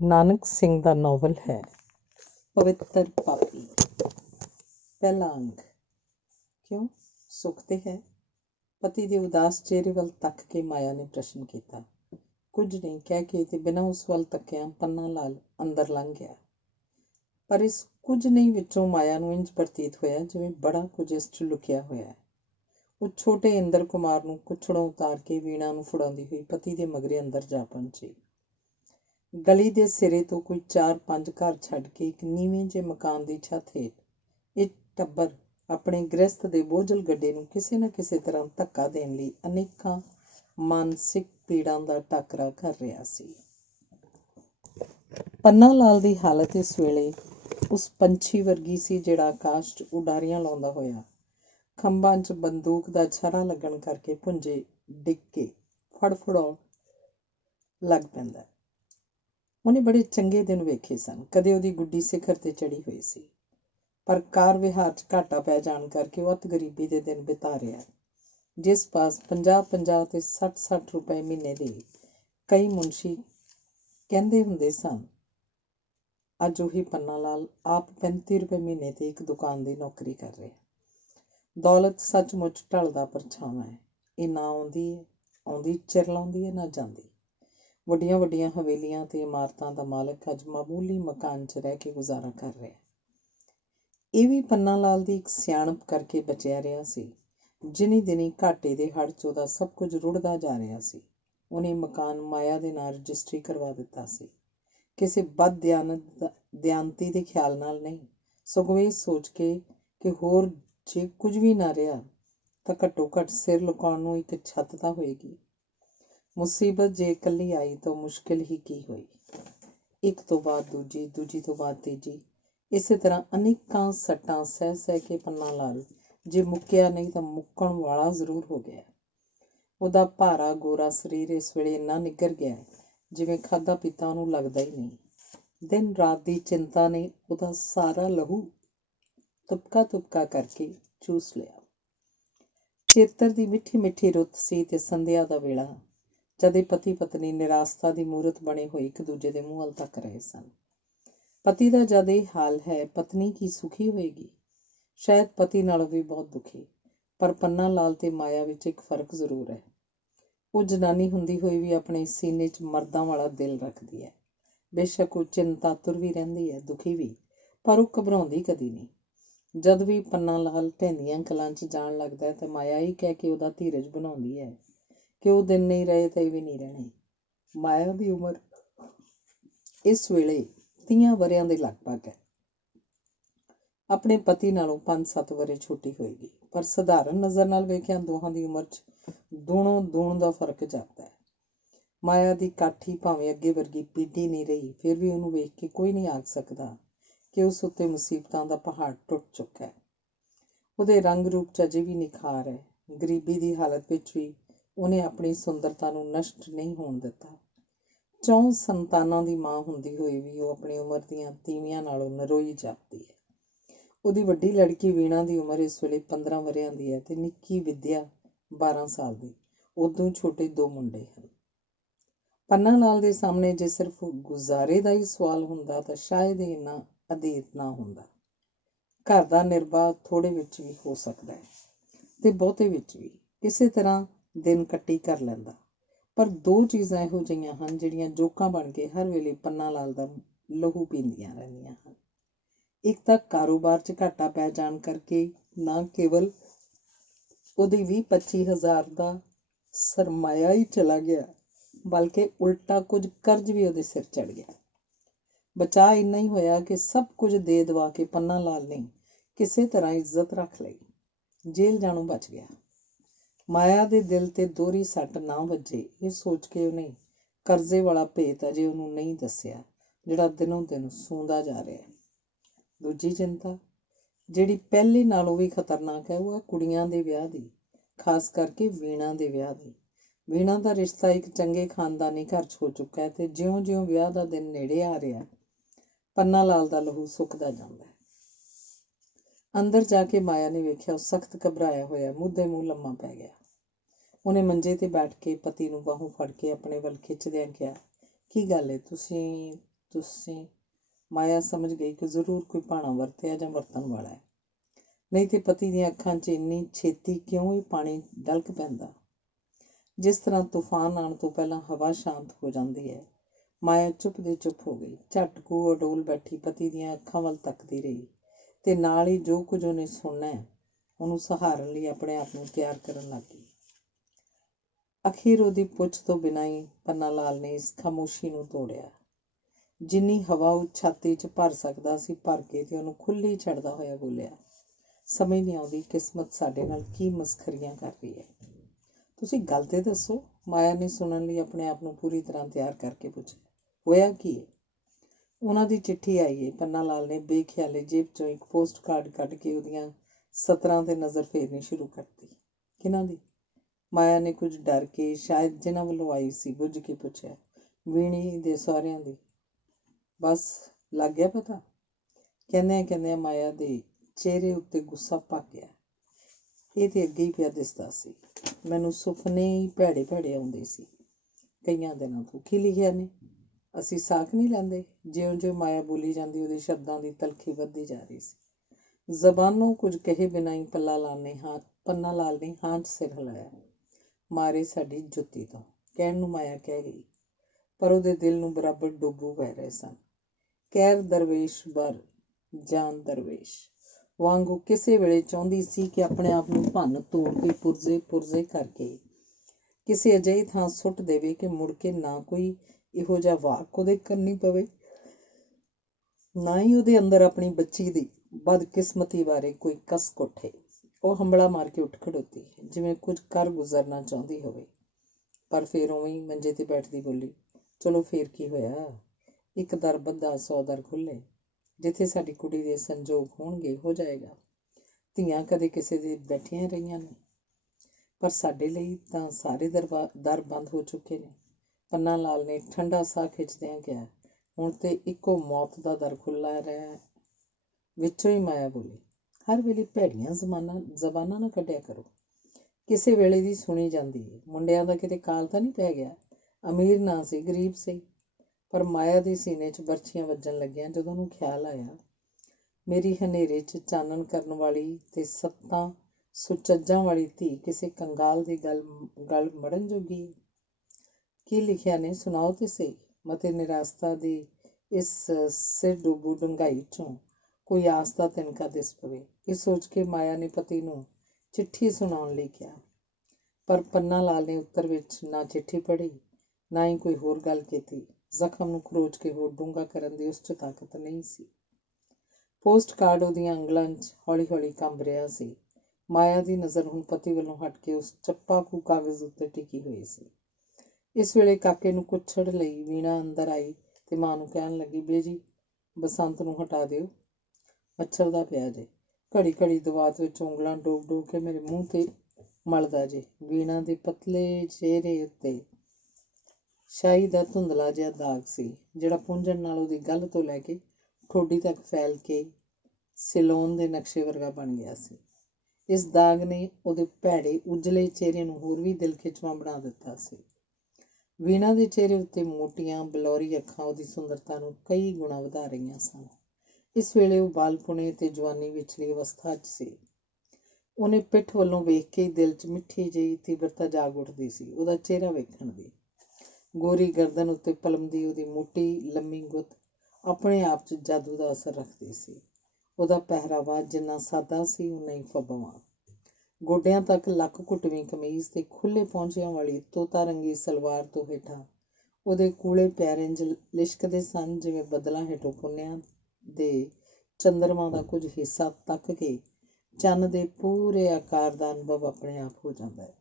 ਨਾਨਕ ਸਿੰਘ ਦਾ novel ਹੈ ਪਵਿੱਤਰ ਪਾਪੀ। ਪਹਿਲਾ ਅੰਗ। ਕਿਉਂ, ਸੁੱਖ ਤੇ ਹੈ? ਪਤੀ ਦੇ ਉਦਾਸ ਚਿਹਰੇ ਵੱਲ ਤੱਕ ਕੇ ਮਾਇਆ ਨੇ ਪ੍ਰਸ਼ਨ ਕੀਤਾ। ਕੁਝ ਨਹੀਂ ਕਹਿ ਕੇ ਤੇ ਬਿਨਾਂ ਉਸ ਵੱਲ ਤੱਕਿਆਂ ਪੰਨਾ ਲਾਲ ਅੰਦਰ ਲੰਘ ਗਿਆ। ਪਰ ਇਸ ਕੁਝ ਨਹੀਂ ਵਿੱਚੋਂ ਮਾਇਆ ਨੂੰ ਇੰਝ ਪ੍ਰਤੀਤ ਹੋਇਆ ਜਿਵੇਂ ਬੜਾ ਕੁਝ ਇਸ 'ਚ ਲੁਕਿਆ ਹੋਇਆ ਹੈ। ਉਹ ਛੋਟੇ ਇੰਦਰ ਕੁਮਾਰ ਨੂੰ ਕੁੱਛੜੋਂ ਉਤਾਰ ਕੇ ਵੀਣਾ ਨੂੰ ਫੜਾਉਂਦੀ ਹੋਈ ਪਤੀ ਦੇ ਮਗਰੇ ਅੰਦਰ ਜਾ ਪਹੁੰਚੀ। ਗਲੀ ਦੇ ਸਿਰੇ ਤੋਂ ਕੋਈ 4-5 ਘਰ ਛੱਡ ਕੇ ਇੱਕ ਨੀਵੇਂ ਜਿਹੇ ਮਕਾਨ ਦੀ ਛੱਤ ਹੇਠ ਇਹ ਟੱਬਰ ਆਪਣੇ ਗ੍ਰਸਤ ਦੇ ਬੋਝਲ ਗੱਡੇ ਨੂੰ ਕਿਸੇ ਨਾ ਕਿਸੇ ਤਰ੍ਹਾਂ ਧੱਕਾ ਦੇਣ ਲਈ ਅਨੇਕਾਂ ਮਾਨਸਿਕ ਪੀੜਾਂ ਦਾ ਟਾਕਰਾ ਕਰ ਰਿਹਾ ਸੀ। ਪੰਨਾ ਲਾਲ ਦੀ ਹਾਲਤ ਇਸ ਵੇਲੇ ਉਸ ਪੰਛੀ ਵਰਗੀ ਸੀ ਜਿਹੜਾ ਆਕਾਸ਼ 'ਚ ਉਡਾਰੀਆਂ ਲਾਉਂਦਾ ਹੋਇਆ ਖੰਭਾਂ 'ਚ ਬੰਦੂਕ ਦਾ ਛਰਾ ਲੱਗਣ ਕਰਕੇ ਭੁੰਜੇ ਡਿੱਗ ਕੇ ਫੜਫੜਾਉਣ ਲੱਗ ਪੈਂਦਾ। ਉਹਨੇ ਬੜੇ ਚੰਗੇ ਦਿਨ ਵੇਖੇ ਸਨ। ਕਦੇ ਉਹਦੀ ਗੁੱਡੀ ਸਿਖਰ ਤੇ ਚੜ੍ਹੀ ਹੋਈ ਸੀ, ਪਰ ਕਾਰ ਵਿਹਾਰ 'ਚ ਘਾਟਾ ਪੈ ਜਾਣ ਕਰਕੇ ਉਹ ਅਤ ਗਰੀਬੀ ਦੇ ਦਿਨ ਬਿਤਾ ਰਿਹਾ। ਜਿਸ ਪਾਸ 50-50 ਤੇ 60-60 ਰੁਪਏ ਮਹੀਨੇ ਦੇ ਕਈ ਮੁਨਸ਼ੀ ਕਹਿੰਦੇ ਹੁੰਦੇ ਸਨ, ਅੱਜ ਉਹੀ ਪੰਨਾ ਲਾਲ ਆਪ 35 ਰੁਪਏ ਮਹੀਨੇ ਤੇ ਇੱਕ ਦੁਕਾਨ ਦੀ ਨੌਕਰੀ ਕਰ ਰਿਹਾ। ਦੌਲਤ ਸੱਚਮੁੱਚ ਢਲਦਾ ਪਰਛਾਵਾਂ ਹੈ। ਇਹ ਨਾ ਆਉਂਦੀ ਚਿਰ ਲਾਉਂਦੀ ਹੈ, ਨਾ ਜਾਂਦੀ। ਵੱਡੀਆਂ ਵੱਡੀਆਂ ਹਵੇਲੀਆਂ ਤੇ ਇਮਾਰਤਾਂ ਦਾ ਮਾਲਕ ਅੱਜ ਮਾਮੂਲੀ ਮਕਾਨ 'ਚ ਰਹਿ ਕੇ ਗੁਜ਼ਾਰਾ ਕਰ ਰਿਹਾ। ਇਹ ਵੀ ਪੰਨਾ ਲਾਲ ਦੀ ਇੱਕ ਸਿਆਣਪ ਕਰਕੇ ਬਚਿਆ ਰਿਹਾ ਸੀ। ਜਿਨੀ ਦਿਨੀ ਘਾਟੇ ਦੇ ਹੜ੍ਹ 'ਚ ਉਹਦਾ ਸਭ ਕੁਝ ਰੁੜਦਾ ਜਾ ਰਿਹਾ ਸੀ। ਉਹਨੇ ਮਕਾਨ ਮਾਇਆ ਦੇ ਨਾਂ ਰਜਿਸਟਰੀ ਕਰਵਾ ਦਿੱਤਾ ਸੀ। ਕਿਸੇ ਦਿਆਨਤੀ ਦੇ ਖਿਆਲ ਨਾਲ ਨਹੀਂ, ਸਗੋਂ ਇਹ ਸੋਚ ਕੇ ਕਿ ਹੋਰ ਜੇ ਕੁਝ ਵੀ ਨਾ ਰਿਹਾ ਤਾਂ ਘੱਟੋ ਘੱਟ ਸਿਰ ਲੁਕਾਉਣ ਨੂੰ ਇੱਕ ਛੱਤ ਤਾਂ ਹੋਏਗੀ। ਮੁਸੀਬਤ ਜੇ ਇਕੱਲੀ ਆਈ ਤਾਂ ਮੁਸ਼ਕਿਲ ਹੀ ਕੀ ਹੋਈ। ਇੱਕ ਤੋਂ ਬਾਅਦ ਦੂਜੀ, ਦੂਜੀ ਤੋਂ ਬਾਅਦ ਤੀਜੀ, ਇਸੇ ਤਰ੍ਹਾਂ ਅਨੇਕਾਂ ਸੱਟਾਂ ਸਹਿ ਸਹਿ ਕੇ ਪੰਨਾ ਲਾਲ ਜੇ ਮੁੱਕਿਆ ਨਹੀਂ ਤਾਂ ਮੁੱਕਣ ਵਾਲਾ ਜ਼ਰੂਰ ਹੋ ਗਿਆ। ਉਹਦਾ ਭਾਰਾ ਗੋਰਾ ਸਰੀਰ ਇਸ ਵੇਲੇ ਇੰਨਾ ਨਿੱਘਰ ਗਿਆ ਜਿਵੇਂ ਖਾਧਾ ਪੀਤਾ ਉਹਨੂੰ ਲੱਗਦਾ ਹੀ ਨਹੀਂ। ਦਿਨ ਰਾਤ ਦੀ ਚਿੰਤਾ ਨੇ ਉਹਦਾ ਸਾਰਾ ਲਹੂ ਤੁਪਕਾ ਕਰਕੇ ਚੂਸ ਲਿਆ। ਚੇਤਰ ਦੀ ਮਿੱਠੀ ਮਿੱਠੀ ਰੁੱਤ ਸੀ ਤੇ ਸੰਧਿਆ ਦਾ ਵੇਲਾ, ਜਦ ਇਹ ਪਤੀ ਪਤਨੀ ਨਿਰਾਸਤਾ ਦੀ ਮੂਰਤ ਬਣੇ ਹੋਏ ਇੱਕ ਦੂਜੇ ਦੇ ਮੂੰਹ ਵੱਲ ਤੱਕ ਰਹੇ ਸਨ। ਪਤੀ ਦਾ ਜਦ ਇਹ ਹਾਲ ਹੈ, ਪਤਨੀ ਕੀ ਸੁਖੀ ਹੋਏਗੀ? ਸ਼ਾਇਦ ਪਤੀ ਨਾਲੋਂ ਵੀ ਬਹੁਤ ਦੁਖੀ। ਪਰ ਪੰਨਾ ਲਾਲ ਤੇ ਮਾਇਆ ਵਿੱਚ ਇੱਕ ਫਰਕ ਜ਼ਰੂਰ ਹੈ। ਉਹ ਜਨਾਨੀ ਹੁੰਦੀ ਹੋਈ ਵੀ ਆਪਣੇ ਸੀਨੇ 'ਚ ਮਰਦਾਂ ਵਾਲਾ ਦਿਲ ਰੱਖਦੀ ਹੈ। ਬੇਸ਼ੱਕ ਉਹ ਚਿੰਤਾਤੁਰ ਵੀ ਰਹਿੰਦੀ ਹੈ, ਦੁਖੀ ਵੀ, ਪਰ ਉਹ ਘਬਰਾਉਂਦੀ ਕਦੀ ਨਹੀਂ। ਜਦ ਵੀ ਪੰਨਾ ਲਾਲ ਢਹਿੰਦੀਆਂ ਕਲਾਂ 'ਚ ਜਾਣ ਲੱਗਦਾ ਤਾਂ ਮਾਇਆ ਹੀ ਕਹਿ ਕੇ ਉਹਦਾ ਧੀਰਜ ਬਣਾਉਂਦੀ ਹੈ ਕਿ ਉਹ ਦਿਨ ਨਹੀਂ ਰਹੇ ਤਾਂ ਇਹ ਵੀ ਨਹੀਂ ਰਹਿਣੇ। ਮਾਇਆ ਦੀ ਉਮਰ ਇਸ ਵੇਲੇ 30 ਵਰ੍ਹਿਆਂ ਦੇ ਲਗਭਗ ਹੈ। ਆਪਣੇ ਪਤੀ ਨਾਲੋਂ 5-7 ਵਰ੍ਹੇ ਛੋਟੀ ਹੋਏਗੀ, ਪਰ ਸਧਾਰਨ ਨਜ਼ਰ ਨਾਲ ਵੇਖਿਆ ਦੋਹਾਂ ਦੀ ਉਮਰ 'ਚ ਦੂਣੋਂ ਦਾ ਫਰਕ ਜਾਪਦਾ ਹੈ। ਮਾਇਆ ਦੀ ਕਾਠੀ ਭਾਵੇਂ ਅੱਗੇ ਵਰਗੀ ਪੀਡੀ ਨਹੀਂ ਰਹੀ, ਫਿਰ ਵੀ ਉਹਨੂੰ ਵੇਖ ਕੇ ਕੋਈ ਨਹੀਂ ਆਖ ਸਕਦਾ ਕਿ ਉਸ ਉੱਤੇ ਮੁਸੀਬਤਾਂ ਦਾ ਪਹਾੜ ਟੁੱਟ ਚੁੱਕਾ ਹੈ। ਉਹਦੇ ਰੰਗ ਰੂਪ 'ਚ ਅਜੇ ਵੀ ਨਿਖਾਰ ਹੈ। ਗਰੀਬੀ ਦੀ ਹਾਲਤ ਵਿੱਚ ਵੀ ਉਹਨੇ ਆਪਣੀ ਸੁੰਦਰਤਾ ਨੂੰ ਨਸ਼ਟ ਨਹੀਂ ਹੋਣ ਦਿੱਤਾ। 4 ਸੰਤਾਨਾਂ ਦੀ ਮਾਂ ਹੁੰਦੀ ਹੋਈ ਵੀ ਉਹ ਆਪਣੀ ਉਮਰ ਦੀਆਂ ਤੀਵੀਆਂ ਨਾਲੋਂ ਨਰੋਈ ਜਾਪਦੀ ਹੈ। ਉਹਦੀ ਵੱਡੀ ਲੜਕੀ ਵੀਣਾ ਦੀ ਉਮਰ ਇਸ ਵੇਲੇ 15 ਵਰ੍ਹਿਆਂ ਦੀ ਹੈ ਤੇ ਨਿੱਕੀ ਵਿਦਿਆ 12 ਸਾਲ ਦੀ। ਉਦੋਂ ਛੋਟੇ 2 ਮੁੰਡੇ ਹਨ। ਪੰਨਾ ਲਾਲ ਦੇ ਸਾਹਮਣੇ ਜੇ ਸਿਰਫ ਗੁਜ਼ਾਰੇ ਦਾ ਹੀ ਸਵਾਲ ਹੁੰਦਾ ਤਾਂ ਸ਼ਾਇਦ ਇਹ ਇੰਨਾ ਅਧੀਰ ਨਾ ਹੁੰਦਾ। ਘਰ ਦਾ ਨਿਰਬਾਹ ਥੋੜ੍ਹੇ ਵਿੱਚ ਵੀ ਹੋ ਸਕਦਾ ਹੈ ਤੇ ਬਹੁਤੇ ਵਿੱਚ ਵੀ ਕਿਸੇ ਤਰ੍ਹਾਂ ਦਿਨ ਕੱਟੀ ਕਰ ਲੈਂਦਾ। ਪਰ 2 ਚੀਜ਼ਾਂ ਇਹੋ ਜਿਹੀਆਂ ਹਨ ਜਿਹੜੀਆਂ ਜੋਕਾਂ ਬਣ ਕੇ ਹਰ ਵੇਲੇ ਪੰਨਾ ਲਾਲ ਦਾ ਲਹੂ ਪੀਂਦੀਆਂ ਰਹਿੰਦੀਆਂ ਹਨ। ਇੱਕ ਤਾਂ ਕਾਰੋਬਾਰ 'ਚ ਘਾਟਾ ਪੈ ਜਾਣ ਕਰਕੇ ਨਾ ਕੇਵਲ ਉਹਦੀ 20-25 ਹਜ਼ਾਰ ਦਾ ਸਰਮਾਇਆ ਹੀ ਚਲਾ ਗਿਆ, ਬਲਕਿ ਉਲਟਾ ਕੁਝ ਕਰਜ਼ ਵੀ ਉਹਦੇ ਸਿਰ ਚੜ੍ਹ ਗਿਆ। ਬਚਾ ਇੰਨਾ ਹੀ ਹੋਇਆ ਕਿ ਸਭ ਕੁਝ ਦੇ ਦਵਾ ਕੇ ਪੰਨਾ ਲਾਲ ਨੇ ਕਿਸੇ ਤਰ੍ਹਾਂ ਇੱਜ਼ਤ ਰੱਖ ਲਈ। ਜੇਲ੍ਹ ਜਾਣੋਂ ਬਚ ਗਿਆ। ਮਾਇਆ ਦੇ ਦਿਲ ਤੇ ਦੋਹਰੀ ਸੱਟ ਨਾ ਵੱਜੇ ਇਹ ਸੋਚ ਕੇ ਉਹਨੇ ਕਰਜ਼ੇ ਵਾਲਾ ਭੇਤ ਅਜੇ ਉਹਨੂੰ ਨਹੀਂ ਦੱਸਿਆ, ਜਿਹੜਾ ਦਿਨੋਂ ਦਿਨ ਸੂੰਦਾ ਜਾ ਰਿਹਾ। ਦੂਜੀ ਚਿੰਤਾ, ਜਿਹੜੀ ਪਹਿਲੇ ਨਾਲੋਂ ਵੀ ਖਤਰਨਾਕ ਹੈ, ਉਹ ਹੈ ਕੁੜੀਆਂ ਦੇ ਵਿਆਹ ਦੀ, ਖਾਸ ਕਰਕੇ ਵੀਣਾ ਦੇ ਵਿਆਹ ਦੀ। ਵੀਣਾ ਦਾ ਰਿਸ਼ਤਾ ਇੱਕ ਚੰਗੇ ਖਾਨਦਾਨੀ ਘਰ 'ਚ ਹੋ ਚੁੱਕਾ ਹੈ ਤੇ ਜਿਉਂ-ਜਿਉਂ ਵਿਆਹ ਦਾ ਦਿਨ ਨੇੜੇ ਆ ਰਿਹਾ, ਪੰਨਾ ਲਾਲ ਦਾ ਲਹੂ ਸੁੱਕਦਾ ਜਾਂਦਾ ਹੈ। ਅੰਦਰ ਜਾ ਕੇ ਮਾਇਆ ਨੇ ਵੇਖਿਆ ਉਹ ਸਖਤ ਘਬਰਾਇਆ ਹੋਇਆ ਮੂਧੇ ਮੂੰਹ ਲੰਮਾ ਪੈ ਗਿਆ। ਉਹਨੇ ਮੰਜੇ ਤੇ ਬੈਠ ਕੇ ਪਤੀ ਨੂੰ ਬਾਹੋਂ ਫੜ ਕੇ ਆਪਣੇ ਵੱਲ ਖਿੱਚਦਿਆਂ ਕਿਹਾ, ਕੀ ਗੱਲ ਹੈ? ਤੁਸੀਂ ਮਾਇਆ ਸਮਝ ਗਈ ਕਿ ਜ਼ਰੂਰ ਕੋਈ ਭਾਣਾ ਵਰਤਿਆ ਜਾਂ ਵਰਤਣ ਵਾਲਾ ਹੈ, ਨਹੀਂ ਤੇ ਪਤੀ ਦੀਆਂ ਅੱਖਾਂ 'ਚ ਇੰਨੀ ਛੇਤੀ ਕਿਉਂ ਹੀ ਪਾਣੀ ਡਲਕ ਪੈਂਦਾ। ਜਿਸ ਤਰ੍ਹਾਂ ਤੂਫਾਨ ਆਉਣ ਤੋਂ ਪਹਿਲਾਂ ਹਵਾ ਸ਼ਾਂਤ ਹੋ ਜਾਂਦੀ ਹੈ, ਮਾਇਆ ਚੁੱਪ ਦੀ ਚੁੱਪ ਹੋ ਗਈ। ਝੱਟ ਕੂ ਅਡੋਲ ਬੈਠੀ ਪਤੀ ਦੀਆਂ ਅੱਖਾਂ ਵੱਲ ਤੱਕਦੀ ਰਹੀ ਤੇ ਨਾਲ ਹੀ ਜੋ ਕੁਝ ਉਹਨੇ ਸੁਣਨਾ ਹੈ ਉਹਨੂੰ ਸਹਾਰਨ ਲਈ ਆਪਣੇ ਆਪ ਨੂੰ ਤਿਆਰ ਕਰਨ ਲੱਗ ਗਈ। ਅਖੀਰ ਉਹਦੀ ਪੁੱਛ ਤੋਂ ਬਿਨਾਂ ਹੀ ਪੰਨਾ ਲਾਲ ਨੇ ਇਸ ਖਾਮੋਸ਼ੀ ਨੂੰ ਤੋੜਿਆ। ਜਿੰਨੀ ਹਵਾ ਉਹ ਛਾਤੀ 'ਚ ਭਰ ਸਕਦਾ ਸੀ ਭਰ ਕੇ ਤੇ ਉਹਨੂੰ ਖੁੱਲ੍ਹੀ ਛੱਡਦਾ ਹੋਇਆ ਬੋਲਿਆ, ਸਮਝ ਨਹੀਂ ਆਉਂਦੀ ਕਿਸਮਤ ਸਾਡੇ ਨਾਲ ਕੀ ਮਸਖਰੀਆਂ ਕਰ ਰਹੀ ਹੈ। ਤੁਸੀਂ ਗੱਲ ਤੇ ਦੱਸੋ। ਮਾਇਆ ਨੇ ਸੁਣਨ ਲਈ ਆਪਣੇ ਆਪ ਨੂੰ ਪੂਰੀ ਤਰ੍ਹਾਂ ਤਿਆਰ ਕਰਕੇ ਪੁੱਛਿਆ, ਹੋਇਆ ਕੀ ਹੈ? ਉਹਨਾਂ ਦੀ ਚਿੱਠੀ ਆਈ ਹੈ। ਪੰਨਾ ਲਾਲ ਨੇ ਬੇਖਿਆਲੇ ਜੇਬ 'ਚੋਂ ਇੱਕ ਪੋਸਟ ਕਾਰਡ ਕੱਢ ਕੇ ਉਹਦੀਆਂ ਸਤਰਾਂ 'ਤੇ ਨਜ਼ਰ ਫੇਰਨੀ ਸ਼ੁਰੂ ਕਰਤੀ। ਕਿਹਨਾਂ ਦੀ? ਮਾਇਆ ਨੇ ਕੁਝ ਡਰ ਕੇ, ਸ਼ਾਇਦ ਜਿਨ੍ਹਾਂ ਵੱਲੋਂ ਆਈ ਸੀ, ਬੁੱਝ ਕੇ ਪੁੱਛਿਆ। ਵੀਣੀ ਦੇ ਸਹੁਰਿਆਂ ਦੀ। ਬਸ ਲੱਗ ਗਿਆ ਪਤਾ? ਕਹਿੰਦਿਆਂ ਮਾਇਆ ਦੇ ਚਿਹਰੇ ਉੱਤੇ ਗੁੱਸਾ ਭੱਕ ਗਿਆ। ਇਹ ਤੇ ਅੱਗੇ ਹੀ ਪਿਆ ਦਿਸਦਾ ਸੀ। ਮੈਨੂੰ ਸੁਪਨੇ ਹੀ ਭੈੜੇ ਆਉਂਦੇ ਸੀ ਕਈਆਂ ਦਿਨਾਂ ਤੋਂ। ਕੀ ਲਿਖਿਆ ਨੇ? ਅਸੀਂ ਸਾਕ ਨਹੀਂ ਲੈਂਦੇ। ਜਿਉਂ ਮਾਇਆ ਬੋਲੀ ਜਾਂਦੀ ਉਹਦੇ ਸ਼ਬਦਾਂ ਦੀ ਤਲਖੀ ਵੱਧਦੀ ਜਾ ਰਹੀ ਸੀ। ਜ਼ਬਾਨੋਂ ਕੁਝ ਕਹੇ ਬਿਨਾਂ ਹੀ ਪੰਨਾ ਲਾਲ ਨੇ ਹਾਂ 'ਚ ਸਿਰ ਹਿਲਾਇਆ। ਮਾਰੇ ਸਾਡੀ ਜੁੱਤੀ ਤੋਂ, ਕਹਿਣ ਨੂੰ ਮਾਇਆ ਕਹਿ ਗਈ, ਪਰ ਉਹਦੇ ਦਿਲ ਨੂੰ ਬਰਾਬਰ ਡੋਬੂ ਪੈ ਰਹੇ ਸਨ। ਕਹਿਰ ਦਰਵੇਸ਼ ਬਰ ਜਾਨ ਦਰਵੇਸ਼ ਵਾਂਗੂ ਕਿਸੇ ਵੇਲੇ ਚਾਹੁੰਦੀ ਸੀ ਕਿ ਆਪਣੇ ਆਪ ਨੂੰ ਭੰਨ ਤੋੜ ਕੇ ਪੁਰਜ਼ੇ ਕਰਕੇ ਕਿਸੇ ਅਜਿਹੀ ਥਾਂ ਸੁੱਟ ਦੇਵੇ ਕਿ ਮੁੜ ਕੇ ਨਾ ਕੋਈ ਇਹੋ ਜਿਹਾ ਵਾਕ ਉਹਦੇ ਕਰਨੀ ਪਵੇ, ਨਾ ਹੀ ਉਹਦੇ ਅੰਦਰ ਆਪਣੀ ਬੱਚੀ ਦੀ ਬਦਕਿਸਮਤੀ ਬਾਰੇ ਕੋਈ ਕਸ ਕੋਠੇ। ਉਹ ਹੰਬਲਾ ਮਾਰ ਕੇ ਉੱਠ ਖੜੋਤੀ, ਜਿਵੇਂ ਕੁਝ ਕਰ ਗੁਜ਼ਰਨਾ ਚਾਹੁੰਦੀ ਹੋਵੇ, ਪਰ ਫਿਰ ਉਵੇਂ ਹੀ ਮੰਜੇ 'ਤੇ ਬੈਠਦੀ ਬੋਲੀ, ਚਲੋ ਫੇਰ ਕੀ ਹੋਇਆ? ਇੱਕ ਦਰ ਬੱਧਾ 100 ਦਰ ਖੁੱਲ੍ਹੇ। ਜਿੱਥੇ ਸਾਡੀ ਕੁੜੀ ਦੇ ਸੰਜੋਗ ਹੋਣਗੇ ਹੋ ਜਾਏਗਾ। ਧੀਆਂ ਕਦੇ ਕਿਸੇ ਦੇ ਬੈਠੀਆਂ ਰਹੀਆਂ ਨੇ, ਪਰ ਸਾਡੇ ਲਈ ਤਾਂ ਸਾਰੇ ਦਰ ਬੰਦ ਹੋ ਚੁੱਕੇ ਨੇ। ਪੰਨਾ ਲਾਲ ਨੇ ਠੰਡਾ ਸਾਹ ਖਿੱਚਦਿਆਂ ਕਿਹਾ, ਹੁਣ ਤੇ ਇੱਕੋ ਮੌਤ ਦਾ ਦਰ ਖੁੱਲ੍ਹਾ ਰਿਹਾ। ਵਿੱਚੋਂ ਹੀ ਮਾਇਆ ਬੋਲੀ, ਹਰ ਵੇਲੇ ਭੈੜੀਆਂ ਜ਼ਬਾਨਾਂ ਨਾ ਕੱਢਿਆ ਕਰੋ। ਕਿਸੇ ਵੇਲੇ ਦੀ ਸੁਣੀ ਜਾਂਦੀ ਹੈ। ਮੁੰਡਿਆਂ ਦਾ ਕਿਤੇ ਕਾਲ ਤਾਂ ਨਹੀਂ ਪੈ ਗਿਆ? ਅਮੀਰ ਨਾ ਸੀ, ਗਰੀਬ ਸੀ। ਪਰ ਮਾਇਆ ਦੇ ਸੀਨੇ 'ਚ ਬਰਛੀਆਂ ਵੱਜਣ ਲੱਗੀਆਂ ਜਦੋਂ ਉਹਨੂੰ ਖਿਆਲ ਆਇਆ, ਮੇਰੀ ਹਨੇਰੇ 'ਚ ਚਾਨਣ ਕਰਨ ਵਾਲੀ ਤੇ ਸੱਤਾਂ ਸੁਚੱਜਾਂ ਵਾਲੀ ਧੀ ਕਿਸੇ ਕੰਗਾਲ ਦੀ ਗੱਲ ਮੜਨ ਜੋਗੀ। ਕੀ ਲਿਖਿਆ ਨੇ? ਸੁਣਾਓ ਤੇ ਸਹੀ। ਮਤੇ ਨਿਰਾਸਤਾ ਦੀ ਇਸ ਸਿਰ ਡੁੱਬੂ ਡੂੰਘਾਈ 'ਚੋਂ ਕੋਈ ਆਸ ਦਾ ਤਿਨਕਾ ਦਿਸ ਪਵੇ। ਇਹ ਸੋਚ ਕੇ ਮਾਇਆ ਨੇ ਪਤੀ ਨੂੰ ਚਿੱਠੀ ਸੁਣਾਉਣ ਲਈ ਕਿਹਾ, ਪਰ ਪੰਨਾ ਲਾਲ ਨੇ ਉੱਤਰ ਵਿੱਚ ਨਾ ਚਿੱਠੀ ਪੜ੍ਹੀ, ਨਾ ਹੀ ਕੋਈ ਹੋਰ ਗੱਲ ਕੀਤੀ। ਜ਼ਖਮ ਨੂੰ ਖਰੋਚ ਕੇ ਹੋਰ ਡੂੰਘਾ ਕਰਨ ਦੀ ਉਸ 'ਚ ਤਾਕਤ ਨਹੀਂ ਸੀ। ਪੋਸਟ ਕਾਰਡ ਉਹਦੀਆਂ ਉਂਗਲਾਂ 'ਚ ਹੌਲੀ ਕੰਬ ਰਿਹਾ ਸੀ। ਮਾਇਆ ਦੀ ਨਜ਼ਰ ਹੁਣ ਪਤੀ ਵੱਲੋਂ ਹਟ ਕੇ ਉਸ ਚੱਪਾਕੂ ਕਾਗਜ਼ ਉੱਤੇ ਟਿਕੀ ਹੋਈ ਸੀ। ਇਸ ਵੇਲੇ ਕਾਕੇ ਨੂੰ ਕੁੱਛੜ ਲਈ ਵੀਣਾ ਅੰਦਰ ਆਈ ਤੇ ਮਾਂ ਨੂੰ ਕਹਿਣ ਲੱਗੀ, ਬੇਜੀ ਬਸੰਤ ਨੂੰ ਹਟਾ ਦਿਓ, ਮੱਛਰਦਾ ਪਿਆ ਜੇ। ਘੜੀ ਦਵਾਤ ਵਿੱਚ ਉਂਗਲਾਂ ਡੋਬ ਕੇ ਮੇਰੇ ਮੂੰਹ ਤੇ ਮਲਦਾ ਜੇ। ਵੀਣਾ ਦੇ ਪਤਲੇ ਚਿਹਰੇ ਉੱਤੇ ਸ਼ਾਹੀ ਦਾ ਧੁੰਦਲਾ ਜਿਹਾ ਦਾਗ ਸੀ, ਜਿਹੜਾ ਪੂੰਝਣ ਨਾਲ ਉਹਦੀ ਗੱਲ੍ਹ ਤੋਂ ਲੈ ਕੇ ਠੋਡੀ ਤੱਕ ਫੈਲ ਕੇ ਸਿਲੋਨ ਦੇ ਨਕਸ਼ੇ ਵਰਗਾ ਬਣ ਗਿਆ ਸੀ। ਇਸ ਦਾਗ ਨੇ ਉਹਦੇ ਭੈੜੇ ਉਜਲੇ ਚਿਹਰੇ ਨੂੰ ਹੋਰ ਵੀ ਦਿਲ ਖਿੱਚਵਾਂ ਬਣਾ ਦਿੱਤਾ ਸੀ। ਵੀਣਾ ਦੇ ਚਿਹਰੇ ਉੱਤੇ ਮੋਟੀਆਂ ਬਲੌਰੀ ਅੱਖਾਂ ਉਹਦੀ ਸੁੰਦਰਤਾ ਨੂੰ ਕਈ ਗੁਣਾ ਵਧਾ ਰਹੀਆਂ ਸਨ। ਇਸ ਵੇਲੇ ਉਹ ਬਾਲਪੁਣੇ ਤੇ ਜਵਾਨੀ ਵਿਚਲੀ ਅਵਸਥਾ 'ਚ ਸੀ। ਉਹਨੇ ਪਿੱਠ ਵੱਲੋਂ ਵੇਖ ਕੇ ਦਿਲ 'ਚ ਮਿੱਠੀ ਜਿਹੀ ਤੀਬਰਤਾ ਜਾਗ ਉੱਠਦੀ ਸੀ। ਉਹਦਾ ਚਿਹਰਾ ਵੇਖਣ ਦੀ, ਗੋਰੀ ਗਰਦਨ ਉੱਤੇ ਪਲਮਦੀ ਉਹਦੀ ਮੋਟੀ ਲੰਮੀ ਗੁੱਤ ਆਪਣੇ ਆਪ 'ਚ ਜਾਦੂ ਦਾ ਅਸਰ ਰੱਖਦੀ ਸੀ। ਉਹਦਾ ਪਹਿਰਾਵਾ ਜਿੰਨਾ ਸਾਦਾ ਸੀ ਓਨਾ ਹੀ ਫੱਬਵਾਂ। ਗੋਡਿਆਂ ਤੱਕ ਲੱਕ ਘੁੱਟਵੀਂ ਕਮੀਜ਼ ਤੇ ਖੁੱਲ੍ਹੇ ਪਹੁੰਚਿਆਂ ਵਾਲੀ ਤੋਤਾ ਰੰਗੀ ਸਲਵਾਰ ਤੋਂ ਹੇਠਾਂ ਉਹਦੇ ਕੂਲੇ ਪੈਰ ਇੰਝ ਲਿਸ਼ਕਦੇ ਸਨ ਜਿਵੇਂ ਬੱਦਲਾਂ ਹੇਠੋਂ ਪੁੰਨਿਆਂ ਦੇ ਚੰਦਰਮਾ ਦਾ ਕੁਝ ਹਿੱਸਾ ਤੱਕ ਕੇ ਚੰਨ ਦੇ ਪੂਰੇ ਆਕਾਰ ਦਾ ਅਨੁਭਵ ਆਪਣੇ ਆਪ ਹੋ ਜਾਂਦਾ ਹੈ।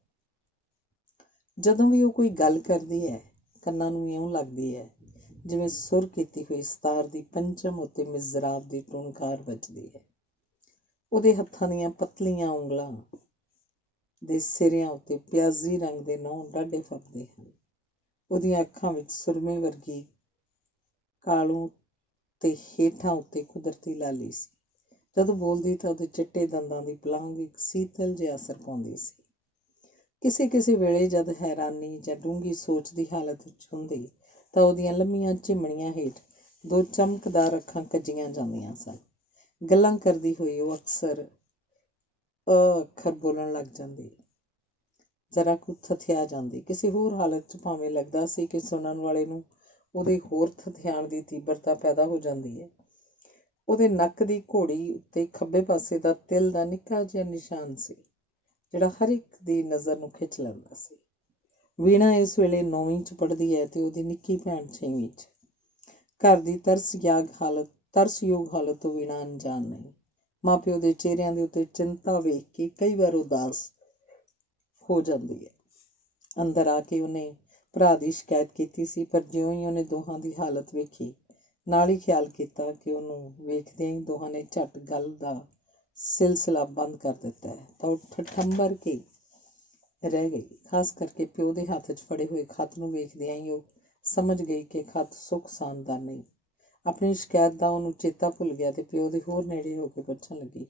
ਜਦੋਂ ਵੀ ਉਹ ਕੋਈ ਗੱਲ ਕਰਦੀ ਹੈ, ਕੰਨਾਂ ਨੂੰ ਇਉਂ ਲੱਗਦੀ ਹੈ ਜਿਵੇਂ ਸੁਰ ਕੀਤੀ ਹੋਈ ਸਤਾਰ ਦੀ ਪੰਚਮ ਉੱਤੇ ਮਿਜ਼ਰਾਬ ਦੀ ਟੁਣਕਾਰ ਵੱਜਦੀ ਹੈ। ਉਹਦੇ ਹੱਥਾਂ ਦੀਆਂ ਪਤਲੀਆਂ ਉਂਗਲਾਂ ਦੇ ਸਿਰਿਆਂ ਉੱਤੇ ਪਿਆਜ਼ੀ ਰੰਗ ਦੇ ਨਹੁੰ ਡਾਢੇ ਫੱਬਦੇ ਹਨ। ਉਹਦੀਆਂ ਅੱਖਾਂ ਵਿੱਚ ਸੁਰਮੇ ਵਰਗੀ ਕਾਲੂ ਤੇ ਹੇਠਾਂ ਉੱਤੇ ਕੁਦਰਤੀ ਲਾਲੀ ਸੀ। ਜਦੋਂ ਬੋਲਦੀ ਤਾਂ ਉਹਦੇ ਚਿੱਟੇ ਦੰਦਾਂ ਦੀ ਪਲਾਂਘ ਇੱਕ ਸੀਤਲ ਜਿਹਾ ਅਸਰ ਪਾਉਂਦੀ ਸੀ। ਕਿਸੇ ਵੇਲੇ ਜਦ ਹੈਰਾਨੀ ਜਾਂ ਡੂੰਘੀ ਸੋਚ ਦੀ ਹਾਲਤ ਵਿੱਚ ਹੁੰਦੀ ਤਾਂ ਉਹਦੀਆਂ ਲੰਮੀਆਂ ਝਿਮਣੀਆਂ ਹੇਠ ਦੋ ਚਮਕਦਾਰ ਅੱਖਾਂ ਕੱਜੀਆਂ ਜਾਂਦੀਆਂ ਸਨ। ਗੱਲਾਂ ਕਰਦੀ ਹੋਈ ਉਹ ਅਕਸਰ ਅੱਖਰ ਬੋਲਣ ਲੱਗ ਜਾਂਦੀ, ਜ਼ਰਾ ਕੁ ਥਥਿਆ ਜਾਂਦੀ। ਕਿਸੇ ਹੋਰ ਹਾਲਤ 'ਚ ਭਾਵੇਂ ਲੱਗਦਾ ਸੀ ਕਿ ਸੁਣਨ ਵਾਲੇ ਨੂੰ ਉਹਦੇ ਹੋਰ ਥਥਿਆਣ ਦੀ ਤੀਬਰਤਾ ਪੈਦਾ ਹੋ ਜਾਂਦੀ ਹੈ। ਉਹਦੇ ਨੱਕ ਦੀ ਘੋੜੀ ਉੱਤੇ ਖੱਬੇ ਪਾਸੇ ਦਾ ਤਿਲ ਦਾ ਨਿੱਕਾ ਜਿਹਾ ਨਿਸ਼ਾਨ ਸੀ, ਜਿਹੜਾ ਹਰ ਇੱਕ ਦੀ ਨਜ਼ਰ ਨੂੰ ਖਿੱਚ ਲੈਂਦਾ ਸੀ। ਵੀਣਾ ਇਸ ਵੇਲੇ 9ਵੀਂ 'ਚ ਪੜ੍ਹਦੀ ਹੈ ਤੇ ਉਹਦੀ ਨਿੱਕੀ ਭੈਣ 6ਵੀਂ 'ਚ। ਘਰ ਦੀ ਤਰਸਯੋਗ ਹਾਲਤ ਤੋਂ ਵੀਣਾ ਅਣਜਾਣ ਨਹੀਂ। ਮਾਂ ਪਿਓ ਦੇ ਚਿਹਰਿਆਂ ਦੇ ਉੱਤੇ ਚਿੰਤਾ ਵੇਖ ਕੇ ਕਈ ਵਾਰ ਉਦਾਸ ਹੋ ਜਾਂਦੀ ਹੈ। ਅੰਦਰ ਆ ਕੇ ਉਹਨੇ ਭਰਾ ਦੀ ਸ਼ਿਕਾਇਤ ਕੀਤੀ ਸੀ, ਪਰ ਜਿਉਂ ਹੀ ਉਹਨੇ ਦੋਹਾਂ ਦੀ ਹਾਲਤ ਵੇਖੀ, ਨਾਲ ਹੀ ਖਿਆਲ ਕੀਤਾ ਕਿ ਉਹਨੂੰ ਵੇਖਦਿਆਂ ਹੀ ਦੋਹਾਂ ਨੇ ਝੱਟ ਗੱਲ ਦਾ ਸਿਲਸਿਲਾ ਬੰਦ ਕਰ ਦਿੱਤਾ ਹੈ, ਤਾਂ ਉਹ ਠਠੰਬਰ ਕੇ ਰਹਿ ਗਈ। ਖਾਸ ਕਰਕੇ ਪਿਓ ਦੇ ਹੱਥ 'ਚ ਫੜੇ ਹੋਏ ਖੱਤ ਨੂੰ ਵੇਖਦਿਆਂ ਹੀ ਉਹ ਸਮਝ ਗਈ ਕਿ ਖੱਤ ਸੁੱਖ ਸਾਂਦ ਦਾ ਨਹੀਂ। ਆਪਣੀ ਸ਼ਿਕਾਇਤ ਦਾ ਉਹਨੂੰ ਚੇਤਾ ਭੁੱਲ ਗਿਆ ਤੇ ਪਿਓ ਦੇ ਹੋਰ ਨੇੜੇ ਹੋ ਕੇ ਪੁੱਛਣ ਲੱਗੀ,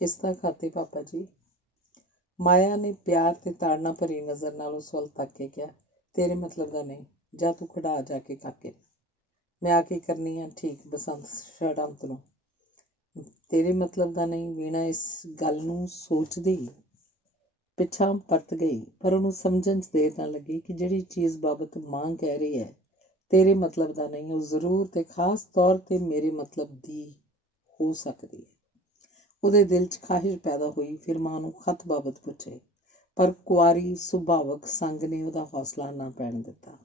ਕਿਸ ਦਾ ਖੱਤ ਹੈ ਪਾਪਾ ਜੀ? ਮਾਇਆ ਨੇ ਪਿਆਰ ਤੇ ਤਾੜਨਾ ਭਰੀ ਨਜ਼ਰ ਨਾਲ ਉਸ ਵੱਲ ਤੱਕ ਕੇ ਕਿਹਾ, ਤੇਰੇ ਮਤਲਬ ਦਾ ਨਹੀਂ, ਜਾ ਤੂੰ ਖੜਾ ਜਾ ਕੇ ਕਾਕੇ। ਮੈਂ ਆ ਕੇ ਕਰਨੀ ਆ ਠੀਕ ਬਸੰਤ ਸ਼ੜੰਤ ਨੂੰ। ਤੇਰੇ ਮਤਲਬ ਦਾ ਨਹੀਂ। ਵੀਣਾ ਇਸ ਗੱਲ ਨੂੰ ਸੋਚਦੀ ਪਿੱਛਾਂ ਪਰਤ ਗਈ, ਪਰ ਉਹਨੂੰ ਸਮਝਣ 'ਚ ਦੇਰ ਨਾ ਲੱਗੀ ਕਿ ਜਿਹੜੀ ਚੀਜ਼ ਬਾਬਤ ਮਾਂ ਕਹਿ ਰਹੀ ਹੈ ਤੇਰੇ ਮਤਲਬ ਦਾ ਨਹੀਂ, ਉਹ ਜ਼ਰੂਰ ਤੇ ਖਾਸ ਤੌਰ 'ਤੇ ਮੇਰੇ ਮਤਲਬ ਦੀ ਹੋ ਸਕਦੀ ਹੈ। ਉਹਦੇ ਦਿਲ 'ਚ ਖਾਹਿਸ਼ ਪੈਦਾ ਹੋਈ ਫਿਰ ਮਾਂ ਨੂੰ ਖੱਤ ਬਾਬਤ ਪੁੱਛੇ, ਪਰ ਕੁਆਰੀ ਸੁਭਾਵਕ ਸੰਗ ਨੇ ਉਹਦਾ ਹੌਸਲਾ ਨਾ ਪੈਣ ਦਿੱਤਾ।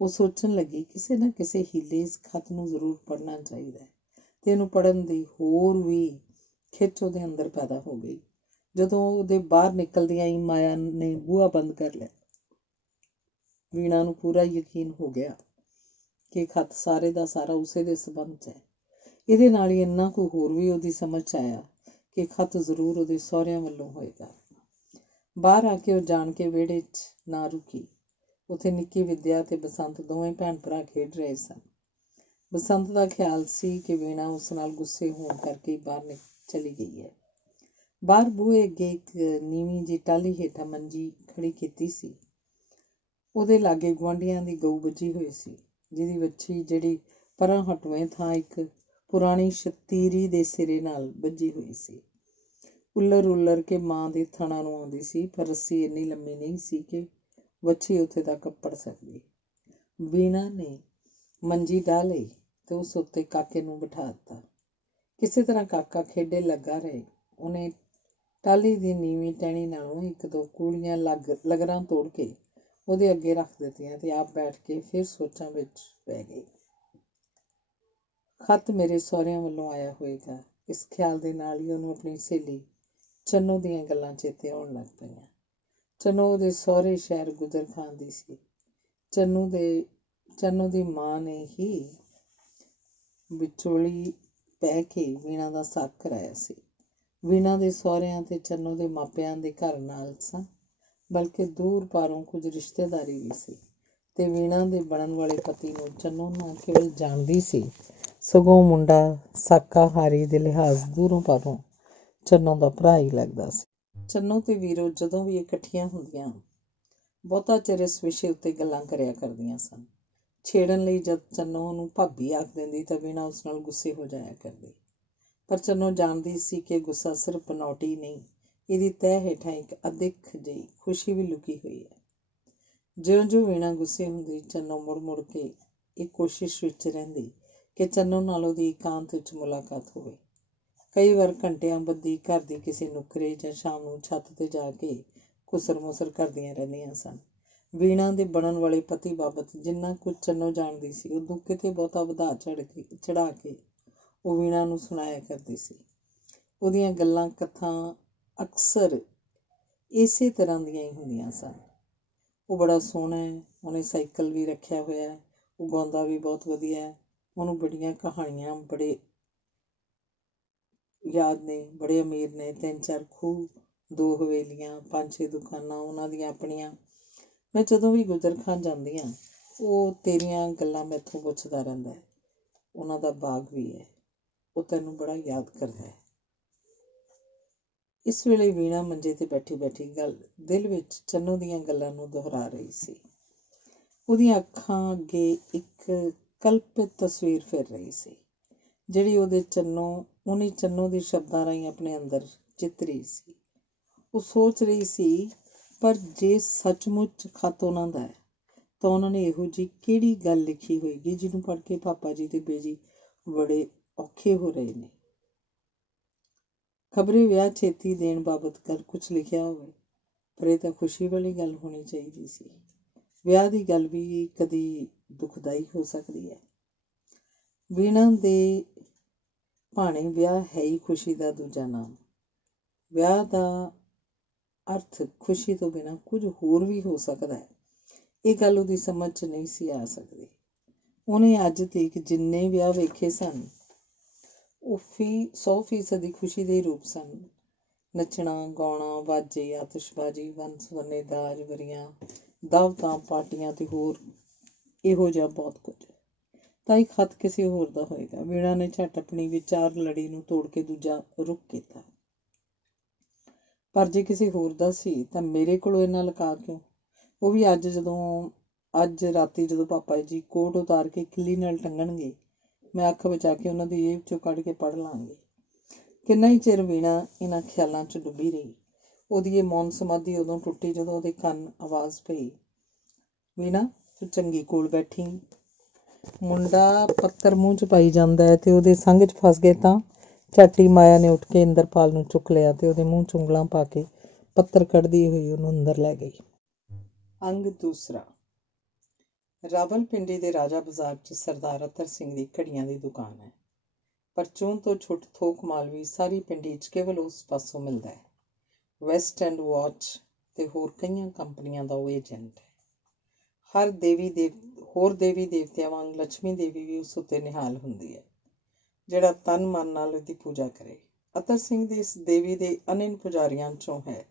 ਉਹ ਸੋਚਣ ਲੱਗੀ, ਕਿਸੇ ਨਾ ਕਿਸੇ ਹੀਲੇ ਇਸ ਖੱਤ ਨੂੰ ਜ਼ਰੂਰ ਪੜ੍ਹਨਾ ਚਾਹੀਦਾ ਹੈ, ਤੇ ਇਹਨੂੰ ਪੜ੍ਹਨ ਦੀ ਹੋਰ ਵੀ ਖਿੱਚ ਉਹਦੇ ਅੰਦਰ ਪੈਦਾ ਹੋ ਗਈ। ਜਦੋਂ ਉਹਦੇ ਬਾਹਰ ਨਿਕਲਦਿਆਂ ਹੀ ਮਾਇਆ ਨੇ ਬੂਹਾ ਬੰਦ ਕਰ ਲਿਆ। ਵੀਣਾ ਨੂੰ ਪੂਰਾ ਯਕੀਨ ਹੋ ਗਿਆ ਕਿ ਖੱਤ ਸਾਰੇ ਦਾ ਸਾਰਾ ਉਸੇ ਦੇ ਸੰਬੰਧ 'ਚ ਹੈ। ਇਹਦੇ ਨਾਲ ਹੀ ਇੰਨਾ ਕੁ ਹੋਰ ਵੀ ਉਹਦੀ ਸਮਝ 'ਚ ਆਇਆ ਕਿ ਖੱਤ ਜ਼ਰੂਰ ਉਹਦੇ ਸਹੁਰਿਆਂ ਵੱਲੋਂ ਹੋਏਗਾ। ਬਾਹਰ ਆ ਕੇ ਉਹ ਜਾਣ ਕੇ ਵਿਹੜੇ 'ਚ ਨਾ ਰੁਕੀ। ਉੱਥੇ ਨਿੱਕੀ ਵਿਦਿਆ ਤੇ ਬਸੰਤ ਦੋਵੇਂ ਭੈਣ ਭਰਾ ਖੇਡ ਰਹੇ ਸਨ। ਬਸੰਤ ਦਾ ਖਿਆਲ ਸੀ ਕਿ ਵੀਣਾ ਉਸ ਨਾਲ ਗੁੱਸੇ ਹੋਣ ਕਰਕੇ ਬਾਹਰ ਚਲੀ ਗਈ ਹੈ। ਬਾਹਰ ਬੂਹੇ ਅੱਗੇ ਇੱਕ ਨੀਵੀਂ ਜਿਹੀ ਟਾਹਲੀ ਹੇਠਾਂ ਮੰਜੀ ਖੜੀ ਕੀਤੀ ਸੀ। ਉਹਦੇ ਲਾਗੇ ਗੁਆਂਢੀਆਂ ਦੀ ਗਊ ਬੱਝੀ ਹੋਈ ਸੀ, ਜਿਹਦੀ ਵੱਛੀ ਜਿਹੜੀ ਪਰਾਂ ਹਟਵੇਂ ਥਾਂ ਇੱਕ ਪੁਰਾਣੀ ਸ਼ਤੀਰੀ ਦੇ ਸਿਰੇ ਨਾਲ ਬੱਝੀ ਹੋਈ ਸੀ। ਉੱਲਰ ਕੇ ਮਾਂ ਦੇ ਥਣਾਂ ਨੂੰ ਆਉਂਦੀ ਸੀ, ਪਰ ਰੱਸੀ ਇੰਨੀ ਲੰਮੀ ਨਹੀਂ ਸੀ ਕਿ ਵੱਛੀ ਉੱਥੇ ਤੱਕ ਅੱਪੜ ਸਕਦੀ। ਵੀਣਾ ਨੇ ਮੰਜੀ ਡਾਹ ਲਈ ਤੇ ਉਸ ਉੱਤੇ ਕਾਕੇ ਨੂੰ ਬਿਠਾ ਦਿੱਤਾ। ਕਿਸੇ ਤਰ੍ਹਾਂ ਕਾਕਾ ਖੇਡੇ ਲੱਗਾ ਰਹੇ। ਉਹਨੇ ਟਾਹਲੀ ਦੀ ਨੀਵੀਂ ਟਹਿਣੀ ਨਾਲੋਂ ਇੱਕ ਦੋ ਕੂਲੀਆਂ ਲਗਰਾਂ ਤੋੜ ਕੇ ਉਹਦੇ ਅੱਗੇ ਰੱਖ ਦਿੱਤੀਆਂ ਤੇ ਆਪ ਬੈਠ ਕੇ ਫਿਰ ਸੋਚਾਂ ਵਿੱਚ ਪੈ ਗਈ। ਖੱਤ ਮੇਰੇ ਸਹੁਰਿਆਂ ਵੱਲੋਂ ਆਇਆ ਹੋਏਗਾ। ਇਸ ਖਿਆਲ ਦੇ ਨਾਲ ਹੀ ਉਹਨੂੰ ਆਪਣੀ ਸਹੇਲੀ ਚੰਨੋ ਦੀਆਂ ਗੱਲਾਂ ਚੇਤੇ ਆਉਣ ਲੱਗ ਪਈਆਂ। ਚੰਨੋ ਉਹਦੇ ਸਹੁਰੇ ਸ਼ਹਿਰ ਗੁਜਰ ਖਾਨ ਦੀ ਸੀ। ਚੰਨੋ ਦੀ ਮਾਂ ਨੇ ਹੀ ਵਿਚੋਲੀ ਪੈ ਕੇ ਵੀਣਾ ਦਾ ਸਾਕ ਕਰਾਇਆ ਸੀ। ਵੀਣਾ ਦੇ ਸਹੁਰਿਆਂ ਤੇ ਚੰਨੋ ਦੇ ਮਾਪਿਆਂ ਦੇ ਘਰ ਨਾਲ ਸਨ, ਬਲਕਿ ਦੂਰ ਪਾਰੋਂ ਕੁਝ ਰਿਸ਼ਤੇਦਾਰੀ ਵੀ ਸੀ। ਤੇ ਵੀਣਾ ਦੇ ਬਣਨ ਵਾਲੇ ਪਤੀ ਨੂੰ ਚੰਨੋ ਨਾ ਕੇਵਲ ਜਾਣਦੀ ਸੀ, ਸਗੋਂ ਮੁੰਡਾ ਸ਼ਾਕਾਹਾਰੀ ਦੇ ਲਿਹਾਜ਼ ਦੂਰੋਂ ਪਾਰੋਂ ਚੰਨੋ ਦਾ ਭਰਾ ਹੀ ਲੱਗਦਾ ਸੀ। ਚੰਨੋ ਤੇ ਵੀਰੋ ਜਦੋਂ ਵੀ ਇਕੱਠੀਆਂ ਹੁੰਦੀਆਂ ਬਹੁਤਾ ਚਿਰ ਇਸ ਵਿਸ਼ੇ ਉੱਤੇ ਗੱਲਾਂ ਕਰਿਆ ਕਰਦੀਆਂ ਸਨ। ਛੇੜਨ ਲਈ ਜਦ ਚੰਨੋ ਉਹਨੂੰ ਭਾਬੀ ਆਖ ਦਿੰਦੀ ਤਾਂ ਵੀਣਾ ਉਸ ਨਾਲ ਗੁੱਸੇ ਹੋ ਜਾਇਆ ਕਰਦੀ, ਪਰ ਚੰਨੋ ਜਾਣਦੀ ਸੀ ਕਿ ਗੁੱਸਾ ਸਿਰਫ ਬਨੌਟੀ ਨਹੀਂ, ਇਹਦੀ ਤਹਿ ਹੇਠਾਂ ਇੱਕ ਅਦਿੱਖ ਜਿਹੀ ਖੁਸ਼ੀ ਵੀ ਲੁਕੀ ਹੋਈ ਹੈ। ਜਿਉਂ ਵੀਣਾ ਗੁੱਸੇ ਹੁੰਦੀ, ਚੰਨੋ ਮੁੜ ਕੇ ਇਹ ਕੋਸ਼ਿਸ਼ ਵਿੱਚ ਰਹਿੰਦੀ ਕਿ ਚੰਨੋ ਨਾਲ ਉਹਦੀ ਇਕਾਂਤ ਵਿੱਚ ਮੁਲਾਕਾਤ ਹੋਵੇ। ਕਈ ਵਾਰ ਘੰਟਿਆਂ ਬੱਧੀ ਘਰ ਦੀ ਕਿਸੇ ਨੁੱਕਰੇ ਜਾਂ ਸ਼ਾਮ ਨੂੰ ਛੱਤ 'ਤੇ ਜਾ ਕੇ ਘੁਸਰ ਮੁਸਰ ਕਰਦੀਆਂ ਰਹਿੰਦੀਆਂ ਸਨ। ਵੀਣਾ ਦੇ ਬਣਨ ਵਾਲੇ ਪਤੀ ਬਾਬਤ ਜਿੰਨਾ ਕੁਝ ਚੰਨੋ ਜਾਣਦੀ ਸੀ, ਉਦੋਂ ਕਿਤੇ ਬਹੁਤਾ ਵਧਾ ਚੜ੍ਹਾ ਕੇ ਉਹ ਵੀਣਾ ਨੂੰ ਸੁਣਾਇਆ ਕਰਦੀ ਸੀ। ਉਹਦੀਆਂ ਗੱਲਾਂ ਕਥਾ ਅਕਸਰ ਇਸੇ ਤਰ੍ਹਾਂ ਦੀਆਂ ਹੀ ਹੁੰਦੀਆਂ ਸਨ। ਉਹ ਬੜਾ ਸੋਹਣਾ ਹੈ, ਉਹਨੇ ਸਾਈਕਲ ਵੀ ਰੱਖਿਆ ਹੋਇਆ, ਉਹ ਗਾਉਂਦਾ ਵੀ ਬਹੁਤ ਵਧੀਆ ਹੈ, ਉਹਨੂੰ ਬੜੀਆਂ ਕਹਾਣੀਆਂ ਬੜੇ ਯਾਦ ਨੇ, ਬੜੇ ਅਮੀਰ ਨੇ, 3-4 ਖੂਹ, 2 ਹਵੇਲੀਆਂ, 5-6 ਦੁਕਾਨਾਂ ਉਹਨਾਂ ਦੀਆਂ ਆਪਣੀਆਂ। ਮੈਂ ਜਦੋਂ ਵੀ ਗੁਜਰ ਖਾਨ ਜਾਂਦੀ ਹਾਂ, ਉਹ ਤੇਰੀਆਂ ਗੱਲਾਂ ਮੈਥੋਂ ਪੁੱਛਦਾ ਰਹਿੰਦਾ ਹੈ। ਉਹਨਾਂ ਦਾ ਬਾਗ ਵੀ ਹੈ, ਉਹ ਤੈਨੂੰ ਬੜਾ ਯਾਦ ਕਰਦਾ ਹੈ। ਇਸ ਵੇਲੇ ਵੀਣਾ ਮੰਜੇ 'ਤੇ ਬੈਠੀ ਦਿਲ ਵਿੱਚ ਚੰਨੋ ਦੀਆਂ ਗੱਲਾਂ ਨੂੰ ਦੁਹਰਾ ਰਹੀ ਸੀ। ਉਹਦੀਆਂ ਅੱਖਾਂ ਅੱਗੇ ਇੱਕ ਕਲਪਿਤ ਤਸਵੀਰ ਫਿਰ ਰਹੀ ਸੀ, ਜਿਹੜੀ ਉਹਨੇ ਚੰਨੋ ਦੇ ਸ਼ਬਦਾਂ ਰਾਹੀਂ ਆਪਣੇ ਅੰਦਰ ਚਿਤਰੀ ਸੀ। ਉਹ ਸੋਚ ਰਹੀ ਸੀ, ਪਰ ਜੇ ਸੱਚਮੁੱਚ ਖੱਤ ਉਹਨਾਂ ਦਾ ਹੈ ਤਾਂ ਉਹਨਾਂ ਨੇ ਇਹੋ ਜਿਹੀ ਕਿਹੜੀ ਗੱਲ ਲਿਖੀ ਹੋਏਗੀ ਜਿਹਨੂੰ ਪੜ੍ਹ ਕੇ ਪਾਪਾ ਜੀ ਤੇ ਬੇਜੀ ਬੜੇ ਔਖੇ ਹੋ ਰਹੇ ਨੇ। ਖਬਰੇ ਵਿਆਹ ਛੇਤੀ ਦੇਣ ਬਾਬਤ ਗੱਲ ਕੁਛ ਲਿਖਿਆ ਹੋਵੇ, ਪਰ ਇਹ ਤਾਂ ਖੁਸ਼ੀ ਵਾਲੀ ਗੱਲ ਹੋਣੀ ਚਾਹੀਦੀ ਸੀ। ਵਿਆਹ ਦੀ ਗੱਲ ਵੀ ਕਦੀ ਦੁਖਦਾਈ ਹੋ ਸਕਦੀ ਹੈ। ਵੀਣਾ ਦੇ ਭਾਣੇ ਵਿਆਹ ਹੈ ਹੀ ਖੁਸ਼ੀ ਦਾ ਦੂਜਾ ਨਾਮ। ਵਿਆਹ ਦਾ ਅਰਥ ਖੁਸ਼ੀ ਤੋਂ ਬਿਨਾਂ ਕੁਝ ਹੋਰ ਵੀ ਹੋ ਸਕਦਾ ਹੈ। ਇਹ ਗੱਲ ਉਹਦੀ ਸਮਝ 'ਚ ਨਹੀਂ ਸੀ ਆ ਸਕਦੀ। ਉਹਨੇ ਅੱਜ ਤੱਕ ਜਿੰਨੇ ਵਿਆਹ ਵੇਖੇ ਸਨ ਉਹ 100% ਖੁਸ਼ੀ ਦੇ ਰੂਪ ਸਨ। ਨੱਚਣਾ, ਗਾਉਣਾ, ਵਾਜੇ, ਆਤਿਸ਼ਬਾਜ਼ੀ, ਵੰਨ-ਸੁਵੰਨੇ ਦਾਜ ਵਰੀਆਂ, ਦਾਵਤਾਂ, ਪਾਰਟੀਆਂ ਤੇ ਹੋਰ ਇਹੋ ਜਿਹਾ ਬਹੁਤ ਕੁਝ। ਤਾਂ ਇਹ ਖੱਤ ਕਿਸੇ ਹੋਰ ਦਾ ਹੋਏਗਾ। ਵੀਣਾ ਨੇ ਝੱਟ ਆਪਣੀ ਵਿਚਾਰ ਲੜੀ ਨੂੰ ਤੋੜ ਕੇ ਦੂਜਾ ਰੁੱਖ ਕੀਤਾ। ਪਰ ਜੇ ਕਿਸੇ ਹੋਰ ਦਾ ਸੀ ਤਾਂ ਮੇਰੇ ਕੋਲੋਂ ਇੰਨਾ ਲੁਕਾ ਕਿਉਂ? ਉਹ ਵੀ ਅੱਜ ਰਾਤੀ ਜਦੋਂ ਪਾਪਾ ਜੀ ਕੋਟ ਉਤਾਰ ਕੇ ਕਿੱਲੀ ਨਾਲ ਟੰਗਣਗੇ, ਮੈਂ ਅੱਖ ਬਚਾ ਕੇ ਉਹਨਾਂ ਦੀ ਜੇਬ 'ਚੋਂ ਕੱਢ ਕੇ ਪੜ੍ਹ ਲਾਂਗੀ। ਕਿੰਨਾ ਹੀ ਚਿਰ ਵੀਣਾ ਇਹਨਾਂ ਖਿਆਲਾਂ 'ਚ ਡੁੱਬੀ ਰਹੀ। ਉਹਦੀ ਇਹ ਮੌਨ ਸਮਾਧੀ ਉਦੋਂ ਟੁੱਟੀ ਜਦੋਂ ਉਹਦੇ ਕੰਨ ਆਵਾਜ਼ ਪਈ, ਵੀਣਾ ਤੂੰ ਚੰਗੀ ਕੋਲ ਬੈਠੀ। ਮੁੰਡਾ ਪੱਤਰ ਮੂੰਹ 'ਚ ਪਾਈ ਜਾਂਦਾ ਹੈ ਤੇ ਉਹਦੇ ਸੰਗ 'ਚ ਫਸ ਗਏ ਤਾਂ ਝੱਟ ਹੀ ਮਾਇਆ ਨੇ ਉੱਠ ਕੇ ਇੰਦਰਪਾਲ ਨੂੰ ਚੁੱਕ ਲਿਆ ਤੇ ਉਹਦੇ ਮੂੰਹ 'ਚ ਉਂਗਲਾਂ ਪਾ ਕੇ ਪੱਤਰ ਕੱਢਦੀ ਹੋਈ ਉਹਨੂੰ ਅੰਦਰ ਲੈ ਗਈ। ਅੰਗ ਦੂਸਰਾ। ਰਾਵਲਪਿੰਡੀ ਦੇ ਰਾਜਾ ਬਾਜ਼ਾਰ 'ਚ ਸਰਦਾਰ ਅਤਰ ਸਿੰਘ ਦੀ ਘੜੀਆਂ ਦੀ ਦੁਕਾਨ ਹੈ। ਪਰਚੂਨ ਤੋਂ ਛੁੱਟ ਥੋਕ ਮਾਲ ਵੀ ਸਾਰੀ ਪਿੰਡੀ 'ਚ ਕੇਵਲ ਉਸ ਪਾਸੋਂ ਮਿਲਦਾ ਹੈ। ਵੈਸਟ ਐਂਡ ਵਾਚ ਤੇ ਹੋਰ ਕਈਆਂ ਕੰਪਨੀਆਂ ਦਾ ਉਹ ਏਜੰਟ ਹੈ। ਹੋਰ ਦੇਵੀ ਦੇਵਤਿਆਂ ਵਾਂਗ ਲక్ష్ਮੀ ਦੇਵੀ ਵੀ ਉਸ ਉੱਤੇ ਨਿਹਾਲ ਹੁੰਦੀ ਹੈ, ਜਿਹੜਾ ਤਨ ਮਨ ਨਾਲ ਉਹਦੀ ਪੂਜਾ ਕਰੇ। ਅਤਰ ਸਿੰਘ ਦੀ ਇਸ ਦੇਵੀ ਦੇ ਅਨਿਨ ਪੁਜਾਰੀਆਂ 'ਚੋਂ ਹੈ।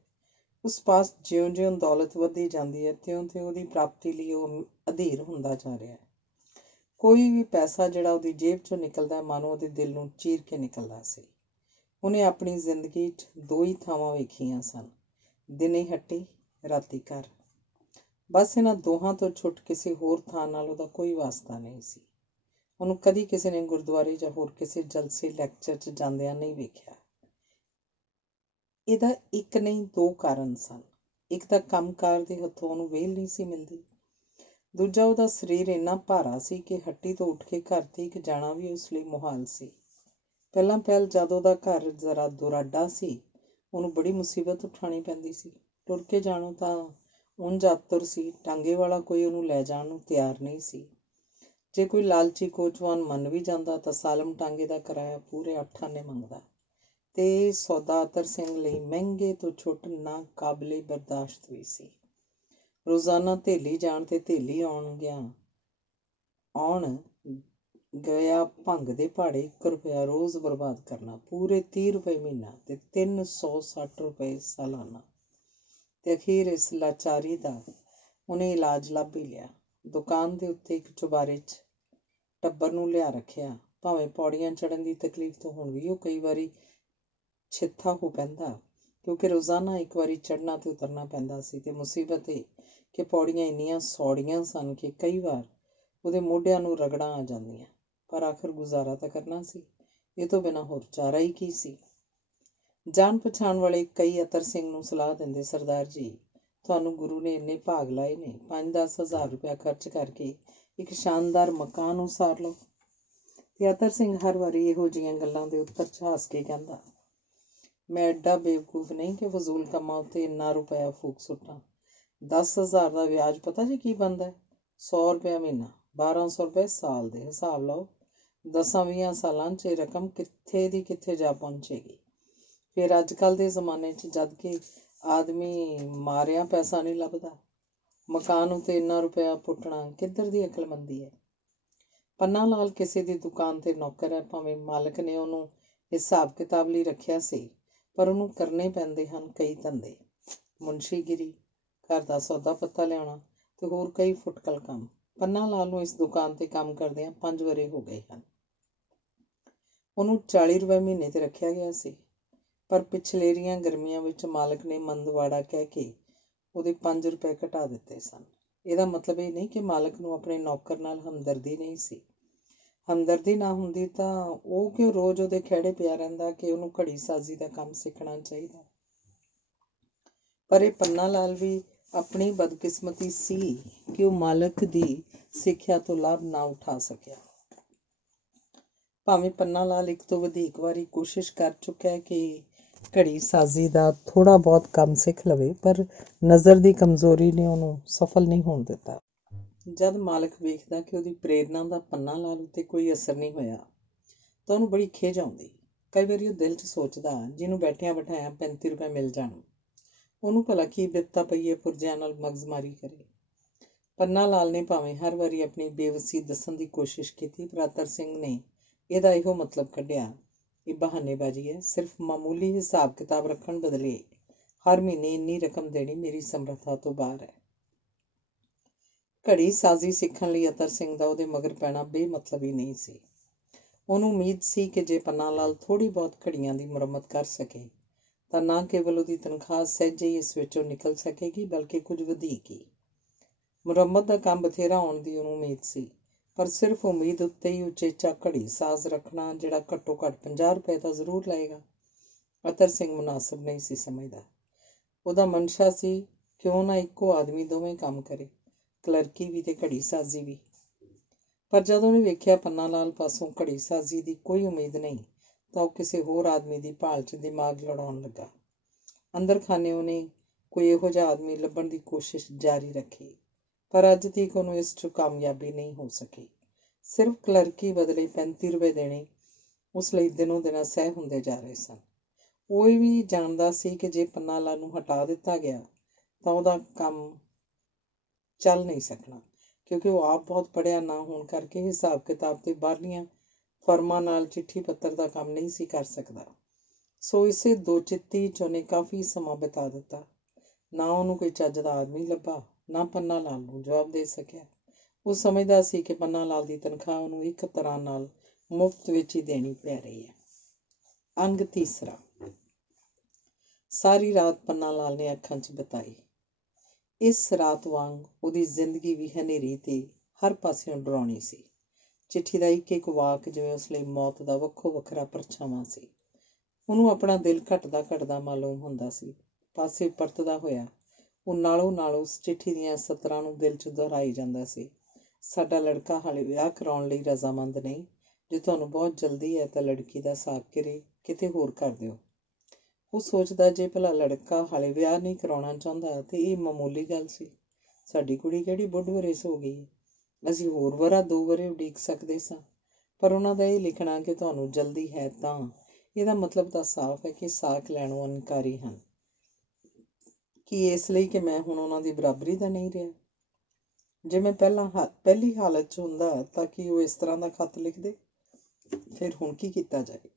ਉਸ ਪਾਸ ਜਿਉਂ-ਜਿਉਂ ਦੌਲਤ ਵੱਧਦੀ ਜਾਂਦੀ ਹੈ ਤਿਉਂ-ਤਿਉਂ ਉਹਦੀ ਪ੍ਰਾਪਤੀ ਲਈ ਉਹ ਅਧੀਰ ਹੁੰਦਾ ਜਾ ਰਿਹਾ ਹੈ। ਕੋਈ ਵੀ ਪੈਸਾ ਜਿਹੜਾ ਉਹਦੀ ਜੇਬ 'ਚੋਂ ਨਿਕਲਦਾ ਮਾਨੋ ਉਹਦੇ ਦਿਲ ਨੂੰ ਚੀਰ ਕੇ ਨਿਕਲਦਾ ਸੀ। ਉਹਨੇ ਆਪਣੀ ਜ਼ਿੰਦਗੀ 'ਚ 2 ਹੀ ਥਾਵਾਂ ਵੇਖੀਆਂ ਸਨ, ਦਿਨੇ ਹੱਟੀ, ਰਾਤੀ ਘਰ। ਬਸ ਇਹਨਾਂ ਦੋਹਾਂ ਤੋਂ ਛੁੱਟ ਕਿਸੇ ਹੋਰ ਥਾਂ ਨਾਲ ਉਹਦਾ ਕੋਈ ਵਾਸਤਾ ਨਹੀਂ ਸੀ। ਉਹਨੂੰ ਕਦੀ ਕਿਸੇ ਨੇ ਗੁਰਦੁਆਰੇ ਜਾਂ ਹੋਰ ਕਿਸੇ ਜਲਸੇ ਲੈਕਚਰ 'ਚ ਜਾਂਦਿਆਂ ਨਹੀਂ ਵੇਖਿਆ। ਇਹਦਾ ਇੱਕ ਨਹੀਂ 2 ਕਾਰਨ ਸਨ। ਇੱਕ ਤਾਂ ਕੰਮਕਾਰ ਦੇ ਹੱਥੋਂ ਉਹਨੂੰ ਵਿਹਲ ਨਹੀਂ ਸੀ ਮਿਲਦੀ। ਦੂਜਾ ਉਹਦਾ ਸਰੀਰ ਇੰਨਾ ਭਾਰਾ ਸੀ ਕਿ ਹੱਟੀ ਤੋਂ ਉੱਠ ਕੇ ਘਰ ਤੀਕ ਜਾਣਾ ਵੀ ਉਸ ਲਈ ਮੁਹਾਲ ਸੀ। ਪਹਿਲ ਜਦ ਉਹਦਾ ਘਰ ਜ਼ਰਾ ਦੁਰਾਡਾ ਸੀ, ਉਹਨੂੰ ਬੜੀ ਮੁਸੀਬਤ ਉਠਾਉਣੀ ਪੈਂਦੀ ਸੀ। ਟੁਰ ਕੇ ਜਾਣੋ ਤਾਂ ਉਂਝ ਆਤੁਰ ਸੀ, ਟਾਂਗੇ ਵਾਲਾ ਕੋਈ ਉਹਨੂੰ ਲੈ ਜਾਣ ਨੂੰ ਤਿਆਰ ਨਹੀਂ ਸੀ। ਜੇ ਕੋਈ ਲਾਲਚੀ ਕੋਚਵਾਨ ਮੰਨ ਵੀ ਜਾਂਦਾ ਤਾਂ ਸਾਲਮ ਟਾਂਗੇ ਦਾ ਕਿਰਾਇਆ ਪੂਰੇ 8 ਆਨੇ ਮੰਗਦਾ ਤੇ ਇਹ ਸੌਦਾ ਅਤਰ ਸਿੰਘ ਲਈ ਮਹਿੰਗੇ ਤੋਂ ਛੁੱਟ ਨਾ ਕਾਬਲੇ ਬਰਦਾਸ਼ਤ ਵੀ ਸੀ। ਰੋਜ਼ਾਨਾ ਧੇਲੀ ਜਾਣ ਤੇ ਧੇਲੀ ਆਉਣ ਗਿਆ ਭੰਗ ਦੇ ਭਾੜੇ 1 ਰੁਪਇਆ ਰੋਜ਼ ਬਰਬਾਦ ਕਰਨਾ, ਪੂਰੇ 30 ਰੁਪਏ ਮਹੀਨਾ ਤੇ 360 ਰੁਪਏ ਸਾਲਾਨਾ। ਤੇ ਅਖੀਰ ਇਸ ਲਾਚਾਰੀ ਦਾ ਉਹਨੇ ਇਲਾਜ ਲੱਭ ਹੀ ਲਿਆ। ਦੁਕਾਨ ਦੇ ਉੱਤੇ ਇੱਕ ਚੁਬਾਰੇ 'ਚ ਟੱਬਰ ਨੂੰ ਲਿਆ ਰੱਖਿਆ। ਭਾਵੇਂ ਪੌੜੀਆਂ ਚੜ੍ਹਨ ਦੀ ਤਕਲੀਫ ਤੋਂ ਹੁਣ ਵੀ ਉਹ ਕਈ ਵਾਰੀ ਛਿੱਥਾ ਹੋ ਪੈਂਦਾ, ਕਿਉਂਕਿ ਰੋਜ਼ਾਨਾ ਇੱਕ ਵਾਰੀ ਚੜ੍ਹਨਾ ਤੇ ਉਤਰਨਾ ਪੈਂਦਾ ਸੀ। ਤੇ ਮੁਸੀਬਤ ਇਹ ਕਿ ਪੌੜੀਆਂ ਇੰਨੀਆਂ ਸੌੜੀਆਂ ਸਨ ਕਿ ਕਈ ਵਾਰ ਉਹਦੇ ਮੋਢਿਆਂ ਨੂੰ ਰਗੜਾਂ ਆ ਜਾਂਦੀਆਂ, ਪਰ ਆਖਰ ਗੁਜ਼ਾਰਾ ਤਾਂ ਕਰਨਾ ਸੀ। ਇਹ ਤੋਂ ਬਿਨਾਂ ਹੋਰ ਚਾਰਾ ਹੀ ਕੀ ਸੀ। ਜਾਣ ਪਛਾਣ ਵਾਲੇ ਕਈ ਅਤਰ ਸਿੰਘ ਨੂੰ ਸਲਾਹ ਦਿੰਦੇ, ਸਰਦਾਰ ਜੀ ਤੁਹਾਨੂੰ ਗੁਰੂ ਨੇ ਇੰਨੇ ਭਾਗ ਲਾਏ ਨੇ, 5-10 ਹਜ਼ਾਰ ਰੁਪਇਆ ਖਰਚ ਕਰਕੇ ਇੱਕ ਸ਼ਾਨਦਾਰ ਮਕਾਨ ਉਸਾਰ ਲਓ। ਤੇ ਅਤਰ ਸਿੰਘ ਹਰ ਵਾਰੀ ਇਹੋ ਜਿਹੀਆਂ ਗੱਲਾਂ ਦੇ ਉੱਤਰ 'ਚ ਹੱਸ ਕੇ ਕਹਿੰਦਾ, ਮੈਂ ਐਡਾ ਬੇਵਕੂਫ ਨਹੀਂ ਕਿ ਫਜ਼ੂਲ ਕੰਮਾਂ ਉੱਤੇ ਇੰਨਾ ਰੁਪਇਆ ਫੂਕ ਸੁੱਟਾਂ। 10,000 ਦਾ ਵਿਆਜ ਪਤਾ ਜੀ ਕੀ ਬਣਦਾ? 100 ਰੁਪਇਆ ਮਹੀਨਾ, 1200 ਰੁਪਏ ਸਾਲ ਦੇ ਹਿਸਾਬ ਲਾਓ। 10-20 ਸਾਲਾਂ 'ਚ ਇਹ ਰਕਮ ਕਿੱਥੇ ਦੀ ਕਿੱਥੇ ਜਾ ਪਹੁੰਚੇਗੀ। ਫਿਰ ਅੱਜ ਕੱਲ੍ਹ ਦੇ ਜ਼ਮਾਨੇ 'ਚ ਜਦ ਕਿ ਆਦਮੀ ਮਾਰਿਆ ਪੈਸਾ ਨਹੀਂ ਲੱਭਦਾ, ਮਕਾਨ ਉੱਤੇ ਇੰਨਾ ਰੁਪਇਆ ਪੁੱਟਣਾ ਕਿੱਧਰ ਦੀ ਅਕਲਮੰਦੀ ਹੈ। ਪੰਨਾ ਲਾਲ ਕਿਸੇ ਦੀ ਦੁਕਾਨ ਤੇ ਨੌਕਰ ਹੈ। ਭਾਵੇਂ ਮਾਲਕ ਨੇ ਉਹਨੂੰ ਹਿਸਾਬ ਕਿਤਾਬ ਲਈ ਰੱਖਿਆ ਸੀ, ਪਰ ਉਹਨੂੰ ਕਰਨੇ ਪੈਂਦੇ ਹਨ ਕਈ ਧੰਦੇ, ਮੁਨਸ਼ੀਗਿਰੀ, ਘਰ ਦਾ ਸੌਦਾ ਪੱਤਾ ਲਿਆਉਣਾ ਤੇ ਹੋਰ ਕਈ ਫੁਟਕਲ ਕੰਮ। ਪੰਨਾ ਲਾਲ ਨੂੰ ਇਸ ਦੁਕਾਨ ਤੇ ਕੰਮ ਕਰਦਿਆਂ 5 ਵਰ੍ਹੇ ਹੋ ਗਏ ਹਨ। ਉਹਨੂੰ 40 ਰੁਪਏ ਮਹੀਨੇ ਤੇ ਰੱਖਿਆ ਗਿਆ ਸੀ, ਪਰ ਪਿਛਲੇਰੀਆਂ ਗਰਮੀਆਂ ਵਿੱਚ ਮਾਲਕ ਨੇ ਮੰਦਵਾੜਾ ਕਹਿ ਕੇ ਉਹਦੇ 5 ਰੁਪਏ ਘਟਾ ਦਿੱਤੇ ਸਨ। ਇਹਦਾ ਮਤਲਬ ਇਹ ਨਹੀਂ ਕਿ ਮਾਲਕ ਨੂੰ ਆਪਣੇ ਨੌਕਰ ਨਾਲ ਹਮਦਰਦੀ ਨਹੀਂ ਸੀ। ਹਮਦਰਦੀ ਨਾ ਹੁੰਦੀ ਤਾਂ ਉਹ ਕਿਉਂ ਰੋਜ਼ ਉਹਦੇ ਖਹਿੜੇ ਪਿਆ ਰਹਿੰਦਾ ਕਿ ਉਹਨੂੰ ਘੜੀ ਸਾਜ਼ੀ ਦਾ ਕੰਮ ਸਿੱਖਣਾ ਚਾਹੀਦਾ। ਪਰ ਇਹ ਪੰਨਾ ਲਾਲ ਵੀ ਆਪਣੀ ਬਦਕਿਸਮਤੀ ਸੀ ਕਿ ਉਹ ਮਾਲਕ ਦੀ ਸਿੱਖਿਆ ਤੋਂ ਲਾਭ ਨਾ ਉਠਾ ਸਕਿਆ। ਭਾਵੇਂ ਪੰਨਾ ਲਾਲ ਇੱਕ ਤੋਂ ਵਧੇਕ ਵਾਰੀ ਕੋਸ਼ਿਸ਼ ਕਰ ਚੁੱਕਿਆ ਹੈ ਕਿ ਘੜੀ ਸਾਜ਼ੀ ਦਾ ਥੋੜ੍ਹਾ ਬਹੁਤ ਕੰਮ ਸਿੱਖ ਲਵੇ, ਪਰ ਨਜ਼ਰ ਦੀ ਕਮਜ਼ੋਰੀ ਨੇ ਉਹਨੂੰ ਸਫਲ ਨਹੀਂ ਹੋਣ ਦਿੱਤਾ। ਜਦ ਮਾਲਕ ਵੇਖਦਾ ਕਿ ਉਹਦੀ ਪ੍ਰੇਰਨਾ ਦਾ ਪੰਨਾ ਲਾਲ ਉੱਤੇ ਕੋਈ ਅਸਰ ਨਹੀਂ ਹੋਇਆ ਤਾਂ ਉਹਨੂੰ ਬੜੀ ਖਿਝ ਆਉਂਦੀ। ਕਈ ਵਾਰੀ ਉਹ ਦਿਲ 'ਚ ਸੋਚਦਾ, ਜਿਹਨੂੰ ਬੈਠਿਆਂ ਬਿਠਾਇਆਂ 35 ਰੁਪਏ ਮਿਲ ਜਾਣ, ਉਹਨੂੰ ਭਲਾ ਕੀ ਬਿਪਤਾ ਪਈ ਹੈ ਪੁਰਜਿਆਂ ਨਾਲ ਮਗਜ਼ਮਾਰੀ ਕਰੇ। ਪੰਨਾ ਲਾਲ ਨੇ ਭਾਵੇਂ ਹਰ ਵਾਰੀ ਆਪਣੀ ਬੇਵਸੀ ਦੱਸਣ ਦੀ ਕੋਸ਼ਿਸ਼ ਕੀਤੀ, ਪਰ ਅਤਰ ਸਿੰਘ ਨੇ ਇਹਦਾ ਇਹੋ ਮਤਲਬ ਕੱਢਿਆ, ਇਹ ਬਹਾਨੇਬਾਜ਼ੀ ਹੈ। ਸਿਰਫ ਮਾਮੂਲੀ ਹਿਸਾਬ ਕਿਤਾਬ ਰੱਖਣ ਬਦਲੇ ਹਰ ਮਹੀਨੇ ਇੰਨੀ ਰਕਮ ਦੇਣੀ ਮੇਰੀ ਸਮਰੱਥਾ ਤੋਂ ਬਾਹਰ ਹੈ। ਘੜੀ ਸਾਜ਼ੀ ਸਿੱਖਣ ਲਈ ਅਤਰ ਸਿੰਘ ਦਾ ਉਹਦੇ ਮਗਰ ਪੈਣਾ ਬੇਮਤਲਬ ਹੀ ਨਹੀਂ ਸੀ। ਉਹਨੂੰ ਉਮੀਦ ਸੀ ਕਿ ਜੇ ਪੰਨਾ ਲਾਲ ਥੋੜ੍ਹੀ ਬਹੁਤ ਘੜੀਆਂ ਦੀ ਮੁਰੰਮਤ ਕਰ ਸਕੇ ਤਾਂ ਨਾ ਕੇਵਲ ਉਹਦੀ ਤਨਖਾਹ ਸਹਿਜੇ ਹੀ ਇਸ ਵਿੱਚੋਂ ਨਿਕਲ ਸਕੇਗੀ, ਬਲਕਿ ਕੁਝ ਵਧੇਕ ਹੀ। ਮੁਰੰਮਤ ਦਾ ਕੰਮ ਬਥੇਰਾ ਆਉਣ ਦੀ ਉਹਨੂੰ ਉਮੀਦ ਸੀ, ਪਰ ਸਿਰਫ ਉਮੀਦ ਉੱਤੇ ਹੀ ਉਚੇਚਾ ਘੜੀ ਸਾਜ਼ ਰੱਖਣਾ, ਜਿਹੜਾ ਘੱਟੋ ਘੱਟ 50 ਰੁਪਏ ਤਾਂ ਜ਼ਰੂਰ ਲਏਗਾ, ਅਤਰ ਸਿੰਘ ਮੁਨਾਸਬ ਨਹੀਂ ਸੀ ਸਮਝਦਾ। ਉਹਦਾ ਮਨਸ਼ਾ ਸੀ ਕਿਉਂ ਨਾ ਇੱਕੋ ਆਦਮੀ ਦੋਵੇਂ ਕੰਮ ਕਰੇ, ਕਲਰਕੀ ਵੀ ਤੇ ਘੜੀ ਸਾਜ਼ੀ ਵੀ। ਪਰ ਜਦੋਂ ਉਹਨੇ ਵੇਖਿਆ ਪੰਨਾ ਲਾਲ ਪਾਸੋਂ ਘੜੀ ਸਾਜ਼ੀ ਦੀ ਕੋਈ ਉਮੀਦ ਨਹੀਂ ਤਾਂ ਉਹ ਕਿਸੇ ਹੋਰ ਆਦਮੀ ਦੀ ਭਾਲ 'ਚ ਦਿਮਾਗ ਲੜਾਉਣ ਲੱਗਾ। ਅੰਦਰ ਖਾਨੇ ਉਹਨੇ ਕੋਈ ਇਹੋ ਜਿਹਾ ਆਦਮੀ ਲੱਭਣ ਦੀ ਕੋਸ਼ਿਸ਼ ਜਾਰੀ ਰੱਖੀ, ਪਰ ਅੱਜ ਤੱਕ ਉਹਨੂੰ ਇਸ 'ਚ ਕਾਮਯਾਬੀ ਨਹੀਂ ਹੋ ਸਕੀ। ਸਿਰਫ ਕਲਰਕੀ ਬਦਲੇ 35 ਰੁਪਏ ਦੇਣੇ ਉਸ ਲਈ ਦਿਨੋਂ ਦਿਨ ਅਸਹਿ ਹੁੰਦੇ ਜਾ ਰਹੇ ਸਨ। ਉਹ ਇਹ ਵੀ ਜਾਣਦਾ ਸੀ ਕਿ ਜੇ ਪੰਨਾ ਲਾਲ ਨੂੰ ਹਟਾ ਦਿੱਤਾ ਗਿਆ ਤਾਂ ਉਹਦਾ ਕੰਮ ਚੱਲ ਨਹੀਂ ਸਕਣਾ, ਕਿਉਂਕਿ ਉਹ ਆਪ ਬਹੁਤ ਪੜ੍ਹਿਆ ਨਾ ਹੋਣ ਕਰਕੇ ਹਿਸਾਬ ਕਿਤਾਬ ਤੇ ਬਾਹਰਲੀਆਂ ਫਰਮਾਂ ਨਾਲ ਚਿੱਠੀ ਪੱਤਰ ਦਾ ਕੰਮ ਨਹੀਂ ਸੀ ਕਰ ਸਕਦਾ। ਸੋ ਇਸੇ ਦੋ ਚਿੱਤੀ 'ਚ ਉਹਨੇ ਕਾਫੀ ਸਮਾਂ ਬਿਤਾ ਦਿੱਤਾ। ਨਾ ਉਹਨੂੰ ਕੋਈ ਚੱਜ ਦਾ ਆਦਮੀ ਲੱਭਾ, ਨਾ ਪੰਨਾ ਲਾਲ ਨੂੰ ਜਵਾਬ ਦੇ ਸਕਿਆ। ਉਹ ਸਮਝਦਾ ਸੀ ਕਿ ਪੰਨਾ ਲਾਲ ਦੀ ਤਨਖਾਹ ਉਹਨੂੰ ਇੱਕ ਤਰ੍ਹਾਂ ਨਾਲ ਮੁਫਤ ਵਿੱਚ ਹੀ ਦੇਣੀ ਪੈ ਰਹੀ ਹੈ। ਅੰਗ ਤੀਸਰਾ। ਸਾਰੀ ਰਾਤ ਪੰਨਾ ਲਾਲ ਨੇ ਅੱਖਾਂ 'ਚ ਬਿਤਾਈ। ਇਸ ਰਾਤ ਵਾਂਗ ਉਹਦੀ ਜ਼ਿੰਦਗੀ ਵੀ ਹਨੇਰੀ ਤੇ ਹਰ ਪਾਸਿਓਂ ਡਰਾਉਣੀ ਸੀ। ਚਿੱਠੀ ਦਾ ਇੱਕ ਇੱਕ ਵਾਕ ਜਿਵੇਂ ਉਸ ਲਈ ਮੌਤ ਦਾ ਵੱਖੋ ਵੱਖਰਾ ਪਰਛਾਵਾਂ ਸੀ। ਉਹਨੂੰ ਆਪਣਾ ਦਿਲ ਘਟਦਾ ਮਾਲੂਮ ਹੁੰਦਾ ਸੀ। ਪਾਸੇ ਪਰਤਦਾ ਹੋਇਆ ਉਹ ਨਾਲੋਂ ਨਾਲ ਉਸ ਚਿੱਠੀ ਦੀਆਂ ਸਤਰਾਂ ਨੂੰ ਦਿਲ 'ਚ ਦੁਹਰਾਈ ਜਾਂਦਾ ਸੀ। ਸਾਡਾ ਲੜਕਾ ਹਾਲੇ ਵਿਆਹ ਕਰਾਉਣ ਲਈ ਰਜ਼ਾਮੰਦ ਨਹੀਂ। ਜੇ ਤੁਹਾਨੂੰ ਬਹੁਤ ਜਲਦੀ ਹੈ ਤਾਂ ਲੜਕੀ ਦਾ ਸਾਕ ਕਿਤੇ ਹੋਰ ਕਰ ਦਿਓ। ਉਹ ਸੋਚਦਾ, ਜੇ ਭਲਾ ਲੜਕਾ ਹਾਲੇ ਵਿਆਹ ਨਹੀਂ ਕਰਾਉਣਾ ਚਾਹੁੰਦਾ ਤੇ ਇਹ ਮਾਮੂਲੀ ਗੱਲ ਸੀ। ਸਾਡੀ ਕੁੜੀ ਕਿਹੜੀ ਬੁੱਢ-ਵਰੇਸ ਹੋ ਗਈ ਹੈ, ਅਸੀਂ ਹੋਰ ਵਰ੍ਹਾ 2 ਵਰ੍ਹੇ ਉਡੀਕ ਸਕਦੇ ਸਾਂ। ਪਰ ਉਹਨਾਂ ਦਾ ਇਹ ਲਿਖਣਾ ਕਿ ਤੁਹਾਨੂੰ ਜਲਦੀ ਹੈ ਤਾਂ ਇਹਦਾ ਮਤਲਬ ਤਾਂ ਸਾਫ਼ ਹੈ ਕਿ ਸਾਕ ਲੈਣੋਂ ਇਨਕਾਰੀ ਹਨ। ਕੀ ਇਸ ਲਈ ਕਿ ਮੈਂ ਹੁਣ ਉਹਨਾਂ ਦੀ ਬਰਾਬਰੀ ਦਾ ਨਹੀਂ ਰਿਹਾ? ਜੇ ਮੈਂ ਪਹਿਲੀ ਹਾਲਤ 'ਚ ਹੁੰਦਾ ਤਾਂ ਕੀ ਉਹ ਇਸ ਤਰ੍ਹਾਂ ਦਾ ਖੱਤ ਲਿਖਦੇ? ਫਿਰ ਹੁਣ ਕੀ ਕੀਤਾ ਜਾਏ?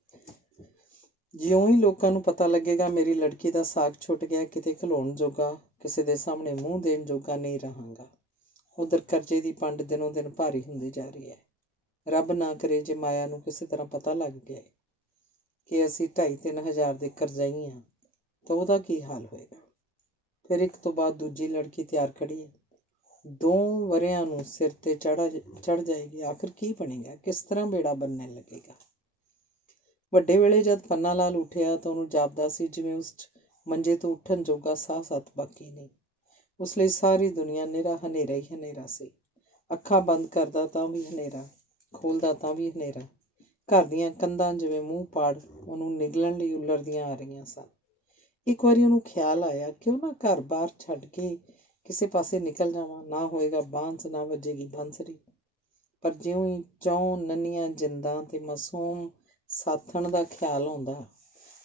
ਜਿਉਂ ਹੀ ਲੋਕਾਂ ਨੂੰ ਪਤਾ ਲੱਗੇਗਾ ਮੇਰੀ ਲੜਕੀ ਦਾ ਸਾਕ ਛੁੱਟ ਗਿਆ, ਕਿਤੇ ਖਲੋਣ ਜੋਗਾ, ਕਿਸੇ ਦੇ ਸਾਹਮਣੇ ਮੂੰਹ ਦੇਣ ਜੋਗਾ ਨਹੀਂ ਰਹਾਂਗਾ। ਉਧਰ ਕਰਜ਼ੇ ਦੀ ਪੰਡ ਦਿਨੋਂ ਦਿਨ ਭਾਰੀ ਹੁੰਦੀ ਜਾ ਰਹੀ ਹੈ। ਰੱਬ ਨਾ ਕਰੇ ਜੇ ਮਾਇਆ ਨੂੰ ਕਿਸੇ ਤਰ੍ਹਾਂ ਪਤਾ ਲੱਗ ਗਿਆ ਕਿ ਅਸੀਂ 2,500-3 ਹਜ਼ਾਰ ਦੇ ਕਰਜ਼ਾਈ ਹਾਂ ਤਾਂ ਉਹਦਾ ਕੀ ਹਾਲ ਹੋਏਗਾ? ਫਿਰ ਇੱਕ ਤੋਂ ਬਾਅਦ ਦੂਜੀ ਲੜਕੀ ਤਿਆਰ ਖੜੀ ਹੈ, 2 ਵਰ੍ਹਿਆਂ ਨੂੰ ਸਿਰ ਤੇ ਚੜ੍ਹ ਜਾਏਗੀ। ਆਖਿਰ ਕੀ ਬਣੇਗਾ? ਕਿਸ ਤਰ੍ਹਾਂ ਬੇੜਾ ਬੰਨਣ ਲੱਗੇਗਾ? ਵੱਡੇ ਵੇਲੇ ਜਦ ਪੰਨਾ ਲਾਲ ਉੱਠਿਆ ਤਾਂ ਉਹਨੂੰ ਜਾਪਦਾ ਸੀ ਜਿਵੇਂ ਉਸ 'ਚ ਮੰਜੇ ਤੋਂ ਉੱਠਣ ਜੋਗਾ ਸਾਹ ਸੱਤ ਬਾਕੀ ਨਹੀਂ। ਉਸ ਲਈ ਸਾਰੀ ਦੁਨੀਆ ਨਿਰਾ ਹਨੇਰਾ ਹੀ ਹਨੇਰਾ ਸੀ। ਅੱਖਾਂ ਬੰਦ ਕਰਦਾ ਤਾਂ ਵੀ ਹਨੇਰਾ, ਖੋਲ੍ਹਦਾ ਤਾਂ ਵੀ ਹਨੇਰਾ। ਘਰ ਦੀਆਂ ਕੰਧਾਂ ਜਿਵੇਂ ਮੂੰਹ ਪਾੜ ਉਹਨੂੰ ਨਿਗਲਣ ਲਈ ਉੱਲਰਦੀਆਂ ਆ ਰਹੀਆਂ ਸਨ। ਇੱਕ ਵਾਰੀ ਉਹਨੂੰ ਖਿਆਲ ਆਇਆ, ਕਿਉਂ ਨਾ ਘਰ ਬਾਹਰ ਛੱਡ ਕੇ ਕਿਸੇ ਪਾਸੇ ਨਿਕਲ ਜਾਵਾਂ। ਨਾ ਹੋਏਗਾ ਬਾਂਸ, ਨਾ ਵੱਜੇਗੀ ਬੰਸਰੀ। ਪਰ ਜਿਉਂ ਹੀ 4 ਨੰਨੀਆਂ ਜਿੰਦਾਂ ਤੇ ਮਾਸੂਮ ਸਾਥਣ ਦਾ ਖਿਆਲ ਆਉਂਦਾ,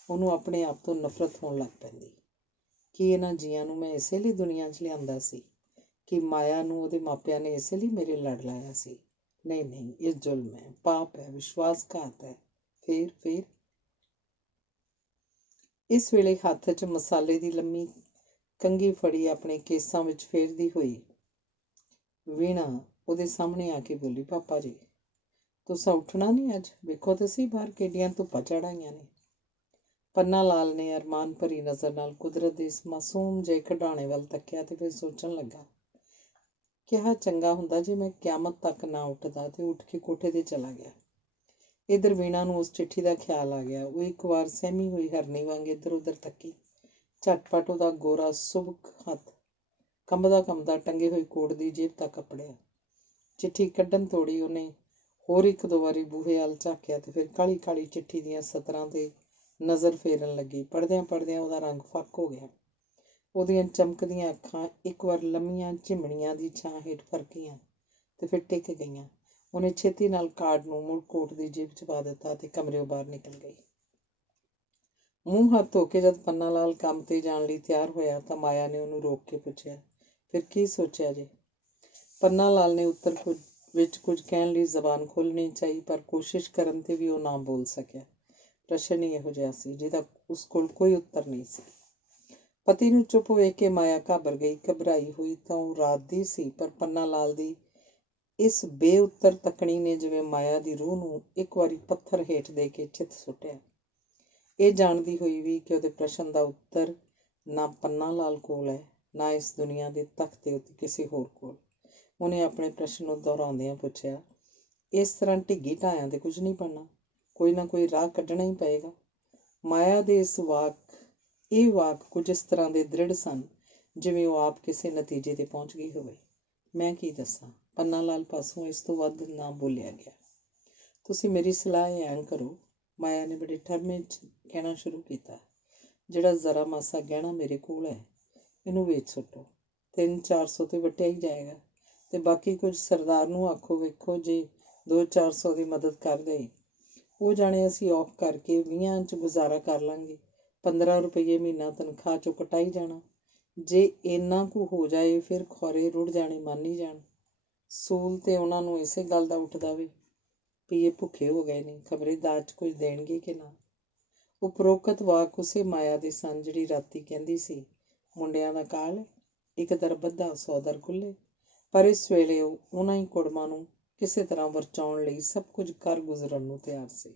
ਉਹਨੂੰ ਆਪਣੇ ਆਪ ਤੋਂ ਨਫ਼ਰਤ ਹੋਣ ਲੱਗ ਪੈਂਦੀ। ਕੀ ਇਹਨਾਂ ਜੀਆਂ ਨੂੰ ਮੈਂ ਇਸੇ ਲਈ ਦੁਨੀਆ 'ਚ ਲਿਆਂਦਾ ਸੀ? ਕਿ ਮਾਇਆ ਨੂੰ ਉਹਦੇ ਮਾਪਿਆਂ ਨੇ ਇਸੇ ਲਈ ਮੇਰੇ ਲੜ ਲਾਇਆ ਸੀ? ਨਹੀਂ, ਇਹ ਜ਼ੁਲਮ ਹੈ, ਪਾਪ ਹੈ, ਵਿਸ਼ਵਾਸਘਾਤ ਹੈ। ਫਿਰ ਇਸ ਵੇਲੇ ਹੱਥ 'ਚ ਮਸਾਲੇ ਦੀ ਲੰਮੀ ਕੰਘੀ ਫੜੀ ਆਪਣੇ ਕੇਸਾਂ ਵਿੱਚ ਫੇਰਦੀ ਹੋਈ ਵੀਣਾ ਉਹਦੇ ਸਾਹਮਣੇ ਆ ਕੇ ਬੋਲੀ, ਪਾਪਾ ਜੀ ਤੁਸਾਂ ਉੱਠਣਾ ਨਹੀਂ ਅੱਜ? ਵੇਖੋ ਤਾਂ ਸਹੀ ਬਾਹਰ ਕਿੱਡੀਆਂ ਧੁੱਪਾਂ ਚੜ੍ਹਾਈਆਂ ਨੇ। ਪੰਨਾ ਲਾਲ ਨੇ ਅਰਮਾਨ ਭਰੀ ਨਜ਼ਰ ਨਾਲ ਕੁਦਰਤ ਦੇ ਇਸ ਮਾਸੂਮ ਜਿਹੇ ਖਿਡੌਣੇ ਵੱਲ ਤੱਕਿਆ ਤੇ ਫਿਰ ਸੋਚਣ ਲੱਗਾ, ਕਿਹਾ ਚੰਗਾ ਹੁੰਦਾ ਜੇ ਮੈਂ ਕਿਆਮਤ ਤੱਕ ਨਾ ਉੱਠਦਾ ਤੇ ਉੱਠ ਕੇ ਕੋਠੇ ਤੇ ਚਲਾ ਗਿਆ। ਇੱਧਰ ਵੀਣਾ ਨੂੰ ਉਸ ਚਿੱਠੀ ਦਾ ਖਿਆਲ ਆ ਗਿਆ। ਉਹ ਇੱਕ ਵਾਰ ਸਹਿਮੀ ਹੋਈ ਹਰਨੀ ਵਾਂਗ ਇੱਧਰ ਉੱਧਰ ਤੱਕੀ। ਝਟਪਟ ਉਹਦਾ ਗੋਰਾ ਸੁਬਕ ਹੱਥ ਕੰਬਦਾ ਟੰਗੇ ਹੋਏ ਕੋਟ ਦੀ ਜੇਬ ਤੱਕ ਅੱਪੜਿਆ। ਚਿੱਠੀ ਕੱਢਣ ਤੋੜੀ ਉਹਨੇ ਹੋਰ ਇੱਕ ਦੋ ਵਾਰੀ ਬੂਹੇ ਵੱਲ ਝਾਕਿਆ ਤੇ ਫਿਰ ਕਾਹਲੀ ਕਾਹਲੀ ਚਿੱਠੀ ਦੀਆਂ ਸਤਰਾਂ ਤੇ ਨਜ਼ਰ ਫੇਰਨ ਲੱਗੀ। ਪੜ੍ਹਦਿਆਂ ਉਹਦਾ ਰੰਗ ਫੱਕ ਹੋ ਗਿਆ। ਉਹਦੀਆਂ ਚਮਕਦੀਆਂ ਅੱਖਾਂ ਇੱਕ ਵਾਰ ਲੰਮੀਆਂ ਝਿਮਣੀਆਂ ਦੀ ਛਾਂ ਹੇਠ ਫਰਕੀਆਂ ਤੇ ਫਿਰ ਟਿਕ ਗਈਆਂ। ਉਹਨੇ ਛੇਤੀ ਨਾਲ ਕਾਰਡ ਨੂੰ ਮੁੜ ਕੋਟ ਦੀ ਜੇਬ 'ਚ ਪਾ ਦਿੱਤਾ ਤੇ ਕਮਰਿਓਂ ਬਾਹਰ ਨਿਕਲ ਗਈ। ਮੂੰਹ ਹੱਥ ਧੋ ਕੇ ਜਦ ਪੰਨਾ ਲਾਲ ਕੰਮ ਤੇ ਜਾਣ ਲਈ ਤਿਆਰ ਹੋਇਆ ਤਾਂ ਮਾਇਆ ਨੇ ਉਹਨੂੰ ਰੋਕ ਕੇ ਪੁੱਛਿਆ, ਫਿਰ ਕੀ ਸੋਚਿਆ ਜੇ? ਪੰਨਾ ਲਾਲ ਨੇ ਉੱਤਰ ਵਿੱਚ ਕੁਝ ਕਹਿਣ ਲਈ ਜ਼ਬਾਨ ਖੋਲ੍ਹਣੀ ਚਾਹੀ, ਪਰ ਕੋਸ਼ਿਸ਼ ਕਰਨ ਤੇ ਵੀ ਉਹ ਨਾ ਬੋਲ ਸਕਿਆ। ਪ੍ਰਸ਼ਨ ਹੀ ਇਹੋ ਜਿਹਾ ਸੀ ਜਿਹਦਾ ਉਸ ਕੋਲ ਕੋਈ ਉੱਤਰ ਨਹੀਂ ਸੀ। ਪਤੀ ਨੂੰ ਚੁੱਪ ਵੇਖ ਕੇ ਮਾਇਆ ਘਾਬਰ ਗਈ। ਘਬਰਾਈ ਹੋਈ ਤਾਂ ਉਹ ਰਾਤ ਦੀ ਸੀ, ਪਰ ਪੰਨਾ ਲਾਲ ਦੀ ਇਸ ਬੇਉੱਤਰ ਤੱਕਣੀ ਨੇ ਜਿਵੇਂ ਮਾਇਆ ਦੀ ਰੂਹ ਨੂੰ ਇੱਕ ਵਾਰੀ ਪੱਥਰ ਹੇਠ ਦੇ ਕੇ ਚਿੱਤ ਸੁੱਟਿਆ। ਇਹ ਜਾਣਦੀ ਹੋਈ ਵੀ ਕਿ ਉਹਦੇ ਪ੍ਰਸ਼ਨ ਦਾ ਉੱਤਰ ਨਾ ਪੰਨਾ ਲਾਲ ਕੋਲ ਹੈ, ਨਾ ਇਸ ਦੁਨੀਆ ਦੇ ਤਖਤ ਉੱਤੇ ਕਿਸੇ ਹੋਰ ਕੋਲ। ਉਹਨੇ ਆਪਣੇ ਪ੍ਰਸ਼ਨ ਨੂੰ ਦੁਹਰਾਉਂਦਿਆਂ ਪੁੱਛਿਆ, ਇਸ ਤਰ੍ਹਾਂ ਢਿੱਗੀ ਢਾਇਆਂ ਤੇ ਕੁਝ ਨਹੀਂ ਬਣਨਾ, ਕੋਈ ਨਾ ਕੋਈ ਰਾਹ ਕੱਢਣਾ ਹੀ ਪਏਗਾ। ਮਾਇਆ ਦੇ ਇਹ ਵਾਕ ਕੁਝ ਇਸ ਤਰ੍ਹਾਂ ਦੇ ਦ੍ਰਿੜ ਸਨ ਜਿਵੇਂ ਉਹ ਆਪ ਕਿਸੇ ਨਤੀਜੇ ਤੇ ਪਹੁੰਚ ਗਈ ਹੋਵੇ। ਮੈਂ ਕੀ ਦੱਸਾਂ? ਪੰਨਾ ਲਾਲ ਪਾਸੋਂ ਇਸ ਤੋਂ ਵੱਧ ਨਾ ਬੋਲਿਆ ਗਿਆ। ਤੁਸੀਂ ਮੇਰੀ ਸਲਾਹ ਐਂ ਕਰੋ, ਮਾਇਆ ਨੇ ਬੜੇ ਠਰਮੇ 'ਚ ਕਹਿਣਾ ਸ਼ੁਰੂ ਕੀਤਾ। ਜਿਹੜਾ ਜ਼ਰਾ ਮਾਸਾ ਗਹਿਣਾ ਮੇਰੇ ਕੋਲ ਹੈ, ਇਹਨੂੰ ਵੇਚ ਸੁੱਟੋ। 300-400 ਤੇ ਵਟਿਆ ਹੀ ਜਾਏਗਾ ਤੇ ਬਾਕੀ ਕੁਝ ਸਰਦਾਰ ਨੂੰ ਆਖੋ, ਵੇਖੋ ਜੇ 200-400 ਦੀ ਮਦਦ ਕਰ ਦੇ। ਉਹ ਜਾਣੇ ਅਸੀਂ ਔਖ ਕਰਕੇ 20 'ਚ ਗੁਜ਼ਾਰਾ ਕਰ ਲਾਂਗੇ। 15 ਰੁਪਈਏ ਮਹੀਨਾ ਤਨਖਾਹ 'ਚੋਂ ਕਟਾਈ ਜਾਣਾ। ਜੇ ਇੰਨਾ ਕੁ ਹੋ ਜਾਏ ਫਿਰ ਖੌਰੇ ਰੁੜ ਜਾਣੇ ਮੰਨ ਹੀ ਜਾਣ। ਸੂਲ ਤੇ ਉਹਨਾਂ ਨੂੰ ਇਸੇ ਗੱਲ ਦਾ ਉੱਠਦਾ ਵੀ ਇਹ ਭੁੱਖੇ ਹੋ ਗਏ ਨੇ, ਖਬਰੇ ਦਾਜ 'ਚ ਕੁਝ ਦੇਣਗੇ ਕਿ ਨਾ। ਉਪਰੋਕਤ ਵਾਕ ਉਸੇ ਮਾਇਆ ਦੇ ਸਨ ਜਿਹੜੀ ਰਾਤੀ ਕਹਿੰਦੀ ਸੀ, ਮੁੰਡਿਆਂ ਦਾ ਕਾਲ, ਇੱਕ ਦਰ ਬੱਧਾ 100 ਦਰ ਖੁੱਲ੍ਹੇ। ਪਰ ਇਸ ਵੇਲੇ ਉਹ ਉਹਨਾਂ ਹੀ ਕੁੜਮਾਂ ਨੂੰ ਕਿਸੇ ਤਰ੍ਹਾਂ ਵਰਚਾਉਣ ਲਈ ਸਭ ਕੁਝ ਕਰ ਗੁਜ਼ਰਨ ਨੂੰ ਤਿਆਰ ਸੀ।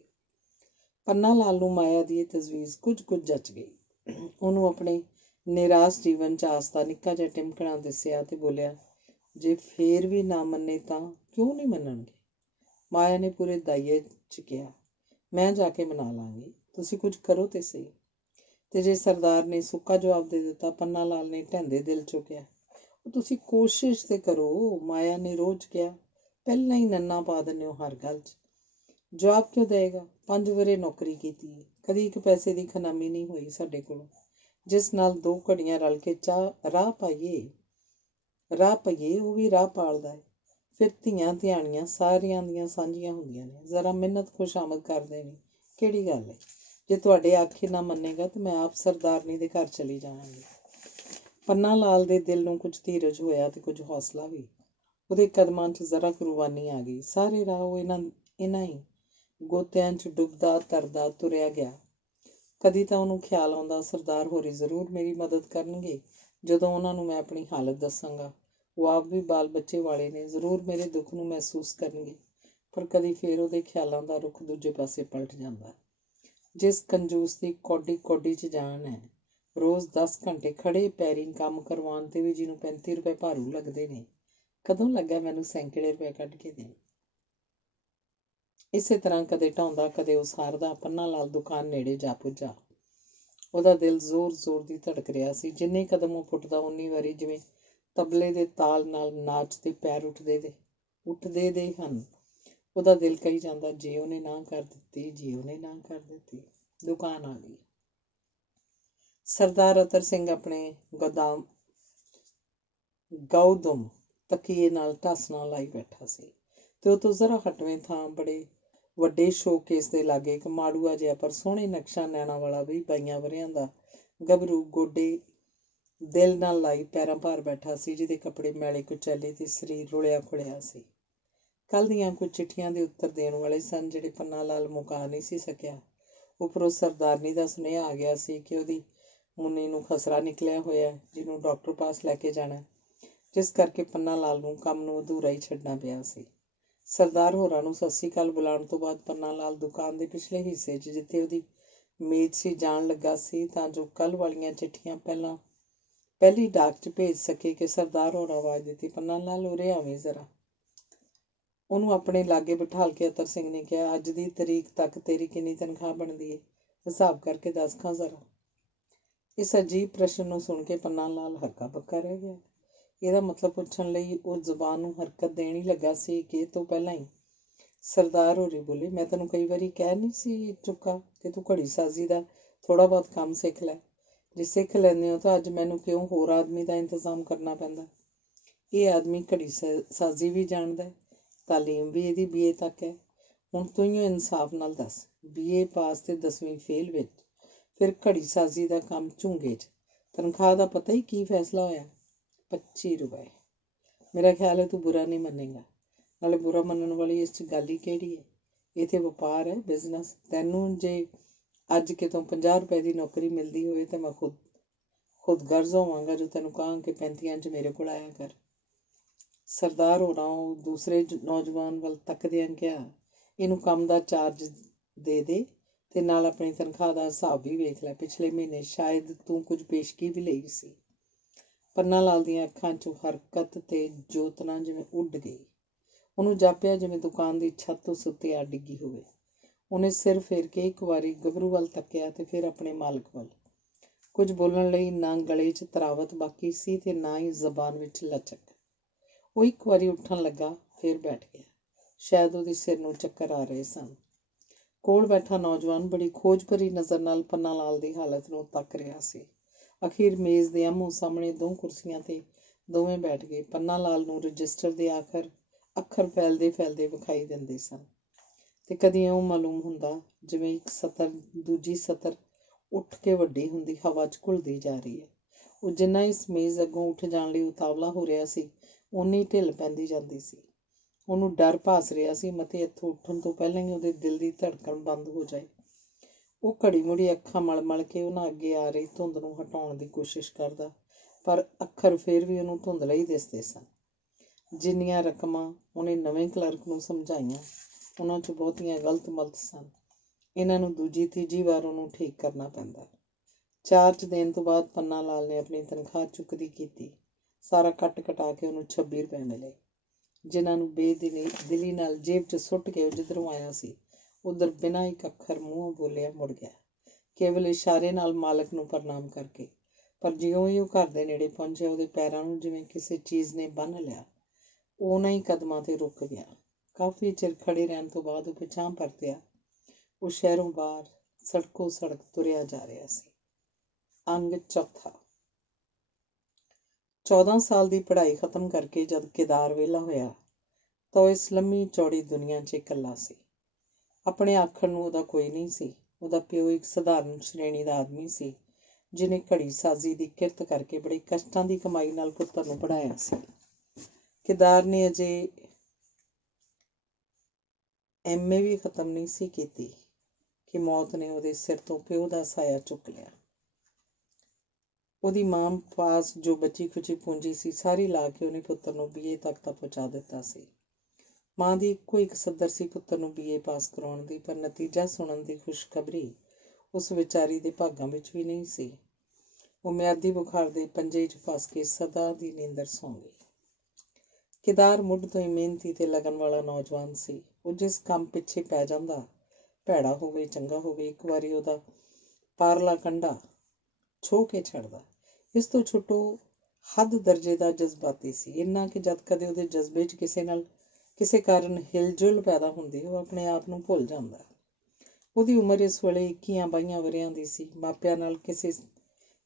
ਪੰਨਾ ਲਾਲ ਨੂੰ ਮਾਇਆ ਦੀ ਇਹ ਤਜਵੀਜ਼ ਕੁਝ ਜੱਚ ਗਈ। ਉਹਨੂੰ ਆਪਣੇ ਨਿਰਾਸ਼ ਜੀਵਨ 'ਚ ਆਸ ਦਾ ਨਿੱਕਾ ਜਿਹਾ ਟਿਮਕਣਾ ਦਿਸਿਆ ਤੇ ਬੋਲਿਆ, ਜੇ ਫੇਰ ਵੀ ਨਾ ਮੰਨੇ ਤਾਂ ਕਿਉਂ ਨਹੀਂ ਮੰਨਣਗੇ? ਮਾਇਆ ਨੇ ਪੂਰੇ ਦਾਈਏ 'ਚ ਕਿਹਾ, ਮੈਂ ਜਾ ਕੇ ਮਨਾ ਲਾਂਗੀ, ਤੁਸੀਂ ਕੁਝ ਕਰੋ ਤੇ ਸਹੀ। ਤੇ ਜੇ ਸਰਦਾਰ ਨੇ ਸੁੱਕਾ ਜਵਾਬ ਦੇ ਦਿੱਤਾ, ਪੰਨਾ ਲਾਲ ਨੇ ਢਹਿੰਦੇ ਦਿਲ 'ਚੋਂ ਕਿਹਾ, ਉਹ ਤੁਸੀਂ ਕੋਸ਼ਿਸ਼ ਤੇ ਕਰੋ। ਮਾਇਆ ਨੇ ਰੋਜ਼ ਕਿਹਾ, ਪਹਿਲਾਂ ਹੀ ਨੰਨਾ ਪਾ ਦਿੰਦੇ ਹੋ ਹਰ ਗੱਲ 'ਚ। ਜਵਾਬ ਕਿਉਂ ਦੇਏਗਾ? 5 ਵਰ੍ਹੇ ਨੌਕਰੀ ਕੀਤੀ ਹੈ, ਕਦੀ ਇੱਕ ਪੈਸੇ ਦੀ ਖਨਾਮੀ ਨਹੀਂ ਹੋਈ ਸਾਡੇ ਕੋਲੋਂ। ਜਿਸ ਨਾਲ 2 ਘੜੀਆਂ ਰਲ ਕੇ ਰਾਹ ਪਾਈਏ ਉਹ ਵੀ ਰਾਹ ਪਾਲਦਾ ਹੈ। ਫਿਰ ਧੀਆਂ ਧਿਆਣੀਆਂ ਸਾਰਿਆਂ ਦੀਆਂ ਸਾਂਝੀਆਂ ਹੁੰਦੀਆਂ ਨੇ। ਜ਼ਰਾ ਮਿਹਨਤ ਖੁਸ਼ਾਮਦ ਕਰ ਦੇਣੀ ਕਿਹੜੀ ਗੱਲ ਹੈ? ਜੇ ਤੁਹਾਡੇ ਆਖੇ ਨਾ ਮੰਨੇਗਾ ਤਾਂ ਮੈਂ ਆਪ ਸਰਦਾਰਨੀ ਦੇ ਘਰ ਚਲੀ ਜਾਵਾਂਗੀ। ਪੰਨਾ ਲਾਲ ਦੇ ਦਿਲ ਨੂੰ ਕੁਝ ਧੀਰਜ ਹੋਇਆ ਤੇ ਕੁਝ ਹੌਸਲਾ ਵੀ। ਉਹਦੇ ਕਦਮਾਂ 'ਚ ਜ਼ਰਾ ਕੁਰਬਾਨੀ ਆ ਗਈ। ਸਾਰੇ ਰਾਹ ਉਹ ਇਹਨਾਂ ਹੀ ਗੋਤਿਆਂ 'ਚ ਡੁੱਬਦਾ ਤਰਦਾ ਤੁਰਿਆ ਗਿਆ। ਕਦੀ ਤਾਂ ਉਹਨੂੰ ਖਿਆਲ ਆਉਂਦਾ, ਸਰਦਾਰ ਹੋਰੀ ਜ਼ਰੂਰ ਮੇਰੀ ਮਦਦ ਕਰਨਗੇ ਜਦੋਂ ਉਹਨਾਂ ਨੂੰ ਮੈਂ ਆਪਣੀ ਹਾਲਤ ਦੱਸਾਂਗਾ। ਉਹ ਆਪ ਵੀ ਬਾਲ ਬੱਚੇ ਵਾਲੇ ਨੇ, ਜ਼ਰੂਰ ਮੇਰੇ ਦੁੱਖ ਨੂੰ ਮਹਿਸੂਸ ਕਰਨਗੇ। ਪਰ ਕਦੀ ਫੇਰ ਉਹਦੇ ਖਿਆਲਾਂ ਦਾ ਰੁਖ ਦੂਜੇ ਪਾਸੇ ਪਲਟ ਜਾਂਦਾ। ਜਿਸ ਕੰਜੂਸ ਦੀ ਕੌਡੀ 'ਚ ਜਾਨ ਹੈ, ਰੋਜ਼ 10 ਘੰਟੇ ਖੜੇ ਪੈਰੀਂ ਕੰਮ ਕਰਵਾਉਣ ਤੇ ਵੀ ਜਿਹਨੂੰ 35 ਰੁਪਏ ਭਾਰੂ ਲੱਗਦੇ ਨੇ, ਕਦੋਂ ਲੱਗਾ ਮੈਨੂੰ ਸੈਂਕੜੇ ਰੁਪਏ ਕੱਢ ਕੇ ਦੇਣ। ਇਸੇ ਤਰ੍ਹਾਂ ਕਦੇ ਢਾਉਂਦਾ ਕਦੇ ਉਸਾਰਦਾ ਪੰਨਾ ਲਾਲ ਦੁਕਾਨ ਨੇੜੇ ਜਾ ਪੁੱਜਾ। ਉਹਦਾ ਦਿਲ ਜ਼ੋਰ ਦੀ ਧੜਕ ਰਿਹਾ ਸੀ। ਜਿੰਨੇ ਕਦਮ ਉਹ ਪੁੱਟਦਾ ਉਨੀ ਵਾਰੀ ਜਿਵੇਂ ਤਬਲੇ ਦੇ ਤਾਲ ਨਾਲ ਨਾਚ ਦੇ ਪੈਰ ਉੱਠਦੇ ਦੇ ਹਨ। ਉਹਦਾ ਦਿਲ ਕਹੀ ਜਾਂਦਾ, ਜੇ ਉਹਨੇ ਨਾ ਕਰ ਦਿੱਤੀ। ਦੁਕਾਨ ਆ ਗਈ। ਸਰਦਾਰ ਅਤਰ ਸਿੰਘ ਆਪਣੇ ਗਉਦਮ ਤਕੀਏ ਨਾਲ ਢਾਸਣਾ ਲਾਈ ਬੈਠਾ ਸੀ ਤੇ ਉਹ ਤੋਂ ਜ਼ਰਾ ਹਟਵੇਂ ਥਾਂ ਬੜੇ ਵੱਡੇ ਸ਼ੋਕੇਸ ਦੇ ਲਾਗੇ ਇੱਕ ਮਾੜੂਆ ਜਿਹਾ ਪਰ ਸੋਹਣੇ ਨਕਸ਼ਾ ਨੈਣਾ ਵਾਲਾ 22 ਵਰ੍ਹਿਆਂ ਦਾ ਗੱਭਰੂ ਗੋਡੇ ਦਿਲ ਨਾਲ ਲਾਈ ਪੈਰਾਂ ਭਾਰ ਬੈਠਾ ਸੀ, ਜਿਹਦੇ ਕੱਪੜੇ ਮੈਲੇ ਕੁਚੈਲੇ ਤੇ ਸਰੀਰ ਰੁਲਿਆ ਖੁਲਿਆ ਸੀ। ਕੱਲ੍ਹ ਦੀਆਂ ਕੁਝ ਚਿੱਠੀਆਂ ਦੇ ਉੱਤਰ ਦੇਣ ਵਾਲੇ ਸਨ ਜਿਹੜੇ ਪੰਨਾ ਲਾਲ ਮੁਕਾ ਨਹੀਂ ਸੀ ਸਕਿਆ। ਉੱਪਰੋਂ ਸਰਦਾਰਨੀ ਦਾ ਸੁਨੇਹਾ ਆ ਗਿਆ ਸੀ ਕਿ ਉਹਦੀ ਮੁੰਨੀ ਨੂੰ ਖਸਰਾ ਨਿਕਲਿਆ ਹੋਇਆ, ਜਿਹਨੂੰ ਡਾਕਟਰ ਪਾਸ ਲੈ ਕੇ ਜਾਣਾ, ਜਿਸ ਕਰਕੇ ਪੰਨਾ ਲਾਲ ਨੂੰ ਕੰਮ ਨੂੰ ਅਧੂਰਾ ਹੀ ਛੱਡਣਾ ਪਿਆ ਸੀ। ਸਰਦਾਰ ਹੋਰਾਂ ਨੂੰ ਸਤਿ ਸ੍ਰੀ ਅਕਾਲ ਬੁਲਾਉਣ ਤੋਂ ਬਾਅਦ ਪੰਨਾ ਲਾਲ ਦੁਕਾਨ ਦੇ ਪਿਛਲੇ ਹਿੱਸੇ 'ਚ ਜਿੱਥੇ ਉਹਦੀ ਮੇਜ਼ ਸੀ ਜਾਣ ਲੱਗਾ ਸੀ ਤਾਂ ਜੋ ਕੱਲ੍ਹ ਵਾਲੀਆਂ ਚਿੱਠੀਆਂ ਪਹਿਲਾਂ ਪਹਿਲੀ ਡਾਕ 'ਚ ਭੇਜ ਸਕੇ ਕਿ ਸਰਦਾਰ ਹੋਰਾਂ ਆਵਾਜ਼ ਦਿੱਤੀ, ਪੰਨਾ ਲਾਲ ਉਰੇ ਆਵੀਂ ਜ਼ਰਾ। ਉਹਨੂੰ ਆਪਣੇ ਲਾਗੇ ਬਿਠਾਲ ਕੇ ਅਤਰ ਸਿੰਘ ਨੇ ਕਿਹਾ, ਅੱਜ ਦੀ ਤਰੀਕ ਤੱਕ ਤੇਰੀ ਕਿੰਨੀ ਤਨਖਾਹ ਬਣਦੀ ਏ, ਹਿਸਾਬ ਕਰਕੇ ਦੱਸ ਖਾਂ ਜ਼ਰਾ। ਇਸ ਅਜੀਬ ਪ੍ਰਸ਼ਨ ਨੂੰ ਸੁਣ ਕੇ ਪੰਨਾ ਲਾਲ ਹੱਕਾ ਬੱਕਾ ਰਹਿ ਗਿਆ। ਇਹਦਾ ਮਤਲਬ ਪੁੱਛਣ ਲਈ ਉਹ ਜ਼ੁਬਾਨ ਨੂੰ ਹਰਕਤ ਦੇਣ ਹੀ ਲੱਗਾ ਸੀ ਕਿ ਇਹ ਤੋਂ ਪਹਿਲਾਂ ਹੀ ਸਰਦਾਰ ਹੋਰੀ ਬੋਲੇ, ਮੈਂ ਤੈਨੂੰ ਕਈ ਵਾਰੀ ਕਹਿ ਨਹੀਂ ਸੀ ਚੁੱਕਾ ਕਿ ਤੂੰ ਘੜੀ ਸਾਜ਼ੀ ਦਾ ਥੋੜ੍ਹਾ ਬਹੁਤ ਕੰਮ ਸਿੱਖ ਲੈ। ਜੇ ਸਿੱਖ ਲੈਂਦੇ ਹੋ ਤਾਂ ਅੱਜ ਮੈਨੂੰ ਕਿਉਂ ਹੋਰ ਆਦਮੀ ਦਾ ਇੰਤਜ਼ਾਮ ਕਰਨਾ ਪੈਂਦਾ। ਇਹ ਆਦਮੀ ਘੜੀ ਸਾਜ਼ੀ ਵੀ ਜਾਣਦਾ, ਤਾਲੀਮ ਵੀ ਇਹਦੀ BA ਤੱਕ ਹੈ। ਹੁਣ ਤੂੰ ਹੀ ਇਨਸਾਫ ਨਾਲ ਦੱਸ, BA ਪਾਸ ਤੇ 10ਵੀਂ ਫੇਲ ਵਿੱਚ, ਫਿਰ ਘੜੀ ਸਾਜ਼ੀ ਦਾ ਕੰਮ ਝੂੰਗੇ 'ਚ, ਤਨਖਾਹ ਦਾ ਪਤਾ ਹੀ ਕੀ ਫੈਸਲਾ ਹੋਇਆ? 25 ਰੁਪਏ। ਮੇਰਾ ਖਿਆਲ ਹੈ ਤੂੰ ਬੁਰਾ ਨਹੀਂ ਮੰਨੇਗਾ। ਨਾਲੇ ਬੁਰਾ ਮੰਨਣ ਵਾਲੀ ਇਸ 'ਚ ਗੱਲ ਹੀ ਕਿਹੜੀ ਹੈ? ਇਹ ਤੇ ਵਪਾਰ ਹੈ, ਬਿਜ਼ਨਸ। ਤੈਨੂੰ ਜੇ ਅੱਜ ਕਿਤੋਂ 50 ਰੁਪਏ ਦੀ ਨੌਕਰੀ ਮਿਲਦੀ ਹੋਵੇ ਤਾਂ ਮੈਂ ਖੁਦ ਗਰਜ਼ ਹੋਵਾਂਗਾ ਜੋ ਤੈਨੂੰ ਕਹਾਂ ਕਿ 35 'ਚ ਮੇਰੇ ਕੋਲ ਆਇਆ ਕਰ। ਸਰਦਾਰ ਹੋਰਾਂ ਉਹ ਦੂਸਰੇ ਨੌਜਵਾਨ ਵੱਲ ਤੱਕਦਿਆਂ ਕਿਹਾ, ਇਹਨੂੰ ਕੰਮ ਦਾ ਚਾਰਜ ਦੇ ਦੇ ਤੇ ਨਾਲ ਆਪਣੀ ਤਨਖਾਹ ਦਾ ਹਿਸਾਬ ਵੀ ਵੇਖ ਲੈ। ਪਿਛਲੇ ਮਹੀਨੇ ਸ਼ਾਇਦ ਤੂੰ ਕੁਝ ਪੇਸ਼ਗੀ ਵੀ ਲਈ ਸੀ। ਪੰਨਾ ਲਾਲ ਦੀਆਂ ਅੱਖਾਂ 'ਚੋਂ ਹਰਕਤ ਤੇ ਜੋਤਨਾ ਜਿਵੇਂ ਉੱਡ ਗਈ। ਉਹਨੂੰ ਜਾਪਿਆ ਜਿਵੇਂ ਦੁਕਾਨ ਦੀ ਛੱਤ ਤੋਂ ਸੁੱਤੇ ਆ ਡਿੱਗੀ ਹੋਵੇ। ਉਹਨੇ ਸਿਰ ਫੇਰ ਕੇ ਇੱਕ ਵਾਰੀ ਗੱਭਰੂ ਵੱਲ ਤੱਕਿਆ ਤੇ ਫਿਰ ਆਪਣੇ ਮਾਲਕ ਵੱਲ। ਕੁਝ ਬੋਲਣ ਲਈ ਨਾ ਗਲੇ 'ਚ ਤਰਾਵਤ ਬਾਕੀ ਸੀ ਤੇ ਨਾ ਹੀ ਜ਼ਬਾਨ ਵਿੱਚ ਲਚਕ। ਉਹ ਇੱਕ ਵਾਰੀ ਉੱਠਣ ਲੱਗਾ, ਫਿਰ ਬੈਠ ਗਿਆ। ਸ਼ਾਇਦ ਉਹਦੇ ਸਿਰ ਨੂੰ ਚੱਕਰ ਆ ਰਹੇ ਸਨ। ਕੋਲ ਬੈਠਾ ਨੌਜਵਾਨ ਬੜੀ ਖੋਜ ਭਰੀ ਨਜ਼ਰ ਨਾਲ ਪੰਨਾ ਲਾਲ ਦੀ ਹਾਲਤ ਨੂੰ ਤੱਕ ਰਿਹਾ ਸੀ। ਅਖੀਰ ਮੇਜ਼ ਦੇ ਆਹਮੋ ਸਾਹਮਣੇ 2 ਕੁਰਸੀਆਂ ਤੇ ਦੋਵੇਂ ਬੈਠ ਗਏ। ਪੰਨਾ ਲਾਲ ਨੂੰ ਰਜਿਸਟਰ ਦੇ ਅੱਖਰ ਫੈਲਦੇ ਵਿਖਾਈ ਦਿੰਦੇ ਸਨ ਤੇ ਕਦੀ ਇਉਂ ਮਾਲੂਮ ਹੁੰਦਾ ਜਿਵੇਂ ਇੱਕ ਸਤਰ ਦੂਜੀ ਸਤਰ ਉੱਠ ਕੇ ਵੱਡੀ ਹੁੰਦੀ ਹਵਾ 'ਚ ਘੁਲਦੀ ਜਾ ਰਹੀ ਹੈ। ਉਹ ਜਿੰਨਾ ਇਸ ਮੇਜ਼ ਅੱਗੋਂ ਉੱਠ ਜਾਣ ਲਈ ਉਤਾਵਲਾ ਹੋ ਰਿਹਾ ਸੀ, ਓਨੀ ਢਿੱਲ ਪੈਂਦੀ ਜਾਂਦੀ ਸੀ। ਉਹਨੂੰ ਡਰ ਭਾਸ ਰਿਹਾ ਸੀ ਮਤੇ ਇੱਥੋਂ ਉੱਠਣ ਤੋਂ ਪਹਿਲਾਂ ਹੀ ਉਹਦੇ ਦਿਲ ਦੀ ਧੜਕਣ ਬੰਦ ਹੋ ਜਾਏ। ਉਹ ਘੜੀ ਮੁੜੀ ਅੱਖਾਂ ਮਲ ਕੇ ਉਹਨਾਂ ਅੱਗੇ ਆ ਰਹੀ ਧੁੰਦ ਨੂੰ ਹਟਾਉਣ ਦੀ ਕੋਸ਼ਿਸ਼ ਕਰਦਾ, ਪਰ ਅੱਖਰ ਫਿਰ ਵੀ ਉਹਨੂੰ ਧੁੰਦਲੇ ਹੀ ਦਿਸਦੇ ਸਨ। ਜਿੰਨੀਆਂ ਰਕਮਾਂ ਉਹਨੇ ਨਵੇਂ ਕਲਰਕ ਨੂੰ ਸਮਝਾਈਆਂ, ਉਹਨਾਂ 'ਚ ਬਹੁਤੀਆਂ ਗਲਤ ਮਲਤ ਸਨ। ਇਹਨਾਂ ਨੂੰ ਦੂਜੀ ਤੀਜੀ ਵਾਰ ਉਹਨੂੰ ਠੀਕ ਕਰਨਾ ਪੈਂਦਾ। ਚਾਰਜ ਦੇਣ ਤੋਂ ਬਾਅਦ ਪੰਨਾ ਲਾਲ ਨੇ ਆਪਣੀ ਤਨਖਾਹ ਚੁੱਕਦੀ ਕੀਤੀ। ਸਾਰਾ ਕੱਟ ਕਟਾ ਕੇ ਉਹਨੂੰ 26 ਰੁਪਏ ਮਿਲੇ, ਜਿਨ੍ਹਾਂ ਨੂੰ ਬੇਦਿਲੀ ਨਾਲ ਜੇਬ 'ਚ ਸੁੱਟ ਕੇ ਉਹ ਜਿੱਧਰੋਂ ਆਇਆ ਸੀ ਉੱਧਰ ਬਿਨਾਂ ਇੱਕ ਅੱਖਰ ਮੂੰਹੋਂ ਬੋਲਿਆ ਮੁੜ ਗਿਆ, ਕੇਵਲ ਇਸ਼ਾਰੇ ਨਾਲ ਮਾਲਕ ਨੂੰ ਪ੍ਰਣਾਮ ਕਰਕੇ। ਪਰ ਜਿਉਂ ਹੀ ਉਹ ਘਰ ਦੇ ਨੇੜੇ ਪਹੁੰਚਿਆ, ਉਹਦੇ ਪੈਰਾਂ ਨੂੰ ਜਿਵੇਂ ਕਿਸੇ ਚੀਜ਼ ਨੇ ਬੰਨ੍ਹ ਲਿਆ। ਉਹ ਉਹਨਾਂ ਹੀ ਕਦਮਾਂ 'ਤੇ ਰੁਕ ਗਿਆ। ਕਾਫੀ ਚਿਰ ਖੜੇ ਰਹਿਣ ਤੋਂ ਬਾਅਦ ਉਹ ਪਿਛਾਂਹ ਪਰਤਿਆ। ਉਹ ਸ਼ਹਿਰੋਂ ਬਾਹਰ ਸੜਕੋਂ ਸੜਕ ਤੁਰਿਆ ਜਾ ਰਿਹਾ ਸੀ। ਅੰਗ ਚੌਥਾ। 14 ਸਾਲ ਦੀ ਪੜ੍ਹਾਈ ਖਤਮ ਕਰਕੇ ਜਦ ਕੇਦਾਰ ਵਿਹਲਾ ਹੋਇਆ ਤਾਂ ਉਹ ਇਸ ਲੰਮੀ ਚੌੜੀ ਦੁਨੀਆ 'ਚ ਇਕੱਲਾ ਸੀ। ਆਪਣੇ ਆਖਣ ਨੂੰ ਉਹਦਾ ਕੋਈ ਨਹੀਂ ਸੀ। ਉਹਦਾ ਪਿਓ ਇੱਕ ਸਧਾਰਨ ਸ਼੍ਰੇਣੀ ਦਾ ਆਦਮੀ ਸੀ, ਜਿਹਨੇ ਘੜੀ ਸਾਜ਼ੀ ਦੀ ਕਿਰਤ ਕਰਕੇ ਬੜੇ ਕਸ਼ਟਾਂ ਦੀ ਕਮਾਈ ਨਾਲ ਪੁੱਤਰ ਨੂੰ ਪੜ੍ਹਾਇਆ ਸੀ। ਕੇਦਾਰ ਨੇ ਅਜੇ MA ਵੀ ਖਤਮ ਨਹੀਂ ਸੀ ਕੀਤੀ ਕਿ ਮੌਤ ਨੇ ਉਹਦੇ ਸਿਰ ਤੋਂ ਪਿਓ ਦਾ ਸਾਇਆ ਚੁੱਕ ਲਿਆ। ਉਹਦੀ ਮਾਂ ਪਾਸ ਜੋ ਬਚੀ ਖੁਚੀ ਪੂੰਜੀ ਸੀ, ਸਾਰੀ ਲਾ ਕੇ ਉਹਨੇ ਪੁੱਤਰ ਨੂੰ BA ਤੱਕ ਤਾਂ ਪਹੁੰਚਾ ਦਿੱਤਾ ਸੀ। ਮਾਂ ਦੀ ਇੱਕੋ ਇੱਕ ਸੱਦਰ ਸੀ ਪੁੱਤਰ ਨੂੰ BA ਪਾਸ ਕਰਾਉਣ ਦੀ, ਪਰ ਨਤੀਜਾ ਸੁਣਨ ਦੀ ਖੁਸ਼ਖਬਰੀ ਉਸ ਵਿਚਾਰੀ ਦੇ ਭਾਗਾਂ ਵਿੱਚ ਵੀ ਨਹੀਂ ਸੀ। ਉਹ ਮਿਆਦੀ ਬੁਖਾਰ ਦੇ ਪੰਜੇ 'ਚ ਫਸ ਕੇ ਸਦਾ ਦੀ ਨੀਂਦਰ ਸੌਂ ਗਈ। ਕੇਦਾਰ ਮੁੱਢ ਤੋਂ ਹੀ ਮਿਹਨਤੀ ਤੇ ਲਗਨ ਵਾਲਾ ਨੌਜਵਾਨ ਸੀ। ਉਹ ਜਿਸ ਕੰਮ ਪਿੱਛੇ ਪੈ ਜਾਂਦਾ, ਭੈੜਾ ਹੋਵੇ ਚੰਗਾ ਹੋਵੇ, ਇੱਕ ਵਾਰੀ ਉਹਦਾ ਪਾਰਲਾ ਕੰਢਾ ਛੋਹ ਕੇ ਛੱਡਦਾ। ਇਸ ਤੋਂ ਛੁੱਟੋ ਹੱਦ ਦਰਜੇ ਦਾ ਜਜ਼ਬਾਤੀ ਸੀ, ਇੰਨਾ ਕਿ ਜਦ ਕਦੇ ਉਹਦੇ ਜਜ਼ਬੇ 'ਚ ਕਿਸੇ ਕਾਰਨ ਹਿਲਜੁਲ ਪੈਦਾ ਹੁੰਦੀ, ਉਹ ਆਪਣੇ ਆਪ ਨੂੰ ਭੁੱਲ ਜਾਂਦਾ। ਉਹਦੀ ਉਮਰ ਇਸ ਵੇਲੇ 21-22 ਵਰ੍ਹਿਆਂ ਦੀ ਸੀ। ਮਾਪਿਆਂ ਨਾਲ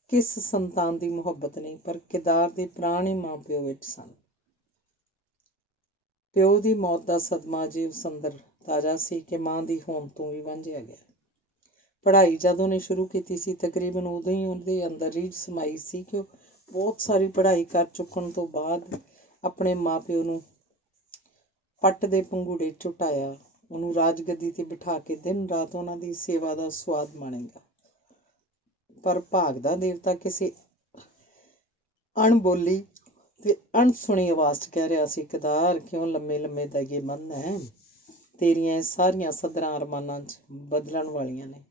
ਕਿਸ ਸੰਤਾਨ ਦੀ ਮੁਹੱਬਤ ਨਹੀਂ, ਪਰ ਕੇਦਾਰ ਦੇ ਪ੍ਰਾਣ ਹੀ ਮਾਂ ਪਿਓ ਵਿੱਚ ਸਨ। ਪਿਓ ਦੀ ਮੌਤ ਦਾ ਸਦਮਾ ਅਜੇ ਉਸ ਅੰਦਰ ਤਾਜ਼ਾ ਸੀ ਕਿ ਮਾਂ ਦੀ ਹੋਂਦ ਤੋਂ ਵੀ ਵਾਂਝਿਆ ਗਿਆ। ਪੜ੍ਹਾਈ ਜਦ ਉਹਨੇ ਸ਼ੁਰੂ ਕੀਤੀ ਸੀ, ਤਕਰੀਬਨ ਉਦੋਂ ਹੀ ਉਹਦੇ ਅੰਦਰ ਰੀਝ ਸਮਾਈ ਸੀ ਕਿ ਉਹ ਬਹੁਤ ਸਾਰੀ ਪੜ੍ਹਾਈ ਕਰ ਚੁੱਕਣ ਤੋਂ ਬਾਅਦ ਆਪਣੇ ਮਾਂ ਪਿਓ ਨੂੰ ਪੱਟ ਦੇ ਪੰਘੂੜੇ ਝੁਟਾਇਆ, ਉਹਨੂੰ ਰਾਜਗੱਦੀ 'ਤੇ ਬਿਠਾ ਕੇ ਦਿਨ ਰਾਤ ਉਹਨਾਂ ਦੀ ਸੇਵਾ ਦਾ ਸੁਆਦ ਮਾਣੇਗਾ। ਪਰ ਭਾਗ ਦਾ ਦੇਵਤਾ ਕਿਸੇ ਅਣਬੋਲੀ ਤੇ ਅਣਸੁਣੀ ਆਵਾਜ਼ 'ਚ ਕਹਿ ਰਿਹਾ ਸੀ, ਕੇਦਾਰ ਕਿਉਂ ਲੰਮੇ ਦਾਈਏ ਮੰਨ ਹੈ, ਤੇਰੀਆਂ ਇਹ ਸਾਰੀਆਂ ਸਦਰਾਂ ਅਰਮਾਨਾਂ 'ਚ ਬਦਲਣ ਵਾਲੀਆਂ ਨੇ।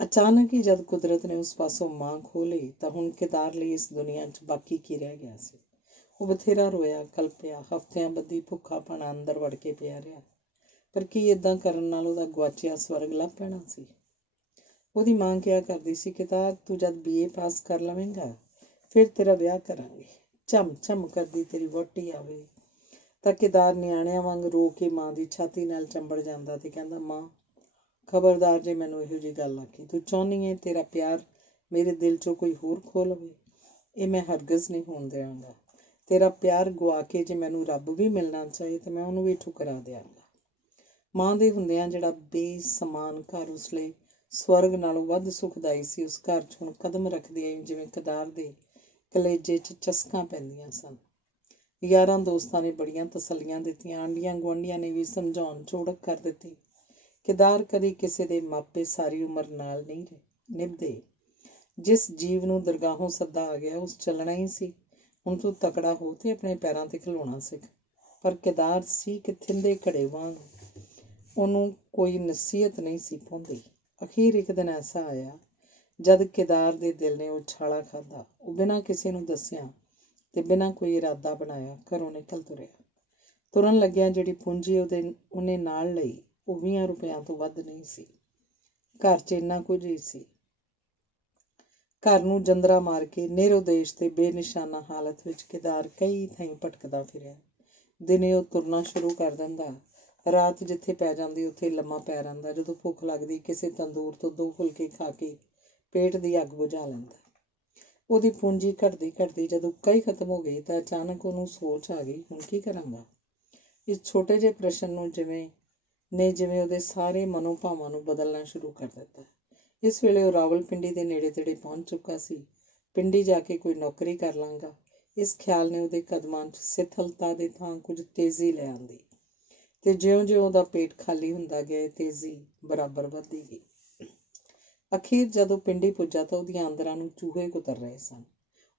ਅਚਾਨਕ ਹੀ ਜਦ ਕੁਦਰਤ ਨੇ ਉਸ ਪਾਸੋਂ ਮਾਂ ਖੋਹ ਲਈ ਤਾਂ ਹੁਣ ਕੇਦਾਰ ਲਈ ਇਸ ਦੁਨੀਆ 'ਚ ਬਾਕੀ ਕੀ ਰਹਿ ਗਿਆ ਸੀ। ਉਹ ਬਥੇਰਾ ਰੋਇਆ, ਕਲਪਿਆ, ਹਫ਼ਤਿਆਂ ਬੱਧੀ ਭੁੱਖਾ ਭਾਣਾ ਅੰਦਰ ਵੜ ਕੇ ਪਿਆ ਰਿਹਾ। ਪਰ ਕੀ ਏਦਾਂ ਕਰਨ ਨਾਲ ਉਹਦਾ ਗੁਆਚਿਆ ਸਵਰਗ ਲੱਭ ਪੈਣਾ ਸੀ? ਉਹਦੀ ਮਾਂ ਕਿਹਾ ਕਰਦੀ ਸੀ, ਕੇਦਾਰ ਤੂੰ ਜਦ BA ਪਾਸ ਕਰ ਲਵੇਂਗਾ ਫਿਰ ਤੇਰਾ ਵਿਆਹ ਕਰਾਂਗੇ। ਝਮ ਝਮ ਕਰਦੀ ਤੇਰੀ ਵਹੁਟੀ ਆਵੇ ਤਾਂ ਕੇਦਾਰ ਨਿਆਣਿਆਂ ਵਾਂਗ ਰੋ ਕੇ ਮਾਂ ਦੀ ਛਾਤੀ ਨਾਲ ਚੰਬੜ ਜਾਂਦਾ ਤੇ ਕਹਿੰਦਾ, ਮਾਂ ਖਬਰਦਾਰ ਜੇ ਮੈਨੂੰ ਇਹੋ ਜਿਹੀ ਗੱਲ ਆਖੀ। ਤੂੰ ਚਾਹੁੰਦੀ ਹੈ ਤੇਰਾ ਪਿਆਰ ਮੇਰੇ ਦਿਲ 'ਚੋਂ ਕੋਈ ਹੋਰ ਖੋਹ ਲਵੇ। ਇਹ ਮੈਂ ਹਰਗਜ਼ ਨਹੀਂ ਹੋਣ ਦਿਆਂਗਾ। ਤੇਰਾ ਪਿਆਰ ਗੁਆ ਕੇ ਜੇ ਮੈਨੂੰ ਰੱਬ ਵੀ ਮਿਲਣਾ ਚਾਹੇ ਤਾਂ ਮੈਂ ਉਹਨੂੰ ਵੀ ਠੁਕਰਾ ਦਿਆਂਗਾ। ਮਾਂ ਦੇ ਹੁੰਦਿਆਂ ਜਿਹੜਾ ਬੇਸਮਾਨ ਘਰ ਉਸ ਲਈ ਸਵਰਗ ਨਾਲੋਂ ਵੱਧ ਸੁਖਦਾਈ ਸੀ, ਉਸ ਘਰ 'ਚ ਹੁਣ ਕਦਮ ਰੱਖਦਿਆਂ ਹੀ ਜਿਵੇਂ ਕੇਦਾਰ ਦੇ ਕਲੇਜੇ 'ਚ ਚਸਕਾਂ ਪੈਂਦੀਆਂ ਸਨ। ਯਾਰਾਂ ਦੋਸਤਾਂ ਨੇ ਬੜੀਆਂ ਤਸੱਲੀਆਂ ਦਿੱਤੀਆਂ, ਆਂਢੀਆਂ ਗੁਆਂਢੀਆਂ ਨੇ ਵੀ ਸਮਝਾਉਣ ਚੋੜਕ ਕਰ ਦਿੱਤੀ। ਕੇਦਾਰ ਕਦੀ ਕਿਸੇ ਦੇ ਮਾਪੇ ਸਾਰੀ ਉਮਰ ਨਾਲ ਨਹੀਂ ਨਿਭਦੇ। ਜਿਸ ਜੀਵ ਨੂੰ ਦਰਗਾਹੋਂ ਸੱਦਾ ਆ ਗਿਆ ਉਸ ਚੱਲਣਾ ਹੀ ਸੀ। ਹੁਣ ਤੂੰ ਤਕੜਾ ਹੋ ਤੇ ਆਪਣੇ ਪੈਰਾਂ ਤੇ ਖਲੋਣਾ ਸਿੱਖ। ਪਰ ਕੇਦਾਰ ਸੀ ਕਿ ਥਿੰਦੇ ਘੜੇ ਵਾਂਗ, ਉਹਨੂੰ ਕੋਈ ਨਸੀਹਤ ਨਹੀਂ ਸੀ ਪਾਉਂਦੀ। ਅਖੀਰ ਇੱਕ ਦਿਨ ਐਸਾ ਆਇਆ ਜਦ ਕੇਦਾਰ ਦੇ ਦਿਲ ਨੇ ਉਛਾਲਾ ਖਾਧਾ। ਉਹ ਬਿਨਾਂ ਕਿਸੇ ਨੂੰ ਦੱਸਿਆ ਤੇ ਬਿਨਾਂ ਕੋਈ ਇਰਾਦਾ ਬਣਾਇਆ ਘਰੋਂ ਨਿਕਲ ਤੁਰਿਆ। ਤੁਰਨ ਲੱਗਿਆ ਜਿਹੜੀ ਪੂੰਜੀ ਉਹਨੇ ਨਾਲ ਲਈ ਉਹ 20 ਰੁਪਇਆਂ ਤੋਂ ਵੱਧ ਨਹੀਂ ਸੀ। ਘਰ 'ਚ ਇੰਨਾ ਕੁਝ ਹੀ ਸੀ। ਘਰ ਨੂੰ ਜੰਦਰਾ ਮਾਰ ਕੇ ਨਿਰਉਦੇਸ਼ ਤੇ ਬੇਨਿਸ਼ਾਨਾ ਹਾਲਤ ਵਿੱਚ ਕੇਦਾਰ ਕਈ ਥਾਈਂ ਭਟਕਦਾ ਫਿਰਿਆ। ਦਿਨੇ ਉਹ ਤੁਰਨਾ ਸ਼ੁਰੂ ਕਰ ਦਿੰਦਾ, ਰਾਤ ਜਿੱਥੇ ਪੈ ਜਾਂਦੀ ਉੱਥੇ ਲੰਮਾ ਪੈ ਰਹਿੰਦਾ। ਜਦੋਂ ਭੁੱਖ ਲੱਗਦੀ ਕਿਸੇ ਤੰਦੂਰ ਤੋਂ 2 ਫੁਲਕੇ ਖਾ ਕੇ ਪੇਟ ਦੀ ਅੱਗ ਬੁਝਾ ਲੈਂਦਾ। ਉਹਦੀ ਪੂੰਜੀ ਘਟਦੀ ਘਟਦੀ ਜਦੋਂ ਕਈ ਖਤਮ ਹੋ ਗਈ ਤਾਂ ਅਚਾਨਕ ਉਹਨੂੰ ਸੋਚ ਆ ਗਈ, ਹੁਣ ਕੀ ਕਰਾਂਗਾ। ਇਸ ਛੋਟੇ ਜਿਹੇ ਪ੍ਰਸ਼ਨ ਨੂੰ ਜਿਵੇਂ ਉਹਦੇ ਸਾਰੇ ਮਨੋਭਾਵਾਂ ਨੂੰ ਬਦਲਣਾ ਸ਼ੁਰੂ ਕਰ ਦਿੱਤਾ। ਇਸ ਵੇਲੇ ਉਹ ਰਾਵਲਪਿੰਡੀ ਦੇ ਨੇੜੇ ਤੇੜੇ ਪਹੁੰਚ ਚੁੱਕਾ ਸੀ। ਪਿੰਡੀ ਜਾ ਕੇ ਕੋਈ ਨੌਕਰੀ ਕਰ ਲਾਂਗਾ, ਇਸ ਖਿਆਲ ਨੇ ਉਹਦੇ ਕਦਮਾਂ 'ਚ ਸਿਥਲਤਾ ਦੇ ਥਾਂ ਕੁਝ ਤੇਜ਼ੀ ਲੈ ਆਂਦੀ ਤੇ ਜਿਉਂ-ਜਿਉਂ ਉਹਦਾ ਪੇਟ ਖਾਲੀ ਹੁੰਦਾ ਗਿਆ ਤੇਜ਼ੀ ਬਰਾਬਰ ਵੱਧਦੀ ਗਈ। ਅਖੀਰ ਜਦੋਂ ਪਿੰਡੀ ਪੁੱਜਾ ਤਾਂ ਉਹਦੀਆਂ ਅੰਦਰਾਂ ਨੂੰ ਚੂਹੇ ਕੁਤਰ ਰਹੇ ਸਨ।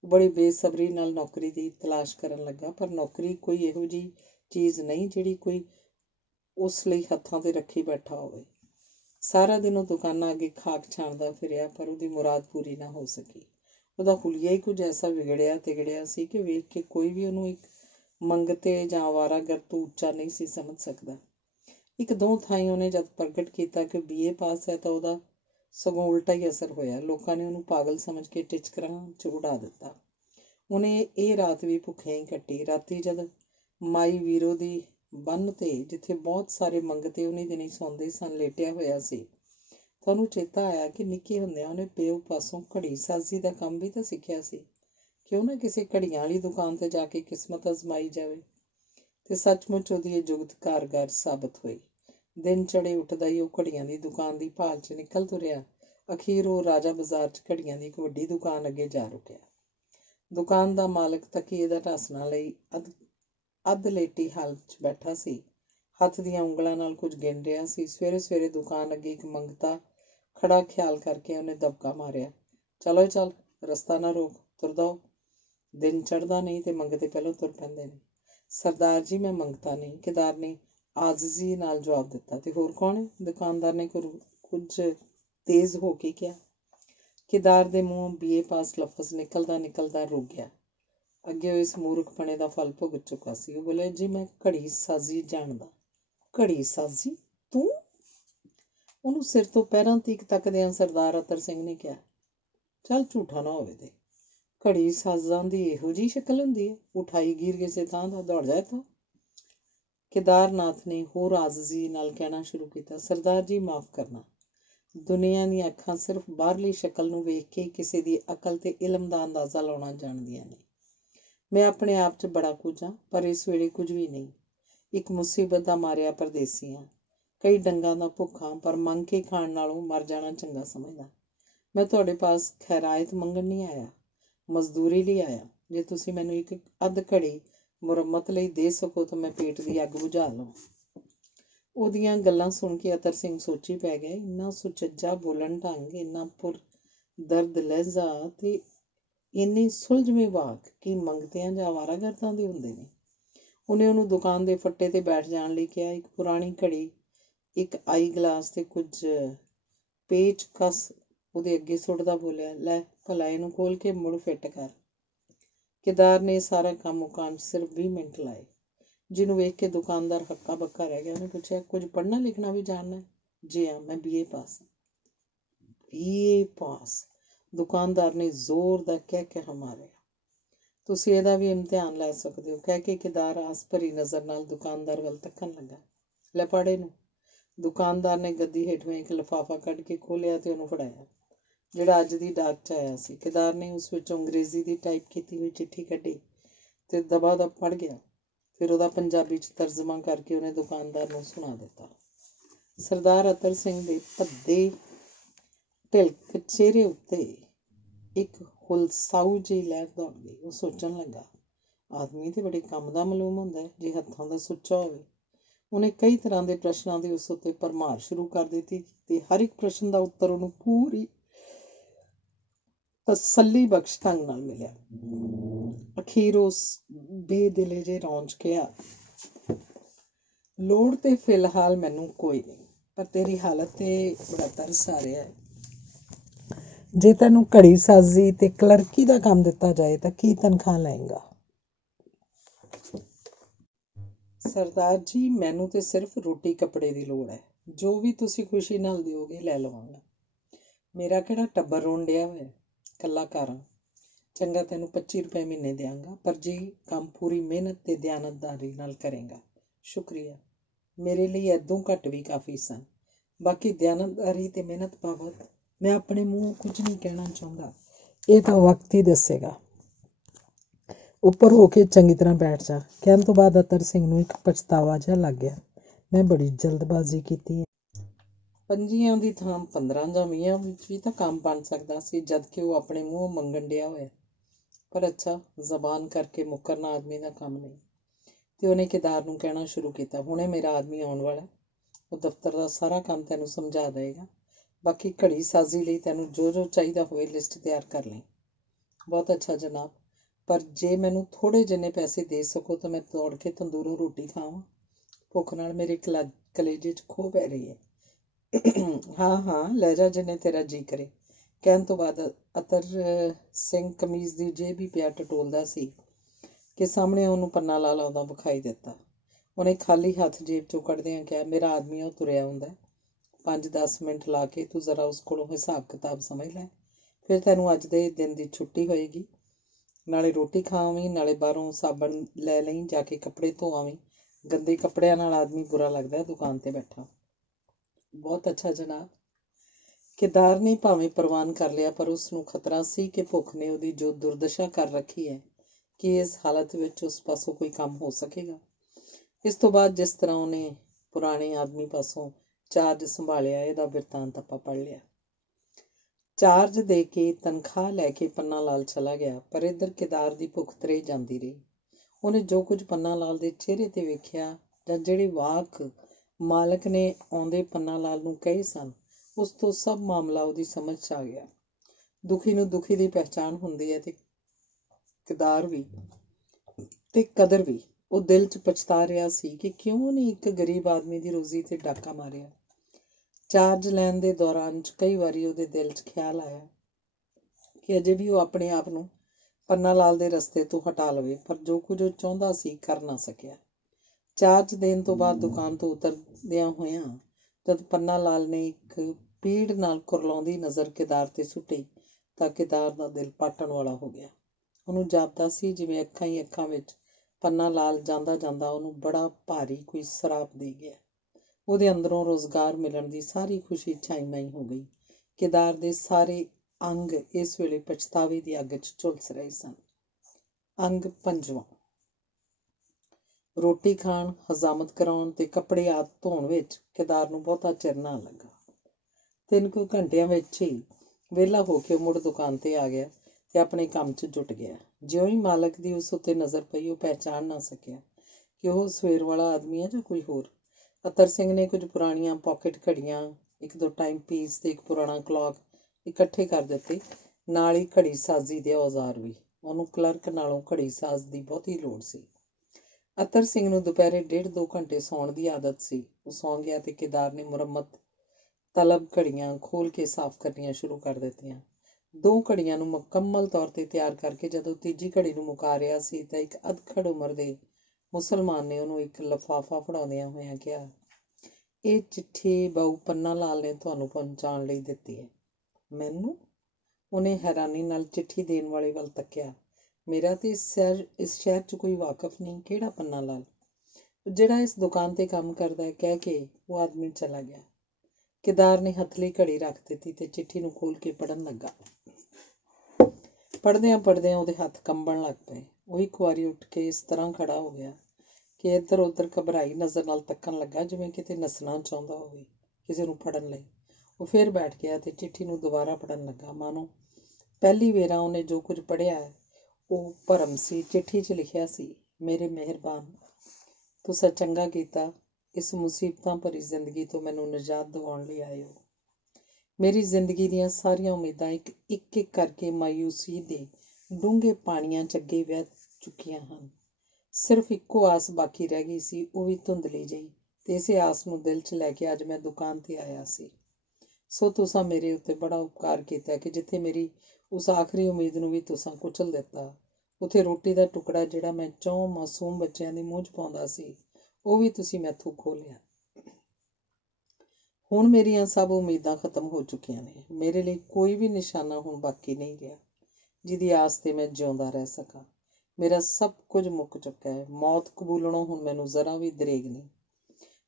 ਉਹ ਬੜੀ ਬੇਸਬਰੀ ਨਾਲ ਨੌਕਰੀ ਦੀ ਤਲਾਸ਼ ਕਰਨ ਲੱਗਾ, ਪਰ ਨੌਕਰੀ ਕੋਈ ਇਹੋ ਜਿਹੀ ਚੀਜ਼ ਨਹੀਂ ਜਿਹੜੀ ਕੋਈ ਉਸ ਲਈ ਹੱਥਾਂ 'ਤੇ ਰੱਖੀ ਬੈਠਾ ਹੋਵੇ। ਸਾਰਾ ਦਿਨ ਉਹ ਦੁਕਾਨਾਂ ਅੱਗੇ ਖਾਕ ਛਾਣਦਾ ਫਿਰਿਆ, ਪਰ ਉਹਦੀ ਮੁਰਾਦ ਪੂਰੀ ਨਾ ਹੋ ਸਕੀ। ਉਹਦਾ ਹੁਲੀਆ ਹੀ ਕੁਝ ਐਸਾ ਵਿਗੜਿਆ ਸੀ ਕਿ ਵੇਖ ਕੇ ਕੋਈ ਵੀ ਉਹਨੂੰ ਇੱਕ ਮੰਗਤੇ ਜਾਂ ਅਵਾਰਾਗਰਦ ਤੋਂ ਉੱਚਾ ਨਹੀਂ ਸੀ ਸਮਝ ਸਕਦਾ। 1-2 ਥਾਈਂ ਉਹਨੇ ਜਦ ਪ੍ਰਗਟ ਕੀਤਾ ਕਿ BA ਪਾਸ ਹੈ ਤਾਂ ਉਹਦਾ ਸਗੋਂ ਉਲਟਾ ਹੀ ਅਸਰ ਹੋਇਆ। ਲੋਕਾਂ ਨੇ ਉਹਨੂੰ ਪਾਗਲ ਸਮਝ ਕੇ ਟਿਚਕਰਾਂ 'ਚ ਉਡਾ ਦਿੱਤਾ। ਉਹਨੇ ਇਹ ਰਾਤ ਵੀ ਭੁੱਖਿਆਂ ਹੀ ਕੱਟੀ। ਰਾਤੀ ਜਦ ਮਾਈ ਵੀਰੋ ਦੀ ਬੰਨ੍ਹ 'ਤੇ, ਜਿੱਥੇ ਬਹੁਤ ਸਾਰੇ ਮੰਗਤੇ ਉਹਨੇ ਦਿਨੀਂ ਸੌਂਦੇ ਸਨ, ਲੇਟਿਆ ਹੋਇਆ ਸੀ ਤਾਂ ਉਹਨੂੰ ਚੇਤਾ ਆਇਆ ਕਿ ਨਿੱਕੇ ਹੁੰਦਿਆਂ ਉਹਨੇ ਪਿਓ ਪਾਸੋਂ ਘੜੀ ਸਾਜ਼ੀ ਦਾ ਕੰਮ ਵੀ ਤਾਂ ਸਿੱਖਿਆ ਸੀ। ਕਿਉਂ ਨਾ ਕਿਸੇ ਘੜੀਆਂ ਵਾਲੀ ਦੁਕਾਨ 'ਤੇ ਜਾ ਕੇ ਕਿਸਮਤ ਅਜ਼ਮਾਈ ਜਾਵੇ। ਤੇ ਸੱਚਮੁੱਚ ਉਹਦੀ ਇਹ ਜੁਗਤ ਕਾਰਗਰ ਸਾਬਤ ਹੋਈ। ਦਿਨ ਚੜ੍ਹੇ ਉੱਠਦਾ ਹੀ ਉਹ ਘੜੀਆਂ ਦੀ ਦੁਕਾਨ ਦੀ ਭਾਲ 'ਚ ਨਿਕਲ ਤੁਰਿਆ। ਅਖੀਰ ਉਹ ਰਾਜਾ ਬਾਜ਼ਾਰ 'ਚ ਘੜੀਆਂ ਦੀ ਇੱਕ ਵੱਡੀ ਦੁਕਾਨ ਅੱਗੇ ਜਾ ਰੁਕਿਆ। ਦੁਕਾਨ ਦਾ ਮਾਲਕ ਤਕੀਏ ਦਾ ਢਾਸਣਾ ਲਈ ਅੱਧ ਲੇਟੀ ਹਾਲਤ 'ਚ ਬੈਠਾ ਸੀ। ਹੱਥ ਦੀਆਂ ਉਂਗਲਾਂ ਨਾਲ ਕੁਝ ਗਿਣ ਰਿਹਾ ਸੀ। ਸਵੇਰੇ ਦੁਕਾਨ ਅੱਗੇ ਇੱਕ ਮੰਗਤਾ ਖੜਾ ਖਿਆਲ ਕਰਕੇ ਉਹਨੇ ਦਬਕਾ ਮਾਰਿਆ, ਚਲੋ ਚੱਲ, ਰਸਤਾ ਨਾ ਰੋਕ, ਤੁਰਦਾ ਹੋ। ਦਿਨ ਚੜ੍ਹਦਾ ਨਹੀਂ ਤੇ ਮੰਗਤੇ ਪਹਿਲਾਂ ਤੁਰ ਪੈਂਦੇ ਨੇ। ਸਰਦਾਰ ਜੀ, ਮੈਂ ਮੰਗਤਾ ਨਹੀਂ, ਕੇਦਾਰ ਨੇ ਆਜ਼ਜੀ ਨਾਲ ਜਵਾਬ ਦਿੱਤਾ। ਤੇ ਹੋਰ ਕੌਣ ਹੈ? ਦੁਕਾਨਦਾਰ ਨੇ ਕੁਝ ਤੇਜ਼ ਹੋ ਕੇ ਕਿਹਾ। ਕੇਦਾਰ ਦੇ ਮੂੰਹੋਂ BA ਪਾਸ ਲਫ਼ਜ਼ ਨਿਕਲਦਾ ਰੁਕ ਗਿਆ। ਅੱਗੇ ਉਹ ਇਸ ਮੂਰਖਪਣੇ ਦਾ ਫਲ ਭੁਗਤ ਚੁੱਕਾ ਸੀ। ਉਹ ਬੋਲਿਆ, ਜੀ ਮੈਂ ਘੜੀ ਸਾਜ਼ੀ ਜਾਣਦਾ। ਘੜੀ ਸਾਜ਼ੀ? ਤੂੰ? ਉਹਨੂੰ ਸਿਰ ਤੋਂ ਪੈਰਾਂ ਤੀਕ ਤੱਕਦਿਆਂ ਸਰਦਾਰ ਅਤਰ ਸਿੰਘ ਨੇ ਕਿਹਾ, ਚੱਲ ਝੂਠਾ ਨਾ ਹੋਵੇ ਤੇ ਘੜੀ ਸਾਜ਼ਾਂ ਦੀ ਇਹੋ ਜਿਹੀ ਸ਼ਕਲ ਹੁੰਦੀ ਹੈ? ਉਠਾਈ ਗੀਰ ਕਿਸੇ ਥਾਂ ਦਾ, ਦੌੜ ਜਾ ਇੱਥੋਂ। ਕੇਦਾਰਨਾਥ ਨੇ ਹੋਰ ਆਜ਼ਜੀ ਨਾਲ ਕਹਿਣਾ ਸ਼ੁਰੂ ਕੀਤਾ, ਸਰਦਾਰ ਜੀ ਮਾਫ਼ ਕਰਨਾ, ਦੁਨੀਆ ਦੀਆਂ ਅੱਖਾਂ ਸਿਰਫ ਬਾਹਰਲੀ ਸ਼ਕਲ ਨੂੰ ਵੇਖ ਕੇ ਕਿਸੇ ਦੀ ਅਕਲ ਤੇ ਇਲਮ ਦਾ ਅੰਦਾਜ਼ਾ ਲਾਉਣਾ ਜਾਣਦੀਆਂ ਨੇ। ਮੈਂ ਆਪਣੇ ਆਪ 'ਚ ਬੜਾ ਕੁਝ ਹਾਂ, ਪਰ ਇਸ ਵੇਲੇ ਕੁਝ ਵੀ ਨਹੀਂ। ਇੱਕ ਮੁਸੀਬਤ ਦਾ ਮਾਰਿਆ ਪਰਦੇਸੀ ਹਾਂ, ਕਈ ਡੰਗਾਂ ਦਾ ਭੁੱਖਾ, ਪਰ ਮੰਗ ਕੇ ਖਾਣ ਨਾਲੋਂ ਮਰ ਜਾਣਾ ਚੰਗਾ ਸਮਝਦਾ। ਮੈਂ ਤੁਹਾਡੇ ਪਾਸ ਖੈਰਾਇਤ ਮੰਗਣ ਨਹੀਂ ਆਇਆ, ਮਜ਼ਦੂਰੀ ਲਈ ਆਇਆ। ਜੇ ਤੁਸੀਂ ਮੈਨੂੰ ਇੱਕ ਅੱਧ ਘੜੀ ਮੁਰੰਮਤ ਲਈ ਦੇ ਸਕੋ ਤਾਂ ਮੈਂ ਪੇਟ ਦੀ ਅੱਗ ਬੁਝਾ ਲਵਾਂ। ਉਹਦੀਆਂ ਗੱਲਾਂ ਸੁਣ ਕੇ ਅਤਰ ਸਿੰਘ ਸੋਚੀ ਪੈ ਗਏ। ਇੰਨਾ ਸੁਚੱਜਾ ਬੋਲਣ ਢੰਗ, ਇੰਨਾ ਪੁਰ ਦਰਦ ਲਹਿਜ਼ਾ ਤੇ ਇੰਨੇ ਸੁਲਝਵੇਂ ਵਾਕ ਕੀ ਮੰਗਤਿਆਂ ਜਾਂ ਅਵਾਰਾਗਰਦਾਂ ਦੇ ਹੁੰਦੇ ਨੇ। ਉਹਨੇ ਉਹਨੂੰ ਦੁਕਾਨ ਦੇ ਫੱਟੇ 'ਤੇ ਬੈਠ ਜਾਣ ਲਈ ਕਿਹਾ। ਇੱਕ ਪੁਰਾਣੀ ਘੜੀ, ਇੱਕ ਆਈ ਗਲਾਸ ਤੇ ਕੁਝ ਪੇਚਕਸ ਉਹਦੇ ਅੱਗੇ ਸੁੱਟਦਾ ਬੋਲਿਆ, ਲੈ ਭਲਾ ਇਹਨੂੰ ਖੋਲ ਕੇ ਮੁੜ ਫਿੱਟ ਕਰ। ਕੇਦਾਰ ਨੇ ਸਾਰਾ ਕੰਮ ਮੁਕਾਉਣ 'ਚ ਸਿਰਫ 20 ਮਿੰਟ ਲਾਏ। ਜਿਹਨੂੰ ਵੇਖ ਕੇ ਦੁਕਾਨਦਾਰ ਹੱਕਾ ਬੱਕਾ ਰਹਿ ਗਿਆ। ਉਹਨੇ ਪੁੱਛਿਆ, ਕੁਝ ਪੜ੍ਹਨਾ ਲਿਖਣਾ ਵੀ ਜਾਣਨਾ ਹੈ? ਜੀ ਹਾਂ, ਮੈਂ BA ਪਾਸ ਹਾਂ। BA ਪਾਸ? ਦੁਕਾਨਦਾਰ ਨੇ ਜ਼ੋਰ ਦਾ ਕਹਿ ਮਾਰਿਆ। ਤੁਸੀਂ ਇਹਦਾ ਵੀ ਇਮਤਿਹਾਨ ਲੈ ਸਕਦੇ ਹੋ, ਕਹਿ ਕੇ ਕੇਦਾਰ ਆਸ ਭਰੀ ਨਜ਼ਰ ਨਾਲ ਦੁਕਾਨਦਾਰ ਵੱਲ ਤੱਕਣ ਲੱਗਾ। ਲੈ ਪੜ੍ਹ ਇਹਨੂੰ। ਦੁਕਾਨਦਾਰ ਨੇ ਗੱਦੀ ਹੇਠੋਂ ਇੱਕ ਲਿਫਾਫਾ ਕੱਢ ਕੇ ਖੋਲ੍ਹਿਆ ਤੇ ਉਹਨੂੰ ਫੜਾਇਆ, ਜਿਹੜਾ ਅੱਜ ਦੀ ਡਾਕ 'ਚ ਆਇਆ ਸੀ। ਕੇਦਾਰ ਨੇ ਉਸ ਵਿੱਚੋਂ ਅੰਗਰੇਜ਼ੀ ਦੀ ਟਾਈਪ ਕੀਤੀ ਹੋਈ ਚਿੱਠੀ ਕੱਢੀ ਤੇ ਦਬਾ ਦਬ ਪੜ੍ਹ ਗਿਆ। ਫਿਰ ਉਹਦਾ ਪੰਜਾਬੀ 'ਚ ਤਰਜਮਾ ਕਰਕੇ ਉਹਨੇ ਦੁਕਾਨਦਾਰ ਨੂੰ ਸੁਣਾ ਦਿੱਤਾ। ਸਰਦਾਰ ਅਤਰ ਸਿੰਘ ਦੇ ਭੱਦੇ ਢਿਲਕ ਚਿਹਰੇ ਉੱਤੇ ਇੱਕ ਹੁਲਸਾਊ ਜਿਹੀ ਲਹਿਰ ਦੌੜ ਗਈ। ਉਹ ਸੋਚਣ ਲੱਗਾ, ਆਦਮੀ ਤੇ ਬੜੇ ਕੰਮ ਦਾ ਮਾਲੂਮ ਹੁੰਦਾ ਜੇ ਹੱਥਾਂ ਦਾ ਸੁੱਚਾ ਹੋਵੇ। ਉਹਨੇ ਕਈ ਤਰ੍ਹਾਂ ਦੇ ਪ੍ਰਸ਼ਨਾਂ ਦੀ ਉਸ ਉੱਤੇ ਭਰਮਾਰ ਸ਼ੁਰੂ ਕਰ ਦਿੱਤੀ ਤੇ ਹਰ ਇੱਕ ਪ੍ਰਸ਼ਨ ਦਾ ਉੱਤਰ ਉਹਨੂੰ ਪੂਰੀ ਤਸੱਲੀ ਬਖਸ਼ ਢੰਗ ਨਾਲ ਮਿਲਿਆ। ਅਖੀਰ ਉਸ ਬੇਦਿਲੇ ਜਿਹੇ ਰੌਂਚ ਕਿਹਾ, ਲੋੜ ਤੇ ਫਿਲਹਾਲ ਮੈਨੂੰ ਕੋਈ ਨਹੀਂ, ਪਰ ਤੇਰੀ ਹਾਲਤ ਤੇ ਬੜਾ ਤਰਸ ਆ ਰਿਹਾ ਹੈ। ਜੇ ਤੈਨੂੰ ਘੜੀ ਸਾਜ਼ੀ ਤੇ ਕਲਰਕੀ ਦਾ ਕੰਮ ਦਿੱਤਾ ਜਾਏ ਤਾਂ ਕੀ ਤਨਖਾਹ ਲਏਗਾ? ਸਰਦਾਰ ਜੀ, ਮੈਨੂੰ ਤੇ ਸਿਰਫ ਰੋਟੀ ਕੱਪੜੇ ਦੀ ਲੋੜ ਹੈ। ਜੋ ਵੀ ਤੁਸੀਂ ਖੁਸ਼ੀ ਨਾਲ ਦਿਓਗੇ ਲੈ ਲਵਾਂਗਾ। ਮੇਰਾ ਕਿਹੜਾ ਟੱਬਰ ਰੋਣ ਡਿਆ ਹੋਇਆ, ਇਕੱਲਾ ਘਰ ਹਾਂ। ਚੰਗਾ, ਤੈਨੂੰ 25 ਰੁਪਏ ਮਹੀਨੇ ਦਿਆਂਗਾ, ਪਰ ਜੀ ਕੰਮ ਪੂਰੀ ਮਿਹਨਤ ਤੇ ਦਿਆਨਤਦਾਰੀ ਨਾਲ ਕਰੇਗਾ। ਸ਼ੁਕਰੀਆ। ਮੇਰੇ ਲਈ ਐਦੋਂ ਘੱਟ ਵੀ ਕਾਫੀ ਸਨ। ਬਾਕੀ ਦਿਆਨਤਦਾਰੀ ਤੇ ਮਿਹਨਤ ਬਾਬਤ ਮੈਂ ਆਪਣੇ ਮੂੰਹ ਕੁਝ ਨਹੀਂ ਕਹਿਣਾ ਚਾਹੁੰਦਾ। ਇਹ ਤਾਂ ਵਕਤ ਹੀ ਦੱਸੇਗਾ। ਉੱਪਰ ਹੋ ਕੇ ਚੰਗੀ ਤਰ੍ਹਾਂ ਬੈਠ ਜਾ। ਕਹਿਣ ਤੋਂ ਬਾਅਦ ਅਤਰ ਸਿੰਘ ਨੂੰ ਇੱਕ ਪਛਤਾਵਾ ਜਿਹਾ ਲੱਗ ਗਿਆ। ਮੈਂ ਬੜੀ ਜਲਦਬਾਜ਼ੀ ਕੀਤੀ ਹੈ। 25 ਦੀ ਥਾਂ 15 ਜਾਂ 20 ਵਿੱਚ ਵੀ ਤਾਂ ਕੰਮ ਬਣ ਸਕਦਾ ਸੀ, ਜਦ ਕਿ ਉਹ ਆਪਣੇ ਮੂੰਹ ਮੰਗਣ ਡਿਆ ਹੋਇਆ। ਪਰ ਅੱਛਾ, ਜ਼ਬਾਨ ਕਰਕੇ ਮੁੱਕਰਨਾ ਆਦਮੀ ਦਾ ਕੰਮ ਨਹੀਂ। ਤੇ ਉਹਨੇ ਕੇਦਾਰ ਨੂੰ ਕਹਿਣਾ ਸ਼ੁਰੂ ਕੀਤਾ, ਹੁਣੇ ਮੇਰਾ ਆਦਮੀ ਆਉਣ ਵਾਲਾ। ਉਹ ਦਫ਼ਤਰ ਦਾ ਸਾਰਾ ਕੰਮ ਤੈਨੂੰ ਸਮਝਾ ਦੇਵੇਗਾ। ਬਾਕੀ ਘੜੀ ਸਾਜ਼ੀ ਲਈ ਤੈਨੂੰ ਜੋ ਜੋ ਚਾਹੀਦਾ ਹੋਵੇ ਲਿਸਟ ਤਿਆਰ ਕਰ ਲਈ। ਬਹੁਤ ਅੱਛਾ ਜਨਾਬ, ਪਰ ਜੇ ਮੈਨੂੰ ਥੋੜ੍ਹੇ ਜਿੰਨੇ ਪੈਸੇ ਦੇ ਸਕੋ ਤਾਂ ਮੈਂ ਦੌੜ ਕੇ ਤੰਦੂਰੋਂ ਰੋਟੀ ਖਾਵਾਂ। ਭੁੱਖ ਨਾਲ ਮੇਰੇ ਕਲੇਜੇ 'ਚ ਖੋਹ ਪੈ ਰਹੀ ਹੈ। ਹਾਂ, ਲੈ ਜਾ ਜਿੰਨੇ ਤੇਰਾ ਜੀਅ ਕਰੇ। ਕਹਿਣ ਤੋਂ ਬਾਅਦ ਅਤਰ ਸਿੰਘ ਕਮੀਜ਼ ਦੀ ਜੇਬ ਹੀ ਪਿਆ ਟਟੋਲਦਾ ਸੀ ਕਿ ਸਾਹਮਣੇ ਉਹਨੂੰ ਪੰਨਾ ਲਾਲ ਆਉਂਦਾ ਵਿਖਾਈ ਦਿੱਤਾ। ਉਹਨੇ ਖਾਲੀ ਹੱਥ ਜੇਬ 'ਚੋਂ ਕੱਢਦਿਆਂ ਕਿਹਾ, ਮੇਰਾ ਆਦਮੀ ਉਹ ਤੁਰਿਆ ਹੁੰਦਾ। 5-10 ਮਿੰਟ ਲਾ ਕੇ ਤੂੰ ਜ਼ਰਾ ਉਸ ਕੋਲੋਂ ਹਿਸਾਬ ਕਿਤਾਬ ਸਮਝ ਲੈ। ਫਿਰ ਤੈਨੂੰ ਅੱਜ ਦੇ ਦਿਨ ਦੀ ਛੁੱਟੀ ਹੋਏਗੀ। ਨਾਲੇ ਰੋਟੀ ਖਾ ਆਵੀਂ, ਨਾਲੇ ਬਾਹਰੋਂ ਸਾਬਣ ਲੈ ਲਈ, ਜਾ ਕੇ ਕੱਪੜੇ ਧੋ ਆਵੀਂ। ਗੰਦੇ ਕੱਪੜਿਆਂ ਨਾਲ ਆਦਮੀ ਬੁਰਾ ਲੱਗਦਾ ਦੁਕਾਨ 'ਤੇ ਬੈਠਾ। ਬਹੁਤ ਅੱਛਾ ਜਨਾਬ। ਕੇਦਾਰ ਨੇ ਭਾਵੇਂ ਪ੍ਰਵਾਨ ਕਰ ਲਿਆ, ਪਰ ਉਸਨੂੰ ਖਤਰਾ ਸੀ ਕਿ ਭੁੱਖ ਨੇ ਉਹਦੀ ਜੋ ਦੁਰਦਸ਼ਾ ਕਰ ਰੱਖੀ ਹੈ ਕਿ ਇਸ ਹਾਲਤ ਵਿੱਚ ਉਸ ਪਾਸੋਂ ਕੋਈ ਕੰਮ ਹੋ ਸਕੇਗਾ। ਇਸ ਤੋਂ ਬਾਅਦ ਜਿਸ ਤਰ੍ਹਾਂ ਉਹਨੇ ਪੁਰਾਣੇ ਆਦਮੀ ਪਾਸੋਂ ਚਾਰਜ ਸੰਭਾਲਿਆ, ਇਹਦਾ ਬਿਰਤਾਂਤ ਆਪਾਂ ਪੜ੍ਹ ਲਿਆ। ਚਾਰਜ ਦੇ ਕੇ ਤਨਖਾਹ ਲੈ ਕੇ ਪੰਨਾ ਲਾਲ ਚਲਾ ਗਿਆ, ਪਰ ਇੱਧਰ ਕੇਦਾਰ ਦੀ ਭੁੱਖ ਤਰੇ ਜਾਂਦੀ ਰਹੀ। ਉਹਨੇ ਜੋ ਕੁਝ ਪੰਨਾ ਲਾਲ ਦੇ ਚਿਹਰੇ 'ਤੇ ਵੇਖਿਆ ਜਾਂ ਜਿਹੜੇ ਵਾਕ ਮਾਲਕ ਨੇ ਆਉਂਦੇ ਪੰਨਾ ਲਾਲ ਨੂੰ ਕਹੇ ਸਨ, ਉਸ ਤੋਂ ਸਭ ਮਾਮਲਾ ਉਹਦੀ ਸਮਝ 'ਚ ਆ ਗਿਆ। ਦੁਖੀ ਨੂੰ ਦੁਖੀ ਦੀ ਪਹਿਚਾਣ ਹੁੰਦੀ ਹੈ ਤੇ ਕੇਦਾਰ ਵੀ ਤੇ ਕਦਰ ਵੀ। ਉਹ ਦਿਲ 'ਚ ਪਛਤਾ ਰਿਹਾ ਸੀ ਕਿ ਕਿਉਂ ਨਹੀਂ ਇੱਕ ਗਰੀਬ ਆਦਮੀ ਦੀ ਰੋਜ਼ੀ 'ਤੇ ਡਾਕਾ ਮਾਰਿਆ। ਚਾਰਜ ਲੈਣ ਦੇ ਦੌਰਾਨ 'ਚ ਕਈ ਵਾਰੀ ਉਹਦੇ ਦਿਲ 'ਚ ਖਿਆਲ ਆਇਆ ਕਿ ਅਜੇ ਵੀ ਉਹ ਆਪਣੇ ਆਪ ਨੂੰ ਪੰਨਾ ਲਾਲ ਦੇ ਰਸਤੇ ਤੋਂ ਹਟਾ ਲਵੇ, ਪਰ ਜੋ ਕੁਝ ਉਹ ਚਾਹੁੰਦਾ ਸੀ ਕਰ ਨਾ ਸਕਿਆ। ਚਾਰਜ ਦੇਣ ਤੋਂ ਬਾਅਦ ਦੁਕਾਨ ਤੋਂ ਉਤਰਦਿਆਂ ਹੋਇਆਂ ਜਦ ਪੰਨਾ ਲਾਲ ਨੇ ਇੱਕ ਪੀੜ ਨਾਲ ਕੁਰਲਾਉਂਦੀ ਨਜ਼ਰ ਕੇਦਾਰ 'ਤੇ ਸੁੱਟੀ ਤਾਂ ਕੇਦਾਰ ਦਾ ਦਿਲ ਪਾਟਣ ਵਾਲਾ ਹੋ ਗਿਆ। ਉਹਨੂੰ ਜਾਪਦਾ ਸੀ ਜਿਵੇਂ ਅੱਖਾਂ ਹੀ ਅੱਖਾਂ ਵਿੱਚ ਪੰਨਾ ਲਾਲ ਜਾਂਦਾ ਜਾਂਦਾ ਉਹਨੂੰ ਬੜਾ ਭਾਰੀ ਕੋਈ ਸਰਾਪ ਦੇ ਗਿਆ। ਉਹਦੇ ਅੰਦਰੋਂ ਰੁਜ਼ਗਾਰ ਮਿਲਣ ਦੀ ਸਾਰੀ ਖੁਸ਼ੀ ਛਾਈ-ਮਾਈ ਹੋ ਗਈ। ਕੇਦਾਰ ਦੇ ਸਾਰੇ ਅੰਗ ਇਸ ਵੇਲੇ ਪਛਤਾਵੇ ਦੀ ਅੱਗ 'ਚ ਝੁਲਸ ਰਹੇ ਸਨ। ਅੰਗ 5ਵਾਂ। ਰੋਟੀ ਖਾਣ, ਹਜ਼ਾਮਤ ਕਰਾਉਣ ਤੇ ਕੱਪੜੇ ਆਦਿ ਧੋਣ ਵਿੱਚ ਕੇਦਾਰ ਨੂੰ ਬਹੁਤਾ ਚਿਰ ਨਾ ਲੱਗਾ। 3 ਕੁ ਘੰਟਿਆਂ ਵਿੱਚ ਹੀ ਵਿਹਲਾ ਹੋ ਕੇ ਉਹ ਮੁੜ ਦੁਕਾਨ 'ਤੇ ਆ ਗਿਆ ਤੇ ਆਪਣੇ ਕੰਮ 'ਚ ਜੁਟ ਗਿਆ। ਜਿਉਂ ਹੀ ਮਾਲਕ ਦੀ ਉਸ ਉੱਤੇ ਨਜ਼ਰ ਪਈ, ਉਹ ਪਹਿਚਾਣ ਨਾ ਸਕਿਆ ਕਿ ਉਹ ਸਵੇਰ ਵਾਲਾ ਆਦਮੀ ਹੈ ਜਾਂ ਕੋਈ ਹੋਰ। ਅਤਰ ਸਿੰਘ ਨੇ ਕੁਝ ਪੁਰਾਣੀਆਂ ਪਾਕਟ ਘੜੀਆਂ, 1-2 ਟਾਈਮ ਪੀਸ ਤੇ ਇੱਕ ਪੁਰਾਣਾ ਕਲੌਕ ਇਕੱਠੇ ਕਰ ਦਿੱਤੇ, ਨਾਲ ਹੀ ਘੜੀ ਸਾਜ਼ੀ ਦੇ ਔਜ਼ਾਰ ਵੀ। ਉਹਨੂੰ ਕਲਰਕ ਨਾਲੋਂ ਘੜੀ ਸਾਜ਼ ਦੀ ਬਹੁਤੀ ਲੋੜ ਸੀ। ਅਤਰ ਸਿੰਘ ਨੂੰ ਦੁਪਹਿਰੇ 1.5-2 ਘੰਟੇ ਸੌਣ ਦੀ ਆਦਤ ਸੀ। ਉਹ ਸੌਂ ਗਿਆ ਤੇ ਕੇਦਾਰ ਨੇ ਮੁਰੰਮਤ ਤਲਬ ਘੜੀਆਂ ਖੋਲ੍ਹ ਕੇ ਸਾਫ਼ ਕਰਨੀਆਂ ਸ਼ੁਰੂ ਕਰ ਦਿੱਤੀਆਂ। 2 ਘੜੀਆਂ ਨੂੰ ਮੁਕੰਮਲ ਤੌਰ 'ਤੇ ਤਿਆਰ ਕਰਕੇ ਜਦੋਂ ਤੀਜੀ ਘੜੀ ਨੂੰ ਮੁਕਾ ਰਿਹਾ ਸੀ ਤਾਂ ਇੱਕ ਅਧਖੜ ਉਮਰ ਦੇ ਮੁਸਲਮਾਨ ਨੇ ਉਹਨੂੰ ਇੱਕ ਲਿਫਾਫਾ ਫੜਾਉਂਦਿਆਂ ਹੋਇਆਂ ਕਿਹਾ, "ਇਹ ਚਿੱਠੀ ਬਾਊ ਪੰਨਾ ਲਾਲ ਨੇ ਤੁਹਾਨੂੰ ਪਹੁੰਚਾਉਣ ਲਈ ਦਿੱਤੀ ਹੈ।" "ਮੈਨੂੰ?" ਉਹਨੇ ਹੈਰਾਨੀ ਨਾਲ ਚਿੱਠੀ ਦੇਣ ਵਾਲੇ ਵੱਲ ਤੱਕਿਆ। "ਮੇਰਾ ਤਾਂ ਇਸ ਸ਼ਹਿਰ 'ਚ ਕੋਈ ਵਾਕਫ ਨਹੀਂ। ਕਿਹੜਾ ਪੰਨਾ ਲਾਲ?" "ਜਿਹੜਾ ਇਸ ਦੁਕਾਨ 'ਤੇ ਕੰਮ ਕਰਦਾ ਹੈ," ਕਹਿ ਕੇ ਉਹ ਆਦਮੀ ਚਲਾ ਗਿਆ। ਕੇਦਾਰ ਨੇ ਹੱਥਲੀ ਘੜੀ ਰੱਖ ਦਿੱਤੀ ਤੇ ਚਿੱਠੀ ਨੂੰ ਖੋਲ੍ਹ ਕੇ ਪੜ੍ਹਨ ਲੱਗਾ। ਪੜ੍ਹਦਿਆਂ ਪੜ੍ਹਦਿਆਂ ਉਹਦੇ ਹੱਥ ਕੰਬਣ ਲੱਗ ਪਏ। ਉਹ ਇੱਕ ਵਾਰੀ ਉੱਠ ਕੇ ਇਸ ਤਰ੍ਹਾਂ ਖੜ੍ਹਾ ਹੋ ਗਿਆ ਕਿ ਇੱਧਰ ਉੱਧਰ ਘਬਰਾਈ ਨਜ਼ਰ ਨਾਲ ਤੱਕਣ ਲੱਗਾ, ਜਿਵੇਂ ਕਿਤੇ ਨੱਸਣਾ ਚਾਹੁੰਦਾ ਹੋਵੇ ਕਿਸੇ ਨੂੰ ਫੜਨ ਲਈ। ਉਹ ਫਿਰ ਬੈਠ ਗਿਆ ਤੇ ਚਿੱਠੀ ਨੂੰ ਦੁਬਾਰਾ ਪੜ੍ਹਨ ਲੱਗਾ। ਮਾਨੋ ਪਹਿਲੀ ਵੇਰਾ ਉਹਨੇ ਜੋ ਕੁਝ ਪੜ੍ਹਿਆ ਹੈ ਉਹ ਭਰਮ ਸੀ। ਚਿੱਠੀ 'ਚ ਲਿਖਿਆ ਸੀ, "ਮੇਰੇ ਮਿਹਰਬਾਨ, ਤੁਸੀਂ ਚੰਗਾ ਕੀਤਾ, ਇਸ ਮੁਸੀਬਤਾਂ ਭਰੀ ਜ਼ਿੰਦਗੀ ਤੋਂ ਮੈਨੂੰ ਨਿਜਾਤ ਦਿਵਾਉਣ ਲਈ ਆਏ ਹੋ। ਮੇਰੀ ਜ਼ਿੰਦਗੀ ਦੀਆਂ ਸਾਰੀਆਂ ਉਮੀਦਾਂ ਇੱਕ ਇੱਕ ਕਰਕੇ ਮਾਯੂਸੀ ਦੇ ਡੂੰਘੇ ਪਾਣੀਆਂ 'ਚ ਅੱਗੇ ਵਹਿ ਚੁੱਕੀਆਂ ਹਨ। ਸਿਰਫ ਇੱਕੋ ਆਸ ਬਾਕੀ ਰਹਿ ਗਈ ਸੀ, ਉਹ ਵੀ ਧੁੰਦਲੀ ਜਿਹੀ, ਤੇ ਇਸੇ ਆਸ ਨੂੰ ਦਿਲ 'ਚ ਲੈ ਕੇ ਅੱਜ ਮੈਂ ਦੁਕਾਨ 'ਤੇ ਆਇਆ ਸੀ। ਸੋ ਤੁਸੀਂ ਮੇਰੇ ਉੱਤੇ ਬੜਾ ਉਪਕਾਰ ਕੀਤਾ ਕਿ ਜਿੱਥੇ ਮੇਰੀ ਉਸ ਆਖਰੀ ਉਮੀਦ ਨੂੰ ਵੀ ਤੁਸੀਂ ਕੁਚਲ ਦਿੱਤਾ, ਉੱਥੇ ਰੋਟੀ ਦਾ ਟੁਕੜਾ ਜਿਹੜਾ ਮੈਂ 4 ਮਾਸੂਮ ਬੱਚਿਆਂ ਦੇ ਮੂੰਹ 'ਚ ਪਾਉਂਦਾ ਸੀ, ਉਹ ਵੀ ਤੁਸੀਂ ਮੈਥੋਂ ਖੋਹ ਲਿਆ। ਹੁਣ ਮੇਰੀਆਂ ਸਭ ਉਮੀਦਾਂ ਖਤਮ ਹੋ ਚੁੱਕੀਆਂ ਨੇ। ਮੇਰੇ ਲਈ ਕੋਈ ਵੀ ਨਿਸ਼ਾਨਾ ਹੁਣ ਬਾਕੀ ਨਹੀਂ ਰਿਹਾ ਜਿਹਦੀ ਆਸ 'ਤੇ ਮੈਂ ਜਿਉਂਦਾ ਰਹਿ ਸਕਾਂ। ਮੇਰਾ ਸਭ ਕੁਝ ਮੁੱਕ ਚੁੱਕਾ ਹੈ। ਮੌਤ ਕਬੂਲਣੋਂ ਹੁਣ ਮੈਨੂੰ ਜ਼ਰਾ ਵੀ ਦਰੇਗ ਨਹੀਂ।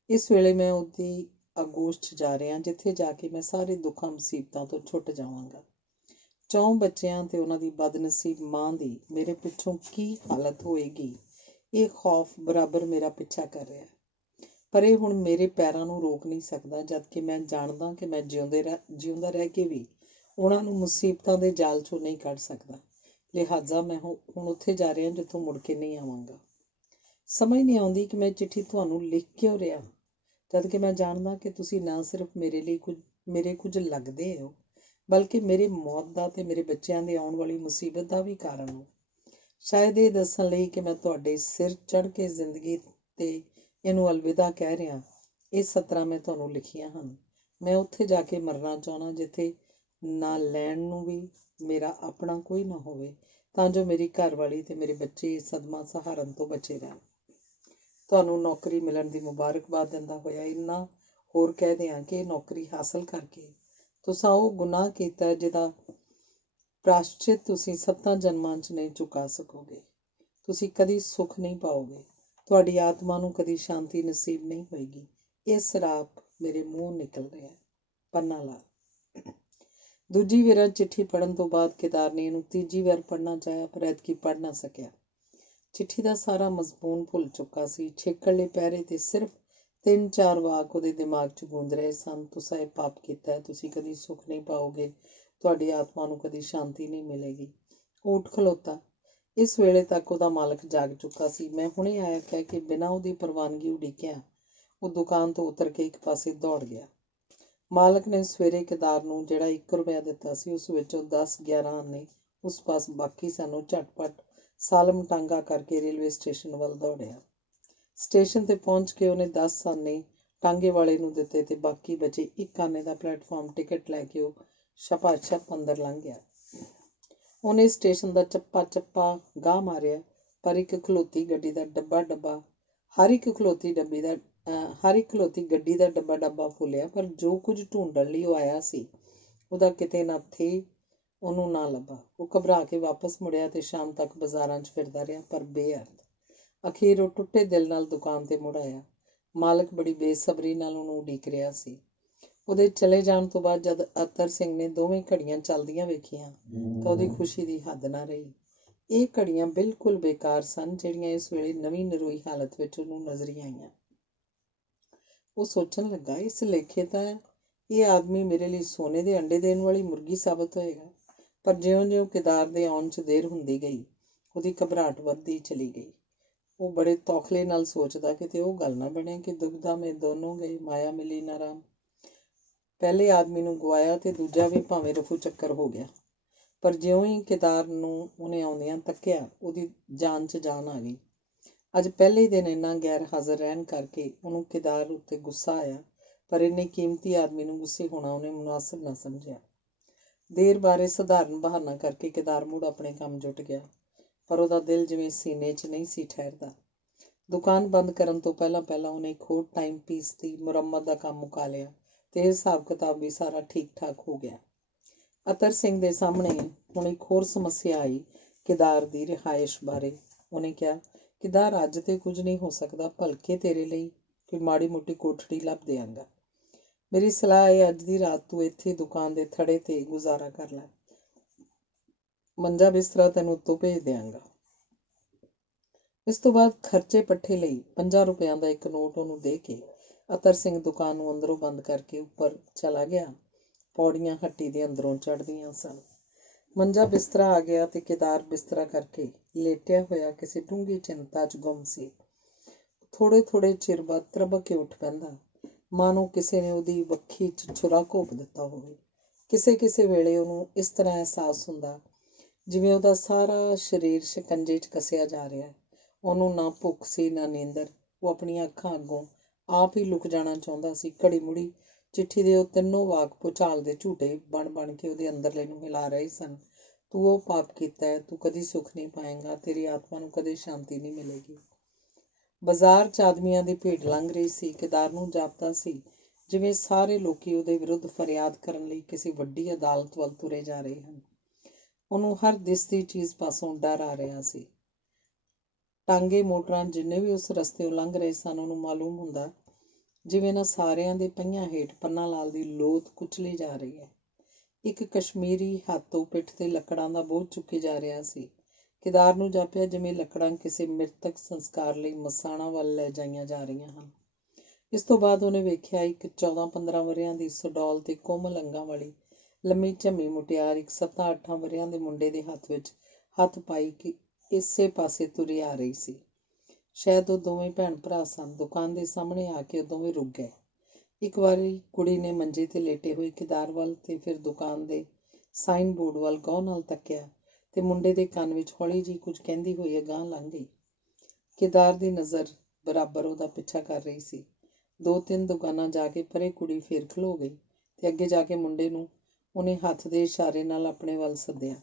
ਇਸ ਵੇਲੇ ਮੈਂ ਉਹਦੀ ਆਗੋਸ਼ 'ਚ ਜਾ ਰਿਹਾ, ਜਿੱਥੇ ਜਾ ਕੇ ਮੈਂ ਸਾਰੇ ਦੁੱਖਾਂ ਮੁਸੀਬਤਾਂ ਤੋਂ ਛੁੱਟ ਜਾਵਾਂਗਾ। 4 ਬੱਚਿਆਂ ਤੇ ਉਹਨਾਂ ਦੀ ਬਦਨਸੀਬ ਮਾਂ ਦੀ ਮੇਰੇ ਪਿੱਛੋਂ ਕੀ ਹਾਲਤ ਹੋਏਗੀ, ਇਹ ਖੌਫ ਬਰਾਬਰ ਮੇਰਾ ਪਿੱਛਾ ਕਰ ਰਿਹਾ। ਪਰ ਇਹ ਹੁਣ ਮੇਰੇ ਪੈਰਾਂ ਨੂੰ ਰੋਕ ਨਹੀਂ ਸਕਦਾ, ਜਦ ਕਿ ਮੈਂ ਜਾਣਦਾ ਕਿ ਮੈਂ ਜਿਉਂਦਾ ਰਹਿ ਕੇ ਵੀ ਉਹਨਾਂ ਨੂੰ ਮੁਸੀਬਤਾਂ ਦੇ ਜਾਲ 'ਚੋਂ ਨਹੀਂ ਕੱਢ ਸਕਦਾ। ਲਿਹਾਜ਼ਾ ਮੈਂ ਹੁਣ ਉੱਥੇ ਜਾ ਰਿਹਾ ਜਿੱਥੋਂ ਮੁੜ ਕੇ ਨਹੀਂ ਆਵਾਂਗਾ। ਸਮਝ ਨਹੀਂ ਆਉਂਦੀ ਕਿ ਮੈਂ ਚਿੱਠੀ ਤੁਹਾਨੂੰ ਲਿਖ ਕਿਉਂ ਰਿਹਾ, ਜਦ ਕਿ ਮੈਂ ਜਾਣਦਾ ਕਿ ਤੁਸੀਂ ਨਾ ਸਿਰਫ ਮੇਰੇ ਕੁਝ ਲੱਗਦੇ ਹੋ, ਬਲਕਿ ਮੇਰੀ ਮੌਤ ਦਾ ਤੇ ਮੇਰੇ ਬੱਚਿਆਂ ਦੇ ਆਉਣ ਵਾਲੀ ਮੁਸੀਬਤ ਦਾ ਵੀ ਕਾਰਨ ਹੋ। ਸ਼ਾਇਦ ਇਹ ਦੱਸਣ ਲਈ ਕਿ ਮੈਂ ਤੁਹਾਡੇ ਸਿਰ ਚੜ੍ਹ ਕੇ ਜ਼ਿੰਦਗੀ ਤੇ ਇਹਨੂੰ ਅਲਵਿਦਾ ਕਹਿ ਰਿਹਾ, ਇਹ ਸਤਰਾਂ ਮੈਂ ਤੁਹਾਨੂੰ ਲਿਖੀਆਂ ਹਨ। ਮੈਂ ਉੱਥੇ ਜਾ ਕੇ ਮਰਨਾ ਚਾਹੁੰਦਾ ਜਿੱਥੇ ਨਾ ਲੈਣ ਨੂੰ ਵੀ ਮੇਰਾ ਆਪਣਾ ਕੋਈ ਨਾ ਹੋਵੇ, ਤਾਂ ਜੋ ਮੇਰੀ ਘਰਵਾਲੀ ਤੇ ਮੇਰੇ ਬੱਚੇ ਸਦਮਾ ਸਹਾਰਨ ਤੋਂ ਬਚੇ ਰਹਿਣ। ਤੁਹਾਨੂੰ ਨੌਕਰੀ ਮਿਲਣ ਦੀ ਮੁਬਾਰਕਬਾਦ ਦਿੰਦਾ ਹੋਇਆ ਇੰਨਾ ਹੋਰ ਕਹਿ ਦਿਆਂ ਕਿ ਇਹ ਨੌਕਰੀ ਹਾਸਲ ਕਰਕੇ ਤੁਸੀਂ ਉਹ ਗੁਨਾਹ ਕੀਤਾ ਜਿਹਦਾ ਪ੍ਰਾਸ਼ਚਿਤ ਤੁਸੀਂ 7 ਜਨਮਾਂ 'ਚ ਨਹੀਂ ਚੁਕਾ ਸਕੋਗੇ। ਤੁਸੀਂ ਕਦੀ ਸੁੱਖ ਨਹੀਂ ਪਾਓਗੇ। ਤੁਹਾਡੀ ਆਤਮਾ ਨੂੰ ਕਦੀ ਸ਼ਾਂਤੀ ਨਸੀਬ ਨਹੀਂ ਹੋਏਗੀ। ਇਹ ਸਰਾਪ ਮੇਰੇ ਮੂੰਹ ਨਿਕਲ ਰਿਹਾ। ਪੰਨਾ ਲਾਲ। ਦੂਜੀ ਵਾਰ ਚਿੱਠੀ ਪੜ੍ਹਨ ਤੋਂ ਬਾਅਦ ਕੇਦਾਰ ਨੇ ਇਹਨੂੰ ਤੀਜੀ ਵਾਰ ਪੜ੍ਹਨਾ ਚਾਹਿਆ, ਪਰ ਐਤਕੀ ਪੜ੍ਹ ਨਾ ਸਕਿਆ। ਚਿੱਠੀ ਦਾ ਸਾਰਾ ਮਜ਼ਮੂਨ ਭੁੱਲ ਚੁੱਕਾ ਸੀ। ਛੇਕੜਲੇ ਪਹਿਰੇ ਤੇ ਸਿਰਫ 3-4 ਵਾਕ ਉਹਦੇ ਦਿਮਾਗ 'ਚ ਗੂੰਜ ਰਹੇ ਸਨ। ਤੁਸੀਂ ਇਹ ਪਾਪ ਕੀਤਾ, ਤੁਸੀਂ ਕਦੀ ਸੁੱਖ ਨਹੀਂ ਪਾਓਗੇ, ਤੁਹਾਡੀ ਆਤਮਾ ਨੂੰ ਕਦੀ ਸ਼ਾਂਤੀ ਨਹੀਂ ਮਿਲੇਗੀ। ਉਹ ਉੱਠ ਖਲੋਤਾ। ਇਸ ਵੇਲੇ ਤੱਕ ਉਹਦਾ ਮਾਲਕ ਜਾਗ ਚੁੱਕਾ ਸੀ। ਮੈਂ ਹੁਣੇ ਆਇਆ ਕਹਿ ਕੇ ਬਿਨਾਂ ਉਹਦੀ ਪ੍ਰਵਾਨਗੀ ਉਡੀਕਿਆ ਉਹ ਦੁਕਾਨ ਤੋਂ ਉਤਰ ਕੇ ਇੱਕ ਪਾਸੇ ਦੌੜ ਗਿਆ। ਮਾਲਕ ਨੇ ਸਵੇਰੇ ਕੇਦਾਰ ਨੂੰ ਜਿਹੜਾ 1 ਰੁਪਇਆ ਦਿੱਤਾ ਸੀ, ਉਸ ਵਿੱਚੋਂ 10-11 ਆਨੇ ਉਸ ਪਾਸ ਬਾਕੀ ਸਨ। ਉਹ ਝਟਪਟ ਸਾਲਮ ਟਾਂਗਾ ਕਰਕੇ ਰੇਲਵੇ ਸਟੇਸ਼ਨ ਵੱਲ ਦੌੜਿਆ। ਸਟੇਸ਼ਨ 'ਤੇ ਪਹੁੰਚ ਕੇ ਉਹਨੇ 10 ਆਨੇ ਟਾਂਗੇ ਵਾਲੇ ਨੂੰ ਦਿੱਤੇ ਤੇ ਬਾਕੀ ਬਚੇ 1 ਆਨੇ ਦਾ ਪਲੇਟਫਾਰਮ ਟਿਕਟ ਲੈ ਕੇ ਉਹ ਛਪਾ-ਛਪ ਅੰਦਰ ਲੰਘ ਗਿਆ। ਉਹਨੇ ਸਟੇਸ਼ਨ ਦਾ ਚੱਪਾ ਗਾਹ ਮਾਰਿਆ, ਪਰ ਹਰ ਇੱਕ ਖਲੋਤੀ ਗੱਡੀ ਦਾ ਡੱਬਾ ਫੁੱਲਿਆ, ਪਰ ਜੋ ਕੁਝ ਢੂੰਡਣ ਲਈ ਉਹ ਆਇਆ ਸੀ ਉਹਦਾ ਕਿਤੇ ਨਾ ਥੇ ਉਹਨੂੰ ਨਾ ਲੱਭਾ। ਉਹ ਘਬਰਾ ਕੇ ਵਾਪਸ ਮੁੜਿਆ ਤੇ ਸ਼ਾਮ ਤੱਕ ਬਾਜ਼ਾਰਾਂ 'ਚ ਫਿਰਦਾ ਰਿਹਾ, ਪਰ ਬੇਅਰਥ। ਅਖੀਰ ਉਹ ਟੁੱਟੇ ਦਿਲ ਨਾਲ ਦੁਕਾਨ 'ਤੇ ਮੁੜ ਆਇਆ। ਮਾਲਕ ਬੜੀ ਬੇਸਬਰੀ ਨਾਲ ਉਹਨੂੰ ਉਡੀਕ ਰਿਹਾ ਸੀ। ਉਹਦੇ ਚਲੇ ਜਾਣ ਤੋਂ ਬਾਅਦ ਜਦ ਅਤਰ ਸਿੰਘ ਨੇ ਦੋਵੇਂ ਘੜੀਆਂ ਚੱਲਦੀਆਂ ਵੇਖੀਆਂ ਤਾਂ ਉਹਦੀ ਖੁਸ਼ੀ ਦੀ ਹੱਦ ਨਾ ਰਹੀ। ਇਹ ਘੜੀਆਂ ਬਿਲਕੁਲ ਬੇਕਾਰ ਸਨ, ਜਿਹੜੀਆਂ ਇਸ ਵੇਲੇ ਨਵੀਂ ਨਰੋਈ ਹਾਲਤ ਵਿੱਚ ਉਹਨੂੰ ਨਜ਼ਰੀ ਆਈਆਂ। ਉਹ ਸੋਚਣ ਲੱਗਾ, ਇਸ ਲੇਖੇ ਤਾਂ ਇਹ ਆਦਮੀ ਮੇਰੇ ਲਈ ਸੋਨੇ ਦੇ ਅੰਡੇ ਦੇਣ ਵਾਲੀ ਮੁਰਗੀ ਸਾਬਤ ਹੋਏਗਾ। ਪਰ ਜਿਉਂ-ਜਿਉਂ ਕੇਦਾਰ ਦੇ ਆਉਣ 'ਚ ਦੇਰ ਹੁੰਦੀ ਗਈ, ਉਹਦੀ ਘਬਰਾਹਟ ਵੱਧਦੀ ਚਲੀ ਗਈ। ਉਹ ਬੜੇ ਤੌਖਲੇ ਨਾਲ ਸੋਚਦਾ, ਕਿਤੇ ਉਹ ਗੱਲ ਨਾ ਬਣੇ ਕਿ ਦੁਬਦਾ ਮੇਂ ਦੋਨੋਂ ਗਏ, ਮਾਇਆ ਮਿਲੀ ਨਾ ਰਾਮ। ਪਹਿਲੇ ਆਦਮੀ ਨੂੰ ਗਵਾਇਆ ਤੇ ਦੂਜਾ ਵੀ ਭਾਵੇਂ ਰਫੂ ਚੱਕਰ ਹੋ ਗਿਆ। ਪਰ ਜਿਉਂ ਹੀ ਕੇਦਾਰ ਨੂੰ ਉਹਨੇ ਆਉਂਦਿਆਂ ਤੱਕਿਆ, ਉਹਦੀ ਜਾਨ 'ਚ ਜਾਨ ਆ ਗਈ। ਅੱਜ ਪਹਿਲੇ ਦਿਨ ਇੰਨਾ ਗੈਰ ਹਾਜ਼ਰ ਰਹਿਣ ਕਰਕੇ ਉਹਨੂੰ ਕੇਦਾਰ ਉੱਤੇ ਗੁੱਸਾ ਆਇਆ, ਪਰ ਇੰਨੇ ਕੀਮਤੀ ਆਦਮੀ ਨੂੰ ਗੁੱਸੇ ਹੋਣਾ ਉਹਨੇ ਮੁਨਾਸਿਬ ਨਾ ਸਮਝਿਆ। ਦੇਰ ਬਾਰੇ ਸਧਾਰਨ ਬਹਾਨਾ ਕਰਕੇ ਕੇਦਾਰ ਮੁੜ ਆਪਣੇ ਕੰਮ ਜੁਟ ਗਿਆ, ਪਰ ਉਹਦਾ ਦਿਲ ਜਿਵੇਂ ਸੀਨੇ 'ਚ ਨਹੀਂ ਸੀ ਠਹਿਰਦਾ। ਦੁਕਾਨ ਬੰਦ ਕਰਨ ਤੋਂ ਪਹਿਲਾਂ ਉਹਨੇ ਇੱਕ ਹੋਰ ਟਾਈਮ ਪੀਸ ਦੀ ਮੁਰੰਮਤ ਦਾ ਕੰਮ ਮੁਕਾ ਲਿਆ ਤੇ ਹਿਸਾਬ ਕਿਤਾਬ ਵੀ ਸਾਰਾ ਠੀਕ ਠਾਕ ਹੋ ਗਿਆ। ਅਤਰ ਸਿੰਘ ਦੇ ਸਾਹਮਣੇ ਹੁਣ ਇੱਕ ਹੋਰ ਸਮੱਸਿਆ ਆਈ, ਕੇਦਾਰ ਦੀ ਰਿਹਾਇਸ਼ ਬਾਰੇ। ਉਹਨੇ ਕਿਹਾ, ਕੇਦਾਰ ਅੱਜ ਤੇ ਕੁਝ ਨਹੀਂ ਹੋ ਸਕਦਾ, ਭਲਕੇ ਤੇਰੇ ਲਈ ਕੋਈ ਮਾੜੀ ਮੋਟੀ ਕੋਠੜੀ ਲੱਭ ਦਿਆਂਗਾ। ਮੇਰੀ ਸਲਾਹ ਹੈ ਅੱਜ ਦੀ ਰਾਤ ਤੂੰ ਇੱਥੇ ਦੁਕਾਨ ਦੇ ਥੜੇ ਤੇ ਗੁਜ਼ਾਰਾ ਕਰ ਲੈ। ਮੰਜਾ ਬਿਸਤਰਾ ਤੈਨੂੰ ਉੱਤੋਂ ਭੇਜ ਦਿਆਂਗਾ। ਇਸ ਤੋਂ ਬਾਅਦ ਖਰਚੇ ਪੱਠੇ ਲਈ 50 ਰੁਪਇਆਂ ਦਾ ਇੱਕ ਨੋਟ ਉਹਨੂੰ ਦੇ ਕੇ ਅਤਰ ਸਿੰਘ ਦੁਕਾਨ ਨੂੰ ਅੰਦਰੋਂ ਬੰਦ ਕਰਕੇ ਉੱਪਰ ਚਲਾ ਗਿਆ। ਪੌੜੀਆਂ ਹੱਟੀ ਦੇ ਅੰਦਰੋਂ ਚੜ੍ਹਦੀਆਂ ਸਨ। ਮੰਜਾ ਬਿਸਤਰਾ ਆ ਗਿਆ ਤੇ ਕੇਦਾਰ ਬਿਸਤਰਾ ਕਰਕੇ ਲੇਟਿਆ ਹੋਇਆ ਕਿਸੇ ਡੂੰਘੀ ਚਿੰਤਾ 'ਚ ਗੁੰਮ ਸੀ। ਥੋੜ੍ਹੇ ਚਿਰ ਬਾਅਦ ਤਰਬਕ ਕੇ ਉੱਠ ਪੈਂਦਾ, ਮਾਨੋ ਕਿਸੇ ਨੇ ਉਹਦੀ ਵੱਖੀ 'ਚ ਛੁਰਾ ਘੋਪ ਦਿੱਤਾ ਹੋਵੇ। ਕਿਸੇ ਵੇਲੇ ਉਹਨੂੰ ਇਸ ਤਰ੍ਹਾਂ ਅਹਿਸਾਸ ਹੁੰਦਾ ਜਿਵੇਂ ਉਹਦਾ ਸਾਰਾ ਸਰੀਰ ਸ਼ਿਕੰਜੇ 'ਚ ਕੱਸਿਆ ਜਾ ਰਿਹਾ। ਉਹਨੂੰ ਨਾ ਭੁੱਖ ਸੀ ਨਾ ਨੀਂਦਰ। ਉਹ ਆਪਣੀਆਂ ਅੱਖਾਂ ਅੱਗੋਂ ਆਪ ਹੀ ਲੁਕ ਜਾਣਾ ਚਾਹੁੰਦਾ ਸੀ। ਘੜੀ ਮੁੜੀ ਚਿੱਠੀ ਦੇ ਉਹ ਤਿੰਨੋਂ ਵਾਕ ਭੁਚਾਲ ਦੇ ਝੂਟੇ ਬਣ ਕੇ ਉਹਦੇ ਅੰਦਰਲੇ ਨੂੰ ਹਿਲਾ ਰਹੇ ਸਨ। ਤੂੰ ਉਹ ਪਾਪ ਕੀਤਾ ਹੈ, ਤੂੰ ਕਦੀ ਸੁੱਖ ਨਹੀਂ ਪਾਏਂਗਾ, ਤੇਰੀ ਆਤਮਾ ਨੂੰ ਕਦੇ ਸ਼ਾਂਤੀ ਨਹੀਂ ਮਿਲੇਗੀ। ਬਾਜ਼ਾਰ 'ਚ ਆਦਮੀਆਂ ਦੀ ਭੀੜ ਲੰਘ ਰਹੀ ਸੀ। ਕੇਦਾਰ ਨੂੰ ਜਾਪਦਾ ਸੀ ਜਿਵੇਂ ਸਾਰੇ ਲੋਕੀ ਉਹਦੇ ਵਿਰੁੱਧ ਫਰਿਆਦ ਕਰਨ ਲਈ ਕਿਸੇ ਵੱਡੀ ਅਦਾਲਤ ਵੱਲ ਤੁਰੇ ਜਾ ਰਹੇ ਹਨ। ਉਹਨੂੰ ਹਰ ਦਿਸਦੀ ਚੀਜ਼ ਪਾਸੋਂ ਡਰ ਆ ਰਿਹਾ ਸੀ। ਟਾਂਗੇ ਮੋਟਰਾਂ ਜਿੰਨੇ ਵੀ ਉਸ ਰਸਤੇ ਲੰਘ ਰਹੇ ਸਨ, ਉਹਨੂੰ ਮਾਲੂਮ ਹੁੰਦਾ ਜਿਵੇਂ ਨਾ ਸਾਰਿਆਂ ਦੇ ਪਹੀਆਂ ਹੇਠ ਪੰਨਾ ਲਾਲ ਦੀ ਲੋਥ ਕੁਚਲੀ ਜਾ ਰਹੀ ਹੈ। ਇੱਕ ਕਸ਼ਮੀਰੀ ਹੱਥੋਂ ਪਿੱਠ ਤੇ ਲੱਕੜਾਂ ਦਾ ਬੋਝ ਚੁੱਕੇ ਜਾ ਰਿਹਾ ਸੀ। ਕੇਦਾਰ ਨੂੰ ਜਾਪਿਆ ਜਿਵੇਂ ਲੱਕੜਾਂ ਕਿਸੇ ਮ੍ਰਿਤਕ ਸੰਸਕਾਰ ਲਈ ਮਸਾਣਾ ਵੱਲ ਲੈ ਜਾਈਆਂ ਜਾ ਰਹੀਆਂ ਹਨ। ਇਸ ਤੋਂ ਬਾਅਦ ਉਹਨੇ ਵੇਖਿਆ ਇੱਕ 14-15 ਵਰ੍ਹਿਆਂ ਦੀ ਸੁਡੌਲ ਤੇ ਕੋਮਲ ਅੰਗਾਂ ਵਾਲੀ ਲੰਮੀ ਝੰਮੀ ਮੁਟਿਆਰ ਇੱਕ 7-8 ਵਰ੍ਹਿਆਂ ਦੇ ਮੁੰਡੇ ਦੇ ਹੱਥ ਵਿੱਚ ਹੱਥ ਪਾਈ ਕਿ ਇਸੇ ਪਾਸੇ ਤੁਰੀ ਆ ਰਹੀ ਸੀ। ਸ਼ਾਇਦ ਉਹ ਦੋਵੇਂ ਭੈਣ ਭਰਾ ਸਨ। ਦੁਕਾਨ ਦੇ ਸਾਹਮਣੇ ਆ ਕੇ ਉਹ ਦੋਵੇਂ ਰੁਕ ਗਏ। ਇੱਕ ਵਾਰੀ ਕੁੜੀ ਨੇ ਮੰਜੇ ਤੇ ਲੇਟੇ ਹੋਏ ਕੇਦਾਰ ਵੱਲ ਤੇ ਫਿਰ ਦੁਕਾਨ ਦੇ ਸਾਈਨ ਬੋਰਡ ਵੱਲ ਗੌਰ ਨਾਲ ਤੱਕਿਆ ਤੇ ਮੁੰਡੇ ਦੇ ਕੰਨ ਵਿੱਚ ਹੌਲੀ ਜਿਹੀ ਕੁਝ ਕਹਿੰਦੀ ਹੋਈ ਅਗਾਂਹ ਲੰਘ ਗਈ। ਕੇਦਾਰ ਦੀ ਨਜ਼ਰ ਬਰਾਬਰ ਉਹਦਾ ਪਿੱਛਾ ਕਰ ਰਹੀ ਸੀ। 2-3 ਦੁਕਾਨਾਂ ਜਾ ਕੇ ਪਰੇ ਕੁੜੀ ਫੇਰ ਖਲੋ ਗਈ ਤੇ ਅੱਗੇ ਜਾ ਕੇ ਮੁੰਡੇ ਨੂੰ ਉਹਨੇ ਹੱਥ ਦੇ ਇਸ਼ਾਰੇ ਨਾਲ ਆਪਣੇ ਵੱਲ ਸੱਦਿਆ।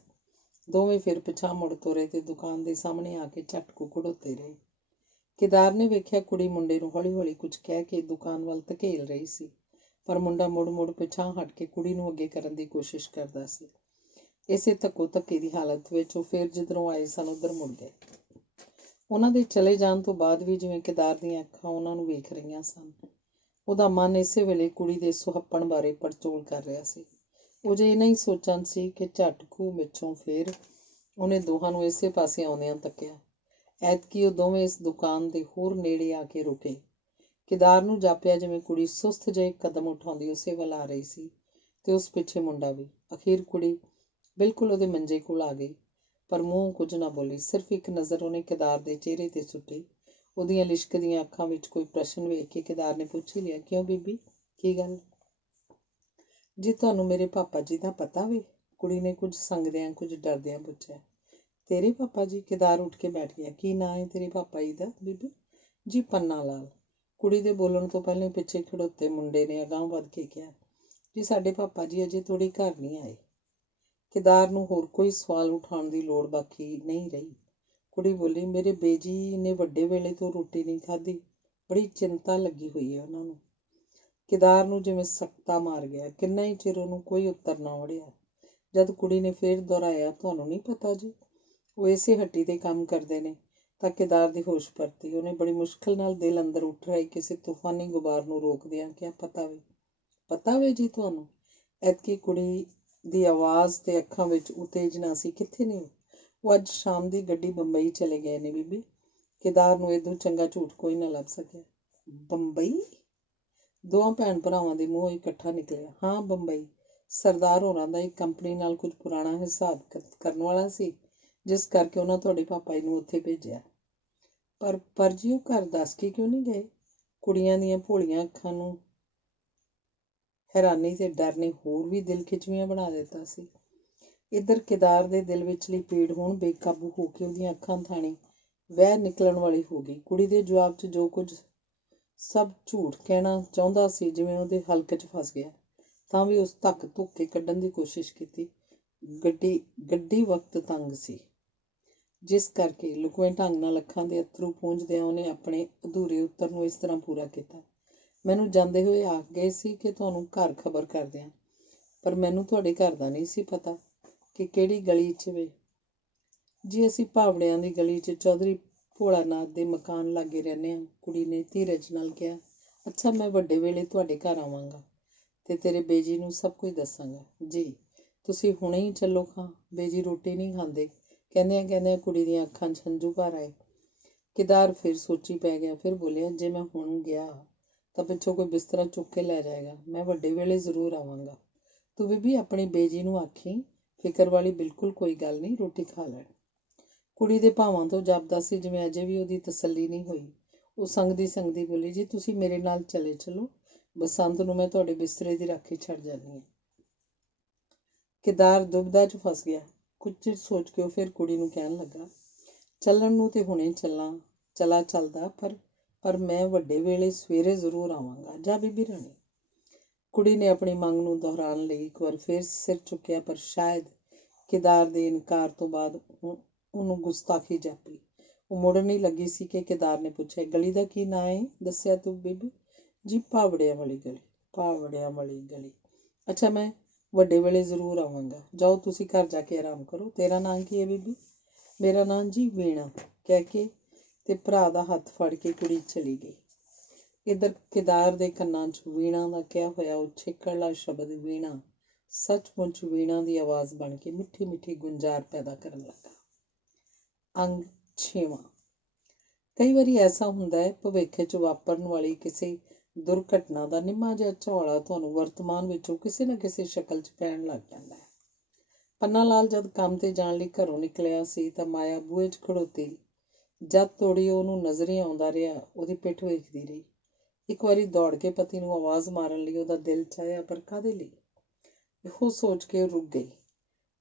ਦੋਵੇਂ ਫਿਰ ਪਿਛਾਂਹ ਮੁੜ ਤੁਰੇ ਤੇ ਦੁਕਾਨ ਦੇ ਸਾਹਮਣੇ ਆ ਕੇ ਝੱਟ ਖੜੋਤੇ ਰਹੇ। ਕੇਦਾਰ ਨੇ ਵੇਖਿਆ ਕੁੜੀ ਮੁੰਡੇ ਨੂੰ ਹੌਲੀ ਕੁਝ ਕਹਿ ਕੇ ਦੁਕਾਨ ਵੱਲ ਧਕੇਲ ਰਹੀ ਸੀ, ਪਰ ਮੁੰਡਾ ਮੁੜ ਪਿਛਾਂਹ ਹਟ ਕੇ ਕੁੜੀ ਨੂੰ ਅੱਗੇ ਕਰਨ ਦੀ ਕੋਸ਼ਿਸ਼ ਕਰਦਾ ਸੀ। ਇਸੇ ਧੱਕੇ ਦੀ ਹਾਲਤ ਵਿੱਚ ਉਹ ਫਿਰ ਜਿੱਧਰੋਂ ਆਏ ਸਨ ਉੱਧਰ ਮੁੜ ਗਏ। ਉਹਨਾਂ ਦੇ ਚਲੇ ਜਾਣ ਤੋਂ ਬਾਅਦ ਵੀ ਜਿਵੇਂ ਕੇਦਾਰ ਦੀਆਂ ਅੱਖਾਂ ਉਹਨਾਂ ਨੂੰ ਵੇਖ ਰਹੀਆਂ ਸਨ। ਉਹਦਾ ਮਨ ਇਸੇ ਵੇਲੇ ਕੁੜੀ ਦੇ ਸੁਹੱਪਣ ਬਾਰੇ ਪੜਚੋਲ ਕਰ ਰਿਹਾ ਸੀ। ਉਹ ਜੇ ਨਹੀਂ ਸੋਚਣ ਸੀ ਕਿ ਝੱਟ ਖੂਹ ਵਿੱਚੋਂ ਫਿਰ ਉਹਨੇ ਦੋਹਾਂ ਨੂੰ ਇਸੇ ਪਾਸੇ ਆਉਂਦਿਆਂ ਤੱਕਿਆ। ਐਤਕੀ ਉਹ ਦੋਵੇਂ ਇਸ ਦੁਕਾਨ ਦੇ ਹੋਰ ਨੇੜੇ ਆ ਕੇ ਰੁਕੇ। ਕੇਦਾਰ ਨੂੰ ਜਾਪਿਆ ਜਿਵੇਂ ਕੁੜੀ ਸੁਸਤ ਜਿਹੇ ਕਦਮ ਉਠਾਉਂਦੀ ਉਸੇ ਵੱਲ ਆ ਰਹੀ ਸੀ ਤੇ ਉਸ ਪਿੱਛੇ ਮੁੰਡਾ ਵੀ। ਅਖੀਰ ਕੁੜੀ ਬਿਲਕੁਲ ਉਹਦੇ ਮੰਜੇ ਕੋਲ ਆ ਗਈ, ਪਰ ਮੂੰਹ ਕੁਝ ਨਾ ਬੋਲੀ। ਸਿਰਫ ਇੱਕ ਨਜ਼ਰ ਉਹਨੇ ਕੇਦਾਰ ਦੇ ਚਿਹਰੇ ਤੇ ਸੁੱਟੀ। ਉਹਦੀਆਂ ਲਿਸ਼ਕਦੀਆਂ ਅੱਖਾਂ ਵਿੱਚ ਕੋਈ ਪ੍ਰਸ਼ਨ ਵੇਖ ਕੇ ਕੇਦਾਰ ਨੇ ਪੁੱਛ ਹੀ ਲਿਆ, ਕਿਉਂ ਬੀਬੀ, ਕੀ ਗੱਲ? ਜੀ ਤੁਹਾਨੂੰ ਮੇਰੇ ਪਾਪਾ ਜੀ ਦਾ ਪਤਾ ਵੇ? ਕੁੜੀ ਨੇ ਕੁਝ ਸੰਗਦਿਆਂ ਕੁਝ ਡਰਦਿਆਂ ਪੁੱਛਿਆ। ਤੇਰੇ ਪਾਪਾ ਜੀ? ਕੇਦਾਰ ਉੱਠ ਕੇ ਬੈਠ ਗਿਆ। ਕੀ ਨਾਂ ਹੈ ਤੇਰੇ ਪਾਪਾ ਜੀ ਦਾ ਬੀਬੀ? ਜੀ ਪੰਨਾ ਲਾਲ। ਕੁੜੀ ਦੇ ਬੋਲਣ ਤੋਂ ਪਹਿਲਾਂ ਪਿੱਛੇ ਖੜੋਤੇ ਮੁੰਡੇ ਨੇ ਅਗਾਂਹ ਵੱਧ ਕੇ ਕਿਹਾ, ਜੀ ਸਾਡੇ ਪਾਪਾ ਜੀ ਅਜੇ ਥੋੜੀ ਘਰ ਨਹੀਂ ਆਏ। ਕੇਦਾਰ ਨੂੰ ਹੋਰ ਕੋਈ ਸਵਾਲ ਉਠਾਉਣ ਦੀ ਲੋੜ ਬਾਕੀ ਨਹੀਂ ਰਹੀ। ਕੁੜੀ ਬੋਲੀ, ਮੇਰੇ ਬੇਜੀ ਨੇ ਵੱਡੇ ਵੇਲੇ ਤੋਂ ਰੋਟੀ ਨਹੀਂ ਖਾਧੀ, ਬੜੀ ਚਿੰਤਾ ਲੱਗੀ ਹੋਈ ਹੈ ਉਹਨਾਂ ਨੂੰ। ਕੇਦਾਰ ਨੂੰ ਜਿਵੇਂ ਸਕਤਾ ਮਾਰ ਗਿਆ। ਕਿੰਨਾ ਹੀ ਚਿਰ ਉਹਨੂੰ ਕੋਈ ਉੱਤਰ ਨਾ ਵੜਿਆ। ਜਦ ਕੁੜੀ ਨੇ ਫੇਰ ਦੁਹਰਾਇਆ, ਤੁਹਾਨੂੰ ਨਹੀਂ ਪਤਾ ਜੀ, ਉਹ ਇਸੇ ਹੱਟੀ ਤੇ ਕੰਮ ਕਰਦੇ ਨੇ, ਤਾਂ ਕੇਦਾਰ ਦੀ ਹੋਸ਼ ਪਰਤੀ। ਉਹਨੇ ਬੜੀ ਮੁਸ਼ਕਿਲ ਨਾਲ ਦਿਲ ਅੰਦਰ ਉੱਠ ਰਹੇ ਕਿਸੇ ਤੂਫਾਨੀ ਗੁਬਾਰ ਨੂੰ ਰੋਕਦਿਆਂ ਕਿਹਾ, ਪਤਾ ਵੇ ਜੀ ਤੁਹਾਨੂੰ? ਐਤਕੀ ਕੁੜੀ ਦੀ ਆਵਾਜ਼ ਤੇ ਅੱਖਾਂ ਵਿੱਚ ਉਤੇਜਨਾ ਸੀ। ਕਿੱਥੇ ਨੇ ਉਹ? ਅੱਜ ਸ਼ਾਮ ਦੀ ਗੱਡੀ ਬੰਬਈ ਚਲੇ ਗਏ ਨੇ ਬੀਬੀ। ਕੇਦਾਰ ਨੂੰ ਇਹਦੋਂ ਚੰਗਾ ਝੂਠ ਕੋਈ ਨਾ ਲੱਭ ਸਕਿਆ। ਬੰਬਈ? ਦੋਵਾਂ ਭੈਣ ਭਰਾਵਾਂ ਦੇ ਮੂੰਹੋਂ ਇਕੱਠਾ ਨਿਕਲਿਆ। ਹਾਂ, ਬੰਬਈ। ਸਰਦਾਰ ਹੋਰਾਂ ਦਾ ਇੱਕ ਕੰਪਨੀ ਨਾਲ ਕੁਝ ਪੁਰਾਣਾ ਹਿਸਾਬ ਕਰਨ ਵਾਲਾ ਸੀ, ਜਿਸ ਕਰਕੇ ਉਹਨਾਂ ਤੁਹਾਡੇ ਪਾਪਾ ਜੀ ਨੂੰ ਉੱਥੇ ਭੇਜਿਆ। ਪਰ ਜੀ ਉਹ ਘਰ ਦੱਸ ਕੇ ਕਿਉਂ ਨਹੀਂ ਗਏ? ਕੁੜੀਆਂ ਦੀਆਂ ਭੋਲੀਆਂ ਅੱਖਾਂ ਨੂੰ ਹੈਰਾਨੀ ਤੇ ਡਰ ਨੇ ਹੋਰ ਵੀ ਦਿਲ ਖਿਚਵੀਆਂ ਬਣਾ ਦਿੱਤਾ ਸੀ। ਇੱਧਰ ਕੇਦਾਰ ਦੇ ਦਿਲ ਵਿਚਲੀ ਪੀੜ ਹੁਣ ਬੇਕਾਬੂ ਹੋ ਕੇ ਉਹਦੀਆਂ ਅੱਖਾਂ ਥਾਣੀ ਵਹਿ ਨਿਕਲਣ ਵਾਲੀ ਹੋ ਗਈ। ਕੁੜੀ ਦੇ ਜਵਾਬ 'ਚ ਜੋ ਕੁਝ ਸਭ ਝੂਠ ਕਹਿਣਾ ਚਾਹੁੰਦਾ ਸੀ, ਜਿਵੇਂ ਉਹਦੇ ਹਲਕ 'ਚ ਫਸ ਗਿਆ। ਤਾਂ ਵੀ ਉਸ ਧੱਕ ਧੁੱਕ ਕੇ ਕੱਢਣ ਦੀ ਕੋਸ਼ਿਸ਼ ਕੀਤੀ। ਗੱਡੀ ਵਕਤ ਤੰਗ ਸੀ, ਜਿਸ ਕਰਕੇ ਲੁਕਵੇਂ ਢੰਗ ਨਾਲ ਅੱਖਾਂ ਦੇ ਅੱਥਰੂ ਪੂੰਝਦਿਆਂ ਉਹਨੇ ਆਪਣੇ ਅਧੂਰੇ ਉੱਤਰ ਨੂੰ ਇਸ ਤਰ੍ਹਾਂ ਪੂਰਾ ਕੀਤਾ। ਮੈਨੂੰ ਜਾਂਦੇ ਹੋਏ ਆਖ ਗਏ ਸੀ ਕਿ ਤੁਹਾਨੂੰ ਘਰ ਖਬਰ ਕਰ ਦਿਆਂ, ਪਰ ਮੈਨੂੰ ਤੁਹਾਡੇ ਘਰ ਦਾ ਨਹੀਂ ਸੀ ਪਤਾ ਕਿ ਕਿਹੜੀ ਗਲੀ 'ਚ ਵੇ। ਜੀ ਅਸੀਂ ਭਾਵੜਿਆਂ ਦੀ ਗਲੀ 'ਚ ਚੌਧਰੀ ਭੋਲਾਨਾਥ ਦੇ ਮਕਾਨ ਲਾਗੇ ਰਹਿੰਦੇ ਹਾਂ, ਕੁੜੀ ਨੇ ਧੀਰਜ ਨਾਲ ਕਿਹਾ। ਅੱਛਾ, ਮੈਂ ਵੱਡੇ ਵੇਲੇ ਤੁਹਾਡੇ ਘਰ ਆਵਾਂਗਾ ਤੇ ਤੇਰੇ ਬੇਜੀ ਨੂੰ ਸਭ ਕੁਝ ਦੱਸਾਂਗਾ। ਜੀ ਤੁਸੀਂ ਹੁਣੇ ਹੀ ਚੱਲੋ ਖਾਂ, ਬੇਜੀ ਰੋਟੀ ਨਹੀਂ ਖਾਂਦੇ। ਕਹਿੰਦਿਆਂ ਕੁੜੀ ਦੀਆਂ ਅੱਖਾਂ 'ਚ ਹੰਝੂ ਭਰ ਆਏ। ਕੇਦਾਰ ਫਿਰ ਸੋਚੀ ਪੈ ਗਿਆ। ਫਿਰ ਬੋਲਿਆ, ਜੇ ਮੈਂ ਹੁਣ ਗਿਆ ਤਾਂ ਪਿੱਛੋਂ ਕੋਈ ਬਿਸਤਰਾ ਚੁੱਕ ਕੇ ਲੈ ਜਾਏਗਾ। ਮੈਂ ਵੱਡੇ ਵੇਲੇ ਜ਼ਰੂਰ ਆਵਾਂਗਾ। ਤੂੰ ਬੀਬੀ ਆਪਣੀ ਬੇਜੀ ਨੂੰ ਆਖੀ, ਫਿਕਰ ਵਾਲੀ ਬਿਲਕੁਲ ਕੋਈ ਗੱਲ ਨਹੀਂ, ਰੋਟੀ ਖਾ ਲੈਣ। ਕੁੜੀ ਦੇ ਭਾਵਾਂ ਤੋਂ ਜਾਪਦਾ ਸੀ ਜਿਵੇਂ ਅਜੇ ਵੀ ਉਹਦੀ ਤਸੱਲੀ ਨਹੀਂ ਹੋਈ। ਉਹ ਸੰਗਦੀ ਬੋਲੀ, ਜੀ ਤੁਸੀਂ ਮੇਰੇ ਨਾਲ ਚਲੇ ਚਲੋ, ਬਸੰਤ ਨੂੰ ਮੈਂ ਤੁਹਾਡੇ ਬਿਸਤਰੇ ਦੀ ਰਾਖੀ ਛੱਡ ਜਾਂਦੀ ਹਾਂ। ਕੇਦਾਰ ਦੁਬਦਾ 'ਚ ਫਸ ਗਿਆ। ਕੁਝ ਚਿਰ ਸੋਚ ਕੇ ਉਹ ਫਿਰ ਕੁੜੀ ਨੂੰ ਕਹਿਣ ਲੱਗਾ, ਚੱਲਣ ਨੂੰ ਤੇ ਹੁਣੇ ਚੱਲਦਾ, ਪਰ ਮੈਂ ਵੱਡੇ ਵੇਲੇ ਸਵੇਰੇ ਜ਼ਰੂਰ ਆਵਾਂਗਾ। ਜਾ ਬੀਬੀ ਰਾਣੀ। ਕੁੜੀ ਨੇ ਆਪਣੀ ਮੰਗ ਨੂੰ ਦੁਹਰਾਉਣ ਲਈ ਇੱਕ ਵਾਰ ਫਿਰ ਸਿਰ ਚੁੱਕਿਆ, ਪਰ ਸ਼ਾਇਦ ਕੇਦਾਰ ਦੇ ਇਨਕਾਰ ਤੋਂ ਬਾਅਦ ਉਹਨੂੰ ਗੁਸਤਾਖੀ ਜਾਪੀ। ਉਹ ਮੁੜਨ ਹੀ ਲੱਗੀ ਸੀ ਕਿ ਕੇਦਾਰ ਨੇ ਪੁੱਛਿਆ, ਗਲੀ ਦਾ ਕੀ ਨਾਂ ਹੈ ਦੱਸਿਆ ਤੂੰ ਬੀਬੀ? ਜੀ ਭਾਵੜਿਆਂ ਵਾਲੀ ਗਲੀ। ਅੱਛਾ, ਮੈਂ ਵੱਡੇ ਵੇਲੇ ਜ਼ਰੂਰ ਆਵਾਂਗਾ। ਜਾਓ ਤੁਸੀਂ ਘਰ ਜਾ ਕੇ ਆਰਾਮ ਕਰੋ। ਤੇਰਾ ਨਾਂ ਕੀ ਹੈ ਬੀਬੀ? ਮੇਰਾ ਨਾਂ ਜੀ ਵੀਣਾ, ਕਹਿ ਕੇ ਤੇ ਭਰਾ ਦਾ ਹੱਥ ਫੜ ਕੇ ਕੁੜੀ ਚਲੀ ਗਈ। ਇੱਧਰ ਕੇਦਾਰ ਦੇ ਕੰਨਾਂ 'ਚ ਵੀਣਾ ਦਾ ਕਿਹਾ ਹੋਇਆ ਉਹ ਛਿੱਕੜਲਾ ਸ਼ਬਦ ਵੀਣਾ ਸੱਚਮੁੱਚ ਵੀਣਾ ਦੀ ਆਵਾਜ਼ ਬਣ ਕੇ ਮਿੱਠੀ ਮਿੱਠੀ ਗੁੰਜਾਰ ਪੈਦਾ ਕਰਨ ਲੱਗਾ। ਅੰਗ 6ਵਾਂ। ਕਈ ਵਾਰੀ ਐਸਾ ਹੁੰਦਾ ਹੈ, ਭਵਿੱਖ 'ਚ ਵਾਪਰਨ ਵਾਲੀ ਕਿਸੇ ਦੁਰਘਟਨਾ ਦਾ ਨਿੰਮਾ ਜਿਹਾ ਝੌਲਾ ਤੁਹਾਨੂੰ ਵਰਤਮਾਨ ਵਿੱਚੋਂ ਕਿਸੇ ਨਾ ਕਿਸੇ ਸ਼ਕਲ 'ਚ ਪੈਣ ਲੱਗ ਜਾਂਦਾ ਹੈ। ਪੰਨਾ ਲਾਲ ਜਦ ਕੰਮ ਤੇ ਜਾਣ ਲਈ ਘਰੋਂ ਨਿਕਲਿਆ ਸੀ ਤਾਂ ਮਾਇਆ ਬੂਹੇ 'ਚ ਖੜੋਤੀ ਜਦ ਤੋੜੀ ਉਹਨੂੰ ਨਜ਼ਰ ਹੀ ਆਉਂਦਾ ਰਿਹਾ। ਉਹਦੀ ਪਿੱਠ ਵੇਖਦੀ ਰਹੀ। ਇੱਕ ਵਾਰੀ ਦੌੜ ਕੇ ਪਤੀ ਨੂੰ ਆਵਾਜ਼ ਮਾਰਨ ਲਈ ਉਹਦਾ ਦਿਲ ਚਾਹਿਆ, ਪਰ ਕਾਹਦੇ ਲਈ? ਇਹੋ ਸੋਚ ਕੇ ਉਹ ਰੁਕ ਗਈ।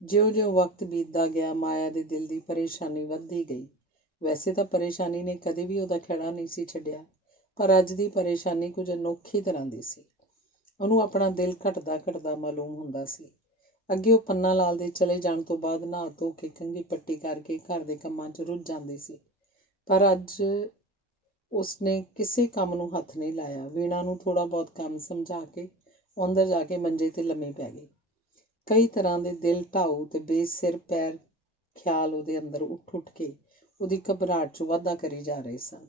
ਜਿਉਂ-ਜਿਉਂ ਵਕਤ ਬੀਤਦਾ ਗਿਆ, ਮਾਇਆ ਦੇ ਦਿਲ ਦੀ ਪਰੇਸ਼ਾਨੀ ਵੱਧਦੀ ਗਈ। ਵੈਸੇ ਤਾਂ ਪਰੇਸ਼ਾਨੀ ਨੇ ਕਦੇ ਵੀ ਉਹਦਾ ਖਹਿੜਾ ਨਹੀਂ ਸੀ ਛੱਡਿਆ, ਪਰ ਅੱਜ ਦੀ ਪਰੇਸ਼ਾਨੀ ਕੁਝ ਅਨੋਖੀ ਤਰ੍ਹਾਂ ਦੀ ਸੀ। ਉਹਨੂੰ ਆਪਣਾ ਦਿਲ ਘਟਦਾ ਮਾਲੂਮ ਹੁੰਦਾ ਸੀ। ਅੱਗੇ ਉਹ ਪੰਨਾ ਲਾਲ ਦੇ ਚਲੇ ਜਾਣ ਤੋਂ ਬਾਅਦ ਨਹਾ ਧੋ ਕੇ ਕੰਘੀ ਪੱਟੀ ਕਰਕੇ ਘਰ ਦੇ ਕੰਮਾਂ 'ਚ ਰੁੱਝ ਜਾਂਦੀ ਸੀ, ਪਰ ਅੱਜ ਉਸਨੇ ਕਿਸੇ ਕੰਮ ਨੂੰ ਹੱਥ ਨਹੀਂ ਲਾਇਆ। ਵੀਣਾ ਨੂੰ ਥੋੜ੍ਹਾ ਬਹੁਤ ਕੰਮ ਸਮਝਾ ਕੇ ਉਹ ਅੰਦਰ ਜਾ ਕੇ ਮੰਜੇ 'ਤੇ ਲੰਮੀ ਪੈ ਗਈ। ਕਈ ਤਰ੍ਹਾਂ ਦੇ ਦਿਲ ਢਾਊ ਤੇ ਬੇਸਿਰ ਪੈਰ ਖਿਆਲ ਉਹਦੇ ਅੰਦਰ ਉੱਠ ਕੇ ਉਹਦੀ ਘਬਰਾਹਟ 'ਚ ਵਾਧਾ ਕਰੀ ਜਾ ਰਹੇ ਸਨ।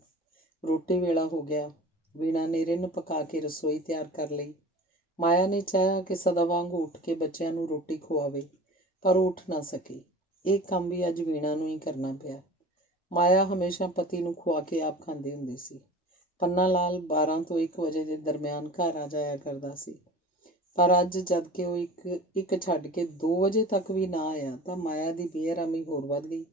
ਰੋਟੀ ਵੇਲਾ ਹੋ ਗਿਆ। ਵੀਣਾ ਨੇ ਰਿੰਨ ਪਕਾ ਕੇ ਰਸੋਈ ਤਿਆਰ ਕਰ ਲਈ। ਮਾਇਆ ਨੇ ਚਾਹਿਆ ਕਿ ਸਦਾ ਵਾਂਗ ਉੱਠ ਕੇ ਬੱਚਿਆਂ ਨੂੰ ਰੋਟੀ ਖਵਾਵੇ, ਪਰ ਉਹ ਉੱਠ ਨਾ ਸਕੀ। ਇਹ ਕੰਮ ਵੀ ਅੱਜ ਵੀਣਾ ਨੂੰ ਹੀ ਕਰਨਾ ਪਿਆ। ਮਾਇਆ ਹਮੇਸ਼ਾ ਪਤੀ ਨੂੰ ਖਵਾ ਕੇ ਆਪ ਖਾਂਦੀ ਹੁੰਦੀ ਸੀ। ਪੰਨਾ ਲਾਲ 12 ਤੋਂ 1 ਵਜੇ ਦੇ ਦਰਮਿਆਨ ਘਰ ਆ ਜਾਇਆ ਕਰਦਾ ਸੀ, ਪਰ ਅੱਜ ਜਦ ਕਿ ਉਹ ਇੱਕ ਛੱਡ ਕੇ 2 ਵਜੇ ਤੱਕ ਵੀ ਨਾ ਆਇਆ ਤਾਂ ਮਾਇਆ ਦੀ ਬੇਆਰਾਮੀ ਹੋਰ ਵੱਧ ਗਈ।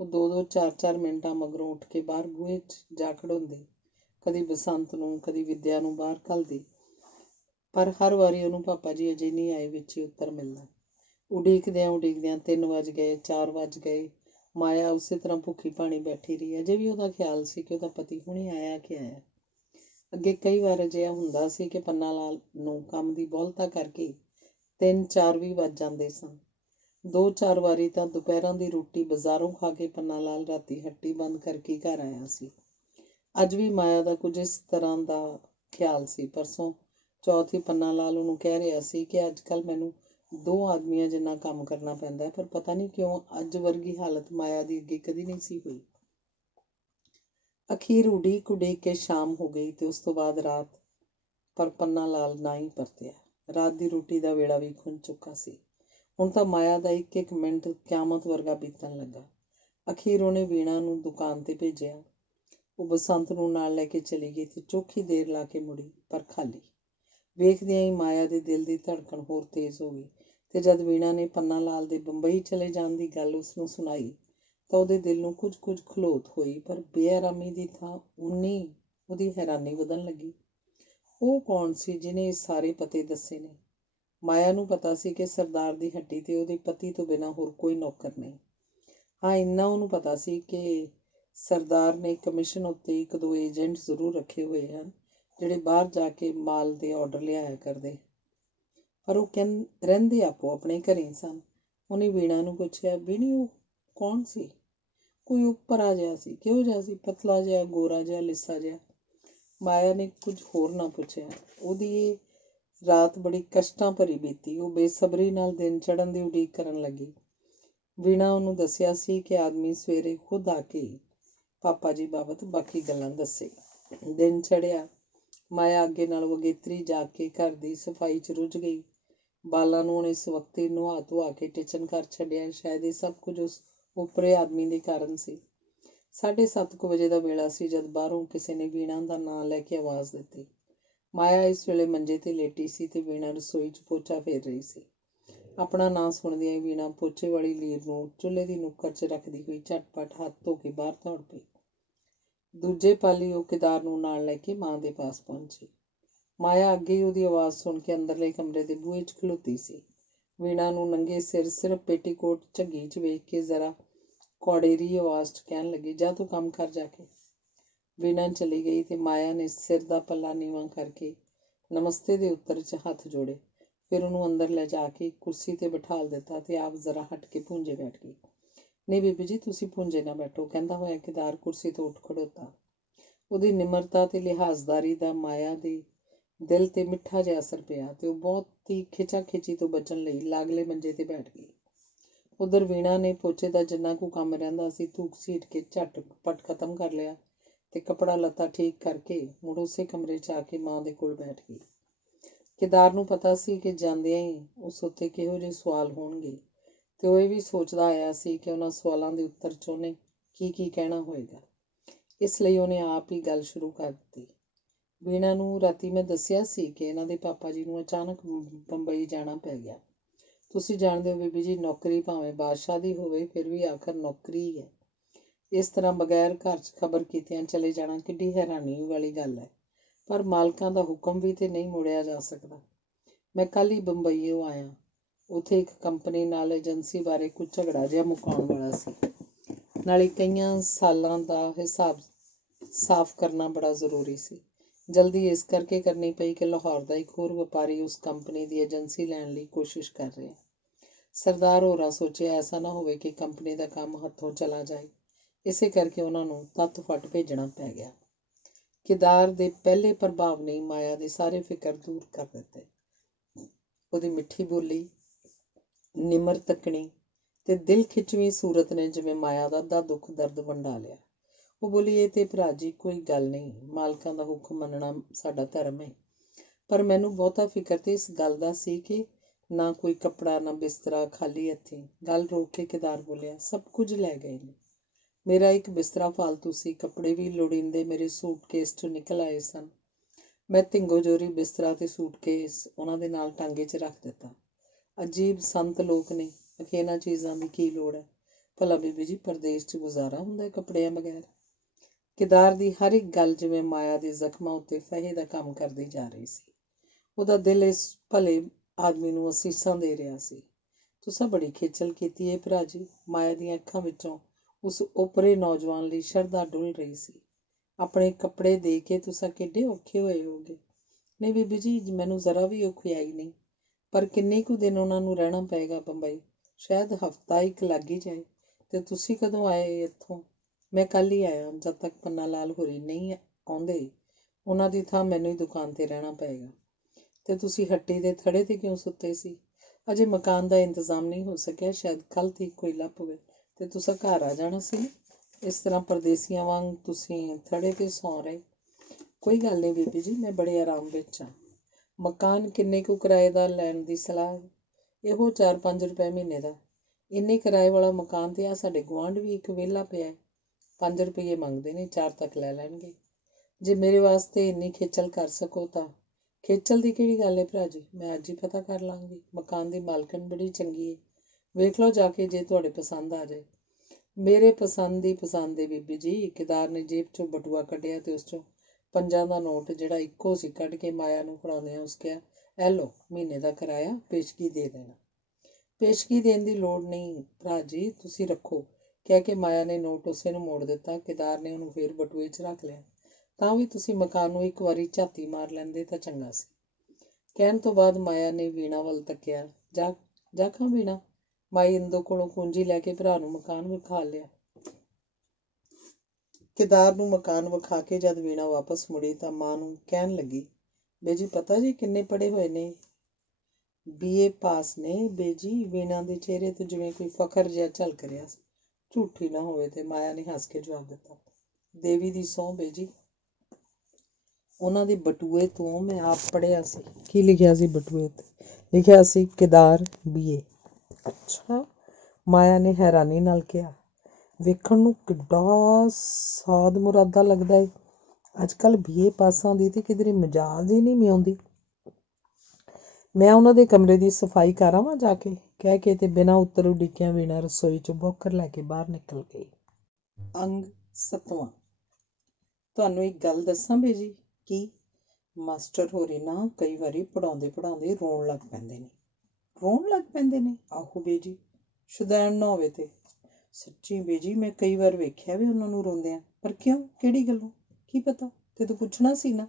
ਉਹ 2-2, 4-4 ਮਿੰਟਾਂ ਮਗਰੋਂ ਉੱਠ ਕੇ ਬਾਹਰ ਬੂਹੇ 'ਚ ਜਾ ਖੜੋਂਦੀ, ਕਦੀ ਬਸੰਤ ਨੂੰ, ਕਦੀ ਵਿਦਿਆ ਨੂੰ ਬਾਹਰ ਘੱਲਦੀ, ਪਰ ਹਰ ਵਾਰੀ ਉਹਨੂੰ ਪਾਪਾ ਜੀ ਅਜੇ ਨਹੀਂ ਆਏ ਵਿੱਚ ਹੀ ਉੱਤਰ ਮਿਲਦਾ। ਉਡੀਕਦਿਆਂ 3 ਵੱਜ ਗਏ, 4 ਵੱਜ ਗਏ। ਮਾਇਆ ਉਸੇ ਤਰ੍ਹਾਂ ਭੁੱਖੀ ਭਾਣੀ ਬੈਠੀ ਰਹੀ। ਅਜੇ ਵੀ ਉਹਦਾ ਖਿਆਲ ਸੀ ਕਿ ਉਹਦਾ ਪਤੀ ਹੁਣੇ ਆਇਆ ਕਿ ਆਇਆ। ਅੱਗੇ ਕਈ ਵਾਰ ਅਜਿਹਾ ਹੁੰਦਾ ਸੀ ਕਿ ਪੰਨਾ ਲਾਲ ਨੂੰ ਕੰਮ ਦੀ ਬਹੁਲਤਾ ਕਰਕੇ 3-4 ਵੀ ਵੱਜ ਜਾਂਦੇ ਸਨ। 2-4 ਵਾਰੀ ਤਾਂ ਦੁਪਹਿਰਾਂ ਦੀ ਰੋਟੀ ਬਾਜ਼ਾਰੋਂ ਖਾ ਕੇ ਪੰਨਾ ਲਾਲ ਰਾਤੀ ਹੱਟੀ ਬੰਦ ਕਰਕੇ ਘਰ ਆਇਆ ਸੀ। ਅੱਜ ਵੀ ਮਾਇਆ ਦਾ ਕੁਝ ਇਸ ਤਰ੍ਹਾਂ ਦਾ ਖਿਆਲ ਸੀ। ਪਰਸੋਂ ਚੌਥ ਹੀ ਪੰਨਾ ਲਾਲ ਉਹਨੂੰ ਕਹਿ ਰਿਹਾ ਸੀ ਕਿ ਅੱਜ ਕੱਲ੍ਹ ਮੈਨੂੰ 2 ਆਦਮੀਆਂ ਜਿੰਨਾ ਕੰਮ ਕਰਨਾ ਪੈਂਦਾ ਹੈ, ਪਰ ਪਤਾ ਨਹੀਂ ਕਿਉਂ ਅੱਜ ਵਰਗੀ ਹਾਲਤ ਮਾਇਆ ਦੀ ਅੱਗੇ ਕਦੀ ਨਹੀਂ ਸੀ ਹੋਈ। ਅਖੀਰ ਉਡੀਕ ਕੇ ਸ਼ਾਮ ਹੋ ਗਈ ਤੇ ਉਸ ਤੋਂ ਬਾਅਦ ਰਾਤ, ਪਰ ਪੰਨਾ ਲਾਲ ਨਾ ਹੀ ਪਰਤਿਆ। ਰਾਤ ਦੀ ਰੋਟੀ ਦਾ ਵੇਲਾ ਵੀ ਖੁੰਝ ਚੁੱਕਾ ਸੀ। ਹੁਣ ਤਾਂ ਮਾਇਆ ਦਾ ਇੱਕ ਮਿੰਟ ਕਿਆਮਤ ਵਰਗਾ ਬੀਤਣ ਲੱਗਾ। ਅਖੀਰ ਉਹਨੇ ਵੀਣਾ ਨੂੰ ਦੁਕਾਨ ਤੇ ਭੇਜਿਆ। ਉਹ ਬਸੰਤ ਨੂੰ ਨਾਲ ਲੈ ਕੇ ਚਲੀ ਗਈ ਤੇ ਚੋਖੀ ਦੇਰ ਲਾ ਕੇ ਮੁੜੀ, ਪਰ ਖਾਲੀ। ਵੇਖਦਿਆਂ ਹੀ ਮਾਇਆ ਦੇ ਦਿਲ ਦੀ ਧੜਕਣ ਹੋਰ ਤੇਜ਼ ਹੋ ਗਈ ਤੇ ਜਦ ਵੀਣਾ ਨੇ ਪੰਨਾ ਲਾਲ ਦੇ ਬੰਬਈ ਚਲੇ ਜਾਣ ਦੀ ਗੱਲ ਉਸਨੂੰ ਸੁਣਾਈ ਤਾਂ ਉਹਦੇ ਦਿਲ ਨੂੰ ਕੁਝ ਖਲੋਤ ਹੋਈ, ਪਰ ਬੇਆਰਾਮੀ ਦੀ ਥਾਂ ਉਨੀ ਉਹਦੀ ਹੈਰਾਨੀ ਵਧਣ ਲੱਗੀ। ਉਹ ਕੌਣ ਸੀ ਜਿਹਨੇ ਇਹ ਸਾਰੇ ਪਤੇ ਦੱਸੇ ਨੇ? ਮਾਇਆ ਨੂੰ ਪਤਾ ਸੀ ਕਿ ਸਰਦਾਰ ਦੀ ਹੱਟੀ ਤੇ ਉਹਦੇ ਪਤੀ ਤੋਂ ਬਿਨਾਂ ਹੋਰ ਕੋਈ ਨੌਕਰ ਨਹੀਂ। ਹਾਂ, ਇੰਨਾ ਉਹਨੂੰ ਪਤਾ ਸੀ ਕਿ ਸਰਦਾਰ ਨੇ ਕਮਿਸ਼ਨ ਉੱਤੇ ਇੱਕ ਦੋ ਏਜੰਟ ਜ਼ਰੂਰ ਰੱਖੇ ਹੋਏ ਹਨ ਜਿਹੜੇ ਬਾਹਰ ਜਾ ਕੇ ਮਾਲ ਦੇ ਆਰਡਰ ਲਿਆਇਆ ਕਰਦੇ, ਪਰ ਉਹ ਰਹਿੰਦੇ ਆਪੋ ਆਪਣੇ ਘਰੇ ਸਨ। ਉਹਨੇ ਵੀਣਾ ਨੂੰ ਪੁੱਛਿਆ, ਵੀਣੀ ਉਹ ਕੌਣ ਸੀ? ਕੋਈ ਉੱਪਰਾ ਜਿਹਾ ਸੀ। ਕਿਹੋ ਜਿਹਾ ਸੀ? ਪਤਲਾ ਜਿਹਾ, ਗੋਰਾ ਜਿਹਾ, ਲਿੱਸਾ ਜਿਹਾ? ਮਾਇਆ ਨੇ ਕੁਝ ਹੋਰ ਨਾ ਪੁੱਛਿਆ। ਉਹਦੀ ਇਹ ਰਾਤ ਬੜੀ ਕਸ਼ਟਾਂ ਭਰੀ ਬੀਤੀ। ਉਹ ਬੇਸਬਰੀ ਨਾਲ ਦਿਨ ਚੜ੍ਹਨ ਦੀ ਉਡੀਕ ਕਰਨ ਲੱਗੀ। ਵੀਣਾ ਉਹਨੂੰ ਦੱਸਿਆ ਸੀ ਕਿ ਆਦਮੀ ਸਵੇਰੇ ਖੁਦ ਆ ਕੇ ਪਾਪਾ ਜੀ ਬਾਬਤ ਬਾਕੀ ਗੱਲਾਂ ਦੱਸੇ। ਦਿਨ ਚੜ੍ਹਿਆ। ਮਾਇਆ ਅੱਗੇ ਨਾਲੋਂ ਅਗੇਤਰੀ ਜਾ ਕੇ ਘਰ ਦੀ ਸਫਾਈ 'ਚ ਰੁੱਝ ਗਈ। ਬਾਲਾਂ ਨੂੰ ਹੁਣ ਇਸ ਵਕਤ ਹੀ ਨੁਹਾ ਧੁਆ ਕੇ ਟਿਚਨ ਕਰ ਛੱਡਿਆ। ਸ਼ਾਇਦ ਇਹ ਸਭ ਕੁਝ ਉਸ ਉੱਪਰੇ ਆਦਮੀ ਦੇ ਕਾਰਨ ਸੀ। 7:30 ਵਜੇ ਦਾ ਵੇਲਾ ਸੀ ਜਦ ਬਾਹਰੋਂ ਕਿਸੇ ਨੇ ਵੀਣਾ ਦਾ ਨਾਂ ਲੈ ਕੇ ਆਵਾਜ਼ ਦਿੱਤੀ। ਮਾਇਆ ਇਸ ਵੇਲੇ ਮੰਜੇ ਤੇ ਲੇਟੀ ਸੀ ਤੇ ਵੀਣਾ ਰਸੋਈ 'ਚ ਪੋਚਾ ਫੇਰ ਰਹੀ ਸੀ। ਆਪਣਾ ਨਾਂ ਸੁਣਦਿਆਂ ਹੀ ਵੀਣਾ ਪੋਚੇ ਵਾਲੀ ਲੀਰ ਨੂੰ ਚੁੱਲ੍ਹੇ ਦੀ ਨੁੱਕਰ 'ਚ ਰੱਖਦੀ ਹੋਈ ਝਟਪਟ ਹੱਥ ਧੋ ਕੇ ਬਾਹਰ ਦੌੜ ਪਈ। ਦੂਜੇ ਪਾਲੀ ਉਹ ਕਿਦਾਰ ਨੂੰ ਨਾਲ ਲੈ ਕੇ ਮਾਂ ਦੇ ਪਾਸ ਪਹੁੰਚੀ। ਮਾਇਆ ਅੱਗੇ ਹੀ ਉਹਦੀ ਆਵਾਜ਼ ਸੁਣ ਕੇ ਅੰਦਰਲੇ ਕਮਰੇ ਦੇ ਬੂਹੇ 'ਚ ਖਲੋਤੀ ਸੀ। ਵੀਣਾ ਨੂੰ ਨੰਗੇ ਸਿਰ ਸਿਰਫ ਪੇਟੀਕੋਟ ਝੱਗੀ 'ਚ ਵੇਖ ਕੇ ਜ਼ਰਾ ਕੌੜੇਰੀ ਆਵਾਜ਼ 'ਚ ਕਹਿਣ ਲੱਗੀ, ਜਾ ਤੂੰ ਕੰਮ ਕਰ ਜਾ ਕੇ। ਵੀਣਾ ਚਲੀ ਗਈ ਤੇ ਮਾਇਆ ਨੇ ਸਿਰ ਦਾ ਪੱਲਾ ਨੀਵਾਂ ਕਰਕੇ ਨਮਸਤੇ ਦੇ ਉੱਤਰ 'ਚ ਹੱਥ ਜੋੜੇ। ਫਿਰ ਉਹਨੂੰ ਅੰਦਰ ਲੈ ਜਾ ਕੇ ਕੁਰਸੀ ਤੇ ਬਿਠਾਲ ਦਿੱਤਾ ਤੇ ਆਪ ਜ਼ਰਾ ਹਟ ਕੇ ਭੁੰਜੇ ਬੈਠ ਗਈ। ਨਹੀਂ ਬੀਬੀ ਜੀ, ਤੁਸੀਂ ਭੁੰਜੇ ਨਾ ਬੈਠੋ, ਕਹਿੰਦਾ ਹੋਇਆ ਕਿਦਾਰ ਕੁਰਸੀ ਤੋਂ ਉੱਠ ਖੜੋਤਾ। ਉਹਦੀ ਨਿਮਰਤਾ ਤੇ ਲਿਹਾਜ਼ਦਾਰੀ ਦਾ ਮਾਇਆ ਦੇ ਦਿਲ ਤੇ ਮਿੱਠਾ ਜਿਹਾ ਅਸਰ ਪਿਆ ਤੇ ਉਹ ਬਹੁਤੀ ਖਿਚਾ ਖਿਚੀ ਤੋਂ ਬਚਣ ਲਈ ਲਾਗਲੇ ਮੰਜੇ ਤੇ ਬੈਠ ਗਈ। ਉਧਰ ਵੀਣਾ ਨੇ ਪੋਚੇ ਦਾ ਜਿੰਨਾ ਕੁ ਕੰਮ ਰਹਿੰਦਾ ਸੀ ਧੂਕ ਸੀਟ ਕੇ ਝੱਟ ਪਟ ਖਤਮ ਕਰ ਲਿਆ ਤੇ ਕੱਪੜਾ ਲੱਤਾ ਠੀਕ ਕਰਕੇ ਮੁੜ ਉਸੇ ਕਮਰੇ 'ਚ ਆ ਕੇ ਮਾਂ ਦੇ ਕੋਲ ਬੈਠ ਗਈ। ਕਿਦਾਰ ਨੂੰ ਪਤਾ ਸੀ ਕਿ ਜਾਂਦਿਆਂ ਹੀ ਉਸ ਉੱਤੇ ਕਿਹੋ ਜਿਹੇ ਸਵਾਲ ਹੋਣਗੇ ਤੇ ਉਹ ਇਹ ਵੀ ਸੋਚਦਾ ਆਇਆ ਸੀ ਕਿ ਉਹਨਾਂ ਸਵਾਲਾਂ ਦੇ ਉੱਤਰ 'ਚ ਉਹਨੇ ਕੀ ਕਹਿਣਾ ਹੋਏਗਾ। ਇਸ ਲਈ ਉਹਨੇ ਆਪ ਹੀ ਗੱਲ ਸ਼ੁਰੂ ਕਰ ਦਿੱਤੀ। ਵੀਣਾ ਨੂੰ ਰਾਤੀ ਮੈਂ ਦੱਸਿਆ ਸੀ ਕਿ ਇਹਨਾਂ ਦੇ ਪਾਪਾ ਜੀ ਨੂੰ ਅਚਾਨਕ ਬੰਬਈ ਜਾਣਾ ਪੈ ਗਿਆ। ਤੁਸੀਂ ਜਾਣਦੇ ਹੋ ਬੀਬੀ ਜੀ, ਨੌਕਰੀ ਭਾਵੇਂ ਬਾਦਸ਼ਾਹ ਦੀ ਹੋਵੇ ਫਿਰ ਵੀ ਆਖਰ ਨੌਕਰੀ ਹੀ ਹੈ। ਇਸ ਤਰ੍ਹਾਂ ਬਗੈਰ ਘਰ 'ਚ ਖਬਰ ਕੀਤਿਆਂ ਚਲੇ ਜਾਣਾ ਕਿੱਡੀ ਹੈਰਾਨੀ ਵਾਲੀ ਗੱਲ ਹੈ, ਪਰ ਮਾਲਕਾਂ ਦਾ ਹੁਕਮ ਵੀ ਤੇ ਨਹੀਂ ਮੋੜਿਆ ਜਾ ਸਕਦਾ। ਮੈਂ ਕੱਲ੍ਹ ਹੀ ਬੰਬਈਓਂ ਆਇਆ। ਉੱਥੇ ਇੱਕ ਕੰਪਨੀ ਨਾਲ ਏਜੰਸੀ ਬਾਰੇ ਕੁਝ ਝਗੜਾ ਜਿਹਾ ਮੁਕਾਉਣ ਵਾਲਾ ਸੀ। ਨਾਲੇ ਕਈਆਂ ਸਾਲਾਂ ਦਾ ਹਿਸਾਬ ਸਾਫ਼ ਕਰਨਾ ਬੜਾ ਜ਼ਰੂਰੀ ਸੀ। ਜਲਦੀ ਇਸ ਕਰਕੇ ਕਰਨੀ ਪਈ ਕਿ ਲਾਹੌਰ ਦਾ ਇੱਕ ਹੋਰ ਵਪਾਰੀ ਉਸ ਕੰਪਨੀ ਦੀ ਏਜੰਸੀ ਲੈਣ ਲਈ ਕੋਸ਼ਿਸ਼ ਕਰ ਰਿਹਾ। ਸਰਦਾਰ ਹੋਰਾਂ ਸੋਚਿਆ ਐਸਾ ਨਾ ਹੋਵੇ ਕਿ ਕੰਪਨੀ ਦਾ ਕੰਮ ਹੱਥੋਂ ਚਲਾ ਜਾਏ। ਇਸੇ ਕਰਕੇ ਉਹਨਾਂ ਨੂੰ ਤੱਤ ਫੱਟ ਭੇਜਣਾ ਪੈ ਗਿਆ। ਕਿਦਾਰ ਦੇ ਪਹਿਲੇ ਪ੍ਰਭਾਵ ਨੇ ਮਾਇਆ ਦੇ ਸਾਰੇ ਫਿਕਰ ਦੂਰ ਕਰ ਦਿੱਤੇ। ਉਹਦੀ ਮਿੱਠੀ ਬੋਲੀ, ਨਿਮਰ ਤੱਕਣੀ ਤੇ ਦਿਲ ਖਿੱਚਵੀਂ ਸੂਰਤ ਨੇ ਜਿਵੇਂ ਮਾਇਆ ਦਾ ਅੱਧਾ ਦੁੱਖ ਦਰਦ ਵੰਡਾ ਲਿਆ। ਉਹ ਬੋਲੀ, ਇਹ ਤੇ ਭਰਾ ਜੀ ਕੋਈ ਗੱਲ ਨਹੀਂ, ਮਾਲਕਾਂ ਦਾ ਹੁਕਮ ਮੰਨਣਾ ਸਾਡਾ ਧਰਮ ਹੈ। ਪਰ ਮੈਨੂੰ ਬਹੁਤਾ ਫਿਕਰ ਤੇ ਇਸ ਗੱਲ ਦਾ ਸੀ ਕਿ ਨਾ ਕੋਈ ਕੱਪੜਾ ਨਾ ਬਿਸਤਰਾ, ਖਾਲੀ ਹੱਥੀਂ। ਗੱਲ ਰੋਕ ਕੇ ਕਿਦਾਰ ਬੋਲਿਆ, ਸਭ ਕੁਝ ਲੈ ਗਏ ਨੇ। ਮੇਰਾ ਇੱਕ ਬਿਸਤਰਾ ਫਾਲਤੂ ਸੀ, ਕੱਪੜੇ ਵੀ ਲੋੜੀਂਦੇ ਮੇਰੇ ਸੂਟਕੇਸ 'ਚੋਂ ਨਿਕਲ ਆਏ ਸਨ। ਮੈਂ ਧਿੰਗੋ ਜੋਰੀ ਬਿਸਤਰਾ ਤੇ ਸੂਟਕੇਸ ਉਹਨਾਂ ਦੇ ਨਾਲ ਟਾਂਗੇ 'ਚ ਰੱਖ ਦਿੱਤਾ। ਅਜੀਬ ਸੰਤ ਲੋਕ ਨੇ, ਕਿ ਇਹਨਾਂ ਚੀਜ਼ਾਂ ਦੀ ਕੀ ਲੋੜ ਹੈ? ਭਲਾ ਬੀਬੀ ਜੀ, ਪਰਦੇਸ 'ਚ ਗੁਜ਼ਾਰਾ ਹੁੰਦਾ ਕੱਪੜਿਆਂ ਬਗੈਰ? ਕਿਦਾਰ ਦੀ ਹਰ ਇੱਕ ਗੱਲ ਜਿਵੇਂ ਮਾਇਆ ਦੇ ਜ਼ਖਮਾਂ ਉੱਤੇ ਫਹੇ ਦਾ ਕੰਮ ਕਰਦੀ ਜਾ ਰਹੀ ਸੀ। ਉਹਦਾ ਦਿਲ ਇਸ ਭਲੇ ਆਦਮੀ ਨੂੰ ਅਸੀਸਾਂ ਦੇ ਰਿਹਾ ਸੀ। ਤੁਸਾਂ ਬੜੀ ਖੇਚਲ ਕੀਤੀ ਹੈ ਭਰਾ ਜੀ। ਮਾਇਆ ਦੀਆਂ ਅੱਖਾਂ ਵਿੱਚੋਂ ਉਸ ਓਪਰੇ ਨੌਜਵਾਨ ਲਈ ਸ਼ਰਧਾ ਡੁੱਲ ਰਹੀ ਸੀ। ਆਪਣੇ ਕੱਪੜੇ ਦੇ ਕੇ ਤੁਸਾਂ ਕਿੱਡੇ ਔਖੇ ਹੋਏ ਹੋਗੇ। ਨਹੀਂ ਬੀਬੀ ਜੀ, ਮੈਨੂੰ ਜ਼ਰਾ ਵੀ ਔਖਿਆਈ ਨਹੀਂ, ਪਰ ਕਿੰਨੇ ਕੁ ਦਿਨ ਉਹਨਾਂ ਨੂੰ ਰਹਿਣਾ ਪਏਗਾ ਬੰਬਈ? ਸ਼ਾਇਦ ਹਫ਼ਤਾ ਇੱਕ ਲੱਗ ਹੀ ਜਾਏ। ਤੇ ਤੁਸੀਂ ਕਦੋਂ ਆਏ ਇੱਥੋਂ? ਮੈਂ ਕੱਲ੍ਹ ਹੀ ਆਇਆ। ਜਦ ਤੱਕ ਪੰਨਾ ਲਾਲ ਹੋਰੀ ਨਹੀਂ ਆਉਂਦੇ ਉਹਨਾਂ ਦੀ ਥਾਂ ਮੈਨੂੰ ਹੀ ਦੁਕਾਨ ਤੇ ਰਹਿਣਾ ਪਏਗਾ। ਤੇ ਤੁਸੀਂ ਹੱਟੀ ਦੇ ਥੜੇ ਤੇ ਕਿਉਂ ਸੁੱਤੇ ਸੀ? ਅਜੇ ਮਕਾਨ ਦਾ ਇੰਤਜ਼ਾਮ ਨਹੀਂ ਹੋ ਸਕਿਆ। ਸ਼ਾਇਦ ਕੱਲ੍ਹ ਤੀਕ ਕੋਈ ਲੱਭ ਪਵੇ ਤੇ ਤੁਸਾਂ ਘਰ ਆ ਜਾਣਾ ਸੀ। ਇਸ ਤਰ੍ਹਾਂ ਪਰਦੇਸੀਆਂ ਵਾਂਗ ਤੁਸੀਂ ਥੜੇ ਤੇ ਸੌਂ ਰਹੇ। ਕੋਈ ਗੱਲ ਨਹੀਂ ਬੀਬੀ ਜੀ, ਮੈਂ ਬੜੇ ਆਰਾਮ ਵਿੱਚ ਹਾਂ। ਮਕਾਨ ਕਿੰਨੇ ਕੁ ਕਿਰਾਏ ਦਾ ਲੈਣ ਦੀ ਸਲਾਹ ਹੈ? ਇਹੋ 4-5 ਰੁਪਏ ਮਹੀਨੇ ਦਾ। ਇੰਨੇ ਕਿਰਾਏ ਵਾਲਾ ਮਕਾਨ ਤੇ ਆ ਸਾਡੇ ਗੁਆਂਢ ਵੀ ਇੱਕ ਵਿਹਲਾ ਪਿਆ। 5 ਰੁਪਏ ਮੰਗਦੇ ਨੇ, 4 ਤੱਕ ਲੈ ਲੈਣਗੇ। ਜੇ ਮੇਰੇ ਵਾਸਤੇ ਇੰਨੀ ਖੇਚਲ ਕਰ ਸਕੋ ਤਾਂ। ਖੇਚਲ ਦੀ ਕਿਹੜੀ ਗੱਲ ਹੈ ਭਰਾ ਜੀ? ਮੈਂ ਅੱਜ ਹੀ ਪਤਾ ਕਰ ਲਾਂਗੀ। ਮਕਾਨ ਦੀ ਮਾਲਕਣ ਬੜੀ ਚੰਗੀ ਹੈ, ਵੇਖ ਲਓ ਜਾ ਕੇ, ਜੇ ਤੁਹਾਡੇ ਪਸੰਦ ਆ ਜਾਏ। ਮੇਰੇ ਪਸੰਦ ਦੀ ਪਸੰਦ ਹੈ ਬੀਬੀ ਜੀ। ਕਿਦਾਰ ਨੇ ਜੇਬ 'ਚੋਂ ਬਟੂਆ ਕੱਢਿਆ ਤੇ ਉਸ 'ਚੋਂ 5 ਦਾ ਨੋਟ, ਜਿਹੜਾ ਇੱਕੋ ਸੀ, ਕੱਢ ਕੇ ਮਾਇਆ ਨੂੰ ਫੜਾਉਂਦਿਆਂ ਉਸ ਕਿਹਾ, ਇਹ ਲਓ ਮਹੀਨੇ ਦਾ ਕਿਰਾਇਆ, ਪੇਸ਼ਗੀ ਦੇ ਦੇਣਾ। ਪੇਸ਼ਗੀ ਦੇਣ ਦੀ ਲੋੜ ਨਹੀਂ ਭਰਾ ਜੀ, ਤੁਸੀਂ ਰੱਖੋ। ਕਹਿ ਕੇ ਮਾਇਆ ਨੇ ਨੋਟ ਉਸੇ ਨੂੰ ਮੋੜ ਦਿੱਤਾ। ਕੇਦਾਰ ਨੇ ਉਹਨੂੰ ਫੇਰ ਬਟੂਏ 'ਚ ਰੱਖ ਲਿਆ। ਤਾਂ ਵੀ ਤੁਸੀਂ ਮਕਾਨ ਨੂੰ ਇੱਕ ਵਾਰੀ ਝਾਤੀ ਮਾਰ ਲੈਂਦੇ ਤਾਂ ਚੰਗਾ ਸੀ। ਕਹਿਣ ਤੋਂ ਬਾਅਦ ਮਾਇਆ ਨੇ ਵੀਣਾ ਵੱਲ ਤੱਕਿਆ। ਜਾ ਖਾਂ ਵੀਣਾ। ਮਾਈ ਇੰਦੋ ਕੋਲੋਂ ਕੁੰਜੀ ਲੈ ਕੇ ਭਰਾ ਨੂੰ ਮਕਾਨ ਵਿਖਾ ਲਿਆ। ਕੇਦਾਰ ਨੂੰ ਮਕਾਨ ਵਿਖਾ ਕੇ ਜਦ ਵੀਣਾ ਵਾਪਸ ਮੁੜੀ ਤਾਂ ਮਾਂ ਨੂੰ ਕਹਿਣ ਲੱਗੀ, ਬੇਜੀ ਪਤਾ ਜੀ ਕਿੰਨੇ ਪੜ੍ਹੇ ਹੋਏ ਨੇ? BA ਪਾਸ ਨੇ ਬੇਜੀ। ਵੀਣਾ ਦੇ ਚਿਹਰੇ ਤੋਂ ਜਿਵੇਂ ਕੋਈ ਫਖਰ ਜਿਹਾ ਝਲਕ ਰਿਹਾ ਸੀ। ਝੂਠੀ ਨਾ ਹੋਵੇ ਤੇ ਮਾਇਆ ਨੇ ਹੱਸ ਕੇ ਜਵਾਬ ਦਿੱਤਾ, ਦੇਵੀ ਦੀ ਸਹੁੰ ਬੇਜੀ, ਉਹਨਾਂ ਦੇ ਬਟੂਏ ਤੋਂ ਮੈਂ ਆਪ ਪੜ੍ਹਿਆ ਸੀ। ਕੀ ਲਿਖਿਆ ਸੀ ਬਟੂਏ ਤੇ? ਲਿਖਿਆ ਸੀ ਕੇਦਾਰ BA। ਅੱਛਾ, ਮਾਇਆ ਨੇ ਹੈਰਾਨੀ ਨਾਲ ਕਿਹਾ। ਵੇਖਣ ਨੂੰ ਕਿੱਡਾ ਸਾਦ ਮੁਰਾਦਾ ਲੱਗਦਾ ਏ। ਅੱਜ ਕੱਲ੍ਹ BA ਪਾਸਾਂ ਦੀ ਤੇ ਕਿਧਰੇ ਮਜਾਲ ਹੀ ਨਹੀਂ ਮਿਆਉਂਦੀ। ਮੈਂ ਉਹਨਾਂ ਦੇ ਕਮਰੇ ਦੀ ਸਫਾਈ ਕਰ ਆਵਾਂ ਜਾ ਕੇ? ਕਹਿ ਕੇ ਤੇ ਬਿਨਾਂ ਉੱਤਰ ਉਡੀਕਿਆਂ ਵੀਣਾ ਰਸੋਈ 'ਚੋਂ ਬੋਕਰ ਲੈ ਕੇ ਬਾਹਰ ਨਿਕਲ ਗਈ। ਅੰਗ 7ਵਾਂ। ਤੁਹਾਨੂੰ ਇੱਕ ਗੱਲ ਦੱਸਾਂ ਬੇਜੀ। ਕੀ? ਮਾਸਟਰ ਹੋਰੀ ਨਾ ਕਈ ਵਾਰੀ ਪੜ੍ਹਾਉਂਦੇ ਪੜ੍ਹਾਉਂਦੇ ਰੋਣ ਲੱਗ ਪੈਂਦੇ ਨੇ। ਰੋਣ ਲੱਗ ਪੈਂਦੇ ਨੇ? ਆਹੋ ਬੇਜੀ, ਸ਼ੁਦੈਣ ਨਾ ਹੋਵੇ ਤੇ। ਸੱਚੀ ਬੇਜੀ, ਮੈਂ ਕਈ ਵਾਰ ਵੇਖਿਆ ਵੀ ਉਹਨਾਂ ਨੂੰ ਰੋਂਦਿਆਂ। ਪਰ ਕਿਉਂ? ਕਿਹੜੀ ਗੱਲੋਂ? ਕੀ ਪਤਾ, ਤੇ ਤੂੰ ਪੁੱਛਣਾ ਸੀ ਨਾ।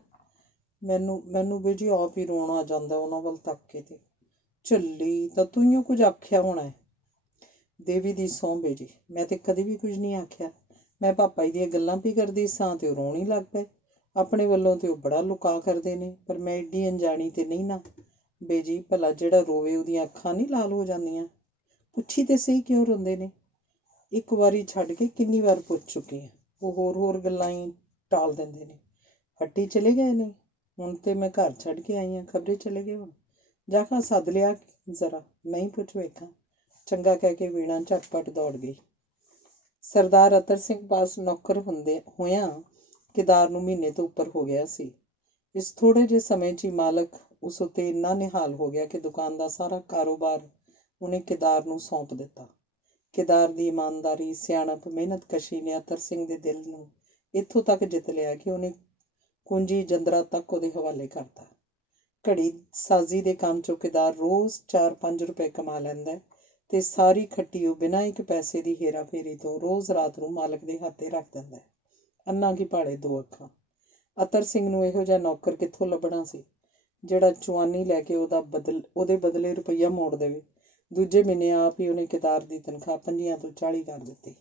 ਮੈਨੂੰ ਬੇਜੀ ਆਪ ਹੀ ਰੋਣ ਆ ਜਾਂਦਾ ਉਹਨਾਂ ਵੱਲ ਤੱਕ ਕੇ। ਤੇ ਝੱਲੀ ਤਾਂ ਤੂੰ ਹੀ ਕੁਝ ਆਖਿਆ ਹੋਣਾ ਹੈ। ਦੇਵੀ ਦੀ ਸਹੁੰ ਬੇਜੀ, ਮੈਂ ਤੇ ਕਦੇ ਵੀ ਕੁਝ ਨਹੀਂ ਆਖਿਆ। ਮੈਂ ਪਾਪਾ ਜੀ ਦੀਆਂ ਗੱਲਾਂ ਵੀ ਕਰਦੀ ਸਾਂ ਤੇ ਉਹ ਰੋਣ ਹੀ ਲੱਗ ਪਏ। ਆਪਣੇ ਵੱਲੋਂ ਤੇ ਉਹ ਬੜਾ ਲੁਕਾ ਕਰਦੇ ਨੇ, ਪਰ ਮੈਂ ਏਡੀ ਅਣਜਾਣੀ ਤੇ ਨਹੀਂ ਨਾ ਬੇਜੀ। ਭਲਾ ਜਿਹੜਾ ਰੋਵੇ ਉਹਦੀਆਂ ਅੱਖਾਂ ਨਹੀਂ ਲਾਲ ਹੋ ਜਾਂਦੀਆਂ? ਪੁੱਛੀ ਤੇ ਸਹੀ ਕਿਉਂ ਰੋਂਦੇ ਨੇ? ਇੱਕ ਵਾਰੀ ਛੱਡ ਕੇ ਕਿੰਨੀ ਵਾਰ ਪੁੱਛ ਚੁੱਕੀ ਹਾਂ। ਉਹ ਹੋਰ ਗੱਲਾਂ ਹੀ ਟਾਲ ਦਿੰਦੇ ਨੇ। ਹੱਟੀ ਚਲੇ ਗਏ ਨੇ? ਹੁਣ ਤੇ ਮੈਂ ਘਰ ਛੱਡ ਕੇ ਆਈ ਹਾਂ, ਖਬਰੇ ਚਲੇ ਗਏ ਹੁਣ। ਜਾ ਖਾਂ ਸੱਦ ਲਿਆ ਜ਼ਰਾ, ਮੈਂ ਹੀ ਪੁੱਛ ਵੇਖਾਂ। ਚੰਗਾ ਕਹਿ ਕੇ ਵੀਣਾ ਝਟਪਟ ਦੌੜ ਗਈ। ਸਰਦਾਰ ਅਤਰ ਸਿੰਘ ਪਾਸ ਨੌਕਰ ਹੋਇਆਂ ਕੇਦਾਰ ਨੂੰ ਮਹੀਨੇ ਤੋਂ ਉੱਪਰ ਹੋ ਗਿਆ ਸੀ। ਇਸ ਥੋੜ੍ਹੇ ਜਿਹੇ ਸਮੇਂ 'ਚ ਹੀ ਮਾਲਕ ਉਸ ਉੱਤੇ ਇੰਨਾ ਨਿਹਾਲ ਹੋ ਗਿਆ ਕਿ ਦੁਕਾਨ ਦਾ ਸਾਰਾ ਕਾਰੋਬਾਰ ਉਹਨੇ ਕੇਦਾਰ ਨੂੰ ਸੌਂਪ ਦਿੱਤਾ। ਕੇਦਾਰ ਦੀ ਇਮਾਨਦਾਰੀ, ਸਿਆਣਪ, ਮਿਹਨਤਕਸ਼ੀ ਨੇ ਅਤਰ ਸਿੰਘ ਦੇ ਦਿਲ ਨੂੰ ਇੱਥੋਂ ਤੱਕ ਜਿੱਤ ਲਿਆ ਕਿ ਉਹਨੇ ਕੁੰਜੀ ਜੰਦਰਾ ਤੱਕ ਉਹਦੇ ਹਵਾਲੇ ਕਰਤਾ। ਘੜੀ ਸਾਜ਼ੀ ਦੇ ਕੰਮ 'ਚੋਂ ਕੇਦਾਰ ਰੋਜ਼ 4-5 ਰੁਪਏ ਕਮਾ ਲੈਂਦਾ ਤੇ ਸਾਰੀ ਖੱਟੀ ਉਹ ਬਿਨਾਂ ਇੱਕ ਪੈਸੇ ਦੀ ਹੇਰਾ ਫੇਰੀ ਤੋਂ ਰੋਜ਼ ਰਾਤ ਨੂੰ ਮਾਲਕ ਦੇ ਹੱਥੇ ਰੱਖ ਦਿੰਦਾ। ਅੰਨਾ ਕੀ ਭਾਲੇ ਦੋ ਅੱਖਾਂ। ਅਤਰ ਸਿੰਘ ਨੂੰ ਇਹੋ ਜਿਹਾ ਨੌਕਰ ਕਿੱਥੋਂ ਲੱਭਣਾ ਸੀ ਜਿਹੜਾ ਚੁਆਨੀ ਲੈ ਕੇ ਉਹਦੇ ਬਦਲੇ ਰੁਪਈਆ ਮੋੜ ਦੇਵੇ। ਦੂਜੇ ਮਹੀਨੇ ਆਪ ਹੀ ਉਹਨੇ ਕੇਦਾਰ ਦੀ ਤਨਖਾਹ 50 ਤੋਂ 40 ਕਰ ਦਿੱਤੀ।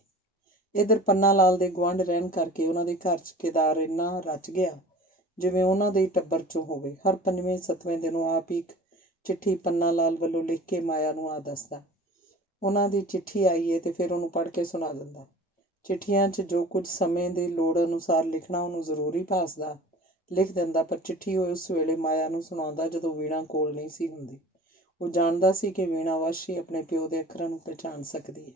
ਇੱਧਰ ਪੰਨਾ ਲਾਲ ਦੇ ਗੁਆਂਢ ਰਹਿਣ ਕਰਕੇ ਉਹਨਾਂ ਦੇ ਘਰ 'ਚ ਕੇਦਾਰ ਇੰਨਾ ਰਚ ਗਿਆ ਜਿਵੇਂ ਉਹਨਾਂ ਦੇ ਟੱਬਰ 'ਚੋਂ ਹੋਵੇ। ਹਰ 5ਵੇਂ-7ਵੇਂ ਦਿਨ ਉਹ ਆਪ ਹੀ ਇੱਕ ਚਿੱਠੀ ਪੰਨਾ ਲਾਲ ਵੱਲੋਂ ਲਿਖ ਕੇ ਮਾਇਆ ਨੂੰ ਆ ਦੱਸਦਾ। ਉਹਨਾਂ ਦੀ ਚਿੱਠੀ ਆਈ ਏ ਤੇ ਫਿਰ ਉਹਨੂੰ ਪੜ੍ਹ ਕੇ ਸੁਣਾ ਦਿੰਦਾ। ਚਿੱਠੀਆਂ 'ਚ ਜੋ ਕੁਝ ਸਮੇਂ ਦੀ ਲੋੜ ਅਨੁਸਾਰ ਲਿਖਣਾ ਉਹਨੂੰ ਜ਼ਰੂਰੀ ਭਾਸਦਾ ਲਿਖ ਦਿੰਦਾ, ਪਰ ਚਿੱਠੀ ਉਹ ਉਸ ਵੇਲੇ ਮਾਇਆ ਨੂੰ ਸੁਣਾਉਂਦਾ ਜਦੋਂ ਵੀਣਾ ਕੋਲ ਨਹੀਂ ਸੀ ਹੁੰਦੀ। ਉਹ ਜਾਣਦਾ ਸੀ ਕਿ ਵੀਣਾ ਅਵੱਸ਼ ਹੀ ਆਪਣੇ ਪਿਓ ਦੇ ਅੱਖਰਾਂ ਨੂੰ ਪਹਿਚਾਣ ਸਕਦੀ ਹੈ।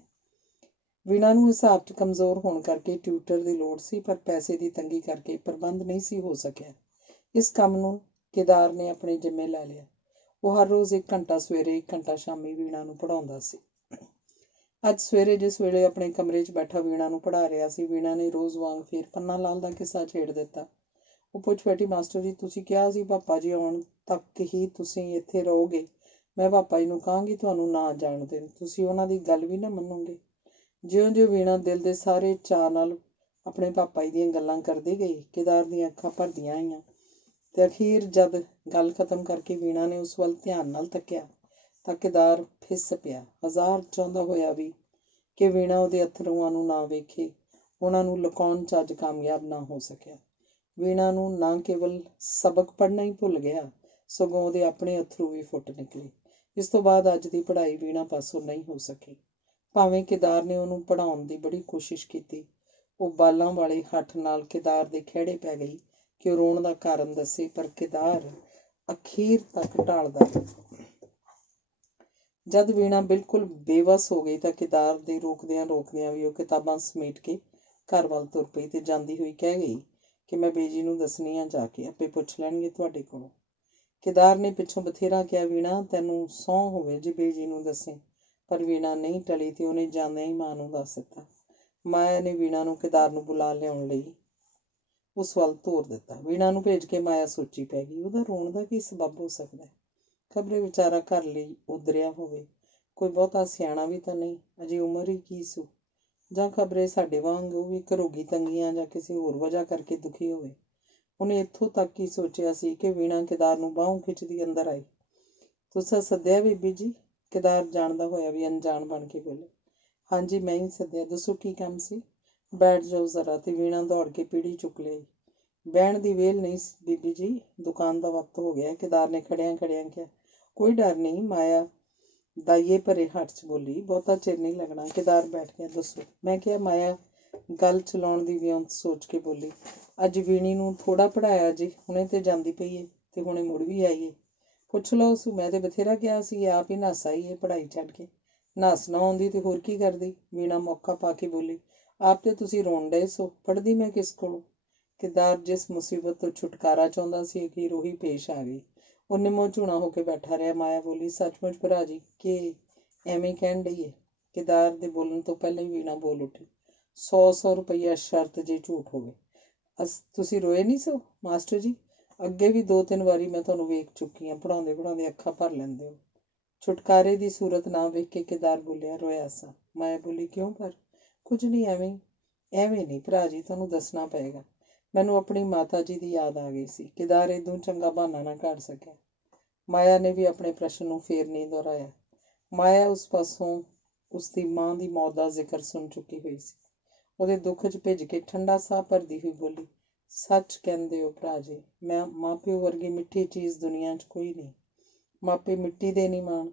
ਵੀਣਾ ਨੂੰ ਹਿਸਾਬ 'ਚ ਕਮਜ਼ੋਰ ਹੋਣ ਕਰਕੇ ਟਿਊਟਰ ਦੀ ਲੋੜ ਸੀ, ਪਰ ਪੈਸੇ ਦੀ ਤੰਗੀ ਕਰਕੇ ਪ੍ਰਬੰਧ ਨਹੀਂ ਸੀ ਹੋ ਸਕਿਆ। ਇਸ ਕੰਮ ਨੂੰ ਕੇਦਾਰ ਨੇ ਆਪਣੇ ਜਿੰਮੇ ਲੈ ਲਿਆ। ਉਹ ਹਰ ਰੋਜ਼ 1 ਘੰਟਾ ਸਵੇਰੇ 1 ਘੰਟਾ ਸ਼ਾਮੀ ਵੀਣਾ ਨੂੰ ਪੜ੍ਹਾਉਂਦਾ ਸੀ। ਅੱਜ ਸਵੇਰੇ ਜਿਸ ਵੇਲੇ ਆਪਣੇ ਕਮਰੇ 'ਚ ਬੈਠਾ ਵੀਣਾ ਨੂੰ ਪੜ੍ਹਾ ਰਿਹਾ ਸੀ, ਵੀਣਾ ਨੇ ਰੋਜ਼ ਵਾਂਗ ਫਿਰ ਪੰਨਾ ਲਾਲ ਦਾ ਕਿੱਸਾ ਛੇੜ ਦਿੱਤਾ। ਉਹ ਪੁੱਛ ਬੈਠੀ, ਮਾਸਟਰ ਜੀ ਤੁਸੀਂ ਕਿਹਾ ਸੀ ਪਾਪਾ ਜੀ ਆਉਣ ਤੱਕ ਹੀ ਤੁਸੀਂ ਇੱਥੇ ਰਹੋਗੇ। ਮੈਂ ਪਾਪਾ ਜੀ ਨੂੰ ਕਹਾਂਗੀ ਤੁਹਾਨੂੰ ਨਾ ਜਾਣ ਦੇਣ। ਤੁਸੀਂ ਉਹਨਾਂ ਦੀ ਗੱਲ ਵੀ ਨਾ ਮੰਨੋਗੇ। ਜਿਉਂ-ਜਿਉਂ ਵੀਣਾ ਦਿਲ ਦੇ ਸਾਰੇ ਚਾਅ ਨਾਲ ਆਪਣੇ ਪਾਪਾ ਜੀ ਦੀਆਂ ਗੱਲਾਂ ਕਰਦੀ ਗਈ, ਕੇਦਾਰ ਦੀਆਂ ਅੱਖਾਂ ਭਰਦੀਆਂ ਆਈਆਂ ਤੇ ਅਖੀਰ ਜਦ ਗੱਲ ਖਤਮ ਕਰਕੇ ਵੀਣਾ ਨੇ ਉਸ ਵੱਲ ਧਿਆਨ ਨਾਲ ਤੱਕਿਆ ਤਾਂ ਕੇਦਾਰ ਫਿੱਸ ਪਿਆ। ਹਜ਼ਾਰ ਚਾਹੁੰਦਾ ਹੋਇਆ ਵੀ ਕਿ ਵੀਣਾ ਉਹਦੇ ਅਥਰੂਆਂ ਨੂੰ ਨਾ ਵੇਖੇ, ਉਹਨਾਂ ਨੂੰ ਲੁਕਾਉਣ 'ਚ ਅੱਜ ਕਾਮਯਾਬ ਨਾ ਹੋ ਸਕਿਆ। ਵੀਣਾ ਨੂੰ ਨਾ ਕੇਵਲ ਸਬਕ ਪੜ੍ਹਨਾ ਹੀ ਭੁੱਲ ਗਿਆ, ਸਗੋਂ ਉਹਦੇ ਆਪਣੇ ਅਥਰੂ ਵੀ ਫੁੱਟ ਨਿਕਲੇ। ਇਸ ਤੋਂ ਬਾਅਦ ਅੱਜ ਦੀ ਪੜ੍ਹਾਈ ਵੀਣਾ ਪਾਸੋਂ ਨਹੀਂ ਹੋ ਸਕੀ। ਭਾਵੇਂ ਕੇਦਾਰ ਨੇ ਉਹਨੂੰ ਪੜ੍ਹਾਉਣ ਦੀ ਬੜੀ ਕੋਸ਼ਿਸ਼ ਕੀਤੀ, ਉਹ ਬਾਲਾਂ ਵਾਲੇ ਹੱਠ ਨਾਲ ਕੇਦਾਰ ਦੇ ਖਹਿੜੇ ਪੈ ਗਈ ਕਿ ਉਹ ਰੋਣ ਦਾ ਕਾਰਨ ਦੱਸੇ, ਪਰ ਕੇਦਾਰ ਅਖੀਰ ਤੱਕ ਟਾਲਦਾ ਰਿਹਾ। ਜਦ ਵੀਣਾ ਬਿਲਕੁਲ ਬੇਵੱਸ ਹੋ ਗਈ ਤਾਂ ਕੇਦਾਰ ਦੇ ਰੋਕਦਿਆਂ ਵੀ ਉਹ ਕਿਤਾਬਾਂ ਸਮੇਟ ਕੇ ਘਰ ਵੱਲ ਤੁਰ ਪਈ ਤੇ ਜਾਂਦੀ ਹੋਈ ਕਹਿ ਗਈ ਕਿ ਮੈਂ ਬੇਜੀ ਨੂੰ ਦੱਸਣੀ ਆ, ਜਾ ਕੇ ਆਪੇ ਪੁੱਛ ਲੈਣਗੇ ਤੁਹਾਡੇ ਕੋਲੋਂ। ਕੇਦਾਰ ਨੇ ਪਿੱਛੋਂ ਬਥੇਰਾ ਕਿਹਾ, ਵੀਣਾ ਤੈਨੂੰ ਸਹੁੰ ਹੋਵੇ ਜੇ ਬੇਜੀ ਨੂੰ ਦੱਸੇ, ਪਰ ਵੀਣਾ ਨਹੀਂ ਟਲੀ ਤੇ ਉਹਨੇ ਜਾਂਦਿਆਂ ਹੀ ਮਾਂ ਨੂੰ ਦੱਸ ਦਿੱਤਾ। ਮਾਇਆ ਨੇ ਵੀਣਾ ਨੂੰ ਕੇਦਾਰ ਨੂੰ ਬੁਲਾ ਲਿਆਉਣ ਲਈ ਉਸ ਵੱਲ ਤੋਰ ਦਿੱਤਾ। ਵੀਣਾ ਨੂੰ ਭੇਜ ਕੇ ਮਾਇਆ ਸੋਚੀ ਪੈ ਗਈ, ਉਹਦਾ ਰੋਣ ਦਾ ਕੀ ਸਬੱਬ ਹੋ ਸਕਦਾ? ਖਬਰੇ ਵਿਚਾਰਾ ਘਰ ਲਈ ਉਦਰਿਆ ਹੋਵੇ, ਕੋਈ ਬਹੁਤਾ ਸਿਆਣਾ ਵੀ ਤਾਂ ਨਹੀਂ, ਅਜੇ ਉਮਰ ਹੀ ਕੀ ਸੂ। ਜਾਂ ਖਬਰੇ ਸਾਡੇ ਵਾਂਗ ਉਹ ਵੀ ਘਰੋਗੀ ਤੰਗੀਆਂ ਜਾਂ ਕਿਸੇ ਹੋਰ ਵਜ੍ਹਾ ਕਰਕੇ ਦੁਖੀ ਹੋਵੇ। ਉਹਨੇ ਇੱਥੋਂ ਤੱਕ ਹੀ ਸੋਚਿਆ ਸੀ ਕਿ ਵੀਣਾ ਕੇਦਾਰ ਨੂੰ ਬਾਹੋਂ ਖਿੱਚਦੀ ਅੰਦਰ ਆਈ। ਤੁਸੀਂ ਸੱਦਿਆ ਬੀਬੀ ਜੀ? ਕੇਦਾਰ ਜਾਣਦਾ ਹੋਇਆ ਵੀ ਅਣਜਾਣ ਬਣ ਕੇ ਬੋਲੇ। ਹਾਂਜੀ, ਮੈਂ ਹੀ ਸੱਦਿਆ। ਦੱਸੋ ਕੀ ਕੰਮ ਸੀ? ਬੈਠ ਜਾਓ ਜ਼ਰਾ। ਤੇ ਵੀਣਾ ਦੌੜ ਕੇ ਪੀੜੀ ਚੁੱਕ ਲਈ। ਬਹਿਣ ਦੀ ਵੇਲ ਨਹੀਂ ਬੀਬੀ ਜੀ, ਦੁਕਾਨ ਦਾ ਵਕਤ ਹੋ ਗਿਆ। ਕੇਦਾਰ ਨੇ ਖੜਿਆਂ ਖੜਿਆਂ ਕਿਹਾ। ਕੋਈ ਡਰ ਨਹੀਂ, ਮਾਇਆ ਦਾਈਏ ਭਰੇ ਹੱਥ 'ਚ ਬੋਲੀ। ਬਹੁਤਾ ਚਿਰ ਨਹੀਂ ਲੱਗਣਾ। ਕੇਦਾਰ ਬੈਠ ਗਿਆ। ਦੱਸੋ? ਮੈਂ ਕਿਹਾ। ਮਾਇਆ ਗੱਲ ਚਲਾਉਣ ਦੀ ਵਿਉਂਤ ਸੋਚ ਕੇ ਬੋਲੀ। ਅੱਜ ਵੀਣੀ ਨੂੰ ਥੋੜ੍ਹਾ ਪੜ੍ਹਾਇਆ ਜੀ, ਹੁਣੇ ਤੇ ਜਾਂਦੀ ਪਈ ਏ ਤੇ ਹੁਣੇ ਮੁੜ ਵੀ ਆਈਏ। ਪੁੱਛ ਲਓ ਉਸ। ਮੈਂ ਤੇ ਬਥੇਰਾ ਕਿਹਾ ਸੀ, ਆਪ ਹੀ ਨੱਸ ਆਈ ਏ ਪੜ੍ਹਾਈ ਛੱਡ ਕੇ। ਨੱਸ ਨਾ ਆਉਂਦੀ ਤੇ ਹੋਰ ਕੀ ਕਰਦੀ? ਵੀਣਾ ਮੌਕਾ ਪਾ ਕੇ ਬੋਲੀ। ਆਪ ਤੇ ਤੁਸੀਂ ਰੋਣ ਡਏ ਸੋ, ਪੜ੍ਹਦੀ ਮੈਂ ਕਿਸ ਕੋਲੋਂ? ਕੇਦਾਰ ਜਿਸ ਮੁਸੀਬਤ ਤੋਂ ਛੁਟਕਾਰਾ ਚਾਹੁੰਦਾ ਸੀ, ਅਖੀਰ ਉਹੀ ਪੇਸ਼ ਆ ਗਈ। ਉਹ ਨਿੰਮੋ ਝੂਣਾ ਹੋ ਕੇ ਬੈਠਾ ਰਿਹਾ। ਮਾਇਆ ਬੋਲੀ। ਸੱਚਮੁੱਚ ਭਰਾ ਜੀ ਕਿ ਐਵੇਂ ਕਹਿਣ ਡਈ ਏ? ਕੇਦਾਰ ਦੇ ਬੋਲਣ ਤੋਂ ਪਹਿਲਾਂ ਹੀ ਵੀਣਾ ਬੋਲ ਉੱਠੀ। 100 ਰੁਪਈਆ ਸ਼ਰਤ ਜੇ ਝੂਠ ਹੋਵੇ। ਤੁਸੀਂ ਰੋਏ ਨਹੀਂ ਸੋ ਮਾਸਟਰ ਜੀ? ਅੱਗੇ ਵੀ 2-3 ਵਾਰੀ ਮੈਂ ਤੁਹਾਨੂੰ ਵੇਖ ਚੁੱਕੀ ਹਾਂ, ਪੜ੍ਹਾਉਂਦੇ ਪੜ੍ਹਾਉਂਦੇ ਅੱਖਾਂ ਭਰ ਲੈਂਦੇ ਹੋ। ਛੁਟਕਾਰੇ ਦੀ ਸੂਰਤ ਨਾ ਵੇਖ ਕੇ ਕੇਦਾਰ ਬੋਲਿਆ। ਰੋਇਆ ਸਾਂ। ਮਾਇਆ ਬੋਲੀ। ਕਿਉਂ? ਪਰ ਕੁਝ ਨਹੀਂ, ਐਵੇਂ ਨਹੀਂ ਭਰਾ ਜੀ, ਤੁਹਾਨੂੰ ਦੱਸਣਾ ਪਏਗਾ। ਮੈਨੂੰ ਆਪਣੀ ਮਾਤਾ ਜੀ ਦੀ ਯਾਦ ਆ ਗਈ ਸੀ। ਕੇਦਾਰ ਏਦੋਂ ਚੰਗਾ ਬਹਾਨਾ ਨਾ ਕੱਢ ਸਕਿਆ। ਮਾਇਆ ਨੇ ਵੀ ਆਪਣੇ ਪ੍ਰਸ਼ਨ ਨੂੰ ਫੇਰ ਨਹੀਂ ਦੁਹਰਾਇਆ। ਮਾਇਆ ਉਸ ਪਾਸੋਂ ਉਸਦੀ ਮਾਂ ਦੀ ਮੌਤ ਦਾ ਜ਼ਿਕਰ ਸੁਣ ਚੁੱਕੀ ਹੋਈ ਸੀ। ਉਹਦੇ ਦੁੱਖ 'ਚ ਭਿੱਜ ਕੇ ਠੰਡਾ ਸਾਹ ਭਰਦੀ ਹੋਈ ਬੋਲੀ। ਸੱਚ ਕਹਿੰਦੇ ਹੋ ਭਰਾ ਜੀ, ਮੈਂ ਮਾਂ ਪਿਓ ਵਰਗੀ ਮਿੱਠੀ ਚੀਜ਼ ਦੁਨੀਆ 'ਚ ਕੋਈ ਨਹੀਂ। ਮਾਪੇ ਮਿੱਟੀ ਦੇ ਨਹੀਂ ਮਾਣ,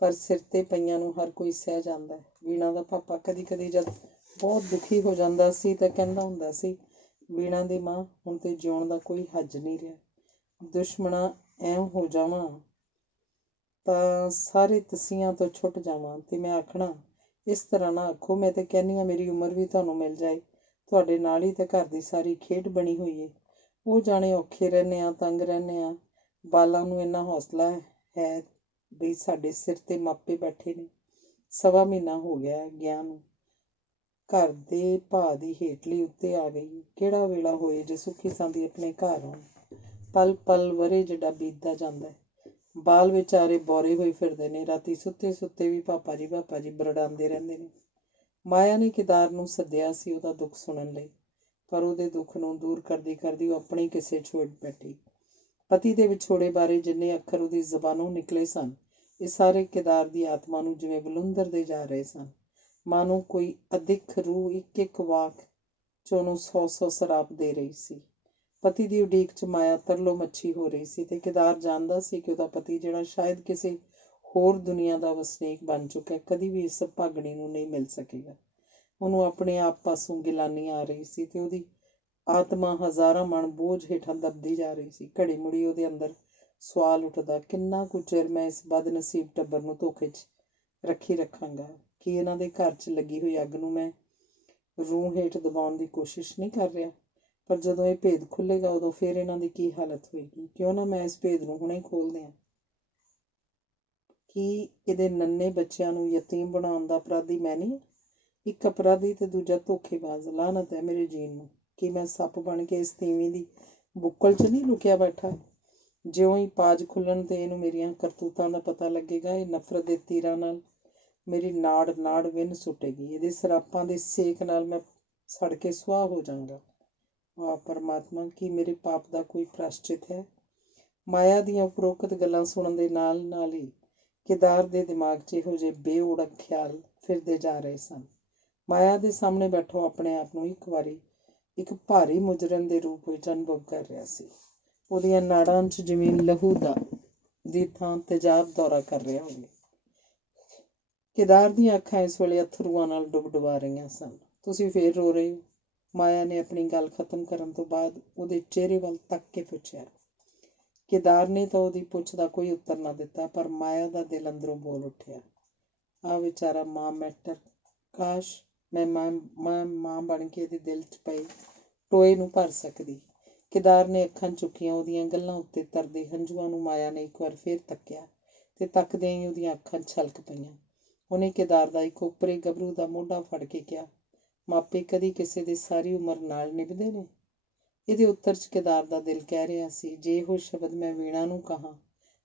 ਪਰ ਸਿਰ 'ਤੇ ਪਈਆਂ ਨੂੰ ਹਰ ਕੋਈ ਸਹਿ ਜਾਂਦਾ ਹੈ। ਵੀਣਾ ਦਾ ਪਾਪਾ ਕਦੀ ਕਦੀ ਜਦ ਬਹੁਤ ਦੁਖੀ ਹੋ ਜਾਂਦਾ ਸੀ ਤਾਂ ਕਹਿੰਦਾ ਹੁੰਦਾ ਸੀ, ਵੀਣਾ ਦੀ ਮਾਂ, ਹੁਣ ਤੇ ਜਿਉਣ ਦਾ ਕੋਈ ਹੱਜ ਨਹੀਂ ਰਿਹਾ। ਦੁਸ਼ਮਣਾ ਐਂ ਹੋ ਜਾਵਾਂ ਤਾਂ ਸਾਰੇ ਤਸੀਆਂ ਤੋਂ ਛੁੱਟ ਜਾਵਾਂ। ਤੇ ਮੈਂ ਆਖਣਾ, ਇਸ ਤਰ੍ਹਾਂ ਨਾ ਆਖੋ। ਮੈਂ ਤੇ ਕਹਿੰਦੀ ਹਾਂ ਮੇਰੀ ਉਮਰ ਵੀ ਤੁਹਾਨੂੰ ਮਿਲ ਜਾਏ। ਤੁਹਾਡੇ ਨਾਲ ਹੀ ਤਾਂ ਘਰ ਦੀ ਸਾਰੀ ਖੇਡ ਬਣੀ ਹੋਈ ਏ। ਉਹ ਜਾਣੇ ਔਖੇ ਰਹਿੰਦੇ ਹਾਂ, ਤੰਗ ਰਹਿੰਦੇ ਹਾਂ। ਬਾਲਾਂ ਨੂੰ ਇੰਨਾ ਹੌਸਲਾ ਹੈ ਬਈ ਸਾਡੇ ਸਿਰ 'ਤੇ ਮਾਪੇ ਬੈਠੇ ਨੇ। 1.25 ਮਹੀਨਾ ਹੋ ਗਿਆ ਗਿਆ ਨੂੰ। ਘਰ ਦੇ ਭਾਅ ਦੀ ਹੇਠਲੀ ਉੱਤੇ ਆ ਗਈ। ਕਿਹੜਾ ਵੇਲਾ ਹੋਏ ਜੇ ਸੁੱਖੀ ਸਾਂਦੀ ਆਪਣੇ ਘਰ ਆਉਣ। ਪਲ ਪਲ ਵਰੇ ਜਿੱਡਾ ਬੀਤਦਾ ਜਾਂਦਾ ਹੈ। ਬਾਲ ਵਿਚਾਰੇ ਬੋਰੇ ਹੋਏ ਫਿਰਦੇ ਨੇ। ਰਾਤੀ ਸੁੱਤੇ ਸੁੱਤੇ ਵੀ ਪਾਪਾ ਜੀ ਬਰੜਾਉਂਦੇ ਰਹਿੰਦੇ ਨੇ। ਮਾਇਆ ਨੇ ਕੇਦਾਰ ਨੂੰ ਸੱਦਿਆ ਸੀ ਉਹਦਾ ਦੁੱਖ ਸੁਣਨ ਲਈ, ਪਰ ਉਹਦੇ ਦੁੱਖ ਨੂੰ ਦੂਰ ਕਰਦੀ ਕਰਦੀ ਉਹ ਆਪਣੀ ਕਿਸੇ ਛੋੜ ਬੈਠੀ। ਪਤੀ ਦੇ ਵਿਛੋੜੇ ਬਾਰੇ ਜਿੰਨੇ ਅੱਖਰ ਉਹਦੀ ਜ਼ਬਾਨੋਂ ਨਿਕਲੇ ਸਨ, ਇਹ ਸਾਰੇ ਕੇਦਾਰ ਦੀ ਆਤਮਾ ਨੂੰ ਜਿਵੇਂ ਵਿਲੁੰਦਰਦੇ ਜਾ ਰਹੇ ਸਨ। ਮਾਨੋ ਕੋਈ ਅਦਿੱਖ ਰੂਹ ਇੱਕ ਇੱਕ ਵਾਕ 'ਚ ਉਹਨੂੰ 100 ਸਰਾਪ ਦੇ ਰਹੀ ਸੀ। ਪਤੀ ਦੀ ਉਡੀਕ 'ਚ ਮਾਇਆ ਤਰਲੋ ਮੱਛੀ ਹੋ ਰਹੀ ਸੀ ਤੇ ਕੇਦਾਰ ਜਾਣਦਾ ਸੀ ਕਿ ਉਹਦਾ ਪਤੀ, ਜਿਹੜਾ ਸ਼ਾਇਦ ਕਿਸੇ ਹੋਰ ਦੁਨੀਆ ਦਾ ਵਸਨੀਕ ਬਣ ਚੁੱਕਾ, ਕਦੀ ਵੀ ਇਸ ਭਾਗਣੀ ਨੂੰ ਨਹੀਂ ਮਿਲ ਸਕੇਗਾ। ਉਹਨੂੰ ਆਪਣੇ ਆਪ ਪਾਸੋਂ ਗਿਲਾਨੀ ਆ ਰਹੀ ਸੀ ਤੇ ਉਹਦੀ ਆਤਮਾ ਹਜ਼ਾਰਾਂ ਮਣ ਬੋਝ ਹੇਠਾਂ ਦਬਦੀ ਜਾ ਰਹੀ ਸੀ। ਘੜੀ ਮੁੜੀ ਉਹਦੇ ਅੰਦਰ ਸਵਾਲ ਉੱਠਦਾ, ਕਿੰਨਾ ਕੁ ਚਿਰ ਮੈਂ ਇਸ ਬਦਨਸੀਬ ਟੱਬਰ ਨੂੰ ਧੋਖੇ 'ਚ ਰੱਖੀ ਰੱਖਾਂਗਾ? ਕਿ ਇਹਨਾਂ ਦੇ ਘਰ 'ਚ ਲੱਗੀ ਹੋਈ ਅੱਗ ਨੂੰ ਮੈਂ ਰੂੰ ਹੇਠ ਦਬਾਉਣ ਦੀ ਕੋਸ਼ਿਸ਼ ਨਹੀਂ ਕਰ ਰਿਹਾ? ਪਰ ਜਦੋਂ ਇਹ ਭੇਦ ਖੁੱਲ੍ਹੇਗਾ, ਉਦੋਂ ਫਿਰ ਇਹਨਾਂ ਦੀ ਕੀ ਹਾਲਤ ਹੋਏਗੀ? ਕਿਉਂ ਨਾ ਮੈਂ ਇਸ ਭੇਦ ਨੂੰ ਹੁਣੇ ਖੋਲ੍ਹ ਦਿਆਂ। ਕੀ ਇਹਦੇ ਨੰਨੇ ਬੱਚਿਆਂ ਨੂੰ ਯਤੀਮ ਬਣਾਉਣ ਦਾ ਅਪਰਾਧੀ ਮੈਂ ਨਹੀਂ? ਇੱਕ ਅਪਰਾਧੀ ਤੇ ਦੂਜਾ ਧੋਖੇਬਾਜ਼। ਲਾਹਨਤ ਹੈ ਮੇਰੇ ਜੀਣ ਨੂੰ। ਕੀ ਮੈਂ ਸੱਪ ਬਣ ਕੇ ਇਸ ਤੀਵੀਂ ਦੀ ਬੁੱਕਲ 'ਚ ਨਹੀਂ ਲੁਕਿਆ ਬੈਠਾ? ਜਿਉਂ ਹੀ ਪਾਜ ਖੁੱਲ੍ਹਣ ਤੇ ਇਹਨੂੰ ਮੇਰੀਆਂ ਕਰਤੂਤਾਂ ਦਾ ਪਤਾ ਲੱਗੇਗਾ, ਇਹ ਨਫ਼ਰਤ ਦੇ ਤੀਰਾਂ ਨਾਲ ਮੇਰੀ ਨਾੜ ਨਾੜ ਵਿੰਨ ਸੁੱਟੇਗੀ। ਇਹਦੇ ਸਰਾਪਾਂ ਦੇ ਸੇਕ ਨਾਲ ਮੈਂ ਸੜ ਕੇ ਸੁਆਹ ਹੋ ਜਾਵਾਂਗਾ। ਵਾਹ ਪਰਮਾਤਮਾ, ਕੀ ਮੇਰੇ ਪਾਪ ਦਾ ਕੋਈ ਪ੍ਰਾਸ਼ਚਿਤ ਹੈ? ਮਾਇਆ ਦੀਆਂ ਉਪਰੋਕਤ ਗੱਲਾਂ ਸੁਣਨ ਦੇ ਨਾਲ ਨਾਲ ਹੀ ਕੇਦਾਰ ਦੇ ਦਿਮਾਗ 'ਚ ਇਹੋ ਜਿਹੇ ਬੇਓੜਕ ਖਿਆਲ ਫਿਰਦੇ ਜਾ ਰਹੇ ਸਨ। ਮਾਇਆ ਦੇ ਸਾਹਮਣੇ ਬੈਠੋ ਆਪਣੇ ਆਪ ਨੂੰ ਇੱਕ ਵਾਰੀ ਇੱਕ ਭਾਰੀ ਮੁਜਰਮ ਦੇ ਰੂਪ ਵਿੱਚ ਅਨੁਭਵ ਕਰ ਰਿਹਾ ਸੀ। ਉਹਦੀਆਂ ਨਾੜਾਂ 'ਚ ਜਿਵੇਂ ਲਹੂ ਦੀ ਥਾਂ ਤੇਜ਼ਾਬ ਦੌਰਾ ਕਰ ਰਿਹਾ ਹੋਵੇ। ਕੇਦਾਰ ਦੀਆਂ ਅੱਖਾਂ ਇਸ ਵੇਲੇ ਅਥਰੂਆਂ ਨਾਲ ਡੁਬਡੁਬਾ ਰਹੀਆਂ ਸਨ। ਤੁਸੀਂ ਫੇਰ ਰੋ ਰਹੇ ਹੋ? ਮਾਇਆ ਨੇ ਆਪਣੀ ਗੱਲ ਖਤਮ ਕਰਨ ਤੋਂ ਬਾਅਦ ਉਹਦੇ ਚਿਹਰੇ ਵੱਲ ਤੱਕ ਕੇ ਪੁੱਛਿਆ। ਕੇਦਾਰ ਨੇ ਤਾਂ ਉਹਦੀ ਪੁੱਛ ਦਾ ਕੋਈ ਉੱਤਰ ਨਾ ਦਿੱਤਾ, ਪਰ ਮਾਇਆ ਦਾ ਦਿਲ ਅੰਦਰੋਂ ਬੋਲ ਉੱਠਿਆ, ਆਹ ਵਿਚਾਰਾ ਮਾਂ ਮੈਟਰ, ਕਾਸ਼ ਮੈਂ ਮਾਂ ਬਣ ਕੇ ਇਹਦੇ ਦਿਲ 'ਚ ਪਏ ਟੋਏ ਨੂੰ ਭਰ ਸਕਦੀ। ਕੇਦਾਰ ਨੇ ਅੱਖਾਂ ਚੁੱਕੀਆਂ। ਉਹਦੀਆਂ ਗੱਲਾਂ ਉੱਤੇ ਤਰਦੇ ਹੰਝੂਆਂ ਨੂੰ ਮਾਇਆ ਨੇ ਇੱਕ ਵਾਰ ਫੇਰ ਤੱਕਿਆ ਤੇ ਤੱਕਦਿਆਂ ਹੀ ਉਹਦੀਆਂ ਅੱਖਾਂ ਛਲਕ ਪਈਆਂ। ਉਹਨੇ ਕੇਦਾਰ ਦਾ ਇੱਕ ਉੱਪਰੇ ਗੱਭਰੂ ਦਾ ਮੋਢਾ ਫੜ ਕੇ ਕਿਹਾ, ਮਾਪੇ ਕਦੀ ਕਿਸੇ ਦੀ ਸਾਰੀ ਉਮਰ ਨਾਲ ਨਿਭਦੇ ਨੇ? ਇਹਦੇ ਉੱਤਰ 'ਚ ਕੇਦਾਰ ਦਾ ਦਿਲ ਕਹਿ ਰਿਹਾ ਸੀ, ਜੇ ਇਹੋ ਸ਼ਬਦ ਮੈਂ ਵੀਣਾ ਨੂੰ ਕਹਾਂ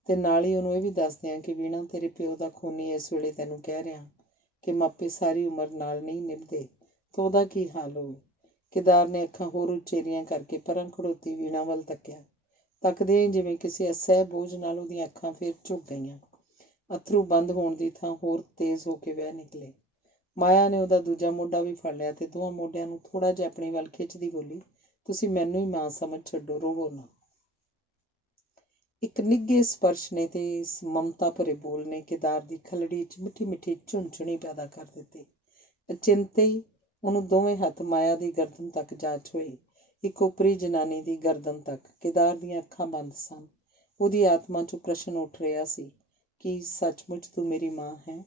ਤੇ ਨਾਲ ਹੀ ਉਹਨੂੰ ਇਹ ਵੀ ਦੱਸ ਦਿਆਂ ਕਿ ਵੀਣਾ, ਤੇਰੇ ਪਿਓ ਦਾ ਖੂਨੀ ਇਸ ਵੇਲੇ ਤੈਨੂੰ ਕਹਿ ਰਿਹਾ ਕਿ ਮਾਪੇ ਸਾਰੀ ਉਮਰ ਨਾਲ ਨਹੀਂ ਨਿਭਦੇ, ਤਾਂ ਉਹਦਾ ਕੀ ਹਾਲ ਹੋਵੇ। ਕੇਦਾਰ ਨੇ ਅੱਖਾਂ ਹੋਰ ਉਚੇਰੀਆਂ ਕਰਕੇ ਪਰਾਂ ਖੜੋਤੀ ਵੀਣਾ ਵੱਲ ਤੱਕਿਆ। ਤੱਕਦੇ ਹੀ ਜਿਵੇਂ ਕਿਸੇ ਅਸਹਿ ਬੋਝ ਨਾਲ ਉਹਦੀਆਂ ਅੱਖਾਂ ਫੇਰ ਝੁਕ ਗਈਆਂ। ਅੱਥਰੂ ਬੰਦ ਹੋਣ ਦੀ ਥਾਂ ਹੋਰ ਤੇਜ਼ ਹੋ ਕੇ ਵਹਿ ਨਿਕਲੇ। ਮਾਇਆ ਨੇ ਉਹਦਾ ਦੂਜਾ ਮੋਢਾ ਵੀ ਫੜ ਲਿਆ ਤੇ ਦੋਵਾਂ ਮੋਢਿਆਂ ਨੂੰ ਥੋੜ੍ਹਾ ਜਿਹਾ ਆਪਣੀ ਵੱਲ ਖਿੱਚਦੀ ਬੋਲੀ, ਤੁਸੀਂ ਮੈਨੂੰ ਹੀ ਮਾਂ ਸਮਝ ਛੱਡੋ, ਰੋਵੋ ਨਾ। ਇੱਕ ਨਿੱਘੇ ਸਪਰਸ਼ ਨੇ ਤੇ ਇਸ ਮਮਤਾ ਭਰੇ ਬੋਲ ਨੇ ਕੇਦਾਰ ਦੀ ਖਲੜੀ 'ਚ ਮਿੱਠੀ ਮਿੱਠੀ ਝੁੰਝਣੀ ਪੈਦਾ ਕਰ ਦਿੱਤੀ। ਅਚਿੰਤੇ ਹੀ ਉਹਨੂੰ ਦੋਵੇਂ ਹੱਥ ਮਾਇਆ ਦੀ ਗਰਦਨ ਤੱਕ ਜਾ ਛੋਏ, ਇੱਕ ਉਪਰੀ ਜਨਾਨੀ ਦੀ ਗਰਦਨ ਤੱਕ। ਕੇਦਾਰ ਦੀਆਂ ਅੱਖਾਂ ਬੰਦ ਸਨ। ਉਹਦੀ ਆਤਮਾ 'ਚੋਂ ਪ੍ਰਸ਼ਨ ਉੱਠ ਰਿਹਾ ਸੀ, ਕੀ ਸੱਚਮੁੱਚ ਤੂੰ ਮੇਰੀ ਮਾਂ ਹੈ?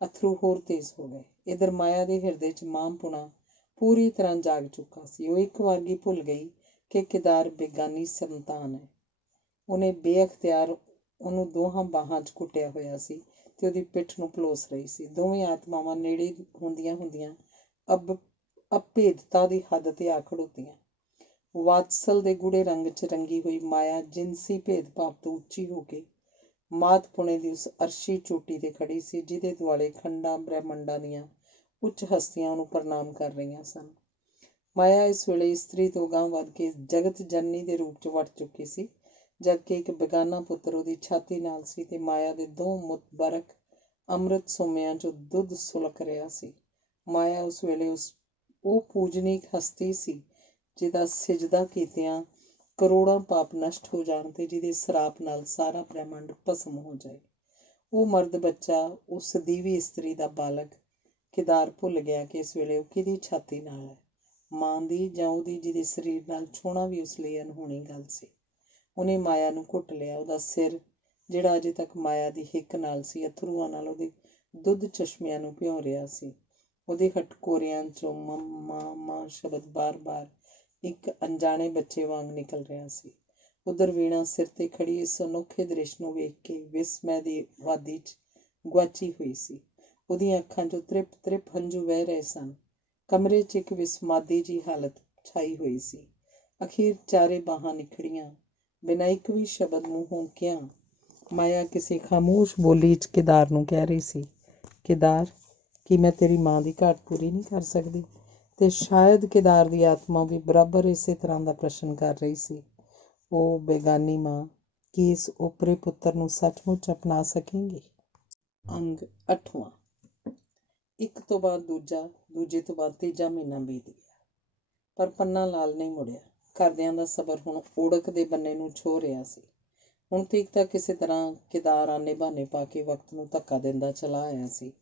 ਅੱਥਰੂ ਹੋਰ ਤੇਜ਼ ਹੋ ਗਏ। ਇੱਧਰ ਮਾਇਆ ਦੇ ਹਿਰਦੇ 'ਚ ਮਾਂ-ਪੁਣਾ ਪੂਰੀ ਤਰ੍ਹਾਂ ਜਾਗ ਚੁੱਕਾ ਸੀ। ਉਹ ਇੱਕ ਵਾਰੀ ਭੁੱਲ ਗਈ ਕਿ ਕੇਦਾਰ ਬੇਗਾਨੀ ਸੰਤਾਨ ਹੈ। ਉਹਨੇ ਬੇਅਖਤਿਆਰ ਉਹਨੂੰ ਦੋਹਾਂ ਬਾਹਾਂ 'ਚ ਘੁੱਟਿਆ ਹੋਇਆ ਸੀ ਤੇ ਉਹਦੀ ਪਿੱਠ ਨੂੰ ਪਲੋਸ ਰਹੀ ਸੀ। ਦੋਵੇਂ ਆਤਮਾਵਾਂ ਨੇੜੇ ਹੁੰਦੀਆਂ ਹੁੰਦੀਆਂ ਅਭੇਦਤਾ ਦੀ ਹੱਦ ਤੇ ਆ ਖੜੋਤੀਆਂ। ਵਾਤਸਲ ਦੇ ਗੂੜੇ ਰੰਗ 'ਚ ਰੰਗੀ ਹੋਈ ਮਾਇਆ ਜਿਨਸੀ ਭੇਦਭਾਵ ਤੋਂ ਉੱਚੀ ਹੋ ਕੇ ਮਾਤ-ਪੁਣੇ ਦੀ ਉਸ ਅਰਸ਼ੀ ਚੋਟੀ ਤੇ ਖੜੀ ਸੀ, ਜਿਹਦੇ ਦੁਆਲੇ ਖੰਡਾਂ ਬ੍ਰਹਿਮੰਡਾਂ ਦੀਆਂ ਉੱਚ ਹਸਤੀਆਂ ਉਹਨੂੰ ਪ੍ਰਣਾਮ ਕਰ ਰਹੀਆਂ ਸਨ। ਮਾਇਆ ਇਸ ਵੇਲੇ ਇਸਤਰੀ ਤੋਂ ਅਗਾਂਹ ਵੱਧ ਕੇ ਜਗਤ ਜਨਨੀ ਦੇ ਰੂਪ 'ਚ ਵਟ ਚੁੱਕੀ ਸੀ, ਜਦਕਿ ਇੱਕ ਬੇਗਾਨਾ ਪੁੱਤਰ ਉਹਦੀ ਛਾਤੀ ਨਾਲ ਸੀ ਤੇ ਮਾਇਆ ਦੇ ਦੋ ਮੁਤਬਰਕ ਅੰਮ੍ਰਿਤ ਸੋਮਿਆਂ 'ਚੋਂ ਦੁੱਧ ਸੁਲਕ ਰਿਹਾ ਸੀ। ਮਾਇਆ ਉਸ ਵੇਲੇ ਉਹ ਪੂਜਨੀਕ ਹਸਤੀ ਸੀ ਜਿਹਦਾ ਸਿਜਦਾ ਕੀਤਿਆਂ ਕਰੋੜਾਂ ਪਾਪ ਨਸ਼ਟ ਹੋ ਜਾਣ ਤੇ ਜਿਹਦੇ ਸਰਾਪ ਨਾਲ ਸਾਰਾ ਬ੍ਰਹਿਮੰਡ ਭਸਮ ਹੋ ਜਾਏ। ਉਹ ਮਰਦ ਬੱਚਾ, ਉਸ ਦੀਵੀ ਇਸਤਰੀ ਦਾ ਬਾਲਕ। ਕੇਦਾਰ ਭੁੱਲ ਗਿਆ ਕਿ ਇਸ ਵੇਲੇ ਉਹ ਕਿਹਦੀ ਛਾਤੀ ਨਾਲ ਹੈ, ਮਾਂ ਦੀ ਜਾਂ ਉਹਦੀ ਜਿਹਦੇ ਸਰੀਰ ਨਾਲ ਛੂਹਣਾ ਵੀ ਉਸ ਲਈ ਅਨਹੋਣੀ ਗੱਲ ਸੀ। ਉਹਨੇ ਮਾਇਆ ਨੂੰ ਘੁੱਟ ਲਿਆ। ਉਹਦਾ ਸਿਰ, ਜਿਹੜਾ ਅਜੇ ਤੱਕ ਮਾਇਆ ਦੀ ਹਿੱਕ ਨਾਲ ਸੀ, ਅੱਥਰੂਆਂ ਨਾਲ ਉਹਦੇ ਦੁੱਧ ਚਸ਼ਮਿਆਂ ਨੂੰ ਭਿਉਂ ਰਿਹਾ ਸੀ। ਉਹਦੇ ਹਟਕੋਰਿਆਂ 'ਚੋਂ ਮਾਂ ਸ਼ਬਦ ਬਾਰ-ਬਾਰ ਇੱਕ ਅਣਜਾਣੇ ਬੱਚੇ ਵਾਂਗ ਨਿਕਲ ਰਿਹਾ ਸੀ। ਉੱਧਰ ਵੀਣਾ ਸਿਰ ਤੇ ਖੜੀ ਇਸ ਅਨੋਖੇ ਦ੍ਰਿਸ਼ ਨੂੰ ਵੇਖ ਕੇ ਵਿਸਮੈ ਦੀ ਵਾਦੀ 'ਚ ਗੁਆਚੀ ਹੋਈ ਸੀ। ਉਹਦੀਆਂ ਅੱਖਾਂ 'ਚੋਂ ਤ੍ਰਿਪ ਹੰਝੂ ਵਹਿ ਰਹੇ ਸਨ। ਕਮਰੇ 'ਚ ਇੱਕ ਵਿਸਮਾਦੀ ਜਿਹੀ ਹਾਲਤ ਛਾਈ ਹੋਈ ਸੀ। ਅਖੀਰ ਚਾਰੇ ਬਾਹਾਂ ਨਿਖੜੀਆਂ, ਬਿਨਾਂ ਇੱਕ ਵੀ ਸ਼ਬਦ ਮੂੰਹੋਂ ਕਿਹਾ, ਮਾਇਆ ਕਿਸੇ ਖਾਮੋਸ਼ ਬੋਲੀ 'ਚ ਕੇਦਾਰ ਨੂੰ ਕਹਿ ਰਹੀ ਸੀ, ਕੇਦਾਰ, ਕੀ ਮੈਂ ਤੇਰੀ ਮਾਂ ਦੀ ਘਾਟ ਪੂਰੀ ਨਹੀਂ ਕਰ ਸਕਦੀ? ਤੇ ਸ਼ਾਇਦ ਕੇਦਾਰ ਦੀ ਆਤਮਾ ਵੀ ਬਰਾਬਰ ਇਸੇ ਤਰ੍ਹਾਂ ਦਾ ਪ੍ਰਸ਼ਨ ਕਰ ਰਹੀ ਸੀ, ਉਹ ਬੇਗਾਨੀ ਮਾਂ, ਕੀ ਇਸ ਓਪਰੇ ਪੁੱਤਰ ਨੂੰ ਸੱਚਮੁੱਚ ਅਪਣਾ ਸਕੇਂਗੀ? ਅੰਗ 8ਵਾਂ। ਇੱਕ ਤੋਂ ਬਾਅਦ ਦੂਜਾ, ਦੂਜੇ ਤੋਂ ਬਾਅਦ ਤੀਜਾ ਮਹੀਨਾ ਬੀਤ ਗਿਆ, ਪਰ ਪੰਨਾ ਲਾਲ ਨਹੀਂ ਮੁੜਿਆ। ਘਰਦਿਆਂ ਦਾ ਸਬਰ ਹੁਣ ਓੜਕ ਦੇ ਬੰਨੇ ਨੂੰ ਛੋਹ ਰਿਹਾ ਸੀ। ਹੁਣ ਤੀਕ ਤਾਂ ਕਿਸੇ ਤਰ੍ਹਾਂ ਕੇਦਾਰ ਆਨੇ ਬਹਾਨੇ ਪਾ ਕੇ ਵਕਤ ਨੂੰ ਧੱਕਾ ਦਿੰਦਾ ਚਲਾ ਆਇਆ ਸੀ,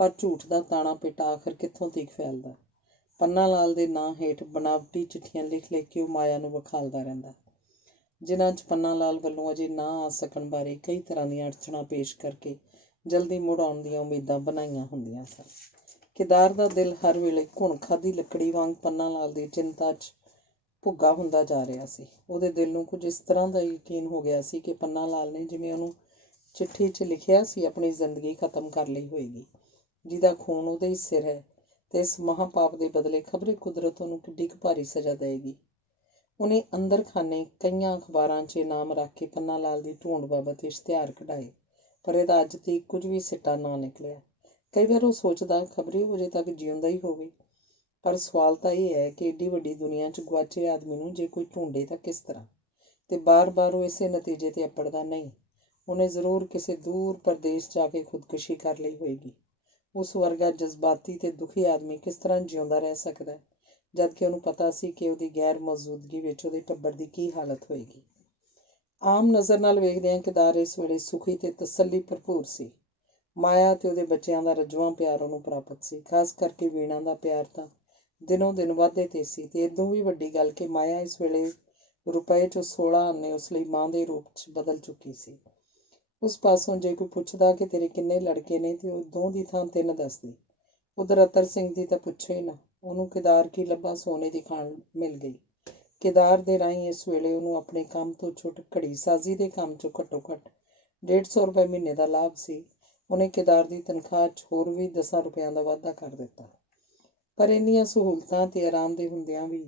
ਪਰ ਝੂਠ ਦਾ ਤਾਣਾ ਪਿੱਟਾ ਆਖਰ ਕਿੱਥੋਂ ਤੀਕ ਫੈਲਦਾ। ਪੰਨਾ ਲਾਲ ਦੇ ਨਾਂ ਹੇਠ ਬਨਾਵਟੀ ਚਿੱਠੀਆਂ ਲਿਖ ਕੇ ਉਹ ਮਾਇਆ ਨੂੰ ਵਿਖਾਲਦਾ ਰਹਿੰਦਾ, ਜਿਨ੍ਹਾਂ 'ਚ ਪੰਨਾ ਲਾਲ ਵੱਲੋਂ ਅਜੇ ਨਾ ਆ ਸਕਣ ਬਾਰੇ ਕਈ ਤਰ੍ਹਾਂ ਦੀਆਂ ਅੜਚਣਾਂ ਪੇਸ਼ ਕਰਕੇ ਜਲਦੀ ਮੁੜ ਆਉਣ ਦੀਆਂ ਉਮੀਦਾਂ ਬਣਾਈਆਂ ਹੁੰਦੀਆਂ ਸਨ। ਕੇਦਾਰ ਦਾ ਦਿਲ ਹਰ ਵੇਲੇ ਘੁਣ ਖਾਧੀ ਲੱਕੜੀ ਵਾਂਗ ਪੰਨਾ ਲਾਲ ਦੀ ਚਿੰਤਾ 'ਚ ਭੁੱਗਾ ਹੁੰਦਾ ਜਾ ਰਿਹਾ ਸੀ। ਉਹਦੇ ਦਿਲ ਨੂੰ ਕੁਝ ਇਸ ਤਰ੍ਹਾਂ ਦਾ ਯਕੀਨ ਹੋ ਗਿਆ ਸੀ ਕਿ ਪੰਨਾ ਲਾਲ ਨੇ, ਜਿਵੇਂ ਉਹਨੂੰ ਚਿੱਠੀ 'ਚ ਲਿਖਿਆ ਸੀ, ਆਪਣੀ ਜ਼ਿੰਦਗੀ ਖਤਮ ਕਰ ਲਈ ਹੋਏਗੀ। ਜਿਹਦਾ ਖੂਨ ਉਹਦੇ ਹੀ ਸਿਰ ਹੈ ਤੇ ਇਸ ਮਹਾਂਪਾਪ ਦੇ ਬਦਲੇ ਖਬਰੇ ਕੁਦਰਤ ਉਹਨੂੰ ਕਿੱਡੀ ਕੁ ਭਾਰੀ ਸਜ਼ਾ ਦੇਏਗੀ। ਉਹਨੇ ਅੰਦਰ ਖਾਨੇ ਕਈਆਂ ਅਖਬਾਰਾਂ 'ਚ ਇਨਾਮ ਰੱਖ ਕੇ ਪੰਨਾ ਲਾਲ ਦੀ ਢੂੰਡ ਬਾਬਤ ਇਸ਼ਤਿਹਾਰ ਕਢਾਏ, ਪਰ ਇਹਦਾ ਅੱਜ ਤੀਕ ਕੁਝ ਵੀ ਸਿੱਟਾ ਨਾ ਨਿਕਲਿਆ। ਕਈ ਵਾਰ ਉਹ ਸੋਚਦਾ, ਖਬਰੇ ਉਹ ਅਜੇ ਤੱਕ ਜਿਉਂਦਾ ਹੀ ਹੋਵੇ। ਪਰ ਸਵਾਲ ਤਾਂ ਇਹ ਹੈ ਕਿ ਏਡੀ ਵੱਡੀ ਦੁਨੀਆ 'ਚ ਗੁਆਚੇ ਆਦਮੀ ਨੂੰ ਜੇ ਕੋਈ ਢੂੰਡੇ ਤਾਂ ਕਿਸ ਤਰ੍ਹਾਂ? ਤੇ ਬਾਰ-ਬਾਰ ਉਹ ਇਸੇ ਨਤੀਜੇ ਤੇ ਅੱਪੜਦਾ ਨਹੀਂ, ਉਹਨੇ ਜ਼ਰੂਰ ਕਿਸੇ ਦੂਰ ਪ੍ਰਦੇਸ਼ ਜਾ ਕੇ ਖੁਦਕੁਸ਼ੀ ਕਰ ਲਈ ਹੋਏਗੀ। ਉਸ ਵਰਗਾ ਜਜ਼ਬਾਤੀ ਤੇ ਦੁਖੀ ਆਦਮੀ ਕਿਸ ਤਰ੍ਹਾਂ ਜਿਉਂਦਾ ਰਹਿ ਸਕਦਾ, ਜਦਕਿ ਉਹਨੂੰ ਪਤਾ ਸੀ ਕਿ ਉਹਦੀ ਗੈਰ ਮੌਜੂਦਗੀ ਵਿੱਚ ਉਹਦੇ ਟੱਬਰ ਦੀ ਕੀ ਹਾਲਤ ਹੋਏਗੀ। ਆਮ ਨਜ਼ਰ ਨਾਲ ਵੇਖਦਿਆਂ ਕੇਦਾਰ ਇਸ ਵੇਲੇ ਸੁਖੀ ਤੇ ਤਸੱਲੀ ਭਰਪੂਰ ਸੀ। ਮਾਇਆ ਤੇ ਉਹਦੇ ਬੱਚਿਆਂ ਦਾ ਰੱਜਵਾਂ ਪਿਆਰ ਉਹਨੂੰ ਪ੍ਰਾਪਤ ਸੀ। ਖਾਸ ਕਰਕੇ ਵੀਣਾ ਦਾ ਪਿਆਰ ਤਾਂ ਦਿਨੋਂ ਦਿਨ ਵਾਧੇ ਤੇ ਸੀ। ਤੇ ਇਦੋਂ ਵੀ ਵੱਡੀ ਗੱਲ ਕਿ ਮਾਇਆ ਇਸ ਵੇਲੇ ਰੁਪਏ 'ਚੋਂ 16 ਆਨੇ ਉਸ ਲਈ ਮਾਂ ਦੇ ਰੂਪ 'ਚ ਬਦਲ ਚੁੱਕੀ ਸੀ। ਉਸ ਪਾਸੋਂ ਜੇ ਕੋਈ ਪੁੱਛਦਾ ਕਿ ਤੇਰੇ ਕਿੰਨੇ ਲੜਕੇ ਨੇ, ਤੇ ਉਹ 2 ਦੀ ਥਾਂ 3 ਦੱਸਦੀ। ਉਧਰ ਅਤਰ ਸਿੰਘ ਦੀ ਤਾਂ ਪੁੱਛੋ ਹੀ ਨਾ, ਉਹਨੂੰ ਕੇਦਾਰ ਕੀ ਲੱਭਾ ਸੋਨੇ ਦੀ ਖਾਣ ਮਿਲ ਗਈ। ਕੇਦਾਰ ਦੇ ਰਾਹੀਂ ਇਸ ਵੇਲੇ ਉਹਨੂੰ ਆਪਣੇ ਕੰਮ ਤੋਂ ਛੁੱਟ ਘੜੀਸਾਜ਼ੀ ਦੇ ਕੰਮ 'ਚੋਂ ਘੱਟੋ ਘੱਟ 150 ਰੁਪਏ ਮਹੀਨੇ ਦਾ ਲਾਭ ਸੀ। ਉਹਨੇ ਕੇਦਾਰ ਦੀ ਤਨਖਾਹ 'ਚ ਹੋਰ ਵੀ 10 ਰੁਪਇਆਂ ਦਾ ਵਾਧਾ ਕਰ ਦਿੱਤਾ। ਪਰ ਇੰਨੀਆਂ ਸਹੂਲਤਾਂ ਤੇ ਆਰਾਮ ਦੇ ਹੁੰਦਿਆਂ ਵੀ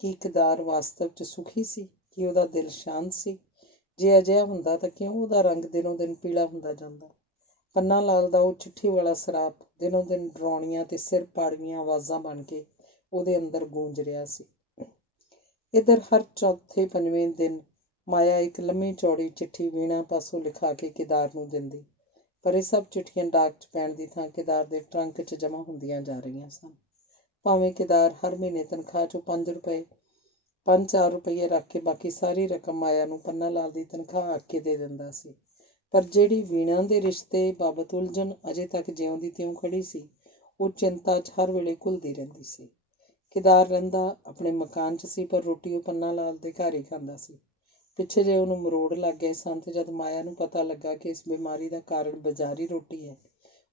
ਕੀ ਕੇਦਾਰ ਵਾਸਤਵ 'ਚ ਸੁਖੀ ਸੀ? ਕੀ ਉਹਦਾ ਦਿਲ ਸ਼ਾਂਤ ਸੀ? ਜੇ ਅਜਿਹਾ ਹੁੰਦਾ ਤਾਂ ਕਿਉਂ ਉਹਦਾ ਰੰਗ ਦਿਨੋਂ ਦਿਨ ਪੀਲਾ ਹੁੰਦਾ ਜਾਂਦਾ? ਪੰਨਾ ਲਾਲ ਦਾ ਉਹ ਚਿੱਠੀ ਵਾਲਾ ਸਰਾਪ ਦਿਨੋਂ ਦਿਨ ਡਰਾਉਣੀਆਂ ਤੇ ਸਿਰ ਪਾੜਵੀਆਂ ਆਵਾਜ਼ਾਂ ਬਣ ਕੇ ਉਹਦੇ ਅੰਦਰ ਗੂੰਜ ਰਿਹਾ ਸੀ। ਇੱਧਰ ਹਰ ਚੌਥੇ ਪੰਜਵੇਂ ਦਿਨ ਮਾਇਆ ਇੱਕ ਲੰਮੀ ਚੌੜੀ ਚਿੱਠੀ ਵੀਣਾ ਪਾਸੋਂ ਲਿਖਾ ਕੇ ਕੇਦਾਰ ਨੂੰ ਦਿੰਦੀ, ਪਰ ਇਹ ਸਭ ਚਿੱਠੀਆਂ ਡਾਕ 'ਚ ਪੈਣ ਦੀ ਥਾਂ ਕੇਦਾਰ ਦੇ ਟਰੰਕ 'ਚ ਜਮ੍ਹਾਂ ਹੁੰਦੀਆਂ ਜਾ ਰਹੀਆਂ ਸਨ। ਭਾਵੇਂ ਕੇਦਾਰ ਹਰ ਮਹੀਨੇ ਤਨਖਾਹ 'ਚੋਂ 5-4 ਰੁਪਏ ਰੱਖ ਕੇ ਬਾਕੀ ਸਾਰੀ ਰਕਮ ਮਾਇਆ ਨੂੰ ਪੰਨਾ ਲਾਲ ਦੀ ਤਨਖਾਹ ਆਖ ਕੇ ਦੇ ਦਿੰਦਾ ਸੀ, ਪਰ ਜਿਹੜੀ ਵੀਣਾ ਦੇ ਰਿਸ਼ਤੇ ਬਾਬਤ ਉਲਝਣ ਅਜੇ ਤੱਕ ਜਿਉਂ ਦੀ ਤਿਉਂ ਖੜੀ ਸੀ, ਉਹ ਚਿੰਤਾ 'ਚ ਹਰ ਵੇਲੇ ਘੁਲਦੀ ਰਹਿੰਦੀ ਸੀ। ਕੇਦਾਰ ਰਹਿੰਦਾ ਆਪਣੇ ਮਕਾਨ 'ਚ ਸੀ, ਪਰ ਰੋਟੀ ਉਹ ਪੰਨਾ ਲਾਲ ਦੇ ਘਰ ਹੀ ਖਾਂਦਾ ਸੀ। ਪਿੱਛੇ ਜੇ ਉਹਨੂੰ ਮਰੋੜ ਲੱਗ ਗਏ ਸਨ ਤੇ ਜਦ ਮਾਇਆ ਨੂੰ ਪਤਾ ਲੱਗਾ ਕਿ ਇਸ ਬਿਮਾਰੀ ਦਾ ਕਾਰਨ ਬਾਜ਼ਾਰੀ ਰੋਟੀ ਹੈ,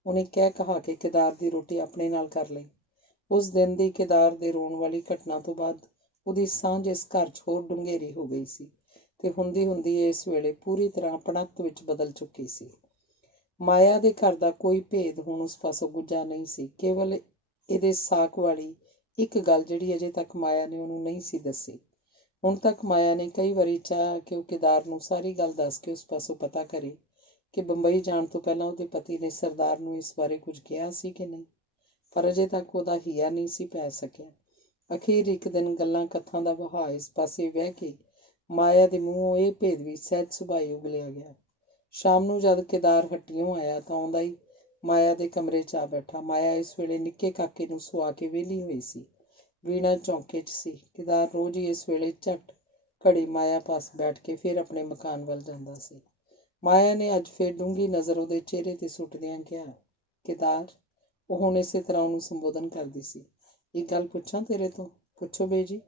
ਉਹਨੇ ਕਹਿ ਕਹਾ ਕੇ ਕੇਦਾਰ ਦੀ ਰੋਟੀ ਆਪਣੇ ਨਾਲ ਕਰ ਲਈ। ਉਸ ਦਿਨ ਦੀ ਕੇਦਾਰ ਦੇ ਰੋਣ ਵਾਲੀ ਘਟਨਾ ਤੋਂ ਬਾਅਦ ਉਹਦੀ ਸਾਂਝ ਇਸ ਘਰ 'ਚ ਹੋਰ ਡੂੰਘੇਰੀ ਹੋ ਗਈ ਸੀ ਤੇ ਹੁੰਦੀ ਹੁੰਦੀ ਇਸ ਵੇਲੇ ਪੂਰੀ ਤਰ੍ਹਾਂ ਪਣੱਤ ਵਿੱਚ ਬਦਲ ਚੁੱਕੀ ਸੀ। ਮਾਇਆ ਦੇ ਘਰ ਦਾ ਕੋਈ ਭੇਦ ਹੁਣ ਉਸ ਪਾਸੋਂ ਗੁੱਝਾ ਨਹੀਂ ਸੀ, ਕੇਵਲ ਇਹਦੇ ਸਾਕ ਵਾਲੀ ਇੱਕ ਗੱਲ ਜਿਹੜੀ ਅਜੇ ਤੱਕ ਮਾਇਆ ਨੇ ਉਹਨੂੰ ਨਹੀਂ ਸੀ ਦੱਸੀ। ਹੁਣ ਤੱਕ ਮਾਇਆ ਨੇ ਕਈ ਵਾਰੀ ਚਾਹਿਆ ਕਿ ਉਹ ਕੇਦਾਰ ਨੂੰ ਸਾਰੀ ਗੱਲ ਦੱਸ ਕੇ ਉਸ ਪਾਸੋਂ ਪਤਾ ਕਰੇ ਕਿ ਬੰਬਈ ਜਾਣ ਤੋਂ ਪਹਿਲਾਂ ਉਹਦੇ ਪਤੀ ਨੇ ਸਰਦਾਰ ਨੂੰ ਇਸ ਬਾਰੇ ਕੁਝ ਕਿਹਾ ਸੀ ਕਿ ਨਹੀਂ, ਪਰ ਅਜੇ ਤੱਕ ਉਹਦਾ ਹੀਆ ਨਹੀਂ ਸੀ ਪੈ ਸਕਿਆ। ਅਖੀਰ ਇੱਕ ਦਿਨ ਗੱਲਾਂ ਕਥਾਂ ਦਾ ਵਹਾਅ ਇਸ ਪਾਸੇ ਵਹਿ ਕੇ ਮਾਇਆ ਦੇ ਮੂੰਹੋਂ ਇਹ ਭੇਦ ਵੀ ਸਹਿਜ ਸੁਭਾਅ ਉਗਲਿਆ ਗਿਆ। ਸ਼ਾਮ ਨੂੰ ਜਦ ਕੇਦਾਰ ਹੱਟੀਓਂ ਆਇਆ ਤਾਂ ਆਉਂਦਾ ਹੀ ਮਾਇਆ ਦੇ ਕਮਰੇ 'ਚ ਆ ਬੈਠਾ। ਮਾਇਆ ਇਸ ਵੇਲੇ ਨਿੱਕੇ ਕਾਕੇ ਨੂੰ ਸੁਆ ਕੇ ਵਿਹਲੀ ਹੋਈ ਸੀ। ਵੀਣਾ ਚੌਂਕੇ 'ਚ ਸੀ। ਕੇਦਾਰ ਰੋਜ਼ ਹੀ ਇਸ ਵੇਲੇ ਝੱਟ ਘੜੀ ਮਾਇਆ ਪਾਸ ਬੈਠ ਕੇ ਫਿਰ ਆਪਣੇ ਮਕਾਨ ਵੱਲ ਜਾਂਦਾ ਸੀ। ਮਾਇਆ ਨੇ ਅੱਜ ਫਿਰ ਡੂੰਘੀ ਨਜ਼ਰ ਉਹਦੇ ਚਿਹਰੇ 'ਤੇ ਸੁੱਟਦਿਆਂ ਕਿਹਾ, ਕੇਦਾਰ। ਉਹ ਹੁਣ ਇਸੇ ਤਰ੍ਹਾਂ ਉਹਨੂੰ ਸੰਬੋਧਨ ਕਰਦੀ ਸੀ। ਇੱਕ ਗੱਲ ਪੁੱਛਾਂ ਤੇਰੇ ਤੋਂ? ਪੁੱਛੋ ਬੇਜੀ।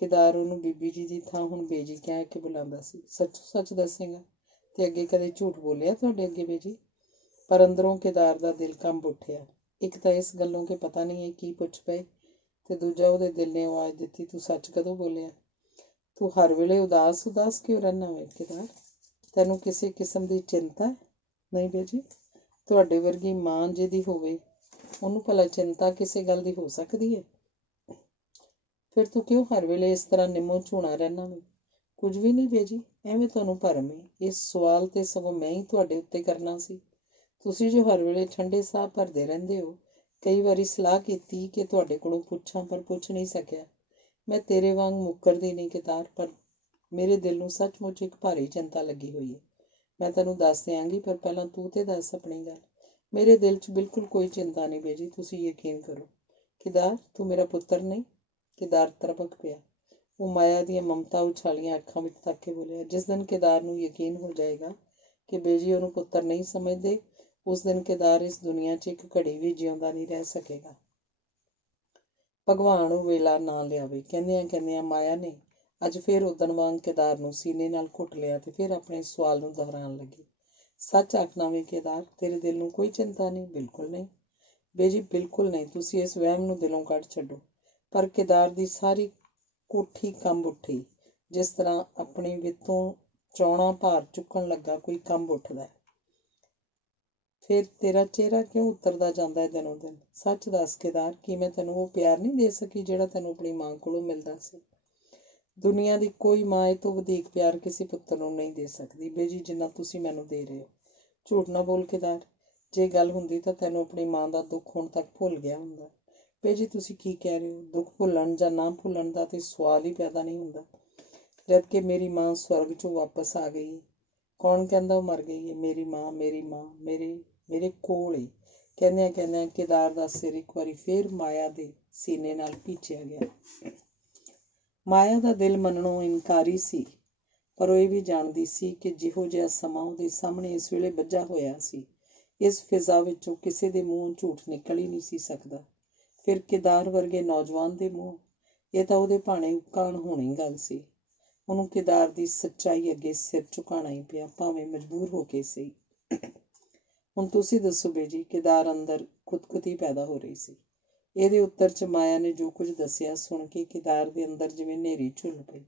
ਕੇਦਾਰ ਉਹਨੂੰ ਬੀਬੀ ਜੀ ਦੀ ਥਾਂ ਹੁਣ ਬੇਜੀ ਕਹਿ ਕੇ ਬੁਲਾਉਂਦਾ ਸੀ। ਸੱਚੋ ਸੱਚ ਦੱਸੇਗਾ? ਤੇ ਅੱਗੇ ਕਦੇ ਝੂਠ ਬੋਲਿਆ ਤੁਹਾਡੇ ਅੱਗੇ ਬੇਜੀ? ਪਰ ਅੰਦਰੋਂ ਕੇਦਾਰ ਦਾ ਦਿਲ ਕੰਬ ਉੱਠਿਆ। ਇੱਕ ਤਾਂ ਇਸ ਗੱਲੋਂ ਕਿ ਪਤਾ ਨਹੀਂ ਇਹ ਕੀ ਪੁੱਛ ਪਏ, ਤੇ ਦੂਜਾ ਉਹਦੇ ਦਿਲ ਨੇ ਆਵਾਜ਼ ਦਿੱਤੀ, ਤੂੰ ਸੱਚ ਕਦੋਂ ਬੋਲਿਆ? ਤੂੰ ਹਰ ਵੇਲੇ ਉਦਾਸ ਕਿਉਂ ਰਹਿਣਾ ਵੇ ਕੇਦਾਰ? ਤੈਨੂੰ ਕਿਸੇ ਕਿਸਮ ਦੀ ਚਿੰਤਾ ਹੈ? ਨਹੀਂ ਬੇਜੀ, ਤੁਹਾਡੇ ਵਰਗੀ ਮਾਂ ਜਿਹਦੀ ਹੋਵੇ ਉਹਨੂੰ ਭਲਾ ਚਿੰਤਾ ਕਿਸੇ ਗੱਲ ਦੀ ਹੋ ਸਕਦੀ ਹੈ? ਫਿਰ ਤੂੰ ਕਿਉਂ ਹਰ ਵੇਲੇ ਇਸ ਤਰ੍ਹਾਂ ਨਿੰਮੋ ਝੂਣਾ ਰਹਿਣਾ ਵੇ? ਕੁਝ ਵੀ ਨਹੀਂ ਬੇਜੀ, ਐਵੇਂ ਤੁਹਾਨੂੰ ਭਰਮ ਹੈ। ਇਸ ਸਵਾਲ ਤੇ ਸਗੋਂ ਮੈਂ ਹੀ ਤੁਹਾਡੇ ਉੱਤੇ ਕਰਨਾ ਸੀ। ਤੁਸੀਂ ਜੋ ਹਰ ਵੇਲੇ ਠੰਡੇ ਸਾਹ ਭਰਦੇ ਰਹਿੰਦੇ ਹੋ, ਕਈ ਵਾਰੀ ਸਲਾਹ ਕੀਤੀ ਕਿ ਤੁਹਾਡੇ ਕੋਲੋਂ ਪੁੱਛਾਂ, ਪਰ ਪੁੱਛ ਨਹੀਂ ਸਕਿਆ। ਮੈਂ ਤੇਰੇ ਵਾਂਗ ਮੁੱਕਰਦੀ ਨਹੀਂ ਕੇਦਾਰ, ਪਰ ਮੇਰੇ ਦਿਲ ਨੂੰ ਸੱਚਮੁੱਚ ਇੱਕ ਭਾਰੀ ਚਿੰਤਾ ਲੱਗੀ ਹੋਈ ਹੈ। ਮੈਂ ਤੈਨੂੰ ਦੱਸ ਦਿਆਂਗੀ, ਪਰ ਪਹਿਲਾਂ ਤੂੰ ਤੇ ਦੱਸ ਆਪਣੀ ਗੱਲ। ਮੇਰੇ ਦਿਲ 'ਚ ਬਿਲਕੁਲ ਕੋਈ ਚਿੰਤਾ ਨਹੀਂ ਬੇਜੀ, ਤੁਸੀਂ ਯਕੀਨ ਕਰੋ। ਕੇਦਾਰ, ਤੂੰ ਮੇਰਾ ਪੁੱਤਰ ਨਹੀਂ? ਕੇਦਾਰ ਤੜਪਕ ਪਿਆ। ਉਹ ਮਾਇਆ ਦੀਆਂ ਮਮਤਾ ਉਛਾਲੀਆਂ ਅੱਖਾਂ ਵਿੱਚ ਤੱਕ ਕੇ ਬੋਲਿਆ, ਜਿਸ ਦਿਨ ਕੇਦਾਰ ਨੂੰ ਯਕੀਨ ਹੋ ਜਾਏਗਾ ਕਿ ਬੇਜੀ ਉਹਨੂੰ ਪੁੱਤਰ ਨਹੀਂ ਸਮਝਦੇ, ਉਸ ਦਿਨ ਕੇਦਾਰ ਇਸ ਦੁਨੀਆ 'ਚ ਇੱਕ ਘੜੀ ਵੀ ਜਿਉਂਦਾ ਨਹੀਂ ਰਹਿ ਸਕੇਗਾ। ਭਗਵਾਨ ਉਹ ਵੇਲਾ ਨਾ ਲਿਆਵੇ। ਕਹਿੰਦਿਆਂ ਮਾਇਆ ਨੇ ਅੱਜ ਫਿਰ ਉਦਣ ਵਾਂਗ ਕੇਦਾਰ ਨੂੰ ਸੀਨੇ ਨਾਲ ਘੁੱਟ ਲਿਆ ਤੇ ਫਿਰ ਆਪਣੇ ਸਵਾਲ ਨੂੰ ਦੁਹਰਾਉਣ ਲੱਗੀ। ਸੱਚ ਆਖਣਾ ਵੇ ਕੇਦਾਰ, ਤੇਰੇ ਦਿਲ ਨੂੰ ਕੋਈ ਚਿੰਤਾ ਨਹੀਂ? ਬਿਲਕੁਲ ਨਹੀਂ ਬੇਜੀ, ਬਿਲਕੁਲ ਨਹੀਂ। ਤੁਸੀਂ ਇਸ ਵਹਿਮ ਨੂੰ ਦਿਲੋਂ ਕੱਢ ਛੱਡੋ। ਪਰ ਕੇਦਾਰ ਦੀ ਸਾਰੀ ਕੋਠੀ ਕੰਬ ਉੱਠੀ, ਜਿਸ ਤਰ੍ਹਾਂ ਆਪਣੀ ਵਿੱਥੋਂ ਚੌਣਾ ਭਾਰ ਚੁੱਕਣ ਲੱਗਾ ਕੋਈ ਕੰਬ ਉੱਠਦਾ। ਫਿਰ ਤੇਰਾ ਚਿਹਰਾ ਕਿਉਂ ਉਤਰਦਾ ਜਾਂਦਾ ਹੈ ਦਿਨੋਂ ਦਿਨ? ਸੱਚ ਦੱਸ ਕੇਦਾਰ, ਕੀ ਮੈਂ ਤੈਨੂੰ ਉਹ ਪਿਆਰ ਨਹੀਂ ਦੇ ਸਕੀ ਜਿਹੜਾ ਤੈਨੂੰ ਆਪਣੀ ਮਾਂ ਕੋਲੋਂ ਮਿਲਦਾ ਸੀ? ਦੁਨੀਆ ਦੀ ਕੋਈ ਮਾਂ ਇਹ ਤੋਂ ਵਧੇਕ ਪਿਆਰ ਕਿਸੇ ਪੁੱਤਰ ਨੂੰ ਨਹੀਂ ਦੇ ਸਕਦੀ ਬੇਜੀ, ਜਿੰਨਾ ਤੁਸੀਂ ਮੈਨੂੰ ਦੇ ਰਹੇ ਹੋ। ਝੂਠ ਨਾ ਬੋਲ ਕੇਦਾਰ, ਜੇ ਗੱਲ ਹੁੰਦੀ ਤਾਂ ਤੈਨੂੰ ਆਪਣੀ ਮਾਂ ਦਾ ਦੁੱਖ ਹੁਣ ਤੱਕ ਭੁੱਲ ਗਿਆ ਹੁੰਦਾ। ਬੇਜੀ, ਤੁਸੀਂ ਕੀ ਕਹਿ ਰਹੇ ਹੋ? ਦੁੱਖ ਭੁੱਲਣ ਜਾਂ ਨਾ ਭੁੱਲਣ ਦਾ ਤੇ ਸਵਾਲ ਹੀ ਪੈਦਾ ਨਹੀਂ ਹੁੰਦਾ, ਜਦ ਕਿ ਮੇਰੀ ਮਾਂ ਸਵਰਗ 'ਚੋਂ ਵਾਪਸ ਆ ਗਈ। ਕੌਣ ਕਹਿੰਦਾ ਉਹ ਮਰ ਗਈ ਹੈ? ਮੇਰੀ ਮਾਂ ਮੇਰੇ ਕੋਲ ਏ। ਕਹਿੰਦਿਆਂ ਕੇਦਾਰ ਦਾ ਸਿਰ ਇੱਕ ਵਾਰੀ ਫੇਰ ਮਾਇਆ ਦੇ ਸੀਨੇ ਨਾਲ ਭੀਚਿਆ ਗਿਆ। ਮਾਇਆ ਦਾ ਦਿਲ ਮੰਨਣੋਂ ਇਨਕਾਰੀ ਸੀ, ਪਰ ਉਹ ਇਹ ਵੀ ਜਾਣਦੀ ਸੀ ਕਿ ਜਿਹੋ ਜਿਹਾ ਸਮਾਂ ਉਹਦੇ ਸਾਹਮਣੇ ਇਸ ਵੇਲੇ ਬੱਝਾ ਹੋਇਆ ਸੀ, ਇਸ ਫਿਜ਼ਾ ਵਿੱਚੋਂ ਕਿਸੇ ਦੇ ਮੂੰਹੋਂ ਝੂਠ ਨਿਕਲ ਹੀ ਨਹੀਂ ਸੀ ਸਕਦਾ। ਫਿਰ ਕੇਦਾਰ ਵਰਗੇ ਨੌਜਵਾਨ ਦੇ ਮੂੰਹ, ਇਹ ਤਾਂ ਉਹਦੇ ਭਾਣੇ ਉਕਾਣ ਹੋਣੀ ਗੱਲ ਸੀ। ਉਹਨੂੰ ਕੇਦਾਰ ਦੀ ਸੱਚਾਈ ਅੱਗੇ ਸਿਰ ਝੁਕਾਉਣਾ ਹੀ ਪਿਆ, ਭਾਵੇਂ ਮਜਬੂਰ ਹੋ ਕੇ ਸਹੀ। ਹੁਣ ਤੁਸੀਂ ਦੱਸੋ ਬੇਜੀ। ਕੇਦਾਰ ਅੰਦਰ ਖੁਤਖੁਤੀ ਪੈਦਾ ਹੋ ਰਹੀ ਸੀ। ਇਹਦੇ ਉੱਤਰ 'ਚ ਮਾਇਆ ਨੇ ਜੋ ਕੁਝ ਦੱਸਿਆ ਸੁਣ ਕੇ ਕੇਦਾਰ ਦੇ ਅੰਦਰ ਜਿਵੇਂ ਹਨੇਰੀ ਝੁੱਲ ਪਈ।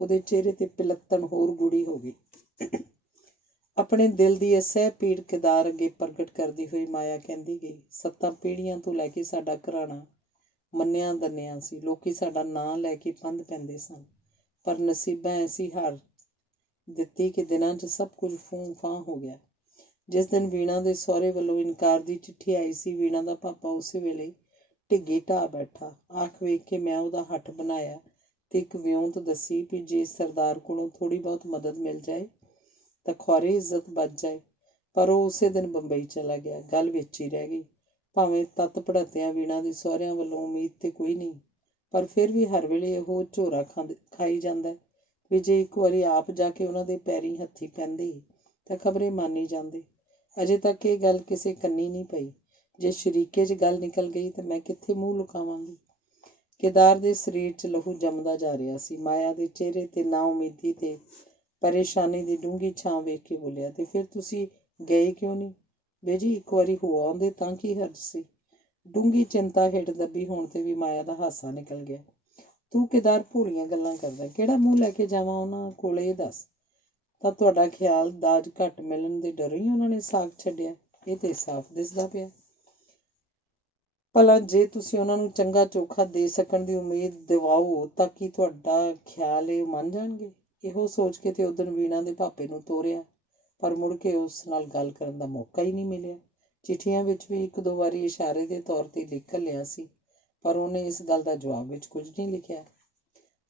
ਉਹਦੇ ਚਿਹਰੇ ਤੇ ਪਿਲੱਤਣ ਹੋਰ ਗੂੜੀ ਹੋ ਗਈ। ਆਪਣੇ ਦਿਲ ਦੀ ਅਸਹਿ ਪੀੜ ਕੇਦਾਰ ਅੱਗੇ ਪ੍ਰਗਟ ਕਰਦੀ ਹੋਈ ਮਾਇਆ ਕਹਿੰਦੀ ਗਈ, 7 ਪੀੜ੍ਹੀਆਂ ਤੋਂ ਲੈ ਕੇ ਸਾਡਾ ਘਰਾਣਾ ਮੰਨਿਆ ਦੰਨਿਆ ਸੀ। ਲੋਕੀ ਸਾਡਾ ਨਾਂ ਲੈ ਕੇ ਪੰਧ ਪੈਂਦੇ ਸਨ, ਪਰ ਨਸੀਬਾਂ ਐਸੀ ਹਾਰ ਦਿੱਤੀ ਕਿ ਦਿਨਾਂ 'ਚ ਸਭ ਕੁਝ ਫੂੰ ਫਾਂ ਹੋ ਗਿਆ। ਜਿਸ ਦਿਨ ਵੀਣਾ ਦੇ ਸਹੁਰੇ ਵੱਲੋਂ ਇਨਕਾਰ ਦੀ ਚਿੱਠੀ ਆਈ ਸੀ, ਵੀਣਾ ਦਾ ਪਾਪਾ ਉਸੇ ਵੇਲੇ ਢਿੱਗੀ ਢਾਹ ਬੈਠਾ। ਆਖ ਵੇਖ ਕੇ ਮੈਂ ਉਹਦਾ ਹੱਠ ਬਣਾਇਆ ਤੇ ਇੱਕ ਵਿਉਂਤ ਦੱਸੀ ਵੀ ਜੇ ਸਰਦਾਰ ਕੋਲੋਂ ਥੋੜ੍ਹੀ ਬਹੁਤ ਮਦਦ ਮਿਲ ਜਾਏ ਤਾਂ ਖੁਆਰੀ ਇੱਜ਼ਤ ਬਚ ਜਾਏ। ਪਰ ਉਹ ਉਸੇ ਦਿਨ ਬੰਬਈ ਚਲਾ ਗਿਆ। ਗੱਲ ਵਿੱਚ ਹੀ ਰਹਿ ਗਈ। ਭਾਵੇਂ ਤੱਤ ਪੜ੍ਹਤਿਆਂ ਵੀਣਾ ਦੇ ਸਹੁਰਿਆਂ ਵੱਲੋਂ ਉਮੀਦ ਤੇ ਕੋਈ ਨਹੀਂ, ਪਰ ਫਿਰ ਵੀ ਹਰ ਵੇਲੇ ਉਹ ਝੋਰਾ ਖਾਈ ਜਾਂਦਾ ਵੀ ਜੇ ਇੱਕ ਵਾਰੀ ਆਪ ਜਾ ਕੇ ਉਹਨਾਂ ਦੇ ਪੈਰੀਂ ਹੱਥੀਂ ਪੈਂਦੇ ਤਾਂ ਖਬਰੇ ਮੰਨ ਹੀ ਜਾਂਦੇ। ਅਜੇ ਤੱਕ ਇਹ ਗੱਲ ਕਿਸੇ ਕੰਨੀ ਨਹੀਂ ਪਈ। ਜੇ ਸ਼ਰੀਕੇ 'ਚ ਗੱਲ ਨਿਕਲ ਗਈ ਤਾਂ ਮੈਂ ਕਿੱਥੇ ਮੂੰਹ ਲੁਕਾਵਾਂਗੀ। ਕੇਦਾਰ ਦੇ ਸਰੀਰ 'ਚ ਲਹੂ ਜੰਮਦਾ ਜਾ ਰਿਹਾ ਸੀ। ਮਾਇਆ ਦੇ ਚਿਹਰੇ 'ਤੇ ਨਾਉਮੀਦੀ ਤੇ ਪਰੇਸ਼ਾਨੀ ਦੀ ਡੂੰਘੀ ਛਾਂ ਵੇਖ ਕੇ ਬੋਲਿਆ, ਤੇ ਫਿਰ ਤੁਸੀਂ ਗਏ ਕਿਉਂ ਨਹੀਂ? ਬੇਜੀ ਇੱਕ ਵਾਰੀ ਹੋ ਆਉਂਦੇ ਤਾਂ ਕੀ ਹਰਜ ਸੀ? ਡੂੰਘੀ ਚਿੰਤਾ ਹੇਠ ਦੱਬੀ ਹੋਣ ਤੇ ਵੀ ਮਾਇਆ ਦਾ ਹਾਸਾ ਨਿਕਲ ਗਿਆ। ਤੂੰ ਕੇਦਾਰ ਭੋਲੀਆਂ ਗੱਲਾਂ ਕਰਦਾ, ਕਿਹੜਾ ਮੂੰਹ ਲੈ ਕੇ ਜਾਵਾਂ ਉਹਨਾਂ ਕੋਲ, ਇਹ ਦੱਸ। ਤਾਂ ਤੁਹਾਡਾ ਖਿਆਲ ਦਾਜ ਘੱਟ ਮਿਲਣ ਦੇ ਡਰੋਂ ਹੀ ਉਹਨਾਂ ਨੇ ਸਾਕ ਛੱਡਿਆ? ਇਹ ਤੇ ਸਾਫ਼ ਦਿਸਦਾ ਪਿਆ। ਭਲਾ ਜੇ ਤੁਸੀਂ ਉਹਨਾਂ ਨੂੰ ਚੰਗਾ ਚੋਖਾ ਦੇ ਸਕਣ ਦੀ ਉਮੀਦ ਦਿਵਾਓ ਤਾਂ ਕੀ ਤੁਹਾਡਾ ਖਿਆਲ ਇਹ ਮੰਨ ਜਾਣਗੇ? ਇਹੋ ਸੋਚ ਕੇ ਤੇ ਉਦਣ ਵੀਣਾ ਦੇ ਭਾਪੇ ਨੂੰ ਤੋਰਿਆ, ਪਰ ਮੁੜ ਕੇ ਉਸ ਨਾਲ ਗੱਲ ਕਰਨ ਦਾ ਮੌਕਾ ਹੀ ਨਹੀਂ ਮਿਲਿਆ। ਚਿੱਠੀਆਂ ਵਿੱਚ ਵੀ ਇੱਕ ਦੋ ਵਾਰੀ ਇਸ਼ਾਰੇ ਦੇ ਤੌਰ ਤੇ ਲਿਖ ਲਿਆ ਸੀ, ਪਰ ਉਹਨੇ ਇਸ ਗੱਲ ਦਾ ਜਵਾਬ ਵਿੱਚ ਕੁਝ ਨਹੀਂ ਲਿਖਿਆ।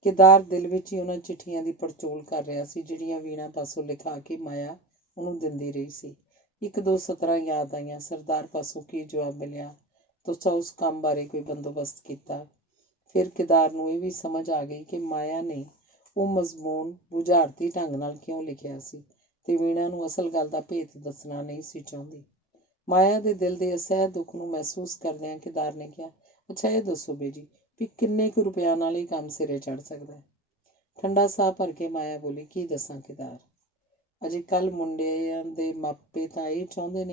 ਕੇਦਾਰ ਦਿਲ ਵਿੱਚ ਹੀ ਉਹਨਾਂ ਚਿੱਠੀਆਂ ਦੀ ਪੜਚੋਲ ਕਰ ਰਿਹਾ ਸੀ ਜਿਹੜੀਆਂ ਵੀਣਾ ਪਾਸੋਂ ਲਿਖਾ ਕੇ ਮਾਇਆ ਉਹਨੂੰ ਦਿੰਦੀ ਰਹੀ ਸੀ। ਇੱਕ ਦੋ ਸਤਰਾਂ ਯਾਦ ਆਈਆਂ। ਸਰਦਾਰ ਪਾਸੋਂ ਕੀ ਜਵਾਬ ਮਿਲਿਆ? ਤੁਸੀਂ ਉਸ ਕੰਮ ਬਾਰੇ ਕੋਈ ਬੰਦੋਬਸਤ ਕੀਤਾ? ਫਿਰ ਕੇਦਾਰ ਨੂੰ ਇਹ ਵੀ ਸਮਝ ਆ ਗਈ ਕਿ ਮਾਇਆ ਨੇ ਉਹ ਮਜ਼ਮੂਨ ਬੁਝਾਰਤੀ ਢੰਗ ਨਾਲ ਕਿਉਂ ਲਿਖਿਆ ਸੀ ਤੇ ਵੀਣਾ ਨੂੰ ਅਸਲ ਗੱਲ ਦਾ ਭੇਤ ਦੱਸਣਾ ਨਹੀਂ ਸੀ ਚਾਹੁੰਦੀ। ਮਾਇਆ ਦੇ ਦਿਲ ਦੇ ਅਸਹਿ ਦੁੱਖ ਨੂੰ ਮਹਿਸੂਸ ਕਰਦਿਆਂ ਕੇਦਾਰ ਨੇ ਕਿਹਾ, ਅੱਛਾ ਇਹ ਦੱਸੋ ਬੇਜੀ ਵੀ ਕਿੰਨੇ ਕੁ ਰੁਪਇਆਂ ਨਾਲ ਇਹ ਕੰਮ ਸਿਰੇ ਚੜ੍ਹ ਸਕਦਾ? ਠੰਡਾ ਸਾਹ ਭਰ ਕੇ ਮਾਇਆ ਬੋਲੀ, ਕੀ ਦੱਸਾਂ ਕੇਦਾਰ, ਮੁੰਡਿਆਂ ਦੇ ਮਾਪੇ ਤਾਂ ਇਹ ਚਾਹੁੰਦੇ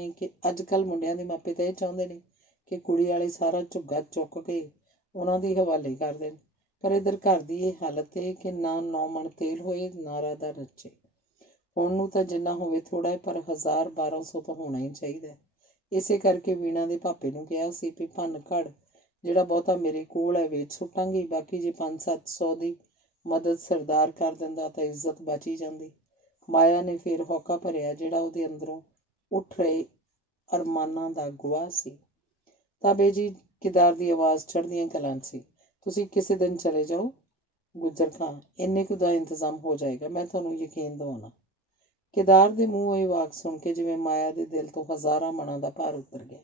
ਨੇ ਕਿ ਕੁੜੀ ਵਾਲੇ ਸਾਰਾ ਝੁੱਗਾ ਚੁੱਕ ਕੇ ਉਹਨਾਂ ਦੇ ਹਵਾਲੇ ਕਰ ਦੇਣ, ਪਰ ਇੱਧਰ ਘਰ ਦੀ ਇਹ ਹਾਲਤ ਹੈ ਕਿ ਨਾ 9 ਮਣ ਤੇਲ ਹੋਏ ਨਾ ਰਾਧਾ ਨੱਚੇ। ਹੁਣ ਨੂੰ ਤਾਂ ਜਿੰਨਾ ਹੋਵੇ ਥੋੜ੍ਹਾ ਹੈ, ਪਰ 1000-1200 ਤਾਂ ਹੋਣਾ ਹੀ ਚਾਹੀਦਾ। ਇਸੇ ਕਰਕੇ ਵੀਣਾ ਦੇ ਭਾਪੇ ਨੂੰ ਕਿਹਾ ਸੀ ਵੀ ਭੰਨ ਘੜ ਜਿਹੜਾ ਬਹੁਤਾ ਮੇਰੇ ਕੋਲ ਹੈ ਵੇਚ ਸੁੱਟਾਂਗੀ, ਬਾਕੀ ਜੇ 500-700 ਦੀ ਮਦਦ ਸਰਦਾਰ ਕਰ ਦਿੰਦਾ ਤਾਂ ਇੱਜ਼ਤ ਬਚ ਹੀ ਜਾਂਦੀ। ਮਾਇਆ ਨੇ ਫਿਰ ਹੌਕਾ ਭਰਿਆ ਜਿਹੜਾ ਉਹਦੇ ਅੰਦਰੋਂ ਉੱਠ ਰਹੇ ਅਰਮਾਨਾਂ ਦਾ ਗਵਾਹ ਸੀ। ਤਾਂ ਬੇਜੀ, ਕੇਦਾਰ ਦੀ ਆਵਾਜ਼ ਚੜ੍ਹਦੀਆਂ ਕਲਾਂ ਸੀ, ਤੁਸੀਂ ਕਿਸੇ ਦਿਨ ਚਲੇ ਜਾਓ ਗੁੱਜਰ ਖਾਂ, ਇੰਨੇ ਕੁ ਦਾ ਇੰਤਜ਼ਾਮ ਹੋ ਜਾਏਗਾ, ਮੈਂ ਤੁਹਾਨੂੰ ਯਕੀਨ ਦਿਵਾਉਣਾ। ਕੇਦਾਰ ਦੇ ਮੂੰਹੋਂ ਇਹ ਵਾਕ ਸੁਣ ਕੇ ਜਿਵੇਂ ਮਾਇਆ ਦੇ ਦਿਲ ਤੋਂ ਹਜ਼ਾਰਾਂ ਮਣਾਂ ਦਾ ਭਾਰ ਉਤਰ ਗਿਆ।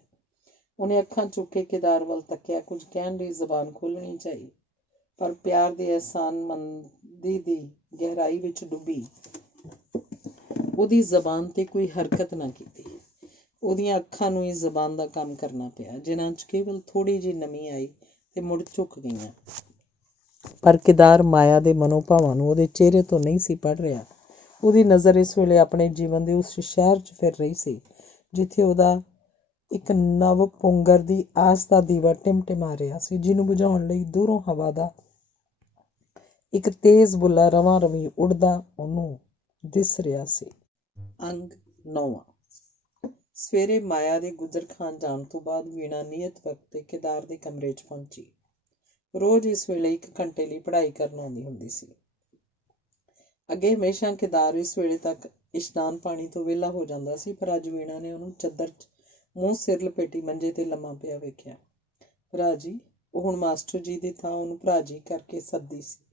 ਉਹਨੇ ਅੱਖਾਂ ਚੁੱਕ ਕੇ ਕੇਦਾਰ ਵੱਲ ਤੱਕਿਆ। ਕੁਝ ਕਹਿਣ ਲਈ ਜ਼ਬਾਨ ਖੋਲ੍ਹਣੀ ਚਾਹੀ, ਪਰ ਪਿਆਰ ਦੀ ਅਹਿਸਾਨਮੰਦੀ ਦੀ ਗਹਿਰਾਈ ਵਿੱਚ ਡੁੱਬੀ ਉਹਦੀ ਜ਼ਬਾਨ ਤੇ ਕੋਈ ਹਰਕਤ ਨਾ ਕੀਤੀ। ਉਹਦੀਆਂ ਅੱਖਾਂ ਨੂੰ ਹੀ ਜ਼ਬਾਨ ਦਾ ਕੰਮ ਕਰਨਾ ਪਿਆ, ਜਿਨ੍ਹਾਂ 'ਚ ਕੇਵਲ ਥੋੜ੍ਹੀ ਜਿਹੀ ਨਮੀ ਆਈ ਤੇ ਮੁੜ ਝੁਕ ਗਈਆਂ। ਪਰ ਕੇਦਾਰ ਮਾਇਆ ਦੇ ਮਨੋਭਾਵਾਂ ਨੂੰ ਉਹਦੇ ਚਿਹਰੇ ਤੋਂ ਨਹੀਂ ਸੀ ਪੜ੍ਹ ਰਿਹਾ। ਉਹਦੀ ਨਜ਼ਰ ਇਸ ਵੇਲੇ ਆਪਣੇ ਜੀਵਨ ਦੇ ਉਸ ਸ਼ਹਿਰ 'ਚ ਫਿਰ ਰਹੀ ਸੀ ਜਿੱਥੇ ਉਹਦਾ ਇੱਕ ਨਵ ਪੁੰਗਰ ਦੀ ਆਸ ਦਾ ਦੀਵਾ ਟਿਮਟਿਮਾ ਰਿਹਾ ਸੀ, ਜਿਹਨੂੰ ਬੁਝਾਉਣ ਲਈ ਦੂਰੋਂ ਹਵਾ ਦਾ ਇੱਕ ਤੇਜ਼ ਬੁੱਲਾ ਰਵਾਂ ਰਵੀਂ ਉੱਡਦਾ ਉਹਨੂੰ ਦਿਸ ਰਿਹਾ ਸੀ। ਅੰਗ 9। ਸਵੇਰੇ ਮਾਇਆ ਦੇ ਗੁੱਜਰ ਖਾਨ ਜਾਣ ਤੋਂ ਬਾਅਦ ਵੀਣਾ ਨਿਯਤ ਵਕਤ 'ਤੇ ਕੇਦਾਰ ਦੇ ਕਮਰੇ 'ਚ ਪਹੁੰਚੀ। ਰੋਜ਼ ਇਸ ਵੇਲੇ 1 ਘੰਟੇ ਲਈ ਪੜ੍ਹਾਈ ਕਰਨ ਆਉਂਦੀ ਹੁੰਦੀ ਸੀ। ਅੱਗੇ ਹਮੇਸ਼ਾ ਕੇਦਾਰ ਇਸ ਵੇਲੇ ਤੱਕ ਇਸ਼ਨਾਨ ਪਾਣੀ ਤੋਂ ਵਿਹਲਾ ਹੋ ਜਾਂਦਾ ਸੀ, ਪਰ ਅੱਜ ਵੀਣਾ ਨੇ ਉਹਨੂੰ ਚੱਦਰ 'ਚ ਮੂੰਹ ਸਿਰ ਲਪੇਟੀ ਮੰਜੇ ਤੇ ਲੰਮਾ ਪਿਆ ਵੇਖਿਆ। ਭਰਾ ਜੀ, ਉਹ ਹੁਣ ਮਾਸਟਰ ਜੀ ਦੀ ਥਾਂ ਉਹਨੂੰ ਭਰਾ ਜੀ ਕਰਕੇ ਸੱਦਦੀ ਸੀ।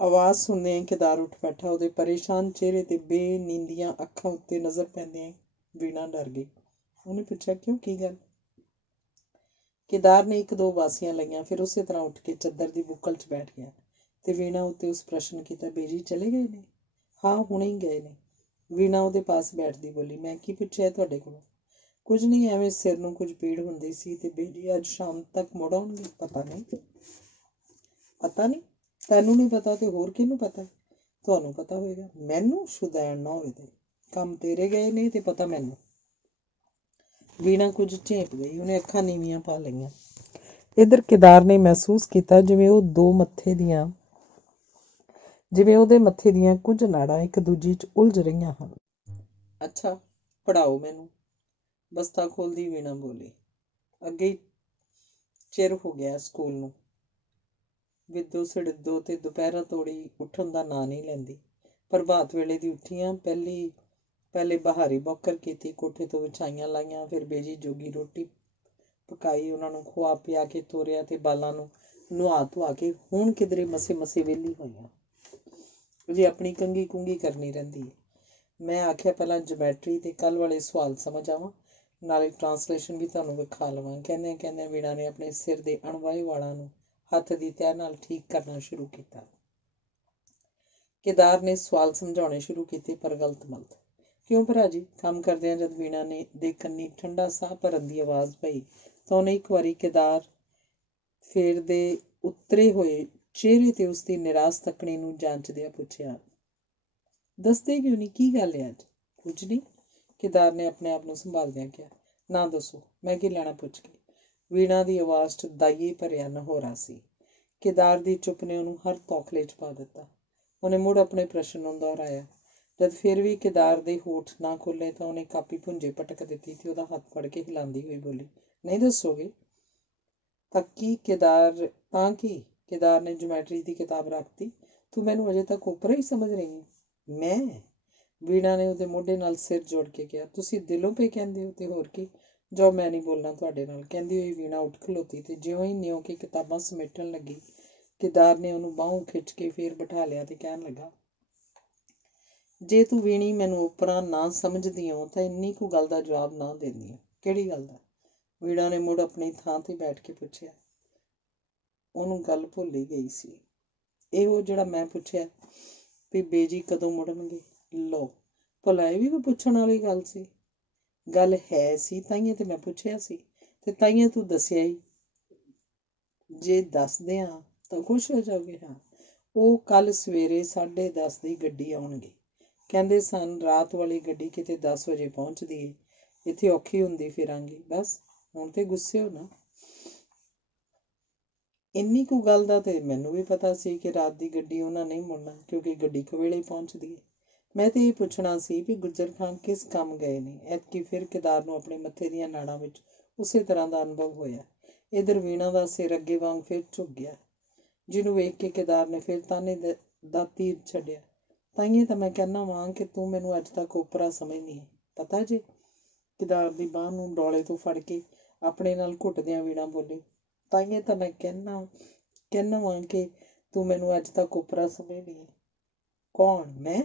ਆਵਾਜ਼ ਸੁਣਦਿਆਂ ਹੀ ਕੇਦਾਰ ਉੱਠ ਬੈਠਾ। ਉਹਦੇ ਪਰੇਸ਼ਾਨ ਚਿਹਰੇ ਤੇ ਬੇਨੀਂਦੀਆਂ ਅੱਖਾਂ ਉੱਤੇ ਨਜ਼ਰ ਪੈਂਦਿਆਂ ਵੀਣਾ ਡਰ ਗਈ। ਉਹਨੇ ਪੁੱਛਿਆ, ਕਿਉਂ, ਕੀ ਗੱਲ? ਕੇਦਾਰ ਨੇ 1-2 ਵਾਸੀਆਂ ਲਈਆਂ, ਫਿਰ ਉਸੇ ਤਰ੍ਹਾਂ ਉੱਠ ਕੇ ਚੱਦਰ ਦੀ ਬੁੱਕਲ 'ਚ ਬੈਠ ਗਿਆ ਤੇ ਵੀਣਾ ਉੱਤੇ ਉਸ ਪ੍ਰਸ਼ਨ ਕੀਤਾ, ਬੇਜੀ ਚਲੇ ਗਏ ਨੇ? ਹਾਂ, ਹੁਣੇ ਹੀ ਗਏ ਨੇ। ਵੀਣਾ ਉਹਦੇ ਪਾਸ ਬੈਠਦੀ ਬੋਲੀ, ਮੈਂ ਕੀ ਪੁੱਛਿਆ ਤੁਹਾਡੇ ਕੋਲੋਂ? ਕੁਝ ਨਹੀਂ, ਐਵੇਂ ਸਿਰ ਨੂੰ ਕੁਝ ਪੀੜ ਹੁੰਦੀ ਸੀ ਤੇ ਬੇਜੀ ਅੱਜ ਸ਼ਾਮ ਤੱਕ ਮੁੜ ਆਉਣਗੇ। ਪਤਾ ਨਹੀਂ। ਤੈਨੂੰ ਨਹੀਂ ਪਤਾ ਤੇ ਹੋਰ ਕਿਹਨੂੰ ਪਤਾ? ਤੁਹਾਨੂੰ ਪਤਾ ਹੋਏਗਾ। ਮੈਨੂੰ ਸ਼ੁਦੈਣ ਨਾ ਹੋਵੇ ਤੇ ਕੰਮ ਤੇਰੇ ਗਏ ਨੇ ਤੇ ਪਤਾ ਮੈਨੂੰ। ਵੀਣਾ ਕੁਝ ਝੇਪ ਗਈ। ਉਹਨੇ ਅੱਖਾਂ ਨੀਵੀਆਂ ਪਾ ਲਈਆਂ। ਇੱਧਰ ਕੇਦਾਰ ਨੇ ਮਹਿਸੂਸ ਕੀਤਾ ਜਿਵੇਂ ਉਹਦੇ ਮੱਥੇ ਦੀਆਂ ਕੁਝ ਨਾੜਾਂ ਇੱਕ ਦੂਜੀ 'ਚ ਉਲਝ ਰਹੀਆਂ ਹਨ। ਅੱਛਾ, ਪੜ੍ਹਾਓ ਮੈਨੂੰ, ਬਸਤਾ ਖੋਲ੍ਹਦੀ ਵੀਣਾ ਬੋਲੀ। ਅੱਗੇ ਚਿਰ ਹੋ ਗਿਆ ਸਕੂਲ ਨੂੰ। ਵਿੱਦੋ ਸੜਿੱਦੋ ਤੇ ਦੁਪਹਿਰਾਂ ਤੋੜੀ ਉੱਠਣ ਦਾ ਨਾਂ ਨਹੀਂ ਲੈਂਦੀ। ਪ੍ਰਭਾਤ ਵੇਲੇ ਦੀ ਉੱਠੀ ਆਂ, ਪਹਿਲੀ ਪਹਿਲੇ ਬਹਾਰੀ ਬੌਕਰ ਕੀਤੀ, ਕੋਠੇ ਤੋਂ ਵਿਛਾਈਆਂ ਲਾਈਆਂ, ਫਿਰ ਬੇਜੀ ਜੋਗੀ ਰੋਟੀ ਪਕਾਈ, ਉਹਨਾਂ ਨੂੰ ਖਵਾ ਪਿਆ ਕੇ ਤੋਰਿਆ ਤੇ ਬਾਲਾਂ ਨੂੰ ਨੁਹਾ ਧੁਆ ਕੇ ਹੁਣ ਕਿਧਰੇ ਮਸੇ ਮਸੇ ਵਿਹਲੀ ਹੋਈਆਂ। ਜੀ ਆਪਣੀ ਕੰਘੀ ਕੁੰਗੀ ਕਰਨੀ ਰਹਿੰਦੀ ਹੈ। ਮੈਂ ਆਖਿਆ ਪਹਿਲਾਂ ਜਮੈਟਰੀ ਤੇ ਕੱਲ੍ਹ ਵਾਲੇ ਸਵਾਲ ਸਮਝ ਆਵਾਂ, ਨਾਲੇ ਟਰਾਂਸਲੇਸ਼ਨ ਵੀ ਤੁਹਾਨੂੰ ਵਿਖਾ ਲਵਾਂ। ਕਹਿੰਦਿਆਂ ਵੀਣਾ ਨੇ ਆਪਣੇ ਸਿਰ ਦੇ ਅਣਵਾਏ ਵਾਲਾਂ ਨੂੰ ਹੱਥ ਦੀ ਤਹਿ ਨਾਲ ਠੀਕ ਕਰਨਾ ਸ਼ੁਰੂ ਕੀਤਾ। ਕੇਦਾਰ ਨੇ ਸਵਾਲ ਸਮਝਾਉਣੇ ਸ਼ੁਰੂ ਕੀਤੇ, ਪਰ ਗਲਤ ਮਲਤ। ਕਿਉਂ ਭਰਾ ਜੀ? ਕੰਮ ਕਰਦਿਆਂ ਜਦ ਵੀਣਾ ਨੇ ਦੇ ਕੰਨੀ ਠੰਡਾ ਸਾਹ ਭਰਨ ਦੀ ਆਵਾਜ਼ ਪਈ ਤਾਂ ਉਹਨੇ ਇੱਕ ਵਾਰੀ ਕੇਦਾਰ ਫੇਰ ਦੇ ਉਤਰੇ ਹੋਏ ਚਿਹਰੇ ਤੇ ਉਸਦੀ ਨਿਰਾਸ਼ ਤੱਕਣੀ ਨੂੰ ਜਾਂਚਦਿਆਂ ਪੁੱਛਿਆ, ਦੱਸਦੇ ਕਿਉਂ ਨਹੀਂ? ਕੀ ਗੱਲ ਹੈ ਅੱਜ? ਕੁਝ ਨਹੀਂ, ਕੇਦਾਰ ਨੇ ਆਪਣੇ ਆਪ ਨੂੰ ਸੰਭਾਲਦਿਆਂ ਕਿਹਾ। ਨਾ ਦੱਸੋ, ਮੈਂ ਕੀ ਲੈਣਾ ਪੁੱਛ ਕੇ? ਵੀਣਾ ਦੀ ਆਵਾਜ਼ 'ਚ ਦਾਈਏ ਭਰਿਆ ਨਹੋਰਾ ਸੀ। ਕੇਦਾਰ ਦੀ ਚੁੱਪ ਨੇ ਉਹਨੂੰ ਹਰ ਤੌਖਲੇ 'ਚ ਪਾ ਦਿੱਤਾ। ਉਹਨੇ ਮੁੜ ਆਪਣੇ ਪ੍ਰਸ਼ਨ ਨੂੰ ਦੁਹਰਾਇਆ। ਜਦ ਫਿਰ ਵੀ ਕੇਦਾਰ ਦੇ ਹੋਠ ਨਾ ਖੁੱਲੇ ਤਾਂ ਉਹਨੇ ਕਾਪੀ ਭੁੰਜੇ ਪਟਕ ਦਿੱਤੀ ਤੇ ਉਹਦਾ ਹੱਥ ਫੜ ਕੇ ਹਿਲਾਉਂਦੀ ਹੋਈ ਬੋਲੀ, ਨਹੀਂ ਦੱਸੋਗੇ? ਤਾਂ ਕੀ? ਕੇਦਾਰ ਨੇ ਜਿਓਮੈਟਰੀ ਦੀ ਕਿਤਾਬ ਰੱਖਤੀ। ਤੂੰ ਮੈਨੂੰ ਅਜੇ ਤੱਕ ਓਪਰਾ ਹੀ ਸਮਝ ਰਹੀ ਹੈ? ਮੈਂ? ਵੀਣਾ ਨੇ ਉਹਦੇ ਮੋਢੇ ਨਾਲ ਸਿਰ ਜੋੜ ਕੇ ਕਿਹਾ। ਤੁਸੀਂ ਦਿਲੋਂ ਪੇ ਕਹਿੰਦੇ ਹੋ ਤੇ ਹੋਰ ਕੀ। ਜਾਓ, ਮੈਂ ਨਹੀਂ ਬੋਲਣਾ ਤੁਹਾਡੇ ਨਾਲ। ਕਹਿੰਦੀ ਹੋਈ ਵੀਣਾ ਉੱਠ ਖਲੋਤੀ ਤੇ ਜਿਉਂ ਹੀ ਨਿਉ ਕੇ ਕਿਤਾਬਾਂ ਸਮੇਟਣ ਲੱਗੀ, ਕੇਦਾਰ ਨੇ ਉਹਨੂੰ ਬਾਹੋਂ ਖਿੱਚ ਕੇ ਫੇਰ ਬਿਠਾ ਲਿਆ ਤੇ ਕਹਿਣ ਲੱਗਾ, ਜੇ ਤੂੰ ਵੀਣੀ ਮੈਨੂੰ ਓਪਰਾ ਨਾ ਸਮਝਦੀ ਹੋ ਤਾਂ ਇੰਨੀ ਕੁ ਗੱਲ ਦਾ ਜਵਾਬ ਨਾ ਦਿੰਦੀ ਹੋ। ਕਿਹੜੀ ਗੱਲ ਦਾ? ਵੀਣਾ ਨੇ ਮੁੜ ਆਪਣੀ ਥਾਂ ਤੇ ਬੈਠ ਕੇ ਪੁੱਛਿਆ। ਉਹਨੂੰ ਗੱਲ ਭੁੱਲ ਹੀ ਗਈ ਸੀ। ਇਹੋ ਜਿਹੜਾ ਮੈਂ ਪੁੱਛਿਆ ਵੀ ਬੇਜੀ ਕਦੋਂ ਮੁੜਨਗੇ। ਲਓ, ਭਲਾ ਇਹ ਵੀ ਕੋਈ ਪੁੱਛਣ ਵਾਲੀ ਗੱਲ ਸੀ? ਗੱਲ ਹੈ ਸੀ, ਤਾਈਆਂ ਤੇ ਮੈਂ ਪੁੱਛਿਆ ਸੀ ਤੇ ਤਾਈਆਂ ਤੂੰ ਦੱਸਿਆ ਹੀ। ਜੇ ਦੱਸਦੇ ਹਾਂ ਤਾਂ ਖੁਸ਼ ਹੋ ਜਾਓਗੇ। ਹਾਂ, ਉਹ ਕੱਲ ਸਵੇਰੇ 10:30 ਦੀ ਗੱਡੀ ਆਉਣਗੇ। ਕਹਿੰਦੇ ਸਨ ਰਾਤ ਵਾਲੀ ਗੱਡੀ ਕਿਤੇ 10 ਵਜੇ ਪਹੁੰਚਦੀ ਏ। ਇੱਥੇ ਔਖੀ ਹੁੰਦੀ ਫਿਰਾਂਗੀ। ਬਸ ਹੁਣ ਤੇ ਗੁੱਸੇ ਹੋ ਨਾ। ਇੰਨੀ ਕੁ ਗੱਲ ਦਾ ਤੇ ਮੈਨੂੰ ਵੀ ਪਤਾ ਸੀ ਕਿ ਰਾਤ ਦੀ ਗੱਡੀ ਉਹਨਾਂ ਨਹੀਂ ਮੁੜਨਾ, ਕਿਉਂਕਿ ਗੱਡੀ ਕੁਵੇਲੇ ਪਹੁੰਚਦੀ ਏ। ਮੈਂ ਤੇ ਇਹ ਪੁੱਛਣਾ ਸੀ ਵੀ ਗੁੱਜਰ ਖਾਨ ਕਿਸ ਕੰਮ ਗਏ ਨੇ। ਐਤਕੀ ਫਿਰ ਕੇਦਾਰ ਨੂੰ ਆਪਣੇ ਮੱਥੇ ਦੀਆਂ ਨਾੜਾਂ ਵਿੱਚ ਉਸੇ ਤਰ੍ਹਾਂ ਦਾ ਅਨੁਭਵ ਹੋਇਆ। ਇੱਧਰ ਵੀਣਾ ਦਾ ਸਿਰ ਅੱਗੇ ਵਾਂਗ ਫਿਰ ਝੁਕ ਗਿਆ, ਜਿਹਨੂੰ ਵੇਖ ਕੇ ਕੇਦਾਰ ਨੇ ਫਿਰ ਤਾਨੇ ਦਾ ਤੀਰ ਛੱਡਿਆ। ਤਾਈਏ ਤਾਂ ਮੈਂ ਕਹਿਣਾ ਵਾਂ ਕਿ ਤੂੰ ਮੈਨੂੰ ਅੱਜ ਤੱਕ ਓਪਰਾ ਸਮਝਦੀ ਹੈ, ਪਤਾ ਜੇ? ਕੇਦਾਰ ਦੀ ਬਾਂਹ ਨੂੰ ਡੋਲੇ ਤੋਂ ਫੜ ਕੇ ਆਪਣੇ ਨਾਲ ਘੁੱਟਦਿਆਂ ਵੀਣਾ ਬੋਲੀ। ਤਾਈਏ ਤਾਂ ਮੈਂ ਕਹਿਣਾ ਵਾਂ ਕਿ ਤੂੰ ਮੈਨੂੰ ਅੱਜ ਤੱਕ ਓਪਰਾ ਸਮਝਦੀ ਹੈ। ਕੌਣ? ਮੈਂ?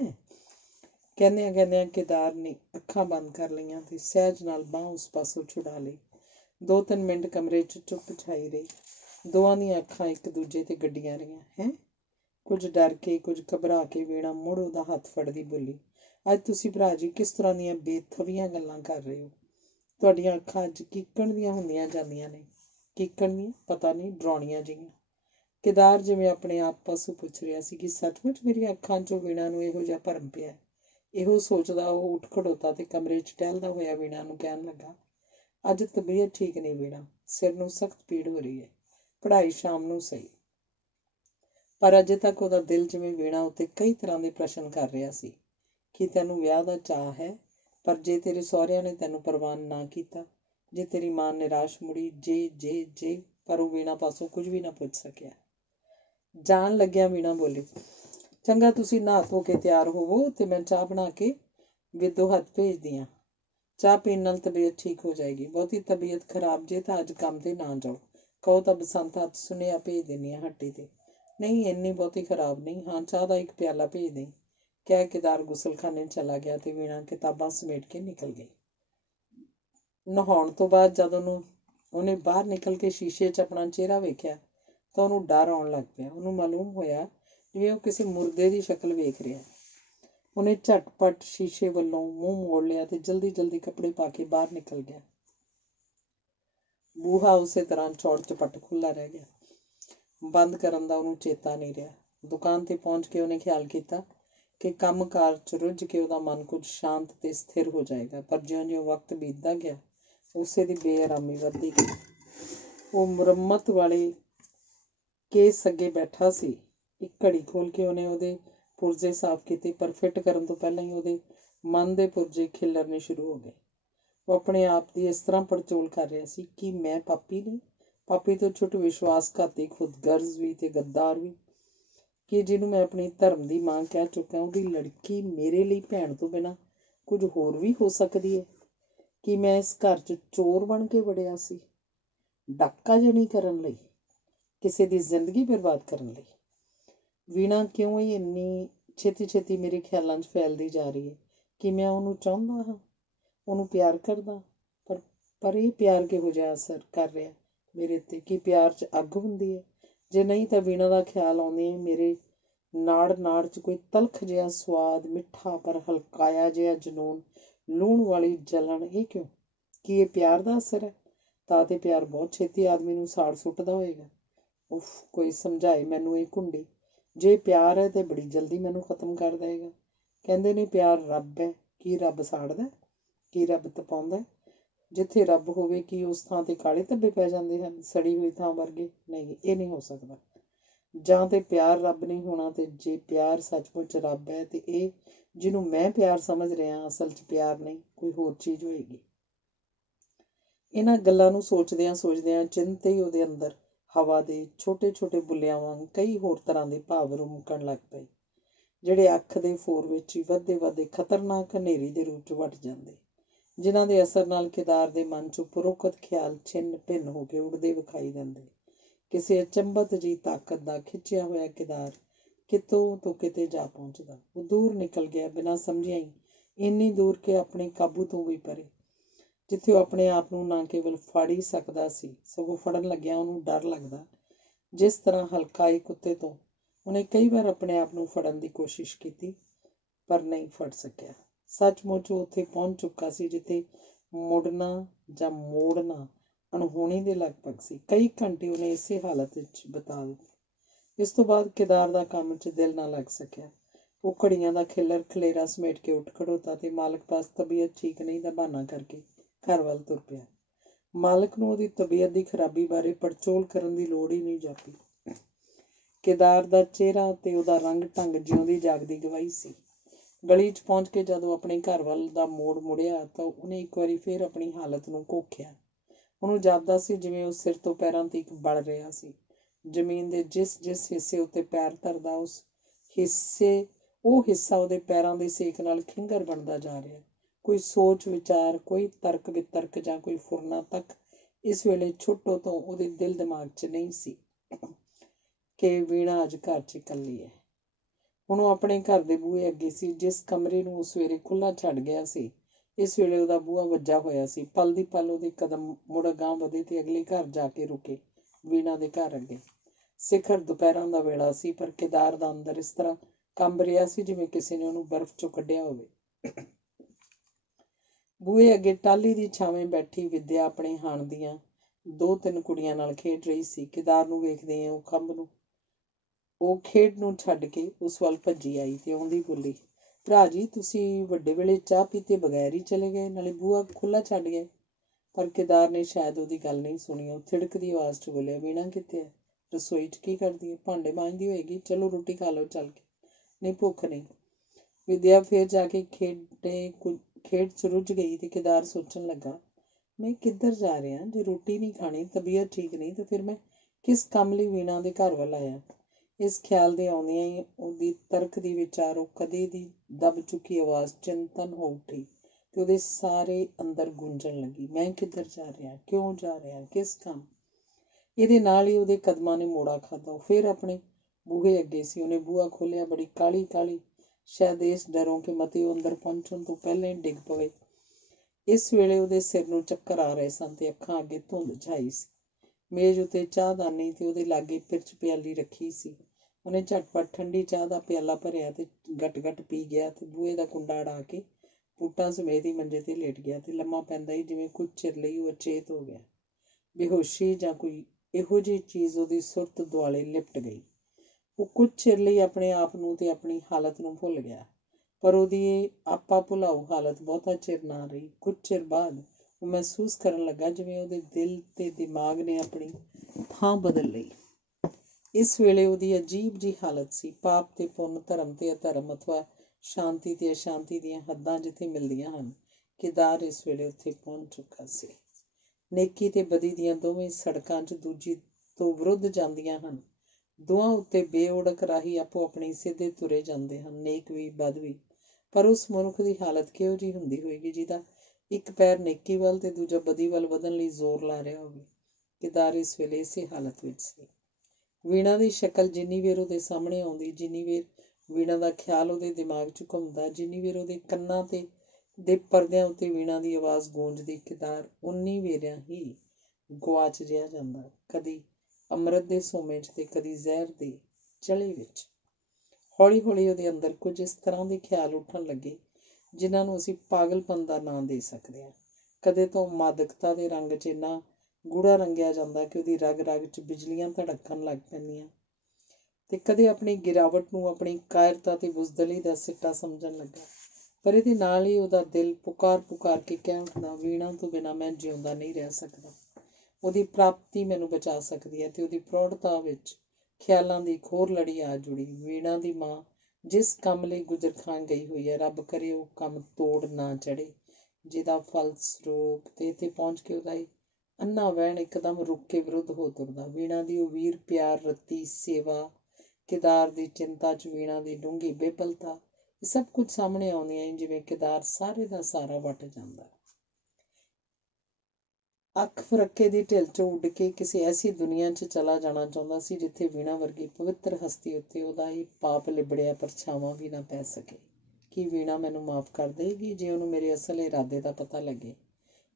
ਕਹਿੰਦਿਆਂ ਕੇਦਾਰ ਨੇ ਅੱਖਾਂ ਬੰਦ ਕਰ ਲਈਆਂ ਤੇ ਸਹਿਜ ਨਾਲ ਬਾਂਹ ਉਸ ਪਾਸੋਂ ਛੁਡਾ ਲਈ। 2-3 ਮਿੰਟ ਕਮਰੇ 'ਚ ਚੁੱਪ ਛਾਈ ਰਹੀ। ਦੋਵਾਂ ਦੀਆਂ ਅੱਖਾਂ ਇੱਕ ਦੂਜੇ ਤੇ ਗੱਡੀਆਂ ਰਹੀਆਂ। ਹੈਂ? ਕੁਝ ਡਰ ਕੇ, ਕੁਝ ਘਬਰਾ ਕੇ ਵੀਣਾ ਮੁੜ ਉਹਦਾ ਹੱਥ ਫੜਦੀ ਬੋਲੀ, ਅੱਜ ਤੁਸੀਂ ਭਰਾ ਜੀ ਕਿਸ ਤਰ੍ਹਾਂ ਦੀਆਂ ਬੇਥਵੀਆਂ ਗੱਲਾਂ ਕਰ ਰਹੇ ਹੋ? ਤੁਹਾਡੀਆਂ ਅੱਖਾਂ ਅੱਜ ਕੀਕਣ ਦੀਆਂ ਹੁੰਦੀਆਂ ਜਾਂਦੀਆਂ ਨੇ। ਕੀਕਣ ਦੀਆਂ? ਪਤਾ ਨਹੀਂ, ਡਰਾਉਣੀਆਂ ਜਿਹੀਆਂ। ਕੇਦਾਰ ਜਿਵੇਂ ਆਪਣੇ ਆਪ ਪਾਸੋਂ ਪੁੱਛ ਰਿਹਾ ਸੀ ਕਿ ਸੱਚਮੁੱਚ ਮੇਰੀਆਂ ਅੱਖਾਂ 'ਚੋਂ ਵੀਣਾ ਨੂੰ ਇਹੋ ਜਿਹਾ ਭਰਮ ਪਿਆ। ਇਹੋ ਸੋਚਦਾ ਉਹ ਉੱਠ ਖੜੋਤਾ ਤੇ ਕਮਰੇ 'ਚ ਟਹਿਲਦਾ ਹੋਇਆ ਵੀਣਾ ਨੂੰ ਕਹਿਣ ਲੱਗਾ, ਅੱਜ ਤਬੀਅਤ ਠੀਕ ਨਹੀਂ ਵੀਣਾ, ਸਿਰ ਨੂੰ ਸਖਤ ਪੀੜ ਹੋ ਰਹੀ ਹੈ। ਪੜ੍ਹਾਈ ਸ਼ਾਮ ਨੂੰ ਸਹੀ। ਪਰ ਅਜੇ ਤੱਕ ਉਹਦਾ ਦਿਲ ਜਿਵੇਂ ਵੀਣਾ ਉੱਤੇ ਕਈ ਤਰ੍ਹਾਂ ਦੇ ਪ੍ਰਸ਼ਨ ਕਰ ਰਿਹਾ ਸੀ। ਕੀ ਤੈਨੂੰ ਵਿਆਹ ਦਾ ਚਾਅ ਹੈ? ਪਰ ਜੇ ਤੇਰੇ ਸਹੁਰਿਆਂ ਨੇ ਤੈਨੂੰ ਪ੍ਰਵਾਨ ਨਾ ਕੀਤਾ, ਜੇ ਤੇਰੀ ਮਾਂ ਨਿਰਾਸ਼ ਮੁੜੀ, ਜੇ ਪਰ ਉਹ ਵੀਣਾ ਪਾਸੋਂ ਕੁਝ ਵੀ ਨਾ ਪੁੱਛ ਸਕਿਆ। ਜਾਣ ਲੱਗਿਆ ਵੀਣਾ ਬੋਲੀ, ਚੰਗਾ ਤੁਸੀਂ ਨਹਾ ਧੋ ਕੇ ਤਿਆਰ ਹੋਵੋ ਤੇ ਮੈਂ ਚਾਹ ਬਣਾ ਕੇ ਵਿਦੋ ਹੱਥ ਭੇਜਦੀ ਹਾਂ। ਚਾਹ ਪੀਣ ਨਾਲ ਤਬੀਅਤ ਠੀਕ ਹੋ ਜਾਏਗੀ। ਬਹੁਤੀ ਤਬੀਅਤ ਖਰਾਬ ਜੇ ਤਾਂ ਅੱਜ ਕੰਮ ਤੇ ਨਾ ਜਾਓ। ਕਹੋ ਤਾਂ ਬਸੰਤ ਹੱਥ ਸੁਨੇਹਾ ਭੇਜ ਦਿੰਦੀ ਹਾਂ ਹੱਟੀ ਤੇ। ਨਹੀਂ, ਇੰਨੀ ਬਹੁਤੀ ਖਰਾਬ ਨਹੀਂ। ਹਾਂ, ਚਾਹ ਦਾ ਇੱਕ ਪਿਆਲਾ ਭੇਜ ਦੇਈਂ। ਕਹਿ ਕੇਦਾਰ ਗੁਸਲਖਾਨੇ ਚਲਾ ਗਿਆ ਤੇ ਵੀਣਾ ਕਿਤਾਬਾਂ ਸਮੇਟ ਕੇ ਨਿਕਲ ਗਈ। ਨਹਾਉਣ ਤੋਂ ਬਾਅਦ ਜਦ ਉਹਨੇ ਬਾਹਰ ਨਿਕਲ ਕੇ ਸ਼ੀਸ਼ੇ 'ਚ ਆਪਣਾ ਚਿਹਰਾ ਵੇਖਿਆ ਤਾਂ ਉਹਨੂੰ ਡਰ ਆਉਣ ਲੱਗ ਪਿਆ। ਉਹਨੂੰ ਮਾਲੂਮ ਹੋਇਆ ਜਿਵੇਂ ਉਹ ਕਿਸੇ ਮੁਰਦੇ ਦੀ ਸ਼ਕਲ ਵੇਖ ਰਿਹਾ। ਉਹਨੇ ਝਟਪਟ ਸ਼ੀਸ਼ੇ ਵੱਲੋਂ ਮੂੰਹ ਮੋੜ ਲਿਆ ਤੇ ਜਲਦੀ ਕੱਪੜੇ ਪਾ ਕੇ ਬਾਹਰ ਨਿਕਲ ਗਿਆ। ਬੂਹਾ ਉਸੇ ਤਰ੍ਹਾਂ ਚੌੜ ਚਪੱਟ ਖੁੱਲ੍ਹਾ ਰਹਿ ਗਿਆ। ਬੰਦ ਕਰਨ ਦਾ ਉਹਨੂੰ ਚੇਤਾ ਨਹੀਂ ਰਿਹਾ। ਦੁਕਾਨ ਤੇ ਪਹੁੰਚ ਕੇ ਉਹਨੇ ਖਿਆਲ ਕੀਤਾ ਕਿ ਕੰਮ-ਕਾਰ 'ਚ ਰੁੱਝ ਕੇ ਉਹਦਾ ਮਨ ਕੁਝ ਸ਼ਾਂਤ ਤੇ ਸਥਿਰ ਹੋ ਜਾਏਗਾ, ਪਰ ਜਿਉਂ-ਜਿਉਂ ਵਕਤ ਬੀਤਦਾ ਗਿਆ ਉਸੇ ਦੀ ਬੇਆਰਾਮੀ ਵੱਧਦੀ ਗਈ। ਉਹ ਮੁਰੰਮਤ ਵਾਲੇ ਕੇਸ ਅੱਗੇ ਬੈਠਾ ਸੀ। ਇੱਕ ਘੜੀ ਖੋਲ੍ਹ ਕੇ ਉਹਨੇ ਉਹਦੇ ਪੁਰਜ਼ੇ ਸਾਫ਼ ਕੀਤੇ, ਪਰ ਫਿੱਟ ਕਰਨ ਤੋਂ ਪਹਿਲਾਂ ਹੀ ਉਹਦੇ ਮਨ ਦੇ ਪੁਰਜ਼ੇ ਖਿੱਲਰਨੇ ਸ਼ੁਰੂ ਹੋ ਗਏ। ਉਹ ਆਪਣੇ ਆਪ ਦੀ ਇਸ ਤਰ੍ਹਾਂ ਪੜਚੋਲ ਕਰ ਰਿਹਾ ਸੀ ਕਿ ਮੈਂ ਪਾਪੀ ਨਹੀਂ? ਪਾਪੀ ਤੋਂ ਛੁੱਟ ਵਿਸ਼ਵਾਸਘਾਤੀ, ਖੁਦਗਰਜ਼ ਵੀ ਤੇ ਗੱਦਾਰ ਵੀ। ਕਿ ਜਿਹਨੂੰ ਮੈਂ ਆਪਣੀ ਧਰਮ ਦੀ ਮਾਂ ਕਹਿ ਚੁੱਕਾ, ਉਹਦੀ ਲੜਕੀ ਮੇਰੇ ਲਈ ਭੈਣ ਤੋਂ ਬਿਨਾਂ ਕੁਝ ਹੋਰ ਵੀ ਹੋ ਸਕਦੀ ਹੈ। ਕਿ ਮੈਂ ਇਸ ਘਰ 'ਚ ਚੋਰ ਬਣ ਕੇ ਵੜਿਆ ਸੀ, ਡਾਕਾ ਜਣੀ ਕਰਨ ਲਈ, ਕਿਸੇ ਦੀ ਜ਼ਿੰਦਗੀ ਬਰਬਾਦ ਕਰਨ ਲਈ? ਵੀਣਾ ਕਿਉਂ ਹੀ ਇੰਨੀ ਛੇਤੀ ਛੇਤੀ ਮੇਰੇ ਖਿਆਲਾਂ 'ਚ ਫੈਲਦੀ ਜਾ ਰਹੀ ਹੈ? ਕਿ ਮੈਂ ਉਹਨੂੰ ਚਾਹੁੰਦਾ ਹਾਂ, ਉਹਨੂੰ ਪਿਆਰ ਕਰਦਾ, ਪਰ ਇਹ ਪਿਆਰ ਕਿਹੋ ਜਿਹਾ ਅਸਰ ਕਰ ਰਿਹਾ ਮੇਰੇ 'ਤੇ? ਕੀ ਪਿਆਰ 'ਚ ਅੱਗ ਹੁੰਦੀ ਹੈ? ਜੇ ਨਹੀਂ ਤਾਂ ਵੀਣਾ ਦਾ ਖਿਆਲ ਆਉਂਦੇ ਮੇਰੇ ਨਾੜ 'ਚ ਕੋਈ ਤਲਖ ਜਿਹਾ ਸਵਾਦ, ਮਿੱਠਾ ਪਰ ਹਲਕਾਇਆ ਜਿਹਾ ਜਨੂੰਨ, ਲੂਣ ਵਾਲੀ ਜਲਨ। ਇਹ ਕਿਉਂ? ਕੀ ਇਹ ਪਿਆਰ ਦਾ ਅਸਰ ਹੈ? ਤਾਂ ਤੇ ਪਿਆਰ ਬਹੁਤ ਛੇਤੀ ਆਦਮੀ ਨੂੰ ਸਾੜ ਸੁੱਟਦਾ ਹੋਏਗਾ। ਉਫ, ਕੋਈ ਸਮਝਾਏ ਮੈਨੂੰ ਇਹ ਘੁੰਡੀ। ਜੇ ਪਿਆਰ ਹੈ ਤੇ ਬੜੀ ਜਲਦੀ ਮੈਨੂੰ ਖਤਮ ਕਰ ਦੇਵੇਗਾ। ਕਹਿੰਦੇ ਨੇ ਪਿਆਰ ਰੱਬ ਹੈ। ਕੀ ਰੱਬ ਸਾੜਦਾ? ਕੀ ਰੱਬ ਤਪਾਉਂਦਾ? ਜਿੱਥੇ ਰੱਬ ਹੋਵੇ ਕੀ ਉਸ ਥਾਂ ਤੇ ਕਾਲੇ ਧੱਬੇ ਪੈ ਜਾਂਦੇ ਹਨ, ਸੜੀ ਹੋਈ ਥਾਂ ਵਰਗੇ? ਨਹੀਂ, ਇਹ ਨਹੀਂ ਹੋ ਸਕਦਾ। ਜਾਂ ਤੇ ਪਿਆਰ ਰੱਬ ਨਹੀਂ ਹੋਣਾ, ਤੇ ਜੇ ਪਿਆਰ ਸੱਚਮੁੱਚ ਰੱਬ ਹੈ ਤੇ ਇਹ ਜਿਹਨੂੰ ਮੈਂ ਪਿਆਰ ਸਮਝ ਰਿਹਾ ਅਸਲ 'ਚ ਪਿਆਰ ਨਹੀਂ, ਕੋਈ ਹੋਰ ਚੀਜ਼ ਹੋਏਗੀ। ਇਹਨਾਂ ਗੱਲਾਂ ਨੂੰ ਸੋਚਦਿਆਂ ਚਿੰਤੇ ਹੀ ਉਹਦੇ ਅੰਦਰ ਹਵਾ ਦੇ ਛੋਟੇ ਛੋਟੇ ਬੁੱਲਿਆਂ ਵਾਂਗ ਕਈ ਹੋਰ ਤਰ੍ਹਾਂ ਦੇ ਭਾਵ ਰੁਮਕਣ ਲੱਗ ਪਏ, ਜਿਹੜੇ ਅੱਖ ਦੇ ਫੋਰ ਵਿੱਚ ਹੀ ਵੱਧਦੇ ਖਤਰਨਾਕ ਹਨੇਰੀ ਦੇ ਰੂਪ 'ਚ ਵੱਟ ਜਾਂਦੇ, ਜਿਨ੍ਹਾਂ ਦੇ ਅਸਰ ਨਾਲ ਕੇਦਾਰ ਦੇ ਮਨ 'ਚ ਉਪਰੋਕਤ ਖਿਆਲ ਛਿੰਨ ਭਿੰਨ ਹੋ ਕੇ ਉੱਡਦੇ ਵਿਖਾਈ ਦਿੰਦੇ। ਕਿਸੇ ਅਚੰਭਤ ਜਿਹੀ ਤਾਕਤ ਦਾ ਖਿੱਚਿਆ ਹੋਇਆ ਕੇਦਾਰ ਕਿਤੋਂ ਤੋਂ ਕਿਤੇ ਜਾ ਪਹੁੰਚਦਾ। ਉਹ ਦੂਰ ਨਿਕਲ ਗਿਆ, ਬਿਨਾਂ ਸਮਝਿਆ ਹੀ, ਇੰਨੀ ਦੂਰ ਕਿ ਆਪਣੇ ਕਾਬੂ ਤੋਂ ਵੀ ਪਰੇ, ਜਿੱਥੇ ਉਹ ਆਪਣੇ ਆਪ ਨੂੰ ਨਾ ਕੇਵਲ ਫੜ ਹੀ ਸਕਦਾ ਸੀ, ਸਗੋਂ ਫੜਨ ਲੱਗਿਆ ਉਹਨੂੰ ਡਰ ਲੱਗਦਾ। ਜਿਸ ਤਰ੍ਹਾਂ ਹਲਕਾਏ ਕੁੱਤੇ ਤੋਂ ਉਹਨੇ ਕਈ ਵਾਰ ਆਪਣੇ ਆਪ ਨੂੰ ਫੜਨ ਦੀ ਕੋਸ਼ਿਸ਼ ਕੀਤੀ, ਪਰ ਨਹੀਂ ਫੜ ਸਕਿਆ। ਸੱਚਮੁੱਚ ਉਹ ਉੱਥੇ ਪਹੁੰਚ ਚੁੱਕਾ ਸੀ ਜਿੱਥੇ ਮੁੜਨਾ ਜਾਂ ਮੋੜਨਾ ਅਣਹੋਣੀ ਦੇ ਲਗਭਗ ਸੀ। ਕਈ ਘੰਟੇ ਉਹਨੇ ਇਸੇ ਹਾਲਤ ਵਿੱਚ ਬਿਤਾ ਦਿੱਤੇ। ਇਸ ਤੋਂ ਬਾਅਦ ਕੇਦਾਰ ਦਾ ਕੰਮ 'ਚ ਦਿਲ ਨਾ ਲੱਗ ਸਕਿਆ। ਉਹ ਘੜੀਆਂ ਦਾ ਖਲੇਰਾ ਸਮੇਟ ਕੇ ਉੱਠ ਖੜੋਤਾ ਤੇ ਮਾਲਕ ਪਾਸ ਤਬੀਅਤ ਠੀਕ ਨਹੀਂ ਦਾ ਬਹਾਨਾ ਕਰਕੇ ਘਰ ਵੱਲ ਤੁਰ ਪਿਆ। ਮਾਲਕ ਨੂੰ ਉਹਦੀ ਤਬੀਅਤ ਦੀ ਖਰਾਬੀ ਬਾਰੇ ਪੜਚੋਲ ਕਰਨ ਦੀ ਲੋੜ ਹੀ ਨਹੀਂ ਜਾਪੀ। ਕੇਦਾਰ ਦਾ ਚਿਹਰਾ ਤੇ ਉਹਦਾ ਰੰਗ ਢੰਗ ਜਿਉਂਦੀ ਜਾਗਦੀ ਗਵਾਹੀ ਸੀ। ਗਲੀ 'ਚ ਪਹੁੰਚ ਕੇ ਜਦੋਂ ਆਪਣੇ ਘਰ ਵੱਲ ਦਾ ਮੋੜ ਮੁੜਿਆ ਤਾਂ ਉਹਨੇ ਇੱਕ ਵਾਰੀ ਫੇਰ ਆਪਣੀ ਹਾਲਤ ਨੂੰ ਘੋਖਿਆ। ਉਹਨੂੰ ਜਾਪਦਾ ਸੀ ਜਿਵੇਂ ਉਹ ਸਿਰ ਤੋਂ ਪੈਰਾਂ ਤੀਕ ਬਲ ਰਿਹਾ ਸੀ। ਜ਼ਮੀਨ ਦੇ ਜਿਸ ਹਿੱਸੇ ਉੱਤੇ ਪੈਰ ਧਰਦਾ, ਉਹ ਹਿੱਸਾ ਉਹਦੇ ਪੈਰਾਂ ਦੇ ਸੇਕ ਨਾਲ ਖਿੰਗਰ ਬਣਦਾ ਜਾ ਰਿਹਾ। ਕੋਈ ਸੋਚ ਵਿਚਾਰ, ਕੋਈ ਤਰਕ ਵਿਤਰਕ ਜਾਂ ਕੋਈ ਫੁਰਨਾ ਤੱਕ ਇਸ ਵੇਲੇ ਛੁੱਟੋ ਤੋਂ ਉਹਦੇ ਦਿਲ ਦਿਮਾਗ 'ਚ ਨਹੀਂ ਸੀ ਕਿ ਵੀਣਾ ਅੱਜ ਘਰ 'ਚ ਇਕੱਲੀ ਹੈ। ਹੁਣ ਉਹ ਆਪਣੇ ਘਰ ਦੇ ਬੂਹੇ ਅੱਗੇ ਸੀ, ਜਿਸ ਕਮਰੇ ਨੂੰ ਉਹ ਸਵੇਰੇ ਖੁੱਲ੍ਹਾ ਛੱਡ ਗਿਆ ਸੀ। ਇਸ ਵੇਲੇ ਉਹਦਾ ਬੂਹਾ ਵੱਜਾ ਹੋਇਆ ਸੀ। ਪਲ ਦੀ ਪਲ ਉਹਦੇ ਕਦਮ ਮੁੜ ਅਗਾਂਹ ਵਧੇ ਤੇ ਅਗਲੇ ਘਰ ਜਾ ਕੇ ਰੁਕੇ, ਵੀਣਾ ਦੇ ਘਰ ਅੱਗੇ। ਸਿਖਰ ਦੁਪਹਿਰਾਂ ਦਾ ਵੇਲਾ ਸੀ, ਪਰ ਕੇਦਾਰ ਦਾ ਅੰਦਰ ਇਸ ਤਰ੍ਹਾਂ ਕੰਬ ਰਿਹਾ ਸੀ ਜਿਵੇਂ ਕਿਸੇ ਨੇ ਉਹਨੂੰ ਬਰਫ਼ 'ਚੋਂ ਕੱਢਿਆ ਹੋਵੇ। ਬੂਹੇ ਅੱਗੇ ਟਾਹਲੀ ਦੀ ਛਾਵੇਂ ਬੈਠੀ ਵਿਦਿਆ ਆਪਣੇ ਹਾਣ ਦੀਆਂ 2-3 ਕੁੜੀਆਂ ਨਾਲ ਖੇਡ ਰਹੀ ਸੀ। ਕੇਦਾਰ ਨੂੰ ਵੇਖਦੇ ਉਹ ਖੇਡ ਨੂੰ ਛੱਡ ਕੇ ਉਸ ਵੱਲ ਭੱਜੀ ਆਈ ਤੇ ਆਉਂਦੀ ਬੋਲੀ, ਭਰਾ ਜੀ, ਤੁਸੀਂ ਵੱਡੇ ਵੇਲੇ ਚਾਹ ਪੀਤੇ ਬਗੈਰ ਹੀ ਚਲੇ ਗਏ, ਨਾਲੇ ਬੂਹਾ ਖੁੱਲ੍ਹਾ ਛੱਡ ਗਏ। ਪਰ ਕੇਦਾਰ ਨੇ ਸ਼ਾਇਦ ਉਹਦੀ ਗੱਲ ਨਹੀਂ ਸੁਣੀ। ਉਹ ਥਿੜਕਦੀ ਆਵਾਜ਼ 'ਚ ਬੋਲਿਆ, ਵੀਣਾ ਕਿੱਥੇ ਹੈ? ਰਸੋਈ 'ਚ ਕੀ ਕਰਦੀ ਹੈ? ਭਾਂਡੇ ਮਾਂਜਦੀ ਹੋਏਗੀ। ਚਲੋ ਰੋਟੀ ਖਾ ਲਓ ਚੱਲ ਕੇ। ਨਹੀਂ, ਭੁੱਖ ਨਹੀਂ। ਵਿਦਿਆ ਫੇਰ ਜਾ ਕੇ ਖੇਡ 'ਚ ਰੁੱਝ ਗਈ ਤੇ ਕੇਦਾਰ ਸੋਚਣ ਲੱਗਾ, ਮੈਂ ਕਿੱਧਰ ਜਾ ਰਿਹਾ? ਜੇ ਰੋਟੀ ਨਹੀਂ ਖਾਣੀ, ਤਬੀਅਤ ਠੀਕ ਨਹੀਂ, ਤਾਂ ਫਿਰ ਮੈਂ ਕਿਸ ਕੰਮ ਲਈ ਵੀਣਾ ਦੇ ਘਰ ਵੱਲ ਆਇਆ? ਇਸ ਖਿਆਲ ਦੇ ਆਉਂਦਿਆਂ ਹੀ ਉਹਦੀ ਤਰਕ ਦੀ ਵਿਚਾਰੋ ਕਦੇ ਦੀ ਦਬ ਚੁੱਕੀ ਆਵਾਜ਼ ਚਿੰਤਨ ਹੋ ਉੱਠੀ ਤੇ ਉਹਦੇ ਸਾਰੇ ਅੰਦਰ ਗੂੰਜਣ ਲੱਗੀ। ਮੈਂ ਕਿੱਧਰ ਜਾ ਰਿਹਾ? ਕਿਉਂ ਜਾ ਰਿਹਾ? ਕਿਸ ਕੰਮ? ਇਹਦੇ ਨਾਲ ਹੀ ਉਹਦੇ ਕਦਮਾਂ ਨੇ ਮੋੜਾ ਖਾਧਾ। ਉਹ ਫੇਰ ਆਪਣੇ ਬੂਹੇ ਅੱਗੇ ਸੀ। ਉਹਨੇ ਬੂਹਾ ਖੋਲ੍ਹਿਆ, ਬੜੀ ਕਾਹਲੀ, ਸ਼ਾਇਦ ਇਸ ਡਰੋਂ ਕਿ ਮਤੇ ਉਹ ਅੰਦਰ ਪਹੁੰਚਣ ਤੋਂ ਪਹਿਲਾਂ ਹੀ ਡਿੱਗ ਪਵੇ। ਇਸ ਵੇਲੇ ਉਹਦੇ ਸਿਰ ਨੂੰ ਚੱਕਰ ਆ ਰਹੇ ਸਨ ਤੇ ਅੱਖਾਂ ਅੱਗੇ ਧੁੰਦ ਛਾਈ ਸੀ। ਮੇਜ਼ ਉੱਤੇ ਚਾਹਦਾਨੀ ਤੇ ਉਹਦੇ ਲਾਗੇ ਪਿਰਚ ਪਿਆਲੀ ਰੱਖੀ ਸੀ। ਉਹਨੇ ਝਟਪਟ ਠੰਡੀ ਚਾਹ ਦਾ ਪਿਆਲਾ ਭਰਿਆ ਤੇ ਗਟ ਪੀ ਗਿਆ ਤੇ ਬੂਹੇ ਦਾ ਕੁੰਡਾ ਅੜਾ ਕੇ ਬੂਟਾਂ ਸਮੇਤ ਹੀ ਮੰਜੇ ਤੇ ਲੇਟ ਗਿਆ ਤੇ ਲੰਮਾ ਪੈਂਦਾ ਹੀ ਜਿਵੇਂ ਕੁਝ ਚਿਰ ਲਈ ਉਹ ਅਚੇਤ ਹੋ ਗਿਆ। ਬੇਹੋਸ਼ੀ ਜਾਂ ਕੋਈ ਇਹੋ ਜਿਹੀ ਚੀਜ਼ ਉਹਦੀ ਸੁਰਤ ਦੁਆਲੇ ਲਿਪਟ ਗਈ। ਉਹ ਕੁਝ ਚਿਰ ਲਈ ਆਪਣੇ ਆਪ ਨੂੰ ਤੇ ਆਪਣੀ ਹਾਲਤ ਨੂੰ ਭੁੱਲ ਗਿਆ, ਪਰ ਉਹਦੀ ਇਹ ਆਪਾ ਭੁਲਾਊ ਹਾਲਤ ਬਹੁਤਾ ਚਿਰ ਨਾ ਰਹੀ। ਕੁਝ ਚਿਰ ਬਾਅਦ ਉਹ ਮਹਿਸੂਸ ਕਰਨ ਲੱਗਾ ਜਿਵੇਂ ਉਹਦੇ ਦਿਲ ਤੇ ਦਿਮਾਗ ਨੇ ਆਪਣੀ ਥਾਂ ਬਦਲ ਲਈ। ਇਸ ਵੇਲੇ ਉਹਦੀ ਅਜੀਬ ਜਿਹੀ ਹਾਲਤ ਸੀ। ਪਾਪ ਤੇ ਪੁੰਨ, ਧਰਮ ਤੇ ਅਧਰਮ, ਅਥਵਾ ਸ਼ਾਂਤੀ ਤੇ ਅਸ਼ਾਂਤੀ ਦੀਆਂ ਹੱਦਾਂ ਜਿੱਥੇ ਮਿਲਦੀਆਂ ਹਨ, ਕੇਦਾਰ ਇਸ ਵੇਲੇ ਉੱਥੇ ਪਹੁੰਚ ਚੁੱਕਾ ਸੀ। ਨੇਕੀ ਤੇ ਬਦੀ ਦੀਆਂ ਦੋਵੇਂ ਸੜਕਾਂ 'ਚ ਦੂਜੀ ਤੋਂ ਵਿਰੁੱਧ ਜਾਂਦੀਆਂ ਹਨ। ਦੋਹਾਂ ਉੱਤੇ ਬੇਓੜਕ ਰਾਹੀ ਆਪੋ ਆਪਣੀ ਸਿੱਧੇ ਤੁਰੇ ਜਾਂਦੇ ਹਨ, ਨੇਕ ਵੀ ਬਦ ਵੀ। ਪਰ ਉਸ ਮਨੁੱਖ ਦੀ ਹਾਲਤ ਕਿਹੋ ਜਿਹੀ ਹੁੰਦੀ ਹੋਏਗੀ ਜਿਹਦਾ ਇੱਕ ਪੈਰ ਨੇਕੀ ਵੱਲ ਤੇ ਦੂਜਾ ਬਦੀ ਵੱਲ ਵਧਣ ਲਈ ਜ਼ੋਰ ਲਾ ਰਿਹਾ ਹੋਵੇ। ਕੇਦਾਰ ਇਸ ਵੇਲੇ ਇਸੇ ਹਾਲਤ ਵਿੱਚ ਸੀ। ਵੀਣਾ ਦੀ ਸ਼ਕਲ ਜਿੰਨੀ ਵੇਰ ਉਹਦੇ ਸਾਹਮਣੇ ਆਉਂਦੀ, ਜਿੰਨੀ ਵੇਰ ਵੀਣਾ ਦਾ ਖਿਆਲ ਉਹਦੇ ਦਿਮਾਗ 'ਚ ਘੁੰਮਦਾ, ਜਿੰਨੀ ਵੇਰ ਉਹਦੇ ਕੰਨਾਂ ਤੇ ਦੇ ਪਰਦਿਆਂ ਉੱਤੇ ਵੀਣਾ ਦੀ ਆਵਾਜ਼ ਗੂੰਜਦੀ, ਕੇਦਾਰ ਉਨੀ ਵੇਰਿਆਂ ਹੀ ਗੁਆਚ ਜਿਹਾ ਜਾਂਦਾ, ਕਦੀ ਅੰਮ੍ਰਿਤ ਦੇ ਸੋਮੇ 'ਚ ਤੇ ਕਦੀ ਜ਼ਹਿਰ ਦੇ ਜਲੇ ਵਿੱਚ। ਹੌਲੀ ਹੌਲੀ ਉਹਦੇ ਅੰਦਰ ਕੁਝ ਇਸ ਤਰ੍ਹਾਂ ਦੇ ਖਿਆਲ ਉੱਠਣ ਲੱਗੇ ਜਿਨ੍ਹਾਂ ਨੂੰ ਅਸੀਂ ਪਾਗਲਪਨ ਦਾ ਨਾਂ ਦੇ ਸਕਦੇ ਹਾਂ। ਕਦੇ ਤਾਂ ਮਾਦਕਤਾ ਦੇ ਰੰਗ 'ਚ ਇੰਨਾ ਗੂੜਾ ਰੰਗਿਆ ਜਾਂਦਾ ਕਿ ਉਹਦੀ ਰਗ ਰਗ 'ਚ ਬਿਜਲੀਆਂ ਧੜਕਣ ਲੱਗ ਪੈਂਦੀਆਂ, ਤੇ ਕਦੇ ਆਪਣੀ ਗਿਰਾਵਟ ਨੂੰ ਆਪਣੀ ਕਾਇਰਤਾ ਤੇ ਬੁਜ਼ਦਲੀ ਦਾ ਸਿੱਟਾ ਸਮਝਣ ਲੱਗਾ। ਪਰ ਇਹਦੇ ਨਾਲ ਹੀ ਉਹਦਾ ਦਿਲ ਪੁਕਾਰ ਪੁਕਾਰ ਕੇ ਕਹਿ ਉੱਠਦਾ, ਵੀਣਾ ਤੋਂ ਬਿਨਾਂ ਮੈਂ ਜਿਉਂਦਾ ਨਹੀਂ ਰਹਿ ਸਕਦਾ। ਉਹਦੀ ਪ੍ਰਾਪਤੀ ਮੈਨੂੰ ਬਚਾ ਸਕਦੀ ਹੈ। ਤੇ ਉਹਦੀ ਪ੍ਰੌੜਤਾ ਵਿੱਚ ਖਿਆਲਾਂ ਦੀ ਇੱਕ ਹੋਰ ਲੜੀ ਆ ਜੁੜੀ। ਵੀਣਾ ਦੀ ਮਾਂ ਜਿਸ ਕੰਮ ਲਈ ਗੁਜਰ ਖਾਂ ਗਈ ਹੋਈ ਹੈ, ਰੱਬ ਕਰੇ ਉਹ ਕੰਮ ਤੋੜ ਨਾ ਚੜ੍ਹੇ, ਜਿਹਦਾ ਫਲ ਸਰੂਪ ਤੇ ਇੱਥੇ ਪਹੁੰਚ ਕੇ ਉਹਦਾ ਅੰਨਾ ਵਹਿਣ ਇੱਕਦਮ ਰੁੱਕ ਕੇ ਵਿਰੁੱਧ ਹੋ ਤੁਰਦਾ। ਵੀਣਾ ਦੀ ਉਹ ਵੀਰ ਪਿਆਰ, ਰੱਤੀ ਸੇਵਾ, ਕੇਦਾਰ ਦੀ ਚਿੰਤਾ 'ਚ ਵੀਣਾ ਦੀ ਡੂੰਘੀ ਬੇਪਲਤਾ, ਇਹ ਸਭ ਕੁਝ ਸਾਹਮਣੇ ਆਉਂਦੀਆਂ ਜਿਵੇਂ ਕੇਦਾਰ ਸਾਰੇ ਦਾ ਸਾਰਾ ਵੱਟ ਜਾਂਦਾ। ਅੱਖ ਫਰੱਕੇ ਦੀ ਢਿੱਲ 'ਚੋਂ ਉੱਡ ਕੇ ਕਿਸੇ ਐਸੀ ਦੁਨੀਆ 'ਚ ਚਲਾ ਜਾਣਾ ਚਾਹੁੰਦਾ ਸੀ ਜਿੱਥੇ ਵੀਣਾ ਵਰਗੀ ਪਵਿੱਤਰ ਹਸਤੀ ਉੱਤੇ ਉਹਦਾ ਹੀ ਪਾਪ ਲਿਬੜਿਆ ਪਰਛਾਵਾਂ ਵੀ ਨਾ ਪੈ ਸਕੇ। ਕੀ ਵੀਣਾ ਮੈਨੂੰ ਮਾਫ਼ ਕਰ ਦੇਗੀ ਜੇ ਉਹਨੂੰ ਮੇਰੇ ਅਸਲ ਇਰਾਦੇ ਦਾ ਪਤਾ ਲੱਗੇ?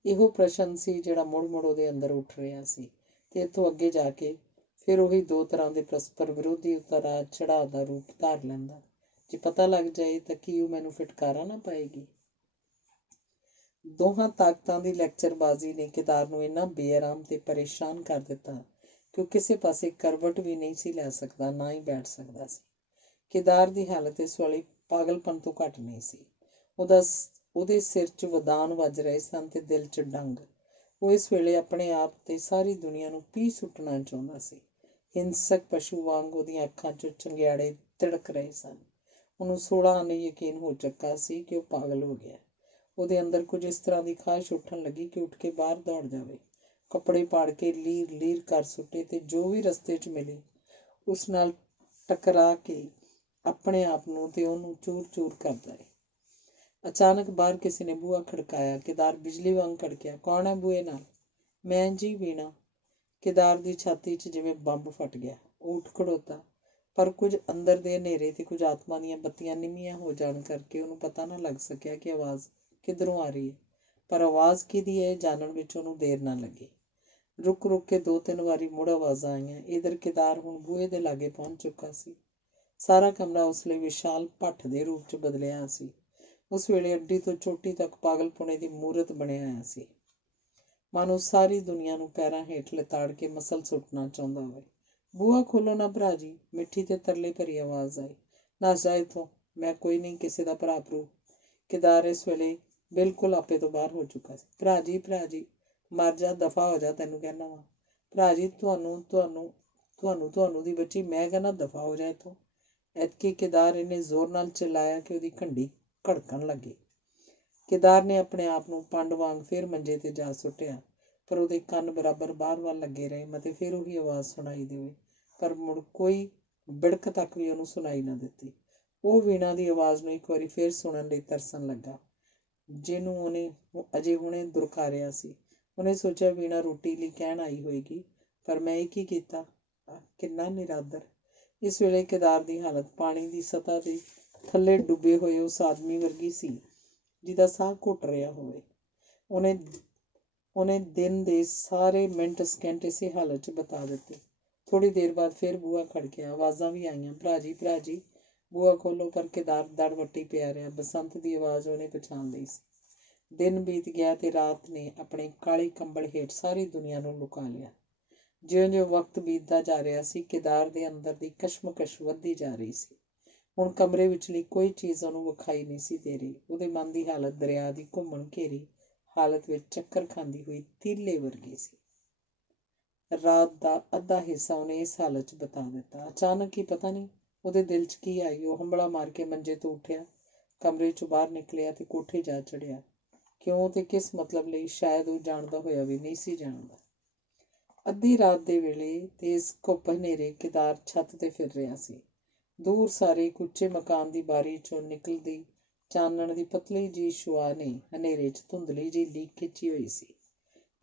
ਇਹੋ ਪ੍ਰਸ਼ਨ ਸੀ ਜਿਹੜਾ ਮੁੜ ਮੁੜ ਉਹਦੇ ਅੰਦਰ ਉੱਠ ਰਿਹਾ ਸੀ। ਤੇ ਇੱਥੋਂ ਅੱਗੇ ਜਾ ਕੇ ਫਿਰ ਉਹੀ ਦੋ ਤਰ੍ਹਾਂ ਦੇ ਪਰਸਪਰ ਵਿਰੋਧੀ ਉਤਾਰ ਚੜ੍ਹਾਅ ਦਾ ਰੂਪ ਧਾਰ ਲੈਂਦਾ। ਜੇ ਪਤਾ ਲੱਗ ਜਾਏ ਤਾਂ ਕੀ ਉਹ ਮੈਨੂੰ ਫਿਟਕਾਰਾ ਨਾ ਪਾਏਗੀ? ਦੋਹਾਂ ਤਾਕਤਾਂ ਦੀ ਲੈਕਚਰਬਾਜ਼ੀ ਨੇ ਕੇਦਾਰ ਨੂੰ ਇੰਨਾ ਬੇਆਰਾਮ ਤੇ ਪਰੇਸ਼ਾਨ ਕਰ ਦਿੱਤਾ ਕਿ ਉਹ ਕਿਸੇ ਪਾਸੇ ਕਰਵਟ ਵੀ ਨਹੀਂ ਸੀ ਲੈ ਸਕਦਾ, ਨਾ ਹੀ ਬੈਠ ਸਕਦਾ ਸੀ। ਕੇਦਾਰ ਦੀ ਹਾਲਤ ਇਸ ਵੇਲੇ ਪਾਗਲਪਨ ਤੋਂ ਘੱਟ ਨਹੀਂ ਸੀ। ਉਹਦੇ ਸਿਰ 'ਚ ਵਦਾਨ ਵੱਜ ਰਹੇ ਸਨ ਤੇ ਦਿਲ 'ਚ ਡੰਗ। ਉਹ ਇਸ ਵੇਲੇ ਆਪਣੇ ਆਪ ਤੇ ਸਾਰੀ ਦੁਨੀਆ ਨੂੰ ਪੀਹ ਸੁੱਟਣਾ ਚਾਹੁੰਦਾ ਸੀ। ਹਿੰਸਕ ਪਸ਼ੂ ਵਾਂਗ ਉਹਦੀਆਂ ਅੱਖਾਂ 'ਚੋਂ ਚੰਗਿਆੜੇ ਤਿੜਕ ਰਹੇ ਸਨ। ਉਹਨੂੰ 16 ਆਨੇ ਯਕੀਨ ਹੋ ਚੁੱਕਾ ਸੀ ਕਿ ਉਹ ਪਾਗਲ ਹੋ ਗਿਆ। ਉਹਦੇ ਅੰਦਰ ਕੁਝ ਇਸ ਤਰ੍ਹਾਂ ਦੀ ਖਾਹਿਸ਼ ਉੱਠਣ ਲੱਗੀ ਕਿ ਉੱਠ ਕੇ ਬਾਹਰ ਦੌੜ ਜਾਵੇ, ਕੱਪੜੇ ਪਾੜ ਕੇ ਲੀਰ ਲੀਰ ਕਰ ਸੁੱਟੇ ਤੇ ਜੋ ਵੀ ਰਸਤੇ 'ਚ ਮਿਲੀ ਉਸ ਨਾਲ ਟਕਰਾ ਕੇ ਆਪਣੇ ਆਪ ਨੂੰ ਤੇ ਉਹਨੂੰ ਚੂਰ ਚੂਰ ਕਰਦਾ ਹੈ। ਅਚਾਨਕ ਬਾਹਰ ਕਿਸੇ ਨੇ ਬੂਹਾ ਖੜਕਾਇਆ। ਕੇਦਾਰ ਬਿਜਲੀ ਵਾਂਗ ਖੜਕਿਆ। ਕੌਣ ਹੈ ਬੂਹੇ ਨਾਲ? ਮੈਂ ਜੀ, ਵੀਣਾ। ਕੇਦਾਰ ਦੀ ਛਾਤੀ 'ਚ ਜਿਵੇਂ ਬੰਬ ਫਟ ਗਿਆ। ਉਹ ਉੱਠ ਖੜੋਤਾ, ਪਰ ਕੁਝ ਅੰਦਰ ਦੇ ਹਨੇਰੇ ਤੇ ਕੁਝ ਆਤਮਾ ਦੀਆਂ ਬੱਤੀਆਂ ਨਿੰਮੀਆਂ ਹੋ ਜਾਣ ਕਰਕੇ ਉਹਨੂੰ ਪਤਾ ਨਾ ਲੱਗ ਸਕਿਆ ਕਿ ਆਵਾਜ਼ ਕਿੱਧਰੋਂ ਆ ਰਹੀ ਹੈ। ਪਰ ਆਵਾਜ਼ ਕਿਹਦੀ ਹੈ ਜਾਣਨ ਵਿੱਚ ਉਹਨੂੰ ਦੇਰ ਨਾ ਲੱਗੀ। ਰੁਕ ਰੁਕ ਕੇ 2-3 ਵਾਰੀ ਮੁੜ ਆਵਾਜ਼ਾਂ ਆਈਆਂ। ਇਧਰ ਕੇਦਾਰ ਹੁਣ ਬੂਹੇ ਦੇ ਲਾਗੇ ਪਹੁੰਚ ਚੁੱਕਾ ਸੀ। ਸਾਰਾ ਕਮਰਾ ਉਸ ਲਈ ਵਿਸ਼ਾਲ ਭੱਠ ਦੇ ਰੂਪ 'ਚ ਬਦਲਿਆ ਸੀ। ਉਸ ਵੇਲੇ ਅੱਡੀ ਤੋਂ ਚੋਟੀ ਤੱਕ ਪਾਗਲਪੁਣੇ ਦੀ ਮੂਰਤ ਬਣਿਆ ਹੋਇਆ ਸੀ, ਮਾਨੋ ਸਾਰੀ ਦੁਨੀਆ ਨੂੰ ਪੈਰਾਂ ਹੇਠ ਲਿਤਾੜ ਕੇ ਮਸਲ ਸੁੱਟਣਾ ਚਾਹੁੰਦਾ ਹੋਵੇ। ਬੂਹਾ ਖੋਲੋ ਨਾ ਭਰਾ ਜੀ, ਮਿੱਠੀ ਤੇ ਤਰਲੇ ਭਰੀ ਆਵਾਜ਼ ਆਈ। ਨੱਸ ਜਾ ਇੱਥੋਂ, ਮੈਂ ਕੋਈ ਨਹੀਂ ਕਿਸੇ ਦਾ ਭਰਾ ਭਰੂ। ਕੇਦਾਰ ਇਸ ਵੇਲੇ ਬਿਲਕੁਲ ਆਪੇ ਤੋਂ ਬਾਹਰ ਹੋ ਚੁੱਕਾ ਸੀ। ਭਰਾ ਜੀ, ਮਰ ਜਾ, ਦਫਾ ਹੋ ਜਾ, ਤੈਨੂੰ ਕਹਿਣਾ ਵਾ। ਭਰਾ ਜੀ, ਤੁਹਾਨੂੰ ਦੀ ਬੱਚੀ, ਮੈਂ ਕਹਿੰਦਾ ਦਫਾ ਹੋ ਜਾ ਇੱਥੋਂ। ਐਤਕੀ ਕੇਦਾਰ ਇੰਨੇ ਜ਼ੋਰ ਨਾਲ ਚਿল্ਲਾਇਆ ਕਿ ਉਹਦੀ ਘੰਡੀ ਘੜਕਣ ਲੱਗੀ। ਕੇਦਾਰ ਨੇ ਆਪਣੇ ਆਪ ਨੂੰ ਪੰਡ ਵਾਂਗ ਫਿਰ ਮੰਜੇ ਤੇ ਜਾ ਸੁੱਟਿਆ, ਪਰ ਉਹਦੇ ਕੰਨ ਬਰਾਬਰ ਬਾਹਰ ਵੱਲ ਲੱਗੇ ਰਹੇ। ਮਤੇ ਫਿਰ ਉਹੀ ਆਵਾਜ਼ ਸੁਣਾਈ ਦੇਵੇ, ਪਰ ਮੁੜ ਕੋਈ ਬਿੜਕ ਤੱਕ ਵੀ ਉਹਨੂੰ ਸੁਣਾਈ ਨਾ ਦਿੱਤੀ। ਉਹ ਵੀਣਾ ਦੀ ਆਵਾਜ਼ ਨੂੰ ਇੱਕ ਵਾਰੀ ਫਿਰ ਸੁਣਨ ਲਈ ਤਰਸਣ ਲੱਗਾ, ਜਿਹਨੂੰ ਉਹਨੇ ਅਜੇ ਹੁਣੇ ਦੁਰਕਾਰਿਆ ਸੀ। ਉਹਨੇ ਸੋਚਿਆ ਵੀਣਾ ਰੋਟੀ ਲਈ ਕਹਿਣ ਆਈ ਹੋਏਗੀ, ਪਰ ਮੈਂ ਇਹ ਕੀ ਕੀਤਾ? ਕਿੰਨਾ ਨਿਰਾਦਰ। ਇਸ ਵੇਲੇ ਕੇਦਾਰ ਦੀ ਹਾਲਤ ਪਾਣੀ ਦੀ ਸਤ੍ਹਾ ਦੇ ਥੱਲੇ ਡੁੱਬੇ ਹੋਏ ਉਸ ਆਦਮੀ ਵਰਗੀ ਸੀ ਜਿਹਦਾ ਸਾਹ ਘੁੱਟ ਰਿਹਾ ਹੋਵੇ। ਉਹਨੇ ਦਿਨ ਦੇ ਸਾਰੇ ਮਿੰਟ ਸਕਿੰਟ ਇਸੇ ਹਾਲਤ 'ਚ ਬਿਤਾ ਦਿੱਤੇ। ਥੋੜ੍ਹੀ ਦੇਰ ਬਾਅਦ ਫਿਰ ਬੂਹਾ ਖੜਕਿਆ। ਆਵਾਜ਼ਾਂ ਵੀ ਆਈਆਂ, ਭਰਾ ਜੀ, ਬੂਹਾ ਖੋਲ੍ਹੋ। ਪਰ ਕੇਦਾਰ ਦੜ ਵੱਟੀ ਪਿਆ ਰਿਹਾ। ਬਸੰਤ ਦੀ ਆਵਾਜ਼ ਉਹਨੇ ਪਛਾਣ ਲਈ ਸੀ। ਦਿਨ ਬੀਤ ਗਿਆ ਤੇ ਰਾਤ ਨੇ ਆਪਣੇ ਕਾਲੇ ਕੰਬਲ ਹੇਠ ਸਾਰੀ ਦੁਨੀਆ ਨੂੰ ਲੁਕਾ ਲਿਆ। ਜਿਉਂ-ਜਿਉਂ ਵਕਤ ਬੀਤਦਾ ਜਾ ਰਿਹਾ ਸੀ, ਕੇਦਾਰ ਦੇ ਅੰਦਰ ਦੀ ਕਸ਼ਮਕਸ਼ ਵੱਧਦੀ ਜਾ ਰਹੀ ਸੀ। ਹੁਣ ਕਮਰੇ ਵਿਚਲੀ ਕੋਈ ਚੀਜ਼ ਉਹਨੂੰ ਵਿਖਾਈ ਨਹੀਂ ਸੀ ਦੇ ਰਹੀ। ਉਹਦੇ ਮਨ ਦੀ ਹਾਲਤ ਦਰਿਆ ਦੀ ਘੁੰਮਣ ਘੇਰੀ ਹਾਲਤ ਵਿੱਚ ਚੱਕਰ ਖਾਂਦੀ ਹੋਈ ਤੀਲੇ ਵਰਗੀ ਸੀ। ਰਾਤ ਦਾ ਅੱਧਾ ਹਿੱਸਾ ਉਹਨੇ ਇਸ ਹਾਲਤ 'ਚ ਬਿਤਾ ਦਿੱਤਾ। ਅਚਾਨਕ ਹੀ ਪਤਾ ਨਹੀਂ ਉਹਦੇ ਦਿਲ 'ਚ ਕੀ ਆਈ। ਉਹ ਹੰਭਲਾ ਮਾਰ ਕੇ ਮੰਜੇ ਤੋਂ ਉੱਠਿਆ, ਕਮਰੇ 'ਚੋਂ ਬਾਹਰ ਨਿਕਲਿਆ ਤੇ ਕੋਠੇ ਜਾ ਚੜ੍ਹਿਆ। ਕਿਉਂ ਤੇ ਕਿਸ ਮਤਲਬ ਲਈ, ਸ਼ਾਇਦ ਉਹ ਜਾਣਦਾ ਹੋਇਆ ਵੀ ਨਹੀਂ ਸੀ ਜਾਣਦਾ। ਅੱਧੀ ਰਾਤ ਦੇ ਵੇਲੇ ਤੇਜ਼ ਘੁੱਪ ਹਨੇਰੇ ਕੇਦਾਰ ਛੱਤ ਤੇ ਫਿਰ ਰਿਹਾ ਸੀ। ਦੂਰ ਸਾਰੇ ਇੱਕ ਉੱਚੇ ਮਕਾਨ ਦੀ ਬਾਰੀ 'ਚੋਂ ਨਿਕਲਦੀ ਚਾਨਣ ਦੀ ਪਤਲੀ ਜੀ ਸ਼ੁਆ ਨੇ ਹਨੇਰੇ 'ਚ ਧੁੰਦਲੀ ਜੀ ਲੀਕ ਖਿੱਚੀ ਹੋਈ ਸੀ।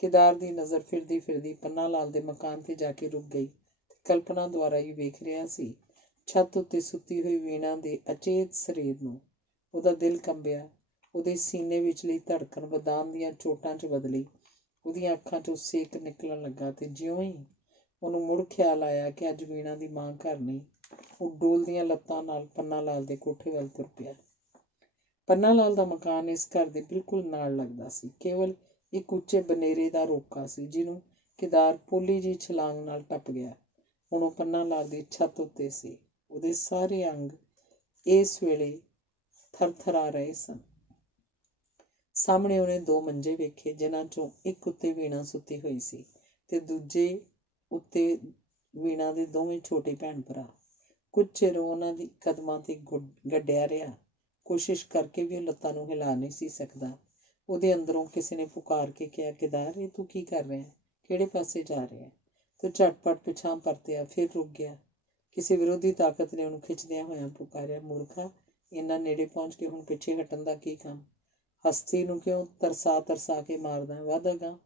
ਕੇਦਾਰ ਦੀ ਨਜ਼ਰ ਫਿਰਦੀ ਫਿਰਦੀ ਪੰਨਾ ਲਾਲ ਦੇ ਮਕਾਨ ਤੇ ਜਾ ਕੇ ਰੁਕ ਗਈ ਤੇ ਕਲਪਨਾ ਦੁਆਰਾ ਹੀ ਵੇਖ ਰਿਹਾ ਸੀ ਛੱਤ ਉੱਤੇ ਸੁੱਤੀ ਹੋਈ ਵੀਣਾ ਦੇ ਅਚੇਤ ਸਰੀਰ ਨੂੰ। ਉਹਦਾ ਦਿਲ ਕੰਬਿਆ, ਉਹਦੇ ਸੀਨੇ ਵਿਚਲੀ ਧੜਕਣ ਬਦਾਮ ਦੀਆਂ ਚੋਟਾਂ 'ਚ ਬਦਲੀ। ਉਹਦੀਆਂ ਅੱਖਾਂ 'ਚੋਂ ਸੇਕ ਨਿਕਲਣ ਲੱਗਾ ਤੇ ਜਿਉਂ ਹੀ ਉਹਨੂੰ ਮੁੜ ਖਿਆਲ ਆਇਆ ਕਿ ਅੱਜ ਵੀਣਾ ਦੀ ਮਾਂ ਘਰ ਨਹੀਂ, ਉਹ ਡੋਲਦੀਆਂ ਲੱਤਾਂ ਨਾਲ ਪੰਨਾ ਲਾਲ ਦੇ ਕੋਠੇ ਵੱਲ ਤੁਰ ਪਿਆ। ਪੰਨਾ ਲਾਲ ਦਾ ਮਕਾਨ ਇਸ ਘਰ ਦੇ ਬਿਲਕੁਲ ਨਾਲ ਲੱਗਦਾ ਸੀ। ਕੇਵਲ ਇੱਕ ਉੱਚੇ ਬਨੇਰੇ ਦਾ ਰੋਕਾ ਸੀ ਜਿਹਨੂੰ ਕੇਦਾਰ ਪੋਲੀ ਜੀ ਛਲਾਂਗ ਨਾਲ ਟੱਪ ਗਿਆ। ਹੁਣ ਉਹ ਪੰਨਾ ਲਾਲ ਦੀ ਛੱਤ ਉੱਤੇ ਸੀ। ਉਹਦੇ ਸਾਰੇ ਅੰਗ ਇਸ ਵੇਲੇ ਥਰਥਰਾ ਰਹੇ ਸਨ। ਸਾਹਮਣੇ ਉਹਨੇ 2 ਮੰਜੇ ਵੇਖੇ ਜਿਨ੍ਹਾਂ 'ਚੋਂ ਇੱਕ ਉੱਤੇ ਵੀਣਾ ਸੁੱਤੀ ਹੋਈ ਸੀ ਤੇ ਦੂਜੇ ਉੱਤੇ ਵੀਣਾ ਦੇ ਦੋਵੇਂ ਛੋਟੇ ਭੈਣ ਭਰਾ। ਕੁਝ ਚਿਰ ਉਹਨਾਂ ਦੀ ਕਦਮਾਂ ਤੇ ਗੱਡਿਆ ਰਿਹਾ। ਕੋਸ਼ਿਸ਼ ਕਰਕੇ ਵੀ ਉਹ ਲੱਤਾਂ ਨੂੰ ਹਿਲਾ ਨਹੀਂ ਸੀ ਸਕਦਾ। ਉਹਦੇ ਅੰਦਰੋਂ ਕਿਸੇ ਨੇ ਪੁਕਾਰ ਕੇ ਕਿਹਾ, ਕੇਦਾਰ, ਇਹ ਤੂੰ ਕੀ ਕਰ ਰਿਹਾ? ਕਿਹੜੇ ਪਾਸੇ ਜਾ ਰਿਹਾ? ਤੇ ਝਟਪਟ ਪਿਛਾਂਹ ਪਰਤਿਆ, ਫਿਰ ਰੁਕ ਗਿਆ। ਕਿਸੇ ਵਿਰੋਧੀ ਤਾਕਤ ਨੇ ਉਹਨੂੰ ਖਿੱਚਦਿਆਂ ਹੋਇਆਂ ਪੁਕਾਰਿਆ, ਮੂਰਖਾ, ਇੰਨਾ ਨੇੜੇ ਪਹੁੰਚ ਕੇ ਹੁਣ ਪਿੱਛੇ ਹਟਣ ਦਾ ਕੀ ਕੰਮ? ਹਸਤੀ ਨੂੰ ਕਿਉਂ ਤਰਸਾ ਕੇ ਮਾਰਦਾ? ਵੱਧ ਅਗਾਂਹ।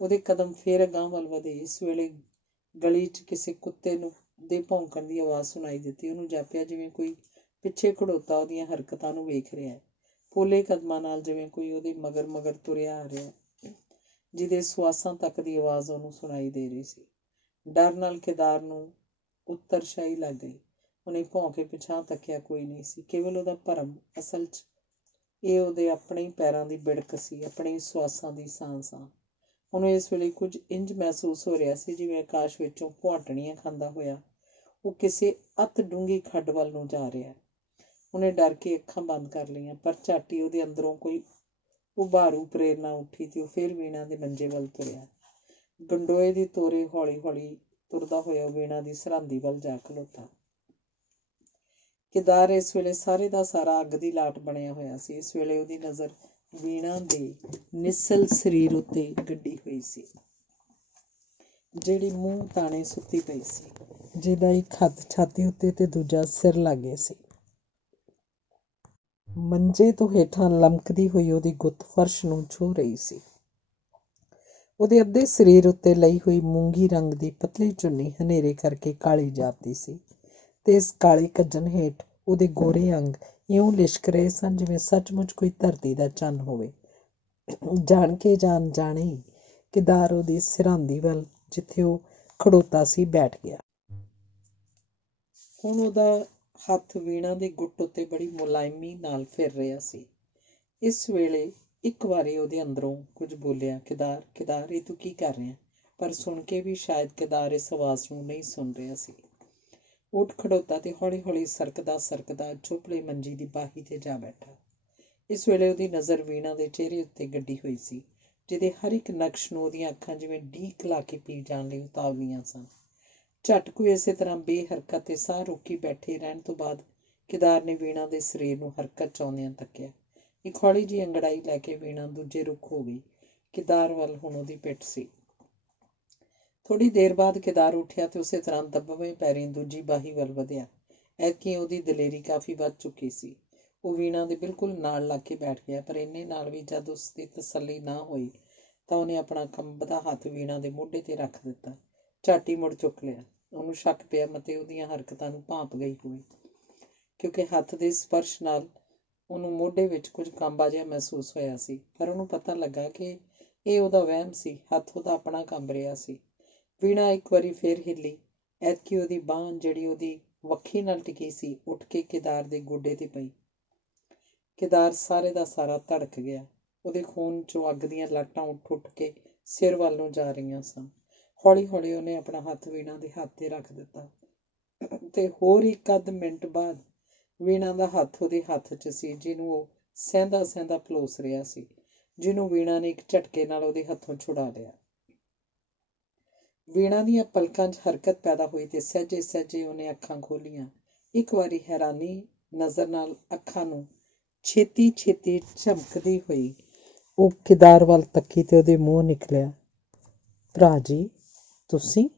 ਉਹਦੇ ਕਦਮ ਫੇਰ ਅਗਾਂਹ ਵੱਲ ਵਧੇ। ਇਸ ਵੇਲੇ ਗਲੀ 'ਚ ਕਿਸੇ ਕੁੱਤੇ ਦੇ ਭੌਂਕਣ ਦੀ ਆਵਾਜ਼ ਸੁਣਾਈ ਦਿੱਤੀ। ਉਹਨੂੰ ਜਾਪਿਆ ਜਿਵੇਂ ਕੋਈ ਪਿੱਛੇ ਖੜੋਤਾ ਉਹਦੀਆਂ ਹਰਕਤਾਂ ਨੂੰ ਵੇਖ ਰਿਹਾ, ਪੋਲੇ ਕਦਮਾਂ ਨਾਲ, ਜਿਵੇਂ ਕੋਈ ਉਹਦੇ ਮਗਰ ਮਗਰ ਤੁਰਿਆ ਆ ਰਿਹਾ, ਜਿਹਦੇ ਸਵਾਸਾਂ ਤੱਕ ਦੀ ਆਵਾਜ਼ ਉਹਨੂੰ ਸੁਣਾਈ ਦੇ ਰਹੀ ਸੀ। ਡਰ ਨਾਲ ਕੇਦਾਰ ਨੂੰ ਉੱਤਰਸ਼ਾਹੀ ਲੱਗ ਗਈ। ਉਹਨੇ ਭੌਂ ਕੇ ਪਿਛਾਂਹ ਤੱਕਿਆ, ਕੋਈ ਨਹੀਂ ਸੀ, ਕੇਵਲ ਉਹਦਾ ਭਰਮ। ਅਸਲ 'ਚ ਇਹ ਉਹਦੇ ਆਪਣੇ ਹੀ ਪੈਰਾਂ ਦੀ ਬਿੜਕ ਸੀ, ਆਪਣੇ ਹੀ ਸਵਾਸਾਂ ਦੀ ਸਾਂ। ਉਹਨੂੰ ਇਸ ਵੇਲੇ ਕੁਝ ਇੰਝ ਮਹਿਸੂਸ ਹੋ ਰਿਹਾ ਸੀ ਜਿਵੇਂ ਆਕਾਸ਼ ਵਿੱਚੋਂ ਭੁਆਟਣੀਆਂ ਖਾਂਦਾ ਹੋਇਆ ਉਹ ਕਿਸੇ ਅੱਤ ਡੂੰਘੀ ਖੱਡ ਵੱਲ ਨੂੰ ਜਾ ਰਿਹਾ। ਉਹਨੇ ਡਰ ਕੇ ਅੱਖਾਂ ਬੰਦ ਕਰ ਲਈਆਂ, ਪਰ ਝੱਟ ਹੀ ਉਹਦੇ ਅੰਦਰੋਂ ਕੋਈ ਉਭਾਰੂ ਪ੍ਰੇਰਨਾ ਉੱਠੀ ਤੇ ਉਹ ਫਿਰ ਵੀਣਾ ਦੇ ਮੰਜੇ ਵੱਲ ਤੁਰਿਆ। ਗੰਡੋਏ ਦੀ ਤੋਰੇ ਹੌਲੀ ਹੌਲੀ ਤੁਰਦਾ ਹੋਇਆ ਵੀਣਾ ਦੀ ਸਰਹੰਦੀ ਵੱਲ ਜਾ ਖਲੋਤਾ। ਕੇਦਾਰ ਇਸ ਵੇਲੇ ਸਾਰੇ ਦਾ ਸਾਰਾ ਅੱਗ ਦੀ ਲਾਟ ਬਣਿਆ ਹੋਇਆ ਸੀ। ਇਸ ਵੇਲੇ ਉਹਦੀ ਨਜ਼ਰ ਵੀਣਾ ਦੇ ਨਿੱਸਲ ਸਰੀਰ ਉੱਤੇ ਗੱਡੀ ਹੋਈ ਸੀ, ਜਿਹੜੀ ਮੂੰਹ ਤਾਣੇ ਸੁੱਤੀ ਪਈ ਸੀ, ਜਿਹਦਾ ਇੱਕ ਹੱਥ ਛਾਤੀ ਉੱਤੇ ਤੇ ਦੂਜਾ ਸਿਰ ਲਾਗੇ ਸੀ। ਮੰਜੇ ਤੋਂ ਹੇਠਾਂ ਲਮਕਦੀ ਹੋਈ ਉਹਦੀ ਗੁੱਤ ਫਰਸ਼ ਨੂੰ ਛੂਹ ਰਹੀ ਸੀ। ਉਹਦੇ ਅੱਧੇ ਸਰੀਰ ਉੱਤੇ ਲਈ ਹੋਈ ਮੂੰਗੀ ਰੰਗ ਦੀ ਪਤਲੀ ਚੁੰਨੀ ਹਨੇਰੇ ਕਰਕੇ ਕਾਲੀ ਜਾਪਦੀ ਸੀ ਤੇ ਇਸ ਕਾਲੀ ਕੱਜਣ ਹੇਠ ਉਹਦੇ ਗੋਰੇ ਅੰਗ ਇਉਂ ਲਿਸ਼ਕ ਰਹੇ ਸਨ ਜਿਵੇਂ ਸੱਚਮੁੱਚ ਕੋਈ ਧਰਤੀ ਦਾ ਚੰਨ ਹੋਵੇ। ਜਾਣ ਕੇ ਜਾਣ ਜਾਣੇ ਹੀ ਕੇਦਾਰ ਉਹਦੀ ਸਿਰਹਾਂਦੀ ਵੱਲ, ਜਿੱਥੇ ਉਹ ਖੜੋਤਾ ਸੀ, ਬੈਠ ਗਿਆ। ਹੁਣ ਉਹਦਾ ਹੱਥ ਵੀਣਾ ਦੇ ਗੁੱਟ ਉੱਤੇ ਬੜੀ ਮੁਲਾਇਮੀ ਨਾਲ ਫਿਰ ਰਿਹਾ ਸੀ। ਇਸ ਵੇਲੇ ਇੱਕ ਵਾਰੀ ਉਹਦੇ ਅੰਦਰੋਂ ਕੁਝ ਬੋਲਿਆ, ਕੇਦਾਰ, ਕੇਦਾਰ, ਇਹ ਤੂੰ ਕੀ ਕਰ ਰਿਹਾ? ਪਰ ਸੁਣ ਕੇ ਵੀ ਸ਼ਾਇਦ ਕੇਦਾਰ ਇਸ ਆਵਾਜ਼ ਨੂੰ ਨਹੀਂ ਸੁਣ ਰਿਹਾ ਸੀ। ਉੱਠ ਖੜੋਤਾ ਤੇ ਹੌਲੀ ਹੌਲੀ ਸਰਕਦਾ ਚੁੱਪਲੇ ਮੰਜੀ ਦੀ ਬਾਹੀ ਤੇ ਜਾ ਬੈਠਾ। ਇਸ ਵੇਲੇ ਉਹਦੀ ਨਜ਼ਰ ਵੀਣਾ ਦੇ ਚਿਹਰੇ ਉੱਤੇ ਗੱਡੀ ਹੋਈ ਸੀ, ਜਿਹਦੇ ਹਰ ਇੱਕ ਨਕਸ਼ ਨੂੰ ਉਹਦੀਆਂ ਅੱਖਾਂ ਜਿਵੇਂ ਡੀਕ ਲਾ ਕੇ ਪੀ ਜਾਣ ਲਈ ਉਤਾਵਲੀਆਂ ਸਨ। ਝੱਟ ਕੋਈ ਇਸੇ ਤਰ੍ਹਾਂ ਬੇਹਰਕਤ ਤੇ ਸਾਹ ਰੋਕੀ ਬੈਠੇ ਰਹਿਣ ਤੋਂ ਬਾਅਦ ਕੇਦਾਰ ਨੇ ਵੀਣਾ ਦੇ ਸਰੀਰ ਨੂੰ ਹਰਕਤ 'ਚ ਆਉਂਦਿਆਂ ਤੱਕਿਆ। ਇੱਕ ਹੌਲੀ ਜਿਹੀ ਅੰਗੜਾਈ ਲੈ ਕੇ ਵੀਣਾ ਦੂਜੇ ਰੁੱਖ ਹੋ ਗਈ। ਕੇਦਾਰ ਵੱਲ ਹੁਣ ਉਹਦੀ ਪਿੱਠ ਸੀ। ਥੋੜ੍ਹੀ ਦੇਰ ਬਾਅਦ ਕੇਦਾਰ ਉੱਠਿਆ ਤੇ ਉਸੇ ਤਰ੍ਹਾਂ ਦੱਬਵੇਂ ਪੈਰੀਂ ਦੂਜੀ ਬਾਹੀ ਵੱਲ ਵਧਿਆ। ਐਤਕੀਂ ਉਹਦੀ ਦਲੇਰੀ ਕਾਫੀ ਵੱਧ ਚੁੱਕੀ ਸੀ। ਉਹ ਵੀਣਾ ਦੇ ਬਿਲਕੁਲ ਨਾਲ ਲੱਗ ਕੇ ਬੈਠ ਗਿਆ, ਪਰ ਇੰਨੇ ਨਾਲ ਵੀ ਜਦ ਉਸ ਦੀ ਤਸੱਲੀ ਨਾ ਹੋਈ ਤਾਂ ਉਹਨੇ ਆਪਣਾ ਕੰਬਦਾ ਹੱਥ ਵੀਣਾ ਦੇ ਮੋਢੇ ਤੇ ਰੱਖ ਦਿੱਤਾ। ਝੱਟ ਹੀ ਮੁੜ ਚੁੱਕ ਲਿਆ। ਉਹਨੂੰ ਸ਼ੱਕ ਪਿਆ ਮਤੇ ਉਹਦੀਆਂ ਹਰਕਤਾਂ ਨੂੰ ਭਾਂਪ ਗਈ ਹੋਵੇ, ਕਿਉਂਕਿ ਹੱਥ ਦੇ ਸਪਰਸ਼ ਨਾਲ ਉਹਨੂੰ ਮੋਢੇ ਵਿੱਚ ਕੁਝ ਕਾਂਬਾ ਜਿਹਾ ਮਹਿਸੂਸ ਹੋਇਆ ਸੀ। ਪਰ ਉਹਨੂੰ ਪਤਾ ਲੱਗਾ ਕਿ ਇਹ ਉਹਦਾ ਵਹਿਮ ਸੀ। ਹੱਥ ਉਹਦਾ ਆਪਣਾ ਕੰਬ ਰਿਹਾ ਸੀ। ਵੀਣਾ ਇੱਕ ਵਾਰੀ ਫੇਰ ਹਿੱਲੀ। ਐਤਕੀ ਉਹਦੀ ਬਾਂਹ, ਜਿਹੜੀ ਉਹਦੀ ਵੱਖੀ ਨਾਲ ਟਿਕੀ ਸੀ, ਉੱਠ ਕੇ ਕੇਦਾਰ ਦੇ ਗੋਡੇ ਤੇ ਪਈ। ਕੇਦਾਰ ਸਾਰੇ ਦਾ ਸਾਰਾ ਧੜਕ ਗਿਆ। ਉਹਦੇ ਖੂਨ 'ਚੋਂ ਅੱਗ ਦੀਆਂ ਲਾਟਾਂ ਉੱਠ ਕੇ ਸਿਰ ਵੱਲ ਨੂੰ ਜਾ ਰਹੀਆਂ ਸਨ। ਹੌਲੀ ਹੌਲੀ ਉਹਨੇ ਆਪਣਾ ਹੱਥ ਵੀਣਾ ਦੇ ਹੱਥ ਤੇ ਰੱਖ ਦਿੱਤਾ ਤੇ ਹੋਰ ਇੱਕ ਅੱਧ ਮਿੰਟ ਬਾਅਦ ਵੀਣਾ ਦਾ ਹੱਥ ਉਹਦੇ ਹੱਥ 'ਚ ਸੀ, ਜਿਹਨੂੰ ਉਹ ਸਹਿੰਦਾ ਪਲੋਸ ਰਿਹਾ ਸੀ, ਜਿਹਨੂੰ ਵੀਣਾ ਨੇ ਇੱਕ ਝਟਕੇ ਨਾਲ ਉਹਦੇ ਹੱਥੋਂ ਛੁਡਾ ਲਿਆ। ਵੀਣਾ ਦੀਆਂ ਪਲਕਾਂ 'ਚ ਹਰਕਤ ਪੈਦਾ ਹੋਈ ਤੇ ਸਹਿਜੇ ਉਹਨੇ ਅੱਖਾਂ ਖੋਲ੍ਹੀਆਂ। ਇੱਕ ਵਾਰੀ ਹੈਰਾਨੀ ਨਜ਼ਰ ਨਾਲ ਅੱਖਾਂ ਨੂੰ ਛੇਤੀ ਝਮਕਦੀ ਹੋਈ ਉਹ ਕੇਦਾਰ ਵੱਲ ਤੱਕੀ ਤੇ ਉਹਦੇ ਮੂੰਹੋਂ ਨਿਕਲਿਆ, ਭਰਾ ਜੀ, ਤੁਸੀਂ?